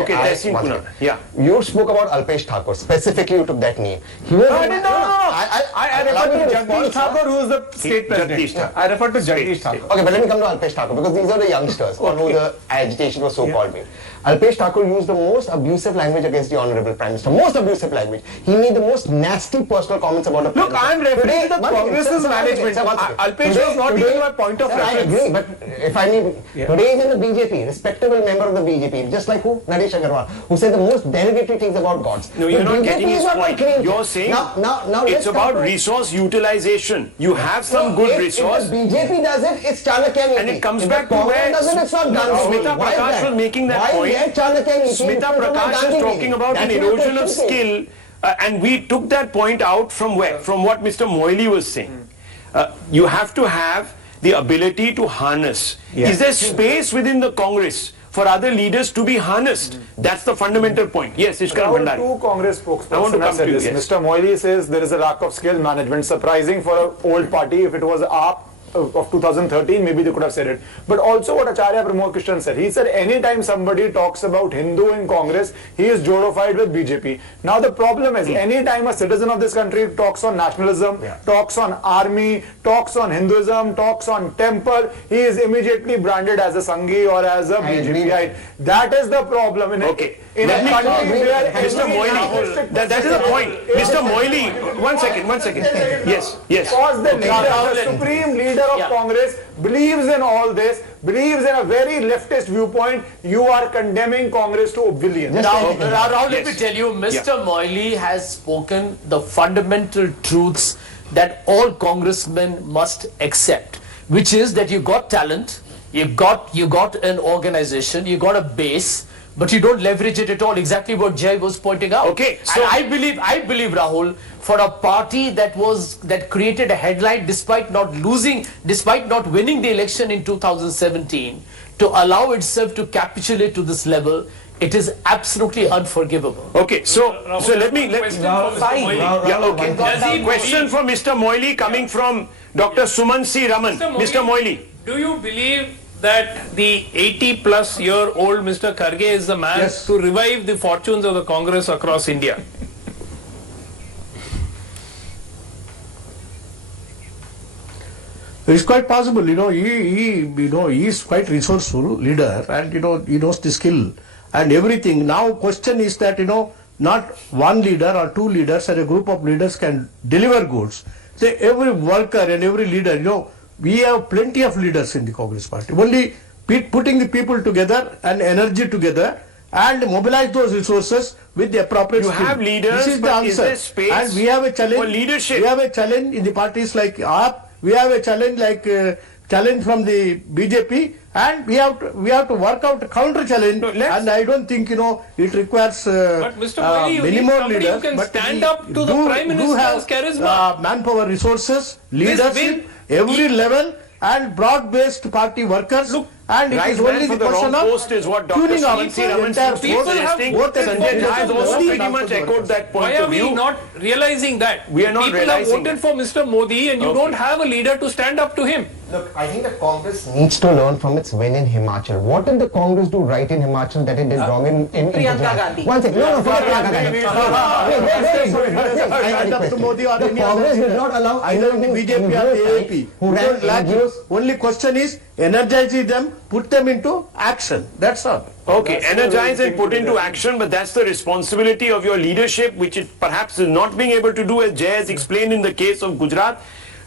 Okay, Tehseen Kunal. Yeah. You spoke about Alpesh Thakur. Specifically, you took that name. No, I referred to Jagdish Thakur, who is the state president. I referred to Jagdish Thakur. Okay, but let me come to Alpesh Thakur, because these are the youngsters on who the agitation was so-called being. Alpesh Thakur used the most abusive language against the Honorable Prime Minister. Most abusive language. He made the most nasty personal comments about the Prime Minister. Look, I am referring to the Congress's management. Alpesh was not even my point of reference. I agree, but if I may, today is in the BJP, respectable member of the BJP, just like who? Naresh Agarwal, who said the most derogatory things about gods. No, you're not getting his point. You're saying it's about resource utilization. You have some good resource. If the BJP does it, it's Chanakya Niti. And it comes back to where does it, it's not Gandhi. Smita Prakash was making that point. Smita Prakash is talking about an erosion of skill, and we took that point out from where? From what Mr. Moily was saying. You have to have the ability to harness. Is there space within the Congress for other leaders to be harnessed? That's the fundamental point. Yes, Ishkaran Bhandari. Two Congress spokespersons I want to come to you. Yes. Mr. Moily says there is a lack of skill management. Surprising for an old party. If it was AAP of 2013, maybe they could have said it. But also what Acharya Pramod Krishnan said. He said anytime somebody talks about Hindu in Congress, he is jodified with BJP. Now the problem is, anytime a citizen of this country talks on nationalism, talks on army, talks on Hinduism, talks on temple, he is immediately branded as a Sanghi or as a BJPite. That is the problem. In a country where Mr. Moily, that is the point. Mr. Moily, one second. Yes. Because the leader, the supreme leader of Congress believes in all this, believes in a very leftist viewpoint, you are condemning Congress to oblivion. Now, let me tell you, Mr. Moily has spoken the fundamental truths that all congressmen must accept, which is that you got talent, you got an organization, you got a base, but you don't leverage it at all. Exactly what Jay was pointing out. Okay, so and I believe Rahul, for a party that created a headline despite not winning the election in 2017, to allow itself to capitulate to this level, it is absolutely unforgivable. Okay, so let me question from Mr. Moily coming from Dr. Suman C. Raman. Mr. Moily, do you believe that the 80-plus-year-old Mr. Kharge is the man to revive the fortunes of the Congress across India? It's quite possible, he is quite resourceful leader, and he knows the skill and everything. Now question is that not one leader or two leaders or a group of leaders can deliver goods. Say every worker and every leader, we have plenty of leaders in the Congress party. Only putting the people together and energy together and mobilize those resources with the appropriate skill. You have leaders, this is the answer. Is there space and we have a challenge for leadership? We have a challenge in the parties like AAP. We have a challenge challenge from the BJP, and we have to work out a counter challenge. And I don't think it requires but Mr. Moily, many more leaders. Who can stand up to the Prime Minister's charisma. Manpower, resources, leadership, every level, and broad-based party workers. Look, and it is only the question of post is what Dr. tuning up Suman C. Raman entire seems to be suggesting. Sanjay Jha has also pretty much echoed that point Why of view. Why are we not realizing that? We are not People realizing have voted for Mr. Modi, and you don't have a leader to stand up to him. Look, I think that Congress needs to learn from its win in Himachal. What did the Congress do right in Himachal that it did wrong in Priyanka Gujarat? Gandhi. One second. No, forget Priyanka Gandhi. The Congress did not allow either the BJP or the AAP. Only question is energizing them, put them into action. That's all. Okay, energize and put into action, but that's the responsibility of your leadership, which it perhaps is not being able to do, as Jay has explained in the case of Gujarat.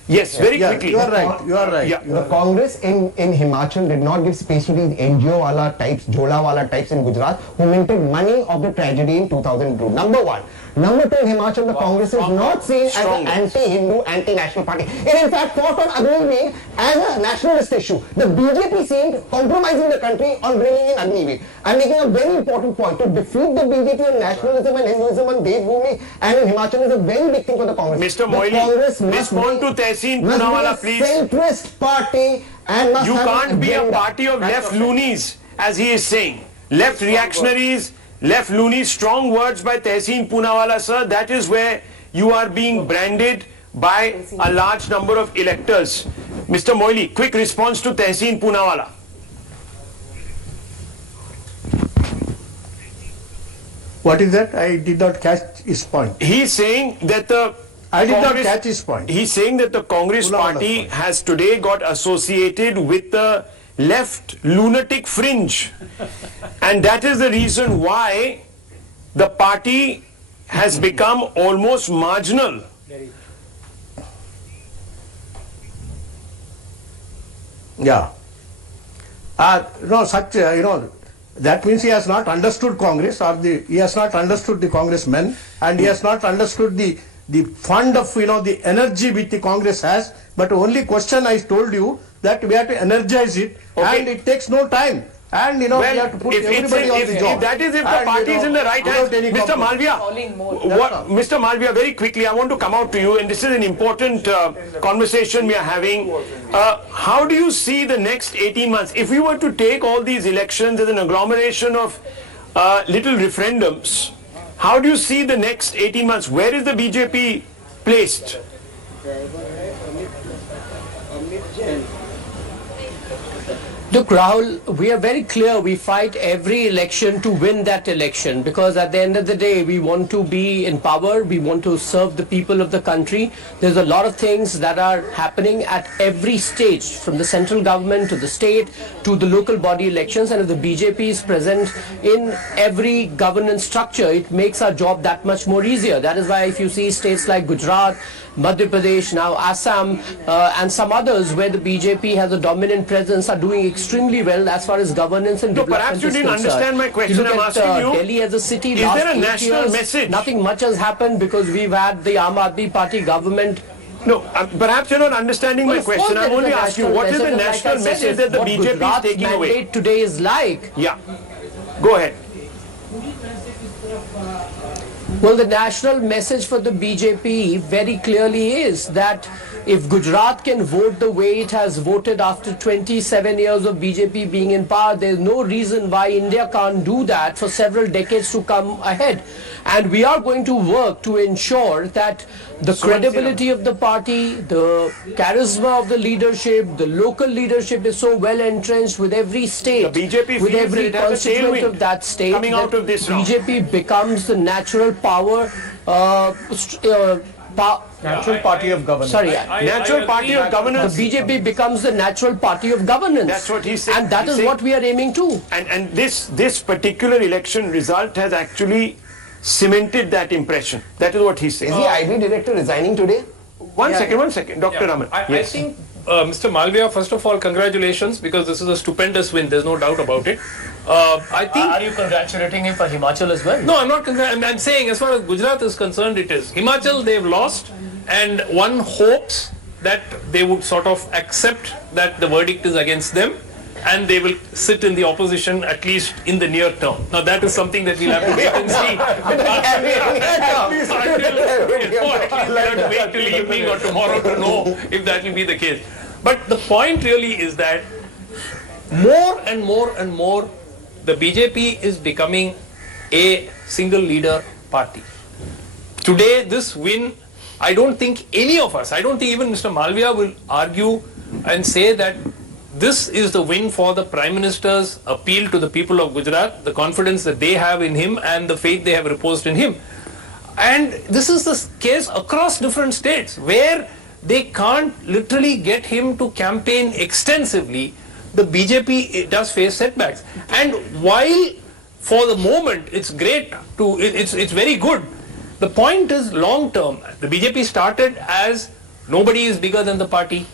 Yes, very quickly. You are right. You are right. Yeah. You are The Congress in Himachal did not give space to these NGO wala types, Jhola wala types in Gujarat who minted money of the tragedy in 2002. Number one. Number two, in Himachal, the Congress is not seen as an anti-Hindu, anti-national party. It in fact fought on Agni as a nationalist issue. The BJP seemed compromising the country on bringing in Agni. I'm making a very important point. To defeat the BJP on nationalism and Hinduism on Devbhoomi and in Himachal is a very big thing for the Congress. Mr. Moily, respond to Tehseen Poonawala, please. Centrist party and must You have can't an be a agenda. party of left loonies, as he is saying. Left reactionaries, left loonies, strong words by Tehseen Poonawala, sir. That is where you are being branded by a large number of electors. Mr. Moily, quick response to Tehseen Poonawala. What is that? I did not catch his point. He's saying that the I did not Congress- catch his point. He's saying that the Congress Poonawala's party point. has today got associated with the left lunatic fringe. And that is the reason why the party has become almost marginal. Yeah. No, such, that means he has not understood Congress or he has not understood the congressmen and he has not understood the fund of, the energy which the Congress has. But only question I told you that we have to energize it and it takes no time. And, we have to put everybody on the job. If that is if the party is in the right hands, Mr. Malviya, Mr. Malviya, very quickly, I want to come out to you, and this is an important conversation we are having. How do you see the next 18 months? If we were to take all these elections as an agglomeration of little referendums, how do you see the next 18 months? Where is the BJP placed? Look, Rahul, we are very clear. We fight every election to win that election because at the end of the day, we want to be in power. We want to serve the people of the country. There's a lot of things that are happening at every stage, from the central government to the state to the local body elections. And if the BJP is present in every governance structure, it makes our job that much more easier. That is why if you see states like Gujarat, Madhya Pradesh, now Assam, and some others where the BJP has a dominant presence are doing extremely well as far as governance and development perhaps you is didn't concerned. understand my question. You look I'm at, asking you, Delhi as a city, is last there a 8 national years, message? Nothing much has happened because we've had the Aam Aadmi Party government. No, perhaps you're not understanding Well, my of course question. there I'm is only a asking you, national what is the message, and like national I said, message is that the what BJP is Gujarat's taking away? mandate today is like. Yeah, go ahead. Well, the national message for the BJP very clearly is that if Gujarat can vote the way it has voted after 27 years of BJP being in power, there's no reason why India can't do that for several decades to come ahead. And we are going to work to ensure that the credibility of the party, the charisma of the leadership, the local leadership is so well entrenched with every state, The BJP with feels every that it has a constituent tailwind of that state, coming out that of this round. BJP becomes the natural power, Natural party of governance. Sorry, Natural party of governance. The BJP becomes the natural party of governance. That's what he's saying. And that He's is saying- what we are aiming to. And this particular election result has actually cemented that impression. That is what he's saying. Is the IB director resigning today? One second, Dr. Raman. I think, Mr. Malviya, first of all, congratulations, because this is a stupendous win. There's no doubt about it. I think. Are you congratulating him for Himachal as well? No, I'm not congratulating. I'm saying, as far as Gujarat is concerned, it is. Himachal, they've lost, and one hopes that they would sort of accept that the verdict is against them, and they will sit in the opposition at least in the near term. Now that is something that we'll have to wait and see. At least we'll have to wait till evening or tomorrow to know if that will be the case. But the point really is that more and more and more the BJP is becoming a single leader party. Today this win, I don't think any of us, I don't think even Mr. Malviya will argue and say that this is the win for the Prime Minister's appeal to the people of Gujarat, the confidence that they have in him and the faith they have reposed in him. And this is the case across different states where they can't literally get him to campaign extensively. The BJP does face setbacks. And while for the moment it's great it's very good, the point is long term. The BJP started as Nobody is bigger than the party.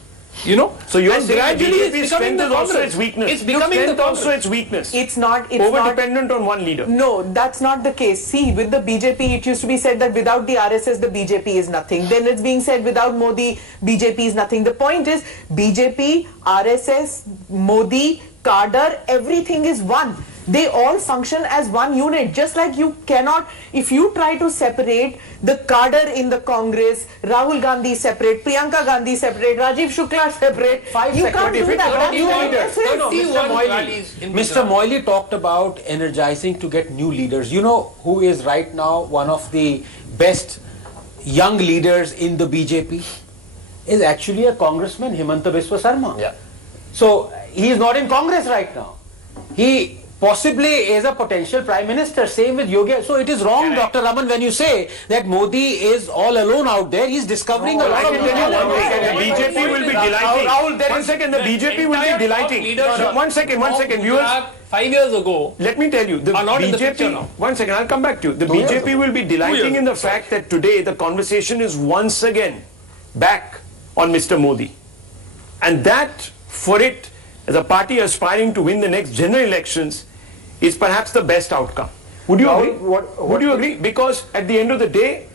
You know, so you're and saying gradually the it's BJP becoming strength the is also Congress. its weakness. It's becoming the strength also Congress. its weakness. It's not. Over dependent on one leader. No, that's not the case. See, with the BJP, it used to be said that without the RSS, the BJP is nothing. Then it's being said without Modi, BJP is nothing. The point is, BJP, RSS, Modi, cadre, everything is one. They all function as one unit. Just like you cannot, if you try to separate the cadre in the Congress, Rahul Gandhi separate, Priyanka Gandhi separate, Rajiv Shukla separate, you can't do that. Mr. Moily talked about energizing to get new leaders. You know who is right now one of the best young leaders in the BJP? Is actually a congressman, Himanta Biswa Sarma. Yeah. So he is not in Congress right now. He possibly is a potential prime minister. Same with Yogi. So it is wrong, Dr. Raman, when you say that Modi is all alone out there. He's discovering a lot of The BJP will be delighting. Rahul, One second, the BJP will be delighting. One second, viewers. 5 years ago, let me tell you, the are not in the picture BJP. now. One second, I'll come back to you. The BJP will be delighting in the fact that today the conversation is once again back on Mr. Modi, and that for it, as a party aspiring to win the next general elections, is perhaps the best outcome. Would you agree? Would you agree? Because at the end of the day,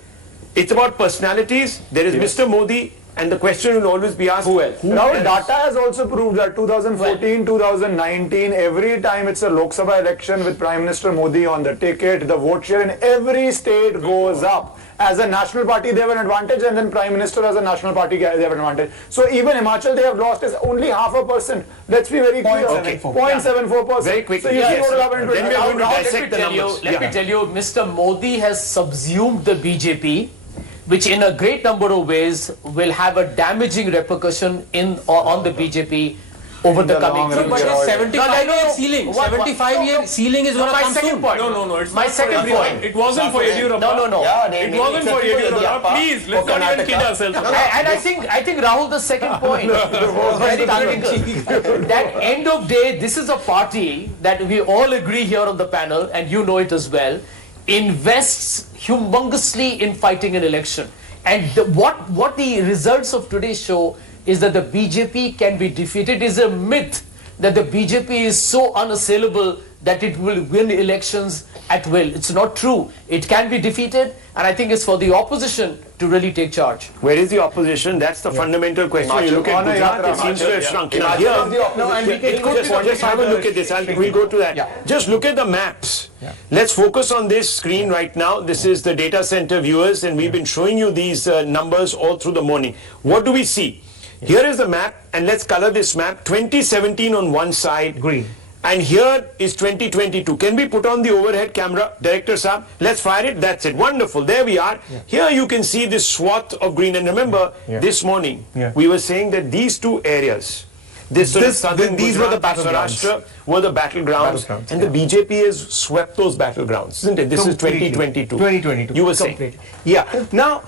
it's about personalities. There is Mr. Modi, and the question will always be asked, who else? Now, data has also proved that 2014, 2019, every time it's a Lok Sabha election with Prime Minister Modi on the ticket, the vote share in every state goes up. As a national party, they have an advantage, and then Prime Minister as a national party, they have an advantage. So even Himachal, they have lost is only 0.5%. Let's be very clear. 0.74%. Very quickly. So you see what will happen to Then we are going to Let dissect the numbers. me tell you, Mr. Modi has subsumed the BJP, which in a great number of ways will have a damaging repercussion on the BJP over the coming But his 75-year ceiling, 75-year ceiling is going to come soon. No, it's My not for second everyone. point. It wasn't for Yediyurappa. No. It wasn't for Yediyurappa. Please, let's not even kid ourselves. And I think Rahul, the second point was very critical. That end of day, this is a party that we all agree here on the panel, and you know it as well, invests humongously in fighting an election. And what the results of today show is that the BJP can be defeated. It is a myth that the BJP is so unassailable that it will win elections at will. It's not true. It can be defeated, and I think it's for the opposition to really take charge. Where is the opposition? That's the fundamental question. You look at Gujarat, it seems to have shrunk. Just have a look at this. We'll go to that. Just look at the maps. Let's focus on this screen right now. This is the data center viewers, and we've been showing you these numbers all through the morning. What do we see? Here is the map, and let's color this map. 2017 on one side. Green. And here is 2022. Can we put on the overhead camera, Director Saab? Let's fire it. That's it. Wonderful. There we are. Here you can see this swath of green. And remember, this morning, we were saying that these two areas, these were the battlegrounds. Were the battlegrounds. And the BJP has swept those battlegrounds, isn't it? This is 2022. 2022. You were saying. Yeah. Now,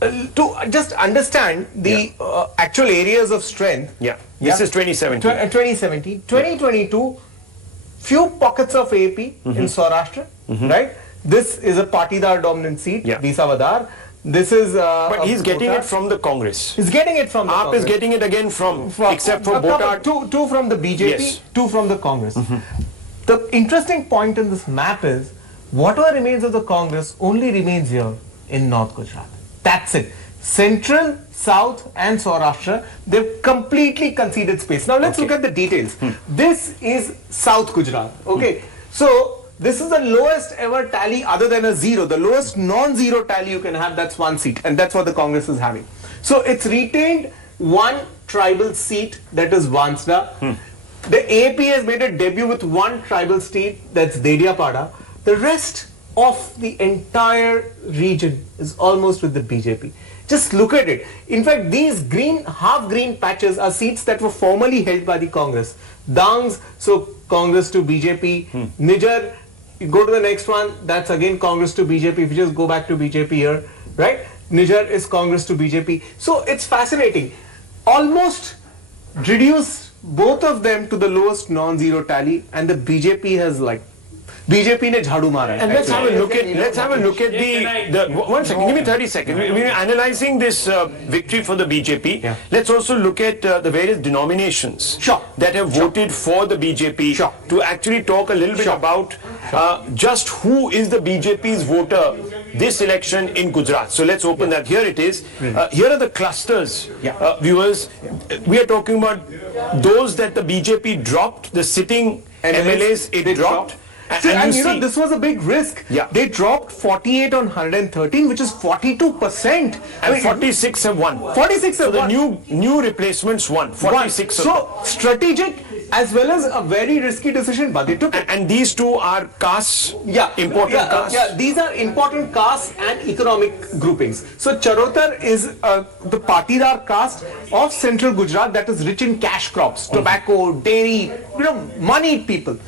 to just understand the actual areas of strength. This is 2017. 2017. 2022, few pockets of AP in Saurashtra, right? This is a Patidar dominant seat, Visavadar. This is... but he's getting it from the Congress. He's getting it from the AAP Congress. is getting it again from except for Botard. Two from the BJP, two from the Congress. The interesting point in this map is, whatever remains of the Congress only remains here in North Gujarat. That's it. Central, South and Saurashtra, they've completely conceded space. Now let's look at the details. This is South Gujarat. Okay. So this is the lowest ever tally other than a zero. The lowest non-zero tally you can have, that's one seat. And that's what the Congress is having. So it's retained one tribal seat, that is Vansda. The AP has made a debut with one tribal seat, that's Dediapada. The rest of the entire region is almost with the BJP. Just look at it. In fact, these green, half green patches are seats that were formerly held by the Congress. Dangs, so Congress to BJP. Nijar, you go to the next one, that's again Congress to BJP. If you just go back to BJP here, right? Nijar is Congress to BJP. So it's fascinating. Almost reduced both of them to the lowest non-zero tally, and the BJP has like BJP ने झाड़ू मारा है. And let's have a look at the one second, give me 30 seconds. We're analyzing this victory for the BJP. Let's also look at the various denominations that have voted for the BJP to actually talk a little bit about just who is the BJP's voter this election in Gujarat. So let's open that. Here it is. Here are the clusters, viewers. We are talking about those that the BJP dropped, the sitting MLAs it dropped. And you know, this was a big risk. They dropped 48 on 113, which is 42%. And 46 have won. 46 have won. The new replacements won. 46 have won. So strategic as well as a very risky decision, but they took it. And these two are castes, important castes. These are important castes and economic groupings. So Charotar is the Patidar caste of central Gujarat that is rich in cash crops, tobacco, dairy, moneyed people.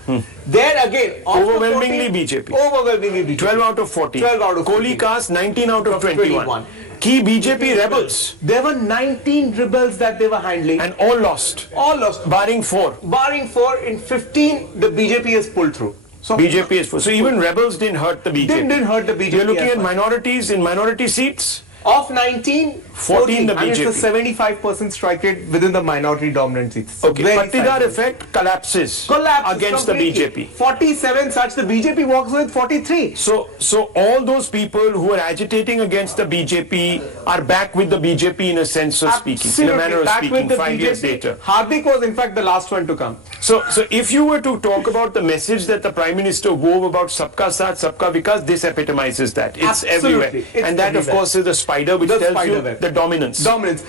There again, overwhelmingly BJP. Overwhelmingly BJP. 12 out of 40. 12 out of 40. Koli caste, 19 out of 21. Key BJP rebels. There were 19 rebels that they were handling. And all lost. All lost. Barring 4. Barring 4, in 15, the BJP has pulled through. So BJP is full. So even rebels didn't hurt the BJP. Didn't hurt the BJP. You're looking at minorities in minority seats. Of 19, 14 the BJP. And it's a 75% strike rate within the minority dominant seats. Okay, Patidar effect collapses against completely. the BJP. 47 such, the BJP walks with 43. So all those people who are agitating against the BJP are back with the BJP in a sense of speaking, in a manner of back speaking, with the 5 years BJP. later. Hardik was in fact the last one to come. So if you were to talk about the message that the Prime Minister wove about Sabka Saath, Sabka Vikas, this epitomizes that. It's everywhere. It's and that everywhere. of course is the spider which tells you web. the dominance.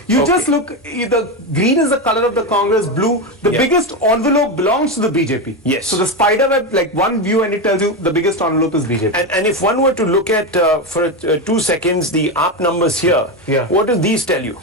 You just look, the green is the color of the Congress, blue. The biggest envelope belongs to the BJP. Yes. So the spider web, like one view and it tells you the biggest envelope is BJP. And if one were to look at, for 2 seconds, the AAP numbers here, what do these tell you?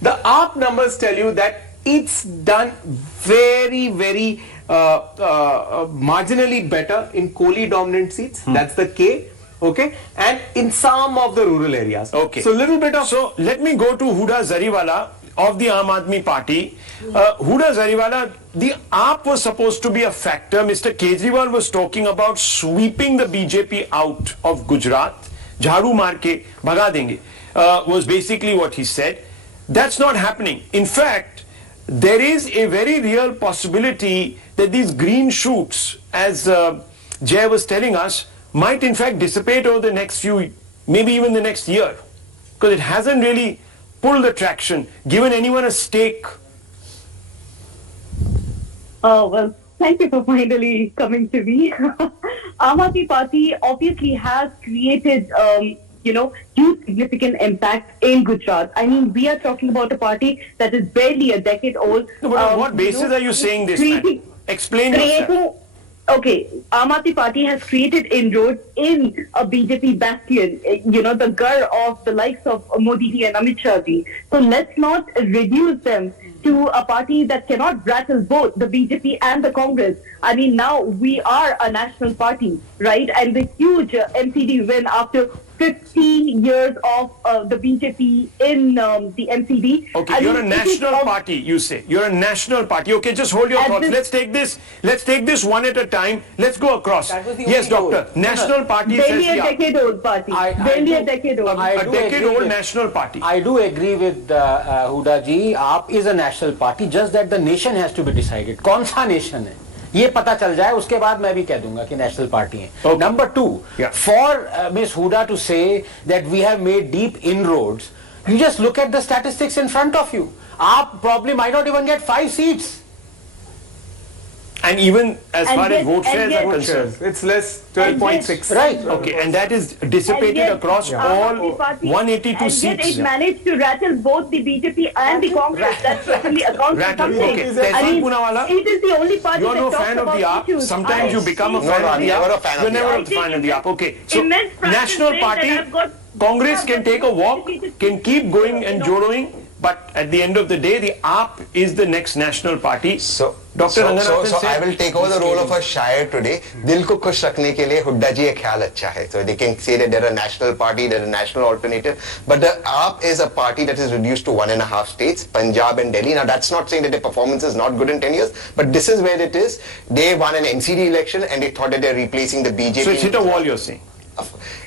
The AAP numbers tell you that it's done very, very marginally better in Koli dominant seats. That's the K. Okay, and in some of the rural areas. Okay. So little bit of. So let me go to Huda Zariwala of the Aam Aadmi Party. Huda Zariwala, the AAP was supposed to be a factor. Mr. Kejriwal was talking about sweeping the BJP out of Gujarat. Jharu maar ke bhaga denge was basically what he said. That's not happening. In fact, there is a very real possibility that these green shoots, as Jay was telling us, might in fact dissipate over the next few, maybe even the next year, because it hasn't really pulled the traction, given anyone a stake. Oh, well, thank you for finally coming to me. Aam Aadmi Party obviously has created, huge significant impact in Gujarat. I mean, we are talking about a party that is barely a decade old. No, but on what basis are you saying this, man? Explain yourself. Okay, Aam Aadmi Party has created inroads in a BJP bastion, the gur of the likes of Modi ji and Amit Shah ji. So let's not reduce them to a party that cannot rattle both the BJP and the Congress. I mean, now we are a national party, right? And the huge MCD win after 15 years of the BJP in the MCD. Okay, you're a national party, you say. You're a national party. Okay, just hold your thoughts. Let's take this one at a time. Let's go across. Yes, doctor. National party says barely a decade-old party. Barely a decade-old. A decade-old national party. I do agree with Huda ji. AAP is a national party. Just that the nation has to be decided. कौन सा nation है? ये पता चल जाए उसके बाद मैं भी कह दूंगा कि नेशनल पार्टी है. Number 2, for Ms. Huda to say that we have made deep inroads, you just look at the statistics in front of you. AAP probably might not even get 5 seats. And even as far as vote shares are concerned, it's less 12.6. Right. Okay, and that is dissipated across all 182 seats. And yet it managed to rattle both the BJP and the Congress. That's certainly accounts for something. Okay, Tehsil Poonawalla, it is the only party you're no that fan of talks the about AAP. issues. Sometimes you become a fan of the AAP. You're never a fan of the AAP. Okay, so national party, Congress can take a walk, can keep going and joroing, but at the end of the day, the AAP is the next national party. Dr. Ranganathan So said, I will take over the role of a shire today. दिल को खुश रखने के लिए हुड्डा जी एक ख्याल अच्छा है. So they can say that they're a national party, they're a national alternative. But the AAP is a party that is reduced to 1.5 states, Punjab and Delhi. Now that's not saying that their performance is not good in 10 years, but this is where it is. They won an NCD election and they thought that they're replacing the BJP. so it's hit a wall, you're saying?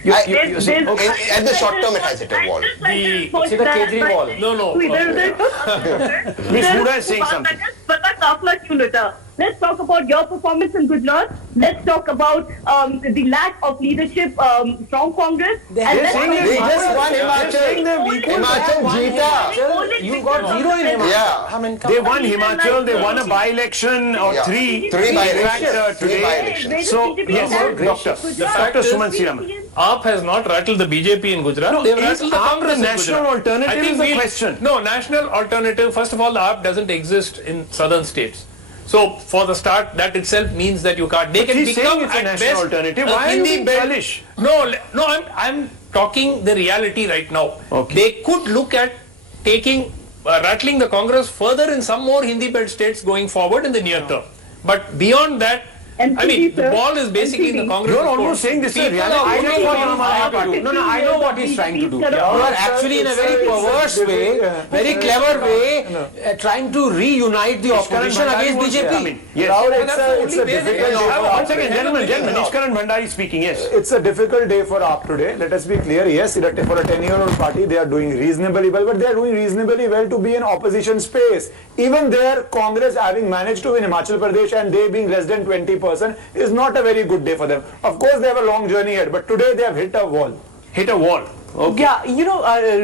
You're saying, okay. At the short term, it has hit a wall. See the Kejriwal. No. Miss Huda is saying something. Let's talk about your performance in Gujarat. Let's talk about the lack of leadership from Congress. They just won Himachal. Himachal jeeta. You got zero in Himachal. Yeah. I mean, They won Himachal, they won a by-election or Yeah. three. Three by-elections. In fact, Three today. by-elections. So, yes, Dr. Suman Siraman. AAP has not rattled the BJP in Gujarat. No, They've is rattled the AAP Congress the in national Gujarat. alternative I think is the we'll- question. No, national alternative. First of all, the AAP doesn't exist in southern states. So, for the start, that itself means that you can't. They But can he's become saying it's a at national best alternative. a Why are you Hindi being belt. churlish? No, I'm talking the reality right now. Okay. They could look at taking, rattling the Congress further in some more Hindi belt states going forward in the near term. But beyond that, I mean, the ball is basically in the Congress. You're almost saying this is a reality. I know what he's trying to do. No, I know what he's trying to do. You are actually in a very perverse way, very clever way, trying to reunite the opposition against BJP. Yes. It's a difficult day. One second, gentlemen. Ishkaran Bhandari speaking, yes. It's a difficult day for AAP today. Let us be clear. Yes, for a 10-year-old party, they are doing reasonably well, but they are doing reasonably well to be in opposition space. Even there, Congress having managed to win Himachal Pradesh and they being less than 20% is not a very good day for them. Of course, they have a long journey ahead, but today they have hit a wall. Hit a wall. Okay. Yeah,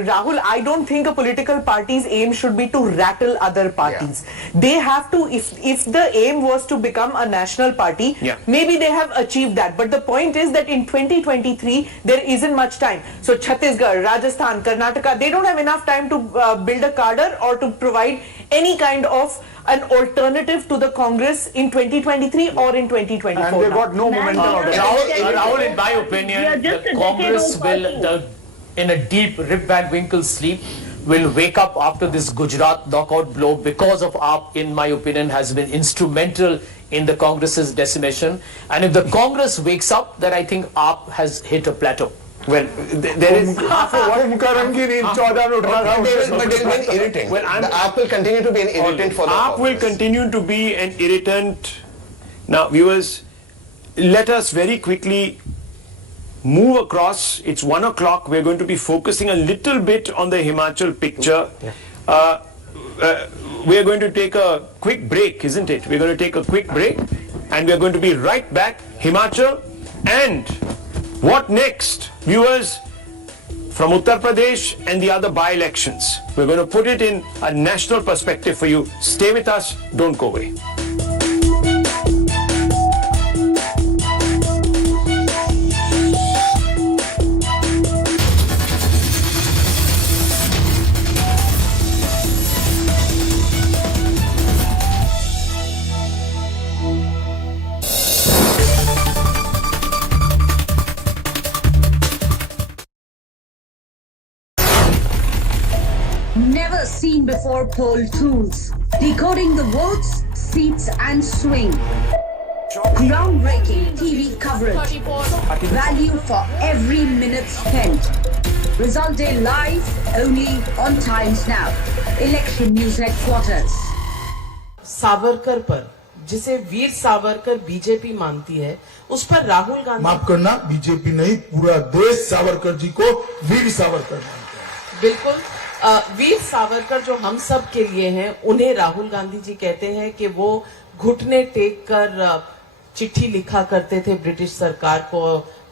Rahul, I don't think a political party's aim should be to rattle other parties. Yeah. They have to, if the aim was to become a national party, maybe they have achieved that. But the point is that in 2023, there isn't much time. So Chhattisgarh, Rajasthan, Karnataka, they don't have enough time to build a cadre or to provide any kind of an alternative to the Congress in 2023 or in 2024. And they got no momentum of that. Rahul, in my opinion, the Congress will, in a deep Rip Van Winkle sleep, will wake up after this Gujarat knockout blow because of AAP, in my opinion, has been instrumental in the Congress's decimation. And if the Congress wakes up, then I think AAP has hit a plateau. Well, there is. But they'll be an irritant. Well, the AAP will continue to be an irritant for the AAP will Congress. continue to be an irritant. Now, viewers, let us very quickly move across. It's 1 o'clock. We're going to be focusing a little bit on the Himachal picture. We're going to take a quick break, isn't it? We're going to take a quick break and we're going to be right back. Himachal and what next? Viewers, from Uttar Pradesh and the other by-elections. We're going to put it in a national perspective for you. Stay with us. Don't go away. Never seen before poll tools. Decoding the votes, seats and swing. Groundbreaking TV coverage. Value for every minute spent. Result day live only on Times Now. Election News Headquarters. Savarkar पर जिसे Veer Savarkar BJP मानती है, उस पर राहुल गांधी, माफ करना, BJP नहीं पूरा देश सावरकर जी को वीर सावरकर मानता है। बिल्कुल वीर सावरकर जो हम सब के लिए हैं, उन्हें राहुल गांधी जी कहते हैं कि वो घुटने टेक कर चिट्ठी लिखा करते थे ब्रिटिश सरकार को,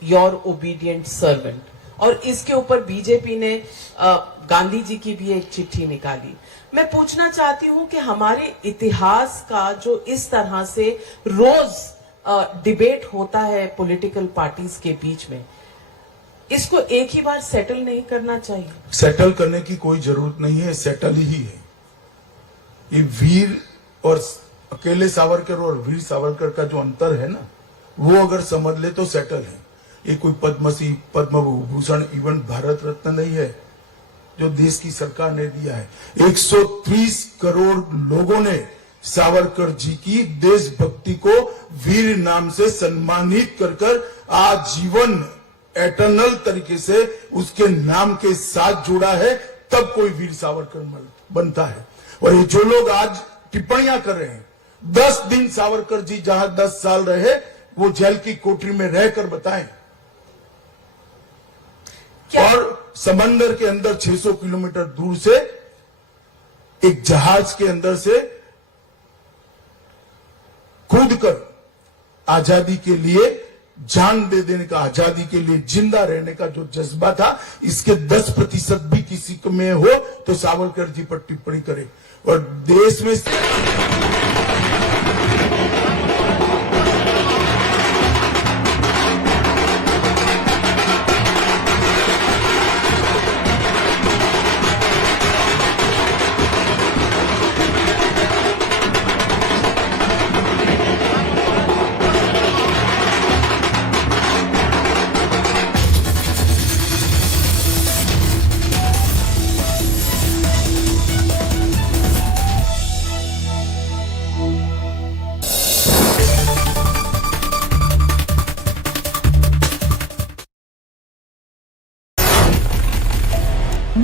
योर ओबीडियंट सर्वेंट। और इसके ऊपर बीजेपी ने गांधी जी की भी एक चिट्ठी निकाली। मैं पूछना चाहती हूं कि हमारे इतिहास का जो इस तरह से रोज डिबेट होता है पॉलिटिकल पार्टीज के बीच में, इसको एक ही बार सेटल नहीं करना चाहिए? सेटल करने की कोई जरूरत नहीं है, सेटल ही है। ये वीर और अकेले सावरकर और वीर सावरकर का जो अंतर है ना, वो अगर समझ ले तो सेटल है। ये कोई पद्मश्री, पद्म विभूषण, इवन भारत रत्न नहीं है जो देश की सरकार ने दिया है। 130 करोड़ लोगों ने सावरकर जी की देशभक्ति को वीर नाम से सम्मानित कर आजीवन एटर्नल तरीके से उसके नाम के साथ जुड़ा है, तब कोई वीर सावरकर बनता है। और ये जो लोग आज टिप्पणियां कर रहे हैं, 10 दिन सावरकर जी जहां 10 साल रहे वो जेल की कोठरी में रहकर बताएं। और समंदर के अंदर 600 किलोमीटर दूर से एक जहाज के अंदर से कूदकर आजादी के लिए जान दे देने का, आजादी के लिए जिंदा रहने का जो जज्बा था, इसके 10% भी किसी में हो तो सावरकर जी पर टिप्पणी करे। और देश में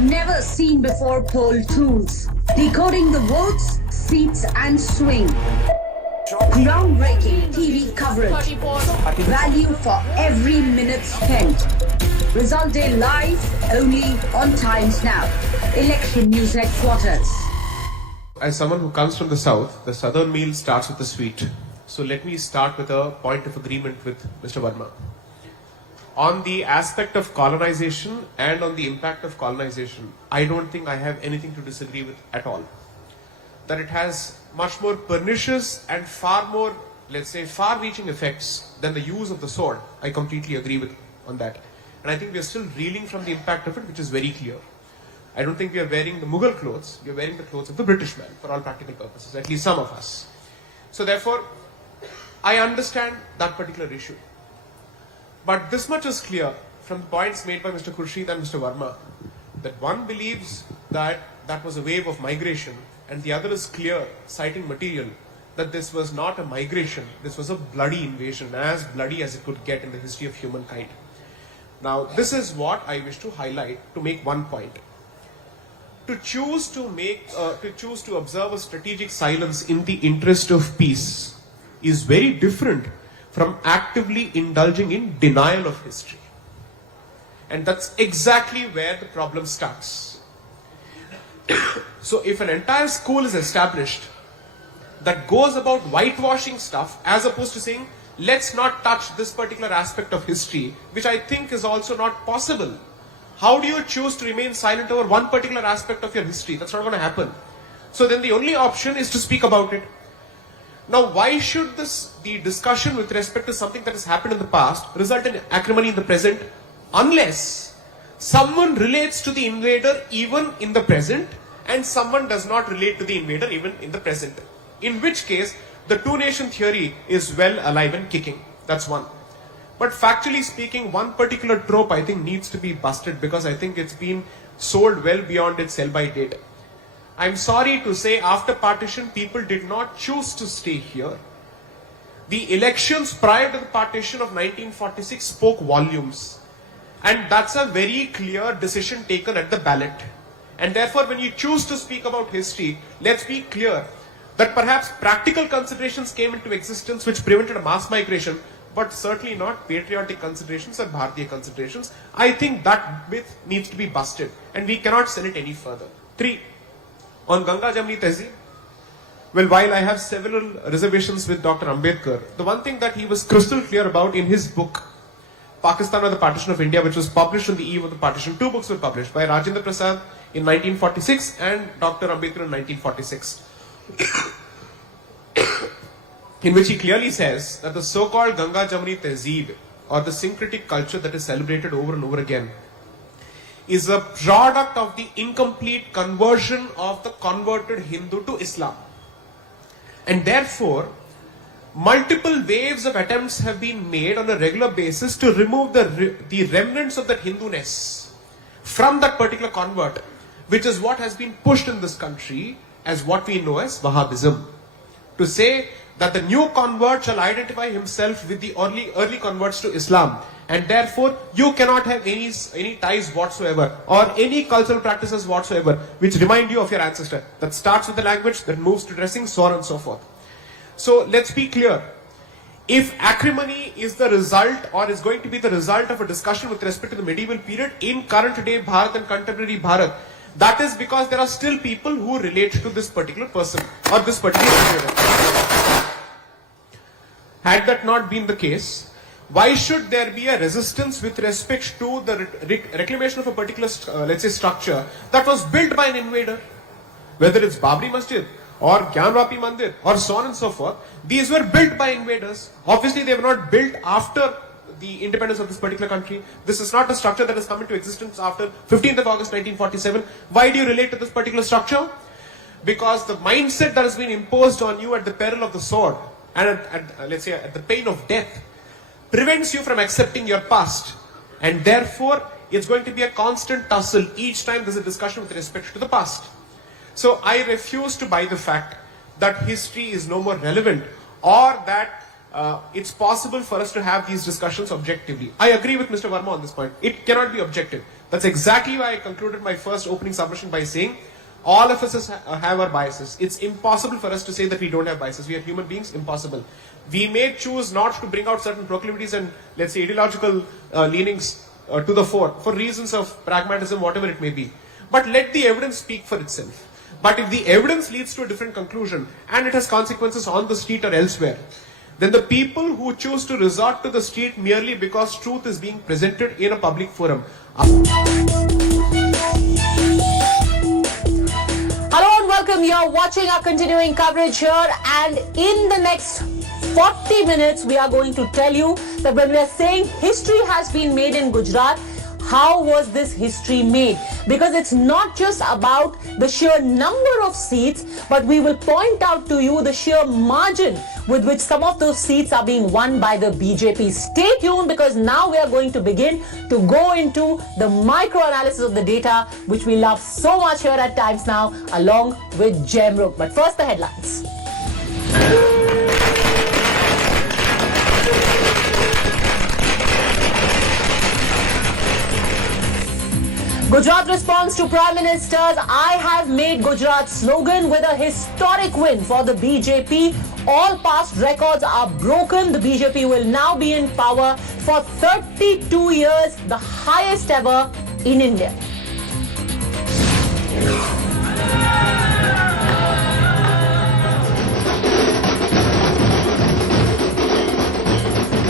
Never seen before poll tools. Decoding the votes, seats and swing. Groundbreaking TV coverage. Value for every minute spent. Result day live only on Times Now. Election News Headquarters. As someone who comes from the south, the southern meal starts with the sweet. So let me start with a point of agreement with Mr. Verma. On the aspect of colonization and on the impact of colonization, I don't think I have anything to disagree with at all. That it has much more pernicious and far more, let's say, far-reaching effects than the use of the sword. I completely agree with on that. And I think we are still reeling from the impact of it, which is very clear. I don't think we are wearing the Mughal clothes, we are wearing the clothes of the British man for all practical purposes, at least some of us. So therefore, I understand that particular issue. But this much is clear from the points made by Mr. Khurshid and Mr. Verma, that one believes that that was a wave of migration, and the other is clear, citing material, that this was not a migration, this was a bloody invasion, as bloody as it could get in the history of humankind. Now, this is what I wish to highlight to make one point. To choose to observe a strategic silence in the interest of peace is very different from actively indulging in denial of history. And that's exactly where the problem starts. So if an entire school is established that goes about whitewashing stuff as opposed to saying, let's not touch this particular aspect of history, which I think is also not possible. How do you choose to remain silent over one particular aspect of your history? That's not going to happen. So then the only option is to speak about it. Now, why should the discussion with respect to something that has happened in the past result in acrimony in the present, unless someone relates to the invader even in the present and someone does not relate to the invader even in the present? In which case, the two-nation theory is well alive and kicking. That's one. But factually speaking, one particular trope I think needs to be busted, because I think it's been sold well beyond its sell-by date. I'm sorry to say, after partition, people did not choose to stay here. The elections prior to the partition of 1946 spoke volumes. And that's a very clear decision taken at the ballot. And therefore, when you choose to speak about history, let's be clear that perhaps practical considerations came into existence which prevented a mass migration, but certainly not patriotic considerations or Bharatiya considerations. I think that myth needs to be busted, and we cannot send it any further. 3. On Ganga Jamni Tehzeeb, well, while I have several reservations with Dr. Ambedkar, the one thing that he was crystal clear about in his book, Pakistan or the Partition of India, which was published on the eve of the partition, 2 books were published by Rajendra Prasad in 1946 and Dr. Ambedkar in 1946, in which he clearly says that the so-called Ganga Jamni Tehzeeb, or the syncretic culture that is celebrated over and over again, is a product of the incomplete conversion of the converted Hindu to Islam. And therefore, multiple waves of attempts have been made on a regular basis to remove the remnants of that Hindu-ness from that particular convert, which is what has been pushed in this country as what we know as Wahhabism. to say that the new convert shall identify himself with the early converts to Islam, and therefore you cannot have any ties whatsoever or any cultural practices whatsoever which remind you of your ancestor. That starts with the language, that moves to dressing, so on and so forth. So let's be clear. If acrimony is the result or is going to be the result of a discussion with respect to the medieval period in current day Bharat and contemporary Bharat, that is because there are still people who relate to this particular person or this particular period. Had that not been the case, why should there be a resistance with respect to the reclamation of a particular, let's say, structure that was built by an invader? Whether it's Babri Masjid or Gyanvapi Mandir or so on and so forth, these were built by invaders. Obviously, they were not built after the independence of this particular country. This is not a structure that has come into existence after 15th of August 1947. Why do you relate to this particular structure? Because the mindset that has been imposed on you at the peril of the sword and let's say at the pain of death prevents you from accepting your past, and therefore it's going to be a constant tussle each time there's a discussion with respect to the past. So I refuse to buy the fact that history is no more relevant or that it's possible for us to have these discussions objectively. I agree with Mr. Verma on this point. It cannot be objective. That's exactly why I concluded my first opening submission by saying all of us have our biases. It's impossible for us to say that we don't have biases. We are human beings. Impossible. We may choose not to bring out certain proclivities and, let's say, ideological leanings to the fore for reasons of pragmatism, whatever it may be. But let the evidence speak for itself. But if the evidence leads to a different conclusion and it has consequences on the street or elsewhere, then the people who choose to resort to the street merely because truth is being presented in a public forum. Hello and welcome. You're watching our continuing coverage here, and in the next 40 minutes we are going to tell you that when we are saying history has been made in Gujarat, how was this history made? Because it's not just about the sheer number of seats, but we will point out to you the sheer margin with which some of those seats are being won by the BJP. Stay tuned, because now we are going to begin to go into the micro-analysis of the data, which we love so much here at Times Now, along with Jemruk. But first, the headlines. Gujarat responds to Prime Minister's "I have made Gujarat" slogan with a historic win for the BJP. All past records are broken. The BJP will now be in power for 32 years, the highest ever in India.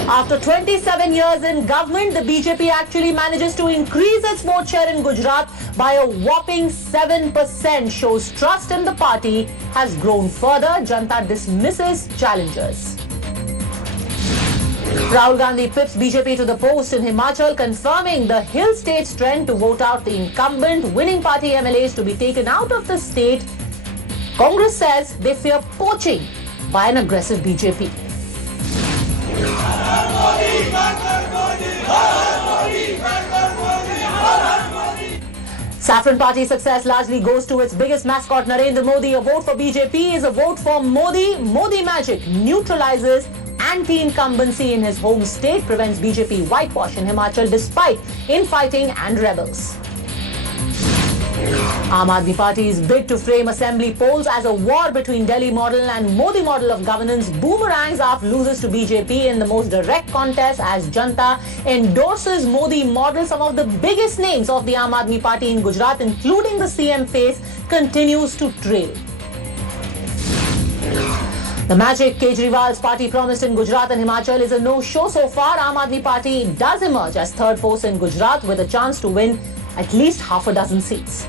After 27 years in government, the BJP actually manages to increase its vote share in Gujarat by a whopping 7%. Shows trust in the party has grown further. Janta dismisses challengers. Rahul Gandhi pips BJP to the post in Himachal, confirming the hill state's trend to vote out the incumbent. Winning party MLAs to be taken out of the state. Congress says they fear poaching by an aggressive BJP. Saffron Party success largely goes to its biggest mascot, Narendra Modi. A vote for BJP is a vote for Modi. Modi magic neutralizes anti-incumbency in his home state, prevents BJP whitewash in Himachal despite infighting and rebels. Aam Aadmi Party's bid to frame assembly polls as a war between Delhi model and Modi model of governance boomerangs after loses to BJP in the most direct contest as Janta endorses Modi model. Some of the biggest names of the Aam Aadmi Party in Gujarat, including the CM face, continues to trail. The magic Kejriwal's party promised in Gujarat and Himachal is a no-show so far. Aam Aadmi Party does emerge as third force in Gujarat with a chance to win at least half a dozen seats.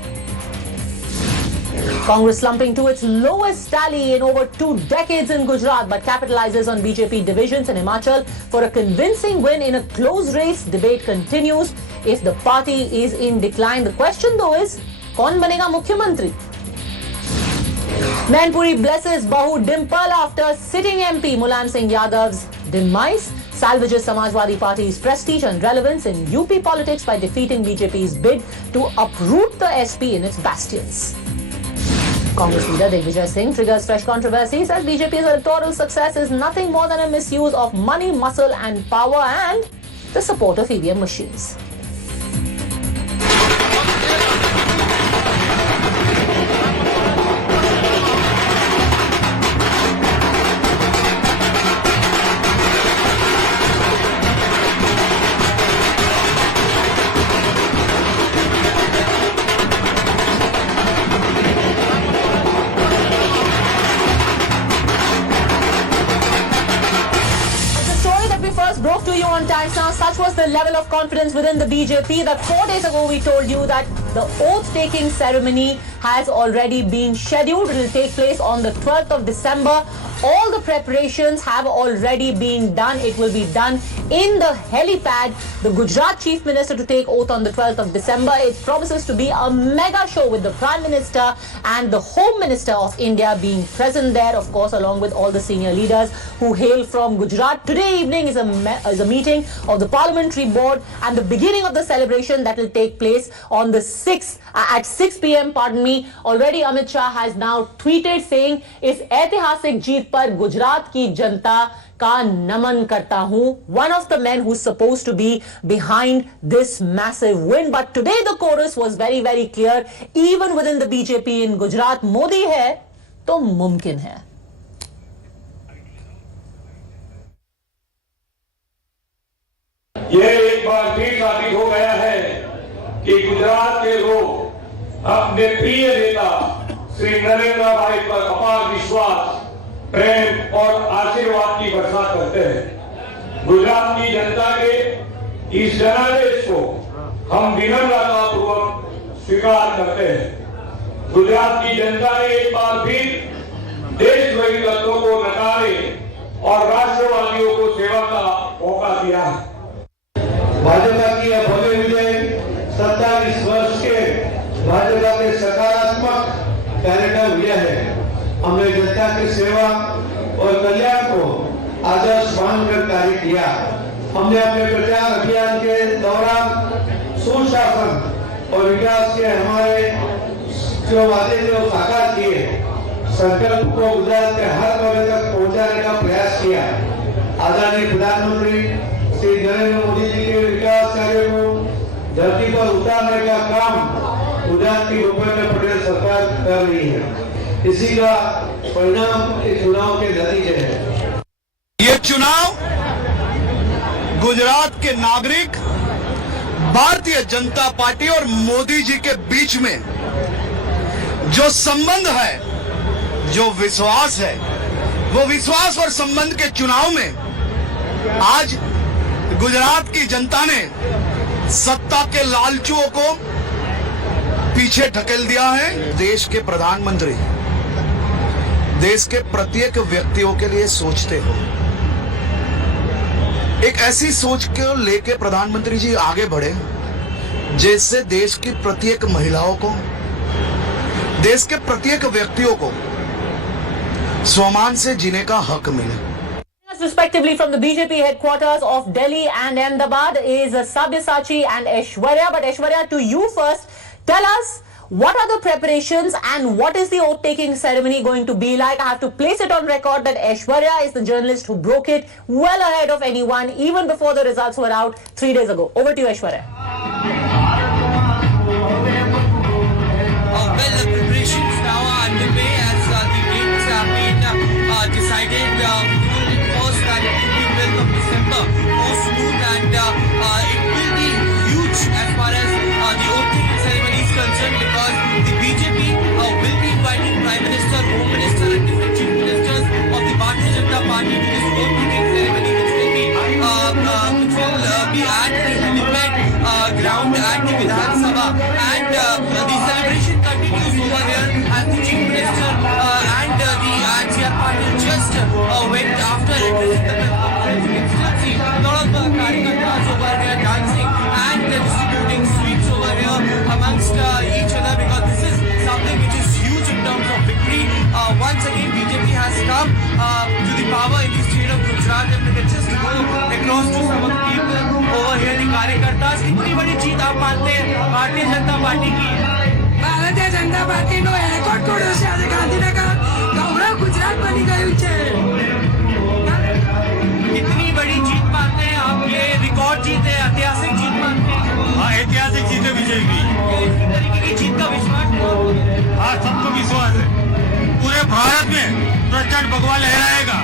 Congress slumping to its lowest tally in over 2 decades in Gujarat, but capitalizes on BJP divisions in Himachal for a convincing win in a close race. Debate continues if the party is in decline. The question though is, kaun banega Mukhyamantri? Mainpuri blesses Bahu Dimple after sitting MP Mulayam Singh Yadav's demise. Salvages Samajwadi Party's prestige and relevance in UP politics by defeating BJP's bid to uproot the SP in its bastions. Congress leader Digvijay Singh triggers fresh controversy, says BJP's electoral success is nothing more than a misuse of money, muscle and power and the support of EVM machines. Broke to you on Times Now. Such was the level of confidence within the BJP that 4 days ago we told you that the oath-taking ceremony has already been scheduled. It will take place on the 12th of December. All the preparations have already been done. It will be done in the helipad. The Gujarat Chief Minister to take oath on the 12th of December. It promises to be a mega show with the Prime Minister and the Home Minister of India being present there, of course, along with all the senior leaders who hail from Gujarat. Today evening is a meeting of the Parliamentary Board and the beginning of the celebration that will take place on the 6th at 6 p.m. Pardon me. Already Amit Shah has now tweeted saying, "इस ऐतिहासिक जीत पर गुजरात की जनता का नमन करता हूं." One of the men who's supposed to be behind this massive win. But today the chorus was very, very clear. Even within the BJP in Gujarat, Modi है तो मुमकिन है. ये एक बार फिर साबित हो गया है कि गुजरात के लोग अपने प्रिय नेता श्री नरेंद्र भाई पर अपार विश्वास, प्रेम और आशीर्वाद की वर्षा करते हैं। गुजरात की जनता के इस जनादेश को हम विनम्रतापूर्वक स्वीकार करते हैं। गुजरात की जनता ने एक बार फिर देशद्रोही तत्वों को नकारे और राष्ट्रवादियों को सेवा का मौका दिया है। भाजपा की यह भव्य विजय 27 वर्ष के भाजपा के सकारात्मक कार्यक्रम विजय है। हमने जनता की सेवा और कल्याण को आदर्श मानकर कार्य किया। हमने अपने प्रचार अभियान के दौरान सुशासन और विकास के हमारे जो वादे थे वो साकार किए। संकल्प को गुजरात के हर वर्ग तक पहुंचाने का प्रयास किया। आदरणीय प्रधानमंत्री श्री नरेंद्र मोदी जी के विकास कार्य को धरती पर उतारने का काम गुजरात की भूपेंद्र पटेल सरकार कर रही है। इसी का परिणाम इस चुनाव के नतीजे हैं। ये चुनाव गुजरात के नागरिक भारतीय जनता पार्टी और मोदी जी के बीच में जो संबंध है, जो विश्वास है, वो विश्वास और संबंध के चुनाव में आज गुजरात की जनता ने सत्ता के लालचुओं को पीछे ढकेल दिया है। देश के प्रधानमंत्री देश के प्रत्येक व्यक्तियों के लिए सोचते हो। एक ऐसी सोच को लेके प्रधानमंत्री जी आगे बढ़े जिससे देश की प्रत्येक महिलाओं को, देश के प्रत्येक व्यक्तियों को स्वाभिमान से जीने का हक मिले। Respectively from the BJP headquarters of Delhi and Ahmedabad is Sabyasachi and Aishwarya. But Aishwarya, to you first, tell us what are the preparations and what is the oath-taking ceremony going to be like? I have to place it on record that Aishwarya is the journalist who broke it well ahead of anyone, even before the results were out 3 days ago. Over to you, Aishwarya. Well, the preparations now are underway as the dates have been decided. First, that it will be 12th of December, most smooth, and it will be huge as far as the oath-taking ceremony is concerned, because the BJP will be inviting Prime Minister, Home Minister and different Chief Ministers of the Bharatiya Janata Party to this oath-taking ceremony, which will be at the helipad ground at the Vidhan Sabha, and the celebration continues over here as the Chief Minister and the RCR party just went after addressing the conference. You can still see a lot of Karyakartas over here dancing and distributing sweets over here amongst each other, because this is something which is huge in terms of victory. Once again, BJP has come to the power in the state of Gujarat, and we can just go across to some of the people over here, the Karyakartas. कितनी बड़ी जीत आप मानते हैं भारतीय Janata party की? भारतीय જનતા પાર્ટીનો record તોડ્યો છે આજે ગાંધીનગર ગૌરવ ગુજરાત બની ગયું છે. कितनी बड़ी जीत मानते हैं आप? ये रिकॉर्ड जीत है, ऐतिहासिक जीत मानते हैं? हाँ, ऐतिहासिक जीत है विजय की. इस तरीके की जीत का विश्वास हाँ, सबको विश्वास है. पूरे भारत में प्रचंड भगवा लहराएगा.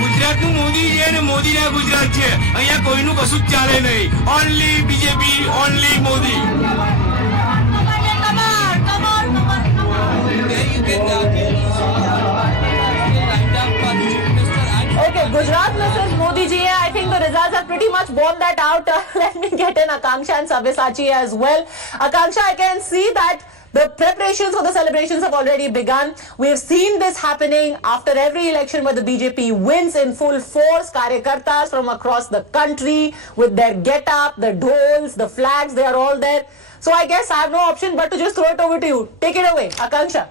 ગુજરાતનું મોદી છે ને મોદી ના ગુજરાત છે. અહીંયા કોઈનું કશું જ ચાલે નહીં. Only BJP, only Modi. Okay, Gujarat versus Modi ji. I think the results have pretty much borne that out. Let me get in Akanksha and Sabyasachi as well. Akanksha, I can see that the preparations for the celebrations have already begun. We've seen this happening after every election where the BJP wins in full force. Karyakartas from across the country with their get-up, the dhols, the flags, they are all there. So I guess I have no option but to just throw it over to you. Take it away, Akanksha.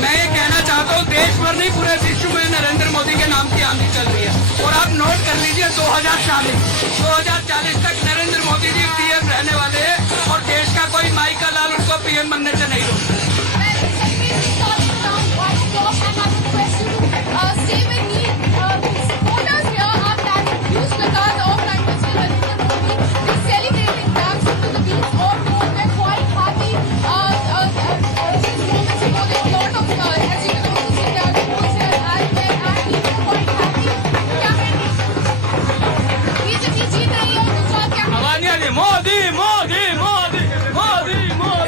मैं ये कहना चाहता हूँ देश भर नहीं पूरे विश्व में नरेंद्र मोदी के नाम की आंधी चल रही है और आप नोट कर लीजिए 2040 तक नरेंद्र मोदी जी पीएम रहने वाले हैं और देश का कोई माई का लाल उनको पीएम बनने से नहीं रोकता.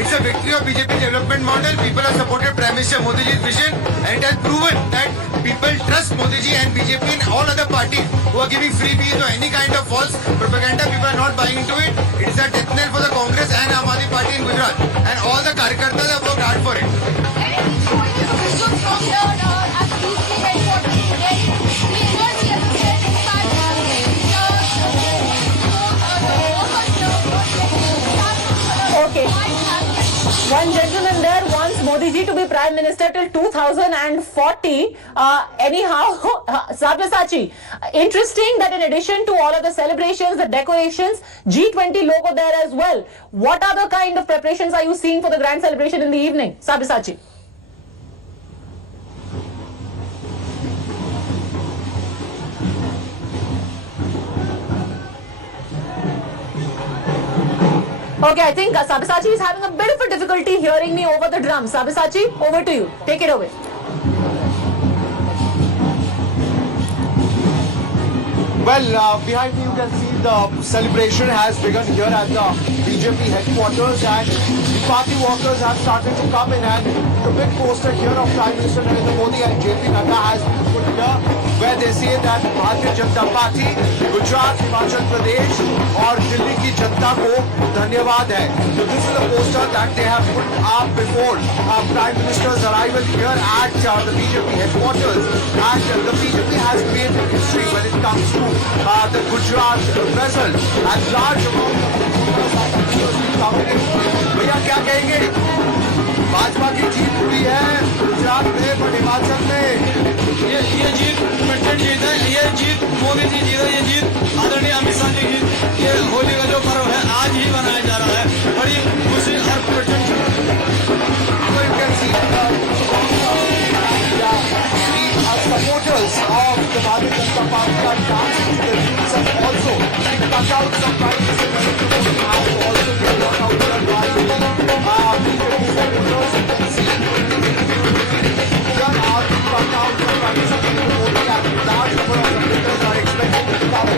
It's a victory of BJP development model. People have supported Prime Minister Modi ji's vision, and it has proven that people trust Modi ji and BJP and all other parties who are giving freebies or any kind of false propaganda. People are not buying into it. It is a death knell for the Congress and Aam Aadmi Party in Gujarat, and all the Karyakartas have worked hard for it. Okay. One gentleman there wants Modi ji to be Prime Minister till 2040. Anyhow, Sabyasachi, interesting that in addition to all of the celebrations, the decorations, G20 logo there as well. What other kind of preparations are you seeing for the grand celebration in the evening? Sabyasachi. Okay, I think Sabyasachi is having a bit of a difficulty hearing me over the drums. Sabyasachi, over to you. Take it away. Well, behind me you can see the celebration has begun here at the BJP headquarters, and the party workers have started to come in, and the big poster here of Prime Minister Narendra Modi and JP Nadda has been put here, where they say that Bharatiya Janata Party, Gujarat, Himachal Pradesh और दिल्ली की जनता को धन्यवाद है. So this is the poster that they have put up before Prime Minister's arrival here at the BJP headquarters, and the BJP has made history when it comes to the Gujarat result, and large amount of भैया क्या कहेंगे? भाजपा की जीत हुई है गुजरात में, पर हिमाचल में ये जीत प्रचंड जीत है. ये जीत मोदी जी जीत है. ये जीत आदरणीय अमित शाह जी की. ये होली का जो पर्व है आज ही मनाया जा रहा है. बड़ी खुशी और प्रचंड supporters of the Bharatiya Janata Party are dancing to the beats, and also the cutouts of Prime Minister Narendra Modi have also been brought out here by the BJP supporters. You can see here are the cutouts of Prime Minister Narendra Modi, and large number of supporters are expected to come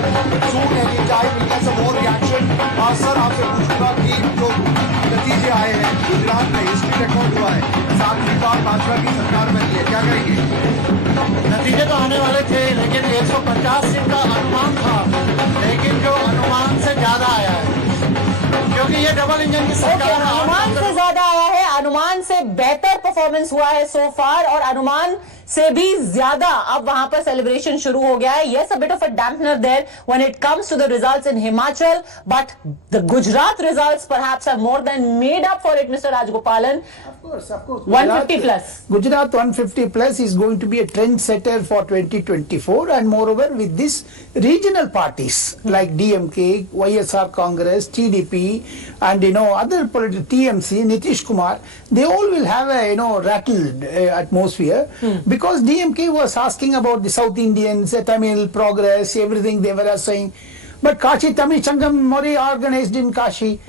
soon. Anytime we get some more reaction. Sir आपसे पूछूंगा कि जो नतीजे आए हैं गुजरात में, history record हुआ है, 7वीं बार भाजपा की सरकार बनी है, क्या करेंगे? नतीजे तो आने वाले थे, लेकिन 150 सीट का अनुमान था, लेकिन जो अनुमान से ज्यादा आया है, क्योंकि ये डबल इंजन की सरकार अनुमान से ज्यादा आया है. अनुमान से बेहतर परफॉर्मेंस हुआ है सो फार, और अनुमान से भी ज्यादा अब वहां पर सेलिब्रेशन शुरू हो गया है. Yes, a bit of a dampener there when it comes to the results in Himachal, but the Gujarat results perhaps have more than made up for it, Mr. Rajgopalan. Of course. 150 plus. Gujarat 150 plus is going to be a trendsetter for 2024, and moreover with this regional parties like DMK, YSR Congress, TDP, and other political TMC, Nitish Kumar, they all will have a rattled atmosphere. Because DMK was asking about the South Indians, Tamil progress, everything they were saying. But Kashi Tamil Sangam Modi organized in Kashi.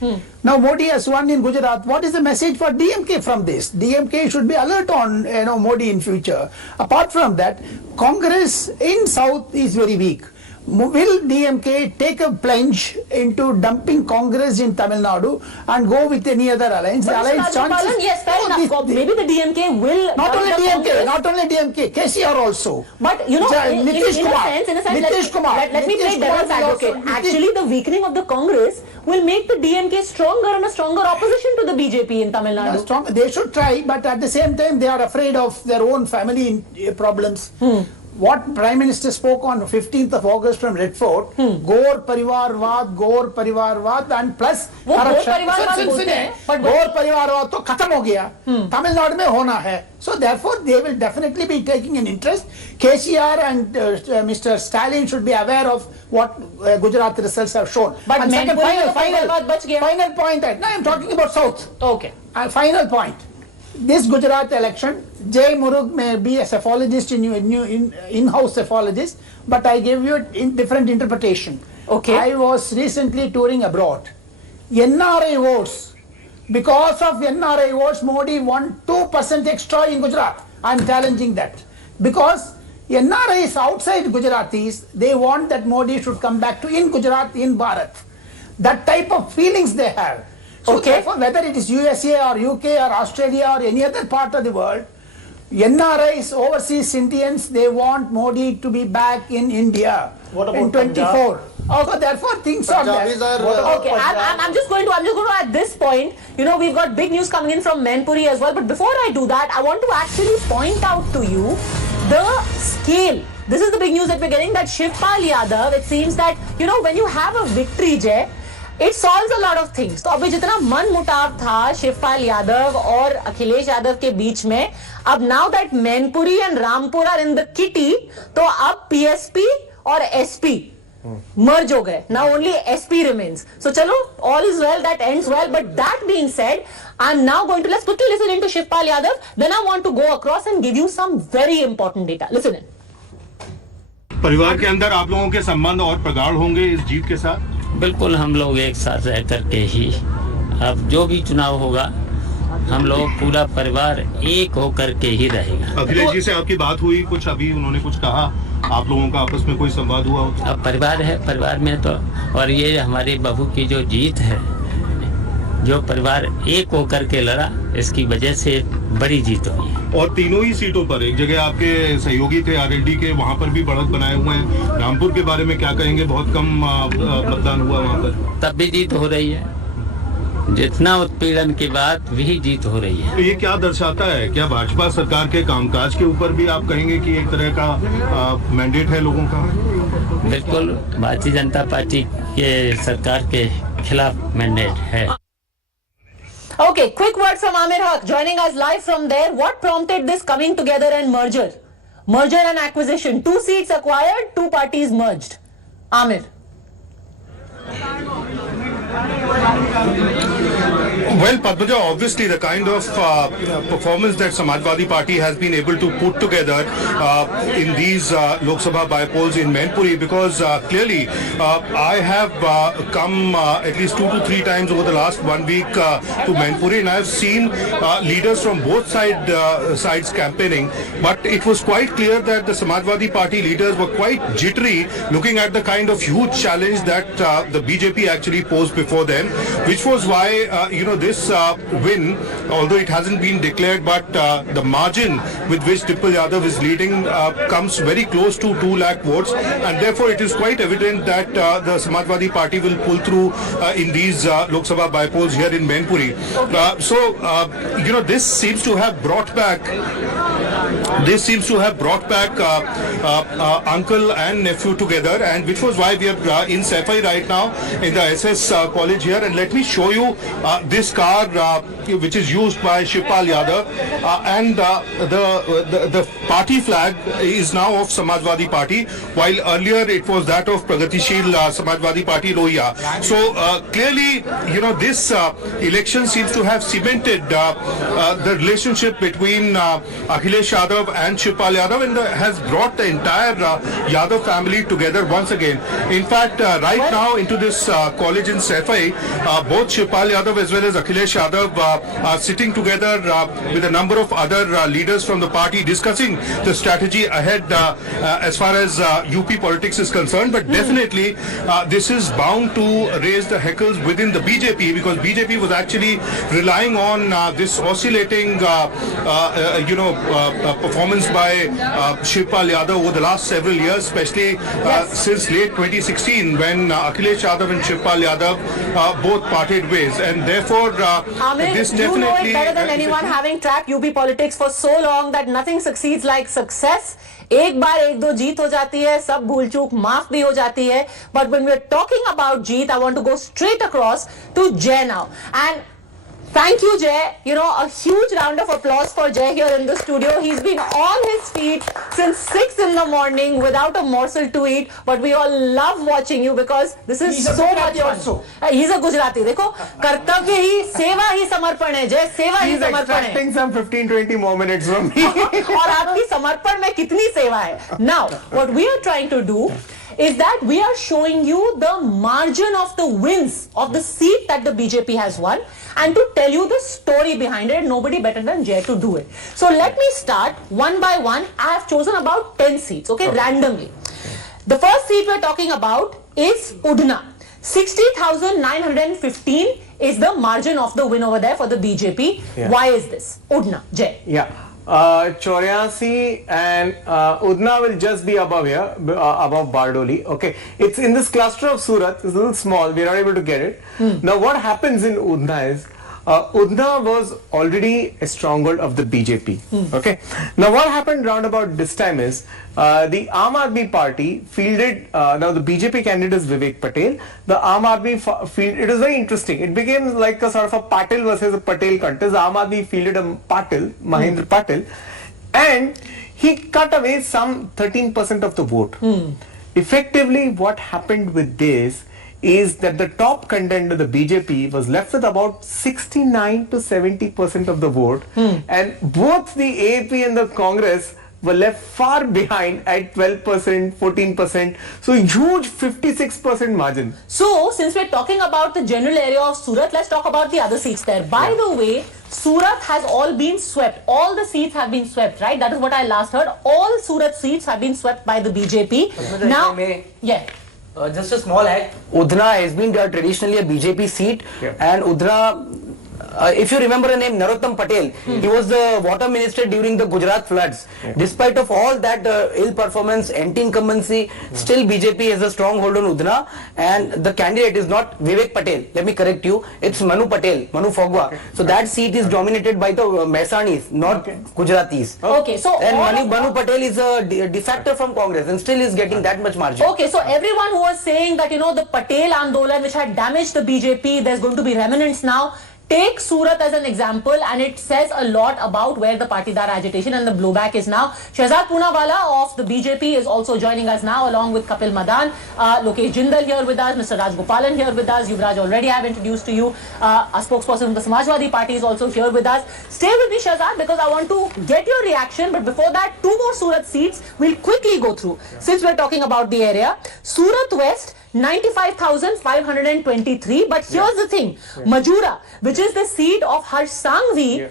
Now Modi has won in Gujarat. What is the message for DMK from this? DMK should be alert on Modi in future. Apart from that, Congress in South is very weak. Will DMK take a plunge into dumping Congress in Tamil Nadu and go with any other alliance? But The alliance chances. yes, fair enough. Maybe the DMK will. Not only DMK, Congress. not only DMK, KCR also. But in a sense, Nitish Kumar. let me play devil's advocate. Actually, the weakening of the Congress will make the DMK stronger and a stronger opposition to the BJP in Tamil Nadu. They should try, but at the same time, they are afraid of their own family problems. What Prime Minister spoke on 15th of August from Red Fort, Gaur Parivar Vaad, and plus वो गौर corruption. परिवारवाद बोलते हैं, but Gaur Parivarvaad तो खत्म हो गया, Tamil Nadu में होना है. So therefore, they will definitely be taking an interest. KCR and Mr. Stalin should be aware of what Gujarat results have shown. But and second, final point. Now I am talking about South. Okay. Final point. This Gujarat election, Jay Murug may be a cephalogist in-house cephalogist, but I gave you a different interpretation. Okay. I was recently touring abroad. NRI votes. Because of NRI votes, Modi won 2% extra in Gujarat. I am challenging that. Because NRIs outside Gujaratis, they want that Modi should come back to in Gujarat, in Bharat. That type of feelings they have. So therefore, whether it is USA or UK or Australia or any other part of the world, NRIs, overseas Indians, they want Modi to be back in India in 24. So therefore, things are there. Okay, I'm just going to at this point, we've got big news coming in from Mainpuri as well. But before I do that, I want to actually point out to you the scale. This is the big news that we're getting, that Shivpal Yadav, it seems that, when you have a victory, Jay, it solves a lot of things. तो अभी जितना मन मुटाव था शिवपाल यादव और अखिलेश यादव के बीच में, अब now that Mainpuri and Rampur are in the kitty, तो अब PSP और SP merge हो गए. Now only SP remains. So चलो, all is well, that ends well. But that being said, I'm now going to, let's quickly listen into Shivpal Yadav. Then I want to go across and give you some very important data. Listen in. परिवार के अंदर आप लोगों के संबंध और प्रगाढ़ होंगे इस जीत के साथ? बिल्कुल, हम लोग एक साथ रह करके ही अब जो भी चुनाव होगा, हम लोग पूरा परिवार एक होकर के ही रहेगा. अखिलेश जी से आपकी बात हुई कुछ? अभी उन्होंने कुछ कहा? आप लोगों का आपस में कोई संवाद हुआ? अब परिवार है, परिवार में तो, और ये हमारी बहू की जो जीत है, जो परिवार एक होकर के लड़ा, इसकी वजह से बड़ी जीत हुई है. और तीनों ही सीटों पर एक जगह आपके सहयोगी थे आरएलडी के, वहाँ पर भी बढ़त बनाए हुए हैं. रामपुर के बारे में क्या कहेंगे? बहुत कम मतदान हुआ वहाँ पर. तब भी जीत हो रही है, जितना उत्पीड़न के बाद भी जीत हो रही है. तो ये क्या दर्शाता है? क्या भाजपा सरकार के कामकाज के ऊपर भी आप कहेंगे कि एक तरह का मैंडेट है लोगों का? बिल्कुल, भारतीय जनता पार्टी के सरकार के खिलाफ मैंडेट है. Okay, quick word from Amir Haq joining us live from there. What prompted this coming together and merger? Merger and acquisition. 2 seats acquired, 2 parties merged. Amir. Well, Padmaja, obviously the kind of performance that Samajwadi Party has been able to put together in these Lok Sabha by-polls in Mainpuri, because clearly I have come at least 2 to 3 times over the last 1 week to Mainpuri, and I have seen leaders from both sides campaigning, but it was quite clear that the Samajwadi Party leaders were quite jittery looking at the kind of huge challenge that the BJP actually posed before them, which was why this win, although it hasn't been declared, but the margin with which Dipal Yadav is leading comes very close to 2 lakh votes, and therefore it is quite evident that the Samajwadi Party will pull through in these Lok Sabha by-polls here in Mainpuri. This seems to have brought back uncle and nephew together, and which was why we are in Saifai right now in the SS college here. And let me show you this car which is used by Shivpal Yadav, and the party flag is now of Samajwadi Party, while earlier it was that of Pragatishil Samajwadi Party Lohia. So clearly, this election seems to have cemented the relationship between Akhilesh Yadav and Shivpal Yadav, and has brought the entire Yadav family together once again. In fact, right now into this college in Saifai, both Shivpal Yadav as well as Akhilesh Yadav are sitting together with a number of other leaders from the party, discussing the strategy ahead as far as UP politics is concerned. But definitely this is bound to raise the heckles within the BJP, because BJP was actually relying on this oscillating performance by Shivpal Yadav over the last several years, especially since late 2016, when Akhilesh Yadav and Shivpal Yadav both parted ways, and therefore this definitely, you know it better than anyone, having tracked UP politics for so long, that nothing succeeds like success. एक बार एक दो जीत हो जाती है, सब भूल चूक माफ भी हो जाती है. But when we're talking about Jeet, I want to go straight across to Jay now. And thank you, Jay. A huge round of applause for Jay here in the studio. He's been on his feet since 6 in the morning without a morsel to eat. But we all love watching you because this is so much fun. Also. He's a Gujarati. देखो, कर्तव्य ही, सेवा ही समर्पण है, Jay. सेवा ही समर्पण है. He's extracting some 15-20 more minutes from me. और आपकी समर्पण में कितनी सेवा है. Now, what we are trying to do is that we are showing you the margin of the wins of the seat that the BJP has won, and to tell you the story behind it. Nobody better than Jay to do it. So let me start one by one. I have chosen about 10 seats, okay, randomly. The first seat we're talking about is Udna. 60,915 is the margin of the win over there for the BJP. Yeah. Why is this? Udna, Jay. Yeah. 84 and Udna will just be above here, above Bardoli. Okay, it's in this cluster of Surat. It's a little small. We're not able to get it. Now, what happens in Udna is Udna was already a stronghold of the BJP. Okay. Now, what happened round about this time is the Aam Aadmi Party fielded. Now, the BJP candidate is Vivek Patel. The Aam Aadmi field. It was very interesting. It became like a sort of a Patel versus a Patel contest. The Aam Aadmi fielded a Patel, Mahendra Patel, and he cut away some 13% of the vote. Effectively, what happened with this is that the top contender, the BJP, was left with about 69 to 70% of the vote, and both the AAP and the Congress were left far behind at 12%, 14%. So huge 56% margin. So since we're talking about the general area of Surat, let's talk about the other seats there. By the way, Surat has all been swept. All the seats have been swept, right? That is what I last heard. All Surat seats have been swept by the BJP. Now, yeah. Just a small add. Udna has been traditionally a BJP seat, and Udna, if you remember the name Narottam Patel, he was the water minister during the Gujarat floods. Despite of all that ill performance, anti-incumbency, still BJP has a stronghold on Udna, and the candidate is not Vivek Patel. Let me correct you. It's Manu Patel, Manu Fogwa. So that seat is dominated by the Mehsanis, not Gujaratis. Okay, so and Manu Patel is a defector from Congress and still is getting that much margin. Okay, so everyone who was saying that, the Patel Andolan, which had damaged the BJP, there's going to be remnants now. Take Surat as an example, and it says a lot about where the Patidar agitation and the blowback is now. Shehzad Poonawala of the BJP is also joining us now, along with Kapil Madan, Lokesh Jindal here with us, Mr. Raj Gopalan here with us, Yuvraj already have introduced to you, a spokesperson from the Samajwadi Party is also here with us. Stay with me, Shehzad, because I want to get your reaction, but before that, 2 more Surat seats we'll quickly go through, since we're talking about the area. Surat West, 95,523, but here's the thing, Majura, which is the seat of Harsh Sanghvi,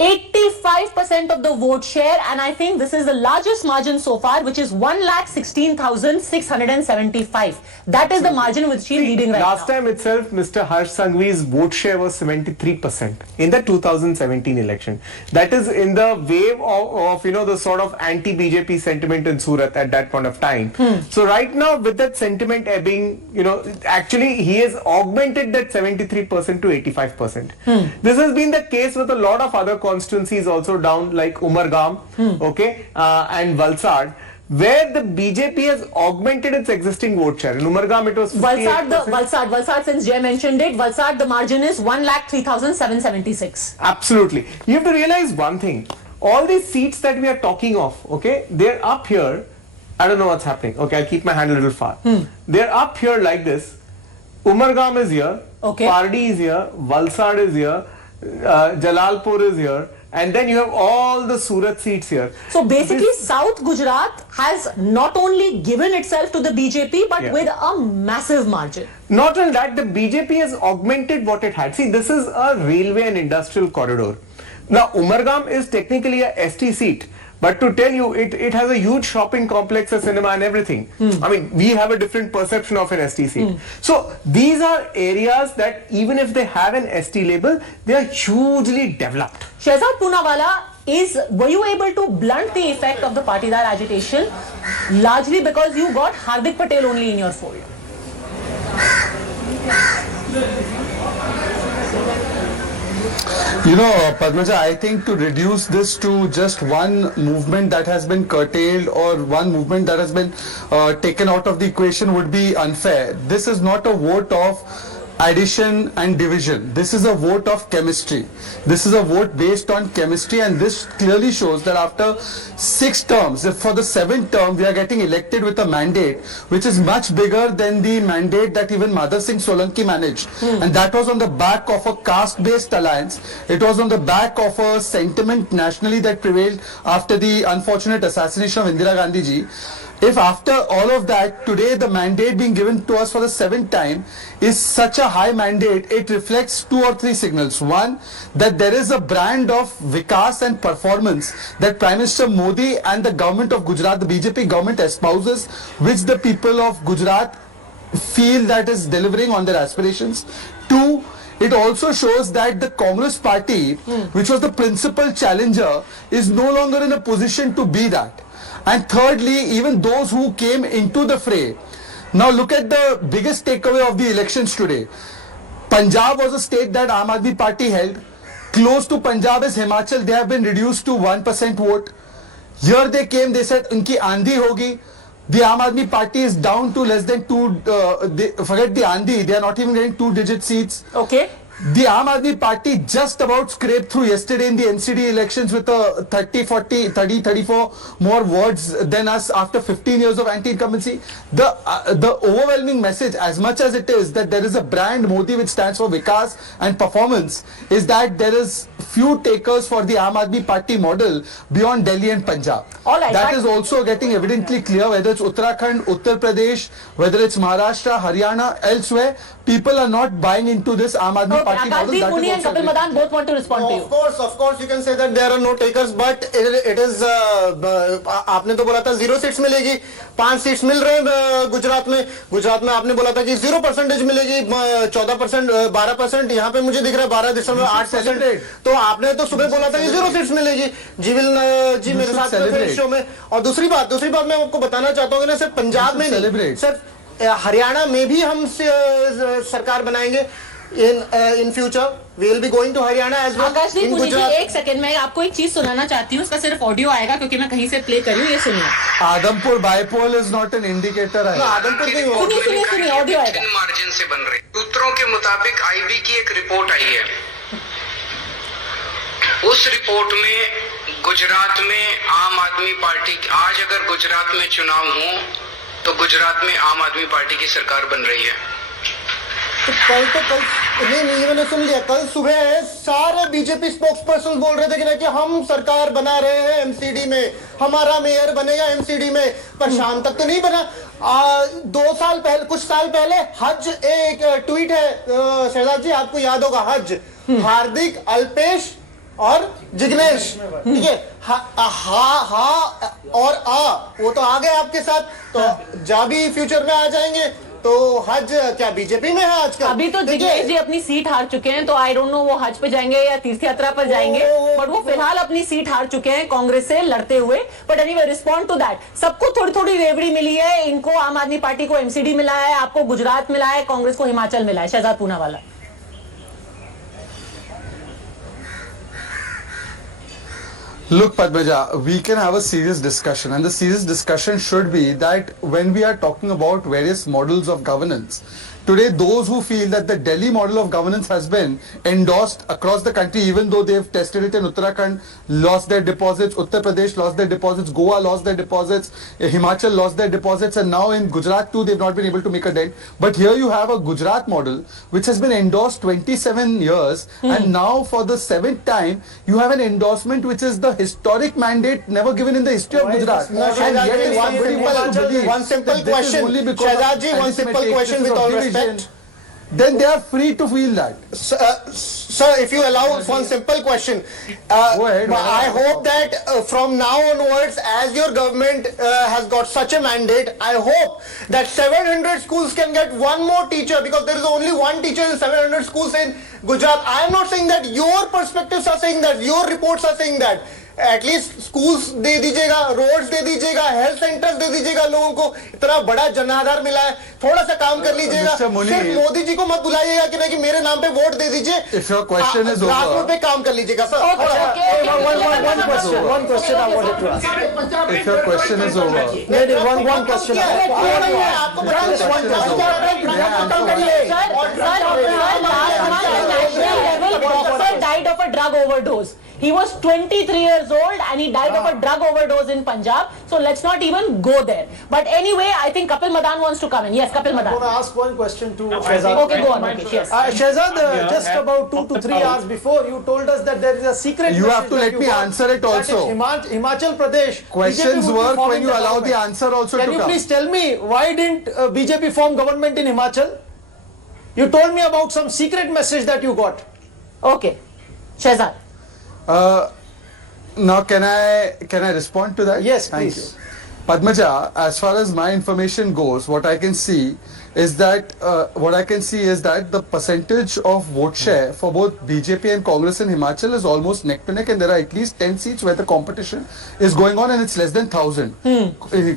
85% of the vote share, and I think this is the largest margin so far, which is 1,16,675. That is the margin which he is leading right Last now. time itself, Mr. Harsh Sanghvi's vote share was 73% in the 2017 election. That is in the wave of the sort of anti-BJP sentiment in Surat at that point of time. So right now, with that sentiment ebbing, actually he has augmented that 73% to 85%. This has been the case with a lot of other constituencies also down, like Umargam, and Valsad, where the BJP has augmented its existing vote share. In Umargam, it was 58%. Valsad, since Jay mentioned it, Valsad, the margin is 1,03,776. Absolutely. You have to realize one thing. All these seats that we are talking of, they're up here. I don't know what's happening. I'll keep my hand a little far. They're up here like this. Umargam is here. Pardi is here. Valsad is here. Jalalpur is here, and then you have all the Surat seats here. So basically, South Gujarat has not only given itself to the BJP, but with a massive margin. Not only that, the BJP has augmented what it had. See, this is a railway and industrial corridor. Now, Umargam is technically a ST seat, but to tell you, it has a huge shopping complex, a cinema and everything. I mean, we have a different perception of an ST seat. So these are areas that even if they have an ST label, they are hugely developed. Shehzad Poonawalla, were you able to blunt the effect of the Patidar agitation largely because you got Hardik Patel only in your fold? Padmaja, I think to reduce this to just one movement that has been curtailed or one movement that has been taken out of the equation would be unfair. This is not a vote of addition and division. This is a vote of chemistry. This is a vote based on chemistry, and this clearly shows that after 6 terms, if for the 7th term we are getting elected with a mandate which is much bigger than the mandate that even Madhav Singh Solanki managed, and that was on the back of a caste-based alliance. It was on the back of a sentiment nationally that prevailed after the unfortunate assassination of Indira Gandhi ji. If after all of that, today the mandate being given to us for the 7th time is such a high mandate, it reflects 2 or 3 signals. One, that there is a brand of vikas and performance that Prime Minister Modi and the government of Gujarat, the BJP government espouses, which the people of Gujarat feel that is delivering on their aspirations. 2, it also shows that the Congress party, which was the principal challenger, is no longer in a position to be that. And thirdly, even those who came into the fray. Now look at the biggest takeaway of the elections today. Punjab was a state that Aam Aadmi Party held. Close to Punjab is Himachal. They have been reduced to 1% vote. Here they came, they said, unki aandhi hogi. The Aam Aadmi Party is down to less than 2, forget the aandhi, they are not even getting 2-digit seats. The Aam Aadmi Party just about scraped through yesterday in the NCD elections with a 34 more words than us after 15 years of anti-incumbency. The overwhelming message, as much as it is that there is a brand Modi which stands for Vikas and performance, is that there is few takers for the Aam Aadmi Party model beyond Delhi and Punjab. That is also getting evidently clear, whether it's Uttarakhand, Uttar Pradesh, whether it's Maharashtra, Haryana, elsewhere, people are not buying into this Aam Aadmi Party model. Akash Muni and Kapil Madan both want to respond to you. Of course, you can say that there are no takers, but it is. आपने तो बोला था 0 seats मिलेगी, 5 seats मिल रहे हैं गुजरात में आपने बोला था कि 0% मिलेगी, 14%, 12%, यहाँ पे मुझे दिख रहा है 12.8%. तो आपने तो सुबह बोला था कि 0 सीट्स मिलेगी. जी मेरे साथ शो में. और दूसरी बात मैं आपको बताना चाहता हूँ कि ना सिर्फ पंजाब में नहीं, सिर्फ हरियाणा में भी हम सरकार बनाएंगे. In future, we will be going to Haryana as well. आकाश जी, एक सेकंड, मैं आपको एक चीज सुनाना चाहती हूँ. उसका सिर्फ ऑडियो आएगा क्योंकि मैं कहीं से प्ले करी हूँ. ये सुनिए. Adampur bypoll is not an indicator है. आदमपुर की सुनिए ऑडियो आएगा. मार्जिन से बन रही सूत्रों के मुताबिक आईबी की एक रिपोर्ट आई है. उस रिपोर्ट में गुजरात में आम आदमी पार्टी, आज अगर गुजरात में चुनाव हो तो गुजरात में आम आदमी पार्टी की सरकार बन रही है. कल नहीं मैंने सुन लिया. कल सुबह सारे बीजेपी स्पोक्स पर्सन बोल रहे थे कि हम सरकार बना रहे हैं एमसीडी में, हमारा मेयर बनेगा एमसीडी में, पर शाम तक तो नहीं बना. 2 साल पहले, कुछ साल पहले हज, एक ट्वीट है शहजाद जी, आपको याद होगा, हज, हार्दिक, अल्पेश और जिग्नेश, ठीक है, हा और वो तो आ गए आपके साथ, तो जा भी फ्यूचर में आ जाएंगे, तो हज क्या बीजेपी में है आजकल? अभी तो जिग्नेश जी अपनी सीट हार चुके हैं, तो आई डोंट नो वो हज पे जाएंगे या तीर्थ यात्रा पर जाएंगे, बट वो फिलहाल अपनी सीट हार चुके हैं कांग्रेस से लड़ते हुए। But anyway, respond to that, सबको थोड़ी थोड़ी रेवड़ी मिली है, इनको आम आदमी पार्टी को एमसीडी मिला है, आपको गुजरात मिला है, कांग्रेस को हिमाचल मिला है। Shehzad Poonawalla. Look, Padmaja, we can have a serious discussion, and the serious discussion should be that when we are talking about various models of governance, today those who feel that the Delhi model of governance has been endorsed across the country, even though they've tested it in Uttarakhand, lost their deposits, Uttar Pradesh lost their deposits, Goa lost their deposits, Himachal lost their deposits, and now in Gujarat too they've not been able to make a dent. But here you have a Gujarat model which has been endorsed 27 years, and now for the 7th time you have an endorsement which is the historic mandate never given in the history of Gujarat. One simple question, Shehzad ji, one simple question with all respect. Then they are free to feel that. Sir, if you allow one simple question, Go ahead. I hope that from now onwards, as your government has got such a mandate, I hope that 700 schools can get one more teacher, because there is only one teacher in 700 schools in Gujarat. I am not saying that your perspectives are saying that, your reports are saying that. At least schools दे दीजिएगा, roads they दीजिएगा, health centres दे दीजिएगा, लोगों को इतना बड़ा जनाधार मिला है, थोड़ा सा काम कर लीजिएगा, सिर्फ मोदी जी को मत बुलाइएगा कि नहीं कि मेरे नाम पे वोट दे दीजिए, ग्रासरूट पे काम कर लीजिएगा। Sir, one question I wanted to ask. If your question is over, one question. आपको died of a drug overdose. He was 23 years old and he died of a drug overdose in Punjab. So let's not even go there. But anyway, I think Kapil Madan wants to come in. Yes, Kapil Madan. I want to ask one question to Shehzad. Okay, go on. Okay, yes. Shehzad, just about 2 to 3 hours before, you told us that there is a secret. You have to let me answer it also. Himachal Pradesh. Questions work when you allow the answer also to come. Can you please tell me why didn't BJP form government in Himachal? You told me about some secret message that you got. Okay, Shehzad. Now can I respond to that? Yes, Thank please. you. Padmaja, as far as my information goes, what I can see is that the percentage of vote share for both BJP and Congress in Himachal is almost neck to neck, and there are at least 10 seats where the competition is going on, and it's less than 1,000.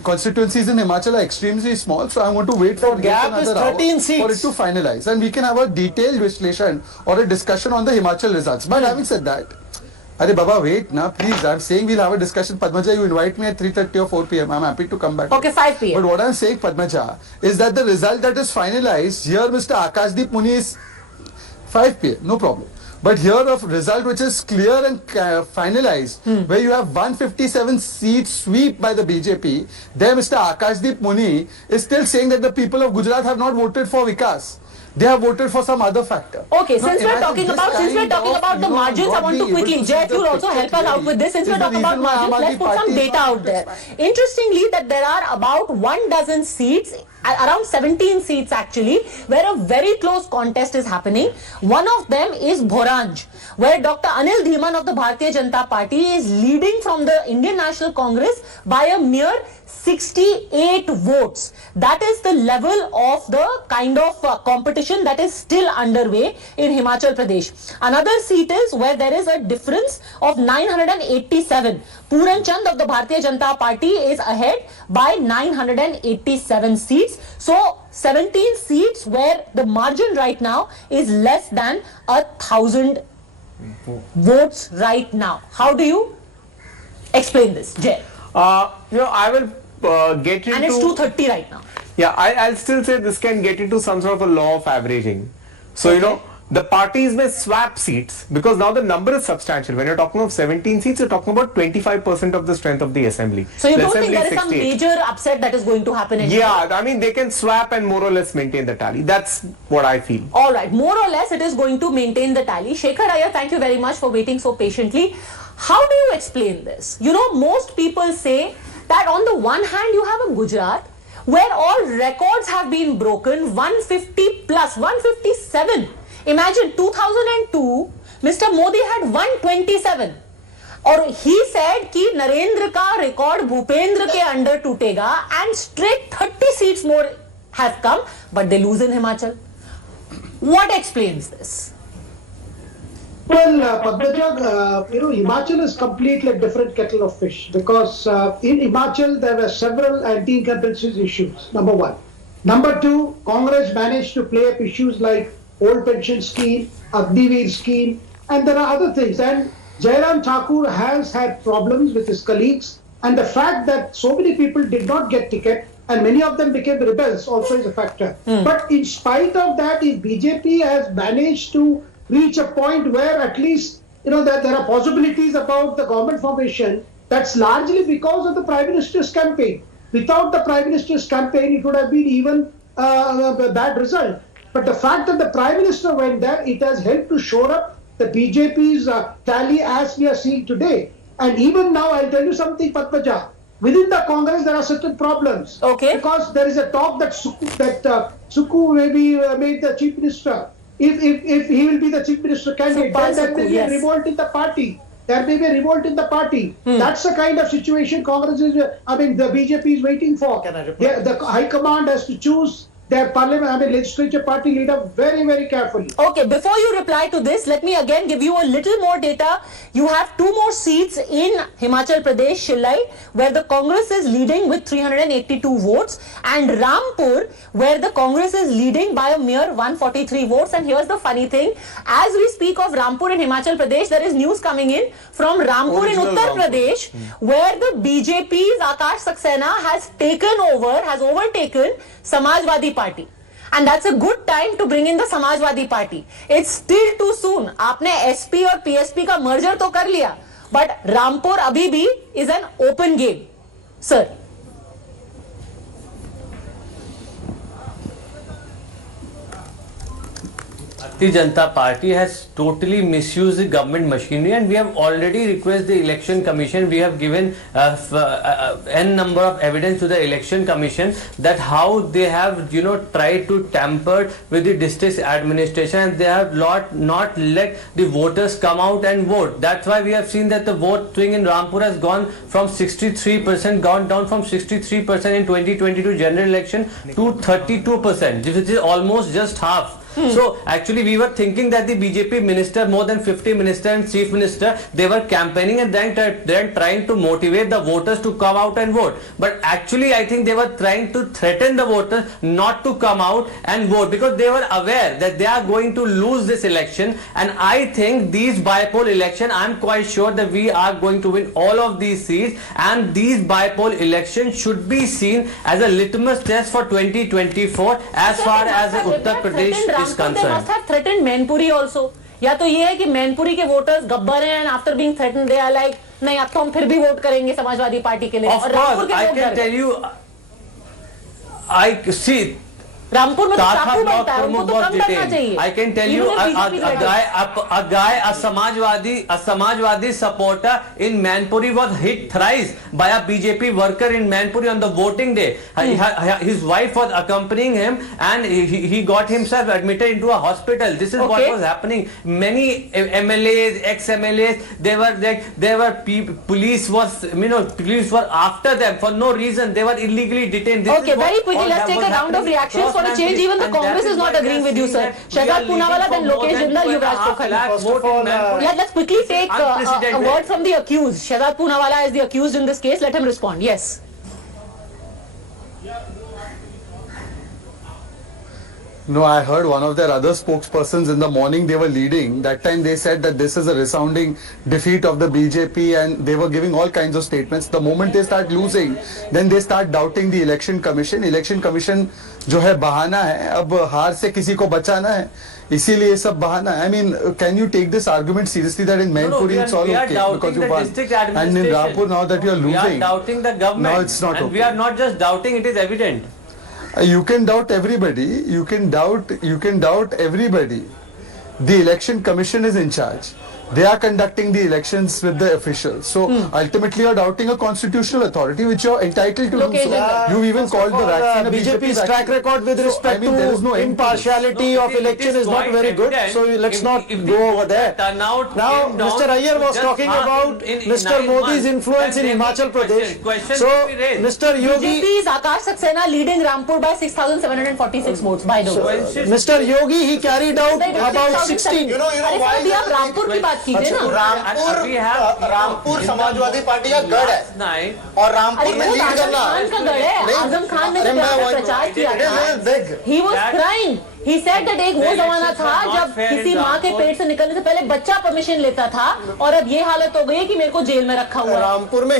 Constituencies in Himachal are extremely small, so I want to wait for gap is 13 seats for it to finalize, and we can have a detailed vislation or a discussion on the Himachal results. But having said that, Arey Baba, wait now, please. I'm saying we'll have a discussion. Padmaja, you invite me at 3:30 or 4 p.m. I'm happy to come back. Okay, 5 p.m. But what I'm saying, Padmaja, is that the result that is finalized, here Mr. Akashdeep Muni is 5 p.m. No problem. But here a result which is clear and finalized, where you have 157 seats sweep by the BJP, there Mr. Akashdeep Muni is still saying that the people of Gujarat have not voted for Vikas. They have voted for some other factor. Okay, since we're talking about the margins, I want to quickly, Jay, you'll also help us out with this. Since we're talking about margins, let's put some data out there. Interestingly, that there are about 12 seats, around 17 seats actually, where a very close contest is happening. One of them is Bhoranj, where Dr. Anil Dhiman of the Bharatiya Janata Party is leading from the Indian National Congress by a mere 68 votes. That is the level of the kind of competition that is still underway in Himachal Pradesh. Another seat is where there is a difference of 987. Puran Chand of the Bharatiya Janata Party is ahead by 987 seats. So 17 seats where the margin right now is less than 1,000 votes right now. How do you explain this, Jay? I will get into... And it's 230 right now. Yeah, I'll still say this can get into some sort of a law of averaging. So, the parties may swap seats because now the number is substantial. When you're talking of 17 seats, you're talking about 25% of the strength of the assembly. So you don't think there is some major upset that is going to happen in Yeah, I mean, they can swap and more or less maintain the tally. That's what I feel. All right, more or less it is going to maintain the tally. Shekhar Iyer, thank you very much for waiting so patiently. How do you explain this? Most people say that on the one hand you have a Gujarat where all records have been broken, 150 plus, 157. Imagine 2002, Mr. Modi had 127. और he said कि नरेंद्र का record Bhupendra के under टूटेगा and straight 30 seats more have come, but they lose in Himachal. What explains this? Well, Padmaja, Himachal is completely a different kettle of fish because in Himachal there were several anti-incumbency issues, number one. Number two, Congress managed to play up issues like old pension scheme, Agniveer scheme, and there are other things. And Jairam Thakur has had problems with his colleagues, and the fact that so many people did not get ticket and many of them became rebels also is a factor. But in spite of that, if BJP has managed to reach a point where at least that there are possibilities about the government formation, that's largely because of the Prime Minister's campaign. Without the Prime Minister's campaign, it would have been even a bad result. But the fact that the Prime Minister went there, it has helped to shore up the BJP's tally as we are seeing today. And even now, I'll tell you something, Padmaja. Within the Congress, there are certain problems. Okay. Because there is a talk that Suku may be made the Chief Minister. If he will be the Chief Minister candidate, then there may be a revolt in the party. There may be a revolt in the party. That's the kind of situation Congress is, the BJP is waiting for. The High Command has to choose their parliament, legislature party leader very, very carefully. Okay, before you reply to this, let me again give you a little more data. You have 2 more seats in Himachal Pradesh, Shillai, where the Congress is leading with 382 votes, and Rampur, where the Congress is leading by a mere 143 votes. And here's the funny thing, as we speak of Rampur in Himachal Pradesh, there is news coming in from Rampur in Uttar Pradesh, where the BJP's Akash Saxena has overtaken Samajwadi Party. And that's a good time to bring in the Samajwadi Party. It's still too soon. आपने SP और PSP का merger तो कर लिया, but Rampur अभी भी is an open game. Sir. Bharatiya Janata Party has totally misused the government machinery, and we have already requested the election commission. We have given n number of evidence to the election commission that how they have tried to tamper with the district administration, and they have not let the voters come out and vote. That's why we have seen that the vote swing in Rampur has gone from 63%, gone down from 63% in 2022 general election to 32%, which is almost just half. So actually we were thinking that the BJP minister, more than 50 minister and chief minister, they were campaigning and then trying to motivate the voters to come out and vote. But actually I think they were trying to threaten the voters not to come out and vote, because they were aware that they are going to lose this election. And I think these bypoll election, I am quite sure that we are going to win all of these seats, and these bypoll elections should be seen as a litmus test for 2024 as far as Uttar Pradesh is concerned. They must have threatened Mainpuri also. या तो ये है कि मैनपुरी के voters Gabbar हैं, and after being threatened they are like नहीं अब तो हम फिर भी वोट करेंगे समाजवादी पार्टी के लिए. Of course, I can tell you, I see. Rampur में तो चाकू बनता है, उनको तो कम करना चाहिए. I can tell you, a guy, a Samajwadi supporter in Mainpuri was hit thrice by a BJP worker in Mainpuri on the voting day. His wife was accompanying him, and he got himself admitted into a hospital. This is what was happening. Many MLAs, ex-MLAs, police were after them for no reason. They were illegally detained. Okay, very quickly, let's take a round of reactions. For a change, even the Congress is not agreeing with you, sir. Shahzad Poonawala, then Lokesh Jindal, Yuvraj Pokhara. Let's quickly take a word from the accused. Shahzad Poonawala is the accused in this case. Let him respond. Yes. No, I heard one of their other spokespersons in the morning, they were leading. That time they said that this is a resounding defeat of the BJP, and they were giving all kinds of statements. The moment they start losing, then they start doubting the election commission. Election commission जो है बहाना है, अब हार से किसी को बचाना है, इसीलिए ये सब बहाना है. I mean, can you take this argument seriously that in Mainpuri it's all okay because you won, and in Rampur now that you are losing, we are doubting the government. No, it's not and okay. We are not just doubting; it is evident. You can doubt everybody. You can doubt everybody. The election commission is in charge. They are conducting the elections with the officials. So ultimately you're doubting a constitutional authority which you're entitled to do so. You even called the vaccine a BJP's track record with respect there is no to end to this. impartiality of election is not very good. So let's not go over there. Now, Mr. Iyer was talking about Mr. Modi's influence in Himachal Pradesh. So, Mr. Yogi... BJP's Akash Saxena leading Rampur by 6,746 votes, by the way. Mr. Yogi, he carried out about 16. You know why? अभी आप रामपुर की बात कीजिए ना. Rampur Samajwadi party का गढ़ है और रामपुर में लीड करना आजम खान का गढ़ है. आजम खान ने प्रचार किया था. He was crying. He said that एक वो जमाना था जब किसी माँ के पेट से निकलने से पहले बच्चा परमिशन लेता था और अब ये हालत हो गई है कि मेरे को जेल में रखा हुआ है. रामपुर में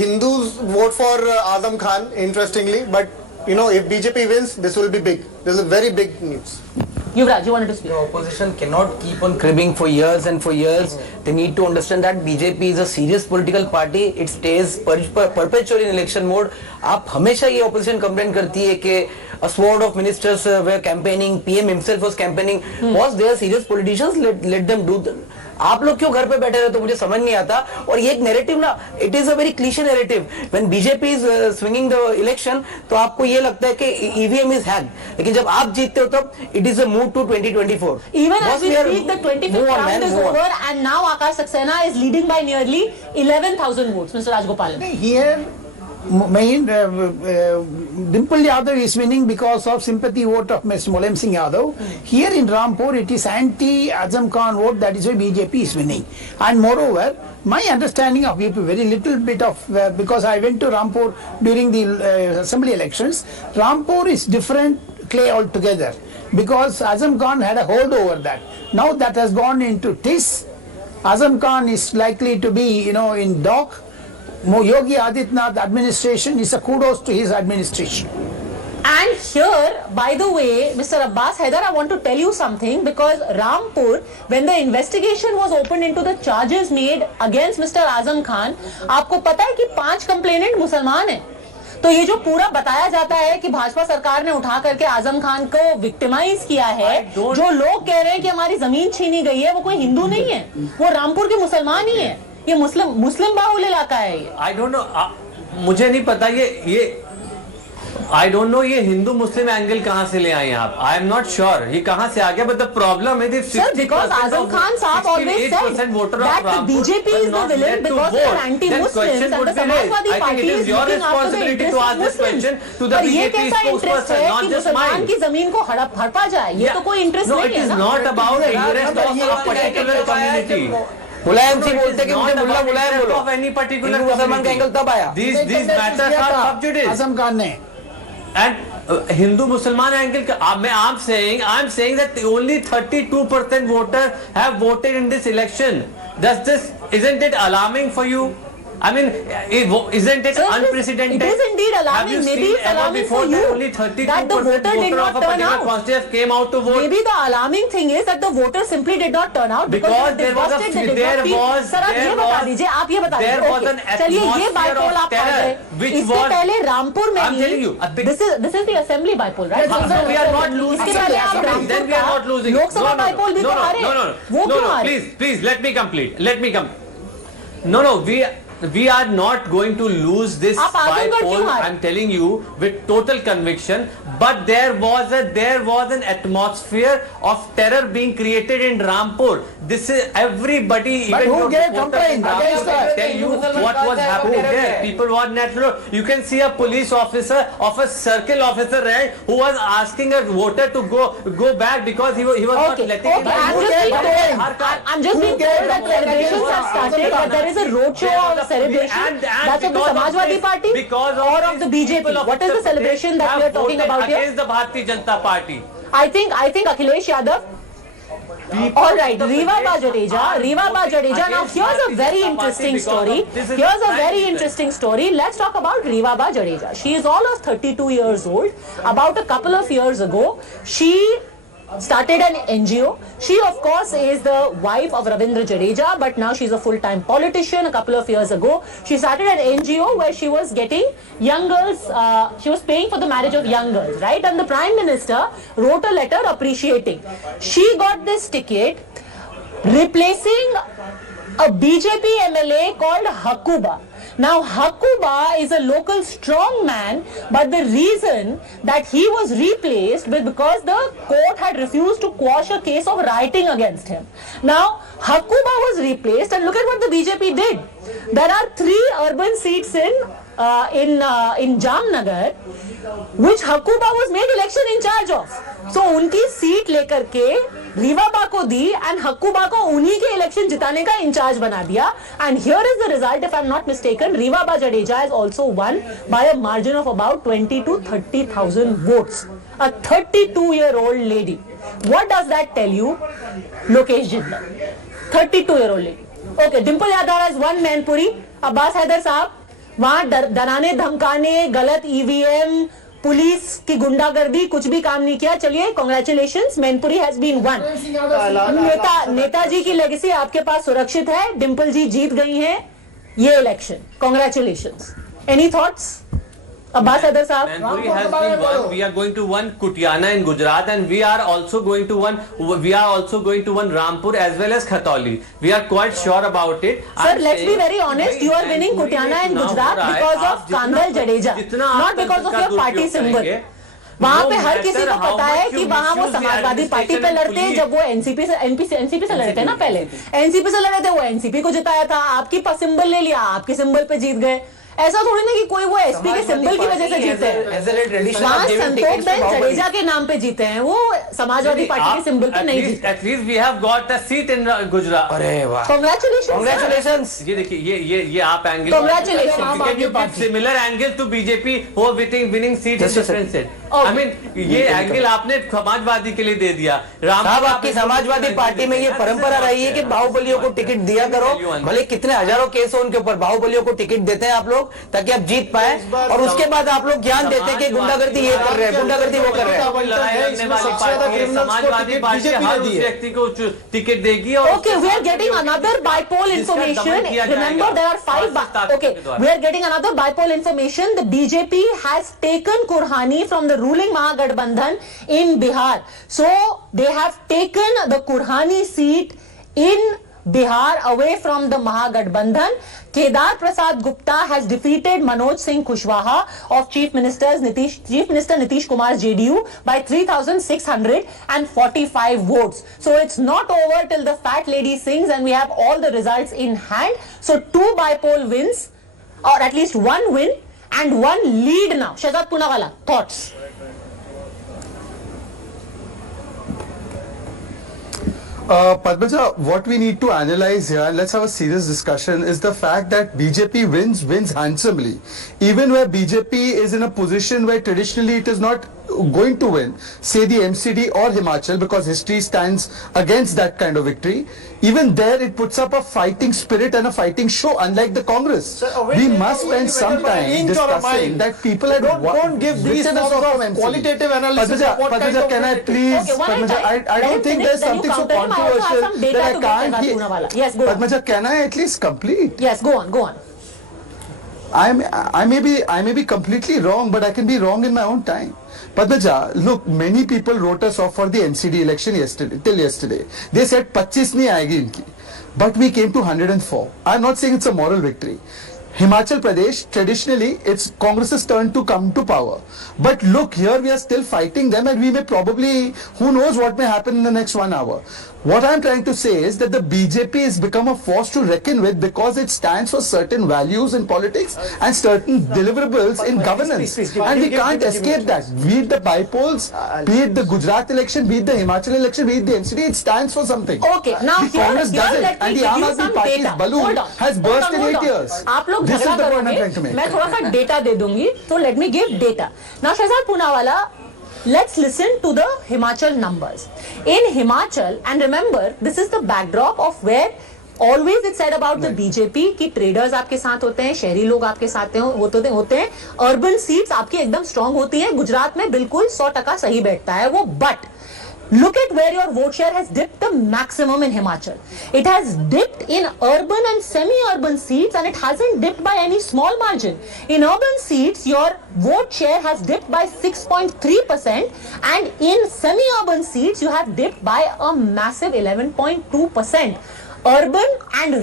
Hindus vote for Azam Khan, interestingly, but you know, if BJP wins, this will be big. This is very big news. Yuvraj, you wanted to speak. The opposition cannot keep on cribbing for years and for years. They need to understand that BJP is a serious political party. It stays perpetually in election mode. आप हमेशा ये opposition complain करती है कि a sword of ministers were campaigning, PM himself was campaigning. Was there serious politicians? Let them do them. आप लोग क्यों घर पे बैठे रहे तो मुझे समझ नहीं आता. और ये एक नैरेटिव ना, it is a very cliche narrative. When BJP is swinging the election तो आपको ये लगता है कि ईवीएम इज हैक्ड, लेकिन जब आप जीतते हो तब it is a move to 2024. Even as we speak, the 25th round is over and now Akash Saxena is leading by nearly 11,000 votes. Mr. Rajgopalan. Here, Dimple Yadav is winning because of sympathy vote of Mr. Mulayam Singh Yadav. Here in Rampur, it is anti-Azam Khan vote, that is why BJP is winning. And moreover, my understanding of BP, very little bit of, because I went to Rampur during the assembly elections, Rampur is different clay altogether because Azam Khan had a hold over that. Now that has gone into TIS. Azam Khan is likely to be, in dock. Yogi Adityanath administration is a kudos to his administration. And here, by the way, Mr. Abbas Haidar, I want to tell you something, because Rampur, when the investigation was opened into the charges made against Mr. Azam Khan, आपको पता है कि 5 complainant मुसलमान हैं. तो ये जो पूरा बताया जाता है कि भाजपा सरकार ने उठा करके आजम खान को विक्टिमाइज किया है, जो लोग कह रहे हैं कि हमारी जमीन छीनी गई है, वो कोई हिंदू नहीं है, वो रामपुर के मुसलमान ही है. ये मुस्लिम बाहुल इलाका है. ये आई डोंट नो, मुझे नहीं पता ये आई डोंट नो ये हिंदू मुस्लिम एंगल कहां से ले आए हैं आप. आई एम नॉट श्योर ये कहां से आ गया, बट द प्रॉब्लम है because Azam Khan साहब always said that the BJP is the villain because they are anti-Muslims and the Samajwadi Party is looking after the interest of Muslims. पर ये कैसा interest है कि मुसलमान की जमीन को हड़पा जाए? ये तो कोई इंटरेस्ट नहीं है ना. It is not about interest of particular community. Mulayam Singh बोलते कि मुझे मुल्ला मुलायम बोलो. ऑफ एनी पर्टिकुलर मुसलमान का एंगल तब आया. These matters are sub judice. Azam Khan ने And Hindu Musliman angle, I'm saying that only 32% voters have voted in this election. Isn't it alarming for you? I mean, isn't it unprecedented? It is indeed alarming. Maybe it's alarming for you only 32% that the voter did not turn out. Came out to vote. Maybe the alarming thing is that the voters simply did not turn out because there was an atmosphere which was. पहले रामपुर में I'm telling you, this is the assembly bypoll, right? We are not losing. Then we are not losing. Lok Sabha bypoll भी तो हारे. No. Please, let me complete. No. We are not going to lose this bypoll. I'm telling you with total conviction. But there was an atmosphere of terror being created in Rampur. This is everybody. But who gave complaint against that? Tell you what was happening there. People were natural. You can see a police officer of a circle officer, right, who was asking a voter to go back because he was not letting him. I'm just being told that celebrations have started. That there is a roadshow of celebration. That's of the Samajwadi Party or of the BJP. What is the celebration that we are talking about here? Against the Bharatiya Janata Party. I think Akhilesh Yadav. All right, Riva Ba Jadeja. Now here's a very interesting story. Let's talk about Riva Ba Jadeja. She is all of 32 years old. About a couple of years ago, she started an NGO. She of course is the wife of Ravindra Jadeja, but now she's a full-time politician. A couple of years ago, she started an NGO where she was getting young girls, she was paying for the marriage of young girls, right? And the Prime Minister wrote a letter appreciating. She got this ticket replacing a BJP MLA called Hakuba. Now Hakuba is a local strong man, but the reason that he was replaced was because the court had refused to quash a case of rioting against him. Now Hakuba was replaced, and look at what the BJP did. There are 3 urban seats in Jamnagar which Hakuba was made election in charge of. So उनकी seat लेकर के रीवाबा को दी and Hakuba को उन्हीं के election जिताने का in charge बना दिया. And here is the result, if I'm not mistaken. Reevaba Jadeja has also won by a margin of about 20 to 30,000 votes. A 32-year-old lady. What does that tell you? Lokesh Jindal, 32-year-old lady. Okay, Dimple Yadav has won Mainpuri. Abbas Haider साहब वहाँ डराने धमकाने, गलत EVM, police की गुंडागर्दी, कुछ भी काम नहीं किया. चलिए, congratulations, Mainpuri has been won. Netaji की लेगेसी आपके पास सुरक्षित है. डिंपल जी जीत गई हैं ये election. Congratulations. Any thoughts? Abbas Haider साहब. Mainpuri has been won. We are going to win Kutiana in Gujarat, and we are also going to win Rampur as well as Khatoli. We are quite sure about it. Sir, let's be very honest. You are winning Kutiana in Gujarat because of Kandal Jadeja, not because of your party symbol. वहाँ पे हर किसी को पता है कि वहाँ वो Samajwadi party पे लड़ते हैं. जब वो एनसीपी से लड़े थे ना, पहले एनसीपी से लड़े थे, वो एनसीपी को जिताया था. आपकी सिंबल ले लिया, आपके सिंबल पे जीत गए. ऐसा थोड़ी ना कि कोई वो एसपी के सिंबल की वजह से जीते हैं. वहाँ संतोष बेन जडेजा के नाम पे जीते हैं, वो समाजवादी पार्टी के सिंबल पे नहीं जीते. At least we have got a seat in Gujarat. अरे वाह, Congratulations. ये देखिए, ये आप angle. Congratulations. Can you give similar angle to BJP who are winning seat in different state? I mean, ये एंगल आपने समाजवादी के लिए दे दिया. साहब, आपकी समाजवादी पार्टी में ये परंपरा रही है कि बाहुबलियों को टिकट दिया करो. भले कितने हजारों केस हो उनके ऊपर, बाहुबलियों को टिकट देते हैं आप लोग ताकि आप जीत पाए, और उसके बाद आप लोग ज्ञान देते हैं कि गुंडागर्दी ये कर रहे हैं, गुंडागर्दी वो कर रहे हैं. समाजवादी पार्टी हर उस व्यक्ति को टिकट देगी. Okay, we are getting another bypoll information. Remember, there are 5. Okay, we are getting another bypoll information. The BJP has taken Kurhani from the ruling Mahagठबंधन in Bihar. So they have taken the Kurhani seat in Bihar away from the Mahagठबंधन. Kedar Prasad Gupta has defeated Manoj Singh Kushwaha of Chief Minister Nitish Kumar's JDU by 3,645 votes. So it's not over till the fat lady sings, and we have all the results in hand. So 2 bypoll wins, or at least 1 win and 1 lead now. Shahzad Poonawala, thoughts? Padmaja, what we need to analyze here, and let's have a serious discussion, is the fact that BJP wins handsomely. Even where BJP is in a position where traditionally it is not going to win, say the MCD or Himachal, because history stands against that kind of victory. Even there it puts up a fighting spirit and a fighting show, unlike the Congress. We must spend some time discussing that people had don't give these sorts of qualitative analysis. Padmaja, can I please? Padmaja, I don't think there's something so controversial that I can't hear. Yes, go on. Padmaja, can I at least complete? Yes, go on. I may be completely wrong, but I can be wrong in my own time. Padmaja, look, many people wrote us off for the NCD election till yesterday. They said 25 nahi aayegi inki. But we came to 104. I'm not saying it's a moral victory. Himachal Pradesh, traditionally, it's Congress's turn to come to power. But look, here we are still fighting them, and we may probably, who knows what may happen in the next 1 hour. What I'm trying to say is that the BJP has become a force to reckon with because it stands for certain values in politics and certain deliverables in governance. And we can't escape that. Be it the bypolls, be it the Gujarat election, be it the Himachal election, be it the NCD, it stands for something. Okay, now the Congress doesn't, and the Aam Aadmi Party's balloon has burst in 8 years. This is the point I'm trying to make. मैं थोड़ा सा data दे दूंगी, so let me give data. Now Shahzad Poonawala, let's listen to the Himachal numbers. In Himachal, and remember, this is the backdrop of where always it's said about the BJP कि traders आपके साथ होते हैं, शहरी लोग आपके साथ होते हैं, urban seats आपकी एकदम strong होती हैं. गुजरात में बिल्कुल 100% सही बैठता है वो, but Look at where your vote share has dipped the maximum in Himachal. It has dipped in urban and semi-urban seats, and it hasn't dipped by any small margin. In urban seats, your vote share has dipped by 6.3%, and in semi-urban seats, you have dipped by a massive 11.2%. Urban and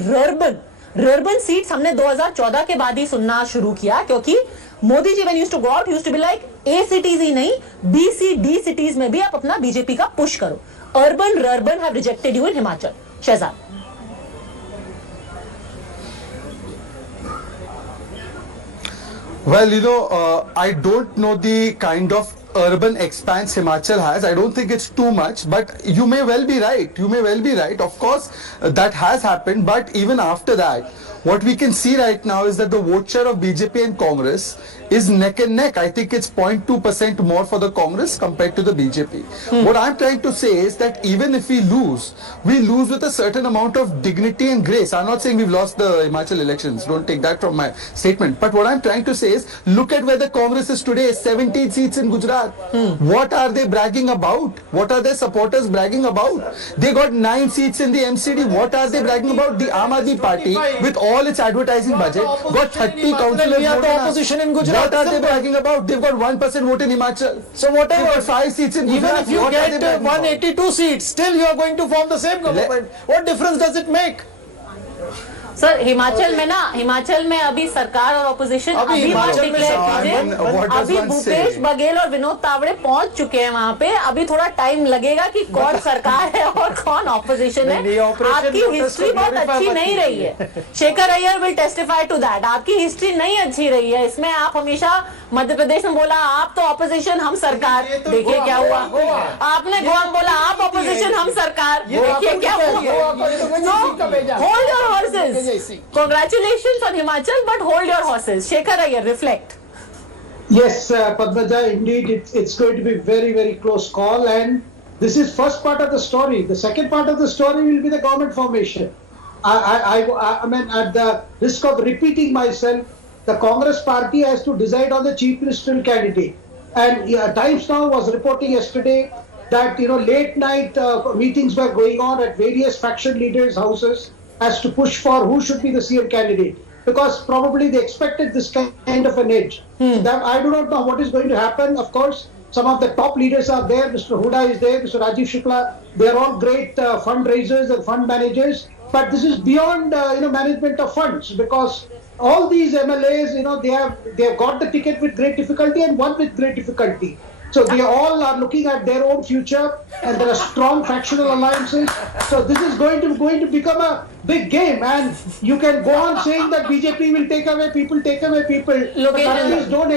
rurban seats हमने 2014 के बाद ही सुनना शुरू किया, क्योंकि Modi ji when used to go out, used to be like A cities ही नहीं, B, C, D cities में भी आप अपना बीजेपी का पुश करो. Urban have rejected you in Himachal. Shehzad. Well, I don't know the kind of urban expanse Himachal has. I don't think it's too much, but you may well be right. Of course, that has happened, but even after that, what we can see right now is that the vote share of BJP and Congress is neck and neck. I think it's 0.2% more for the Congress compared to the BJP. What I'm trying to say is that even if we lose with a certain amount of dignity and grace. I'm not saying we've lost the Himachal elections. Don't take that from my statement. But what I'm trying to say is, look at where the Congress is today. 17 seats in Gujarat. What are they bragging about? What are their supporters bragging about? They got 9 seats in the MCD. What are they bragging about? The Aam Aadmi Party, with all its advertising budget, got 30 councillors. We are the opposition in Gujarat. What are they bragging about? They've got 1% vote in Himachal. So whatever, they've got 5 seats in Gujarat. even if you get 182 seats, still you are going to form the same government. What difference does it make? Sir Himachal में अभी सरकार और opposition अभी मत declare कीजिए. अभी भूपेश बघेल और विनोद तावड़े पहुंच चुके हैं वहां पे. अभी थोड़ा टाइम लगेगा कि कौन सरकार है और कौन ऑपोजिशन है. आपकी हिस्ट्री बहुत अच्छी नहीं रही है. Shekhar Aiyar will testify to that. आपकी हिस्ट्री नहीं अच्छी रही है. इसमें आप हमेशा मध्य प्रदेश में बोला आप तो ऑपोजिशन हम सरकार, देखिए क्या हुआ. आपने गोवा में बोला आप ऑपोजिशन हम सरकार, देखिए क्या हुआ. Hold your horses. Congratulations on Himachal, but hold your horses. Shekhar Iyer, reflect. Yes, Padmaja, indeed, it's going to be very, very close call, and this is first part of the story. The second part of the story will be the government formation. I mean, at the risk of repeating myself, the Congress party has to decide on the chief ministerial candidate. And Times Now was reporting yesterday that late night meetings were going on at various faction leaders' houses as to push for who should be the CM candidate, because probably they expected this kind of an edge. I do not know what is going to happen. Of course, some of the top leaders are there. Mr. Huda is there, Mr. Rajiv Shukla. They are all great fundraisers and fund managers. But this is beyond management of funds, because all these MLAs, they have got the ticket with great difficulty and won with great difficulty. So they all are looking at their own future, and there are strong factional alliances. So this is going to become a big game, and you can go on saying that BJP will take away people. Look,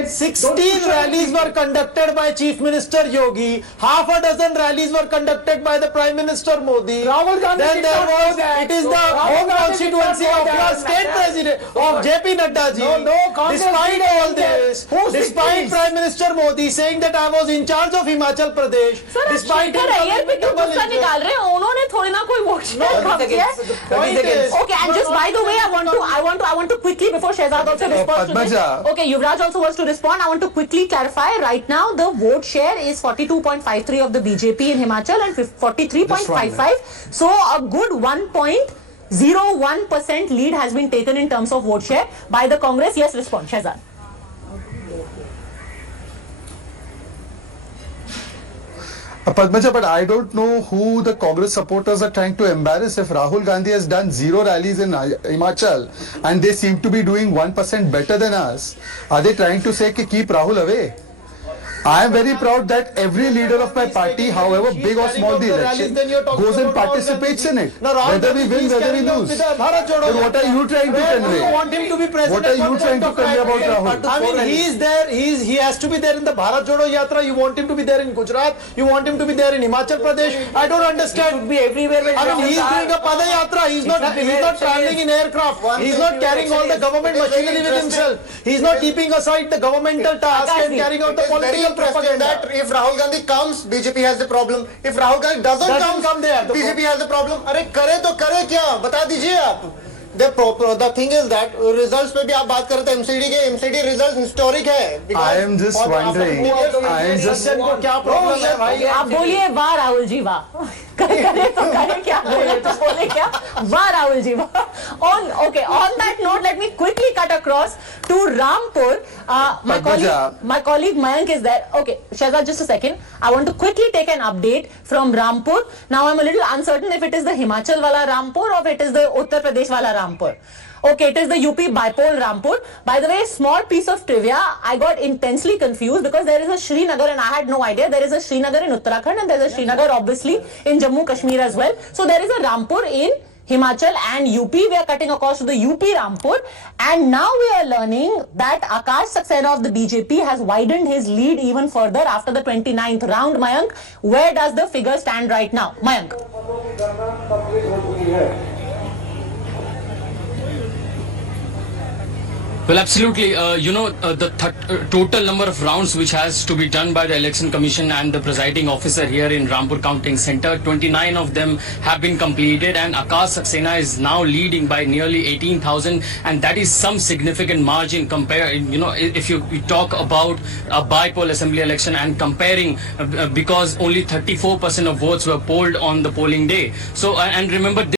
16 rallies were conducted by Chief Minister Yogi. Half a dozen rallies were conducted by the Prime Minister Modi. Rahul Gandhi then there was, it is the home constituency of your state president, of JP Nadda ji. Despite all this, despite Prime Minister Modi saying that I was in charge of Himachal Pradesh, despite Shekhar Iyer पे क्यों गुस्सा निकाल रहे हैं? उन्होंने थोड़ी ना कोई वोट कम किया. Okay, and just by the way, I want to quickly, before Shehzad also responds to this. Okay, Yuvraj also wants to respond. I want to quickly clarify. Right now, the vote share is 42.53 of the BJP in Himachal and 43.55. So a good 1.01% lead has been taken in terms of vote share by the Congress. Yes, respond, Shehzad. Padmaja, but I don't know who the Congress supporters are trying to embarrass. If Rahul Gandhi has done 0 rallies in Himachal and they seem to be doing 1% better than us, are they trying to say ki keep Rahul away? I am very proud that every leader of my party, however big or small the election, goes and participates in it. Whether we win, whether we lose. Then what are you trying to convey? You want him to be president? What are you trying to convey about Rahul? I mean, he is there. He has to be there in the Bharat Jodo Yatra. You want him to be there in Gujarat. You want him to be there in Himachal Pradesh. I don't understand. He should be everywhere. I mean, he is doing a Pada Yatra. He's not traveling in aircraft. He's not carrying all the government machinery with himself. He's not keeping aside the governmental task and carrying out the political propaganda. That if Rahul Gandhi comes, BJP has the problem. If Rahul Gandhi doesn't come there, BJP has the problem. अरे करे तो करे क्या? बता दीजिए आप. the thing is that results पे भी आप बात करते हैं MCD results historic है. I am just wondering. I am just. को क्या problem है भाई? आप बोलिए वाह राहुल जी वाह. करे क्या बोले तो बोले क्या वाह राहुल जी वाह. On that note, let me quickly cut across to Rampur. My colleague Mayank is there. Okay, Shahzad, just a second. I want to quickly take an update from Rampur. Now I'm a little uncertain if it is the Himachal wala Rampur or if it is the Uttar Pradesh wala Rampur. Okay, it is the UP bipole Rampur. By the way, small piece of trivia, I got intensely confused because there is a Srinagar and I had no idea. There is a Srinagar in Uttarakhand and there is a Srinagar obviously in Jammu Kashmir as well. So there is a Rampur in Himachal and UP. We are cutting across to the UP Rampur, and now we are learning that Akash Saxena of the BJP has widened his lead even further after the 29th round. Mayank, where does the figure stand right now? Mayank. Well, absolutely. The total number of rounds which has to be done by the Election Commission and the presiding officer here in Rampur Counting Center, 29 of them have been completed, and Akash Saxena is now leading by nearly 18,000, and that is some significant margin if you talk about a bipole assembly election and comparing because only 34% of votes were polled on the polling day. So, and remember,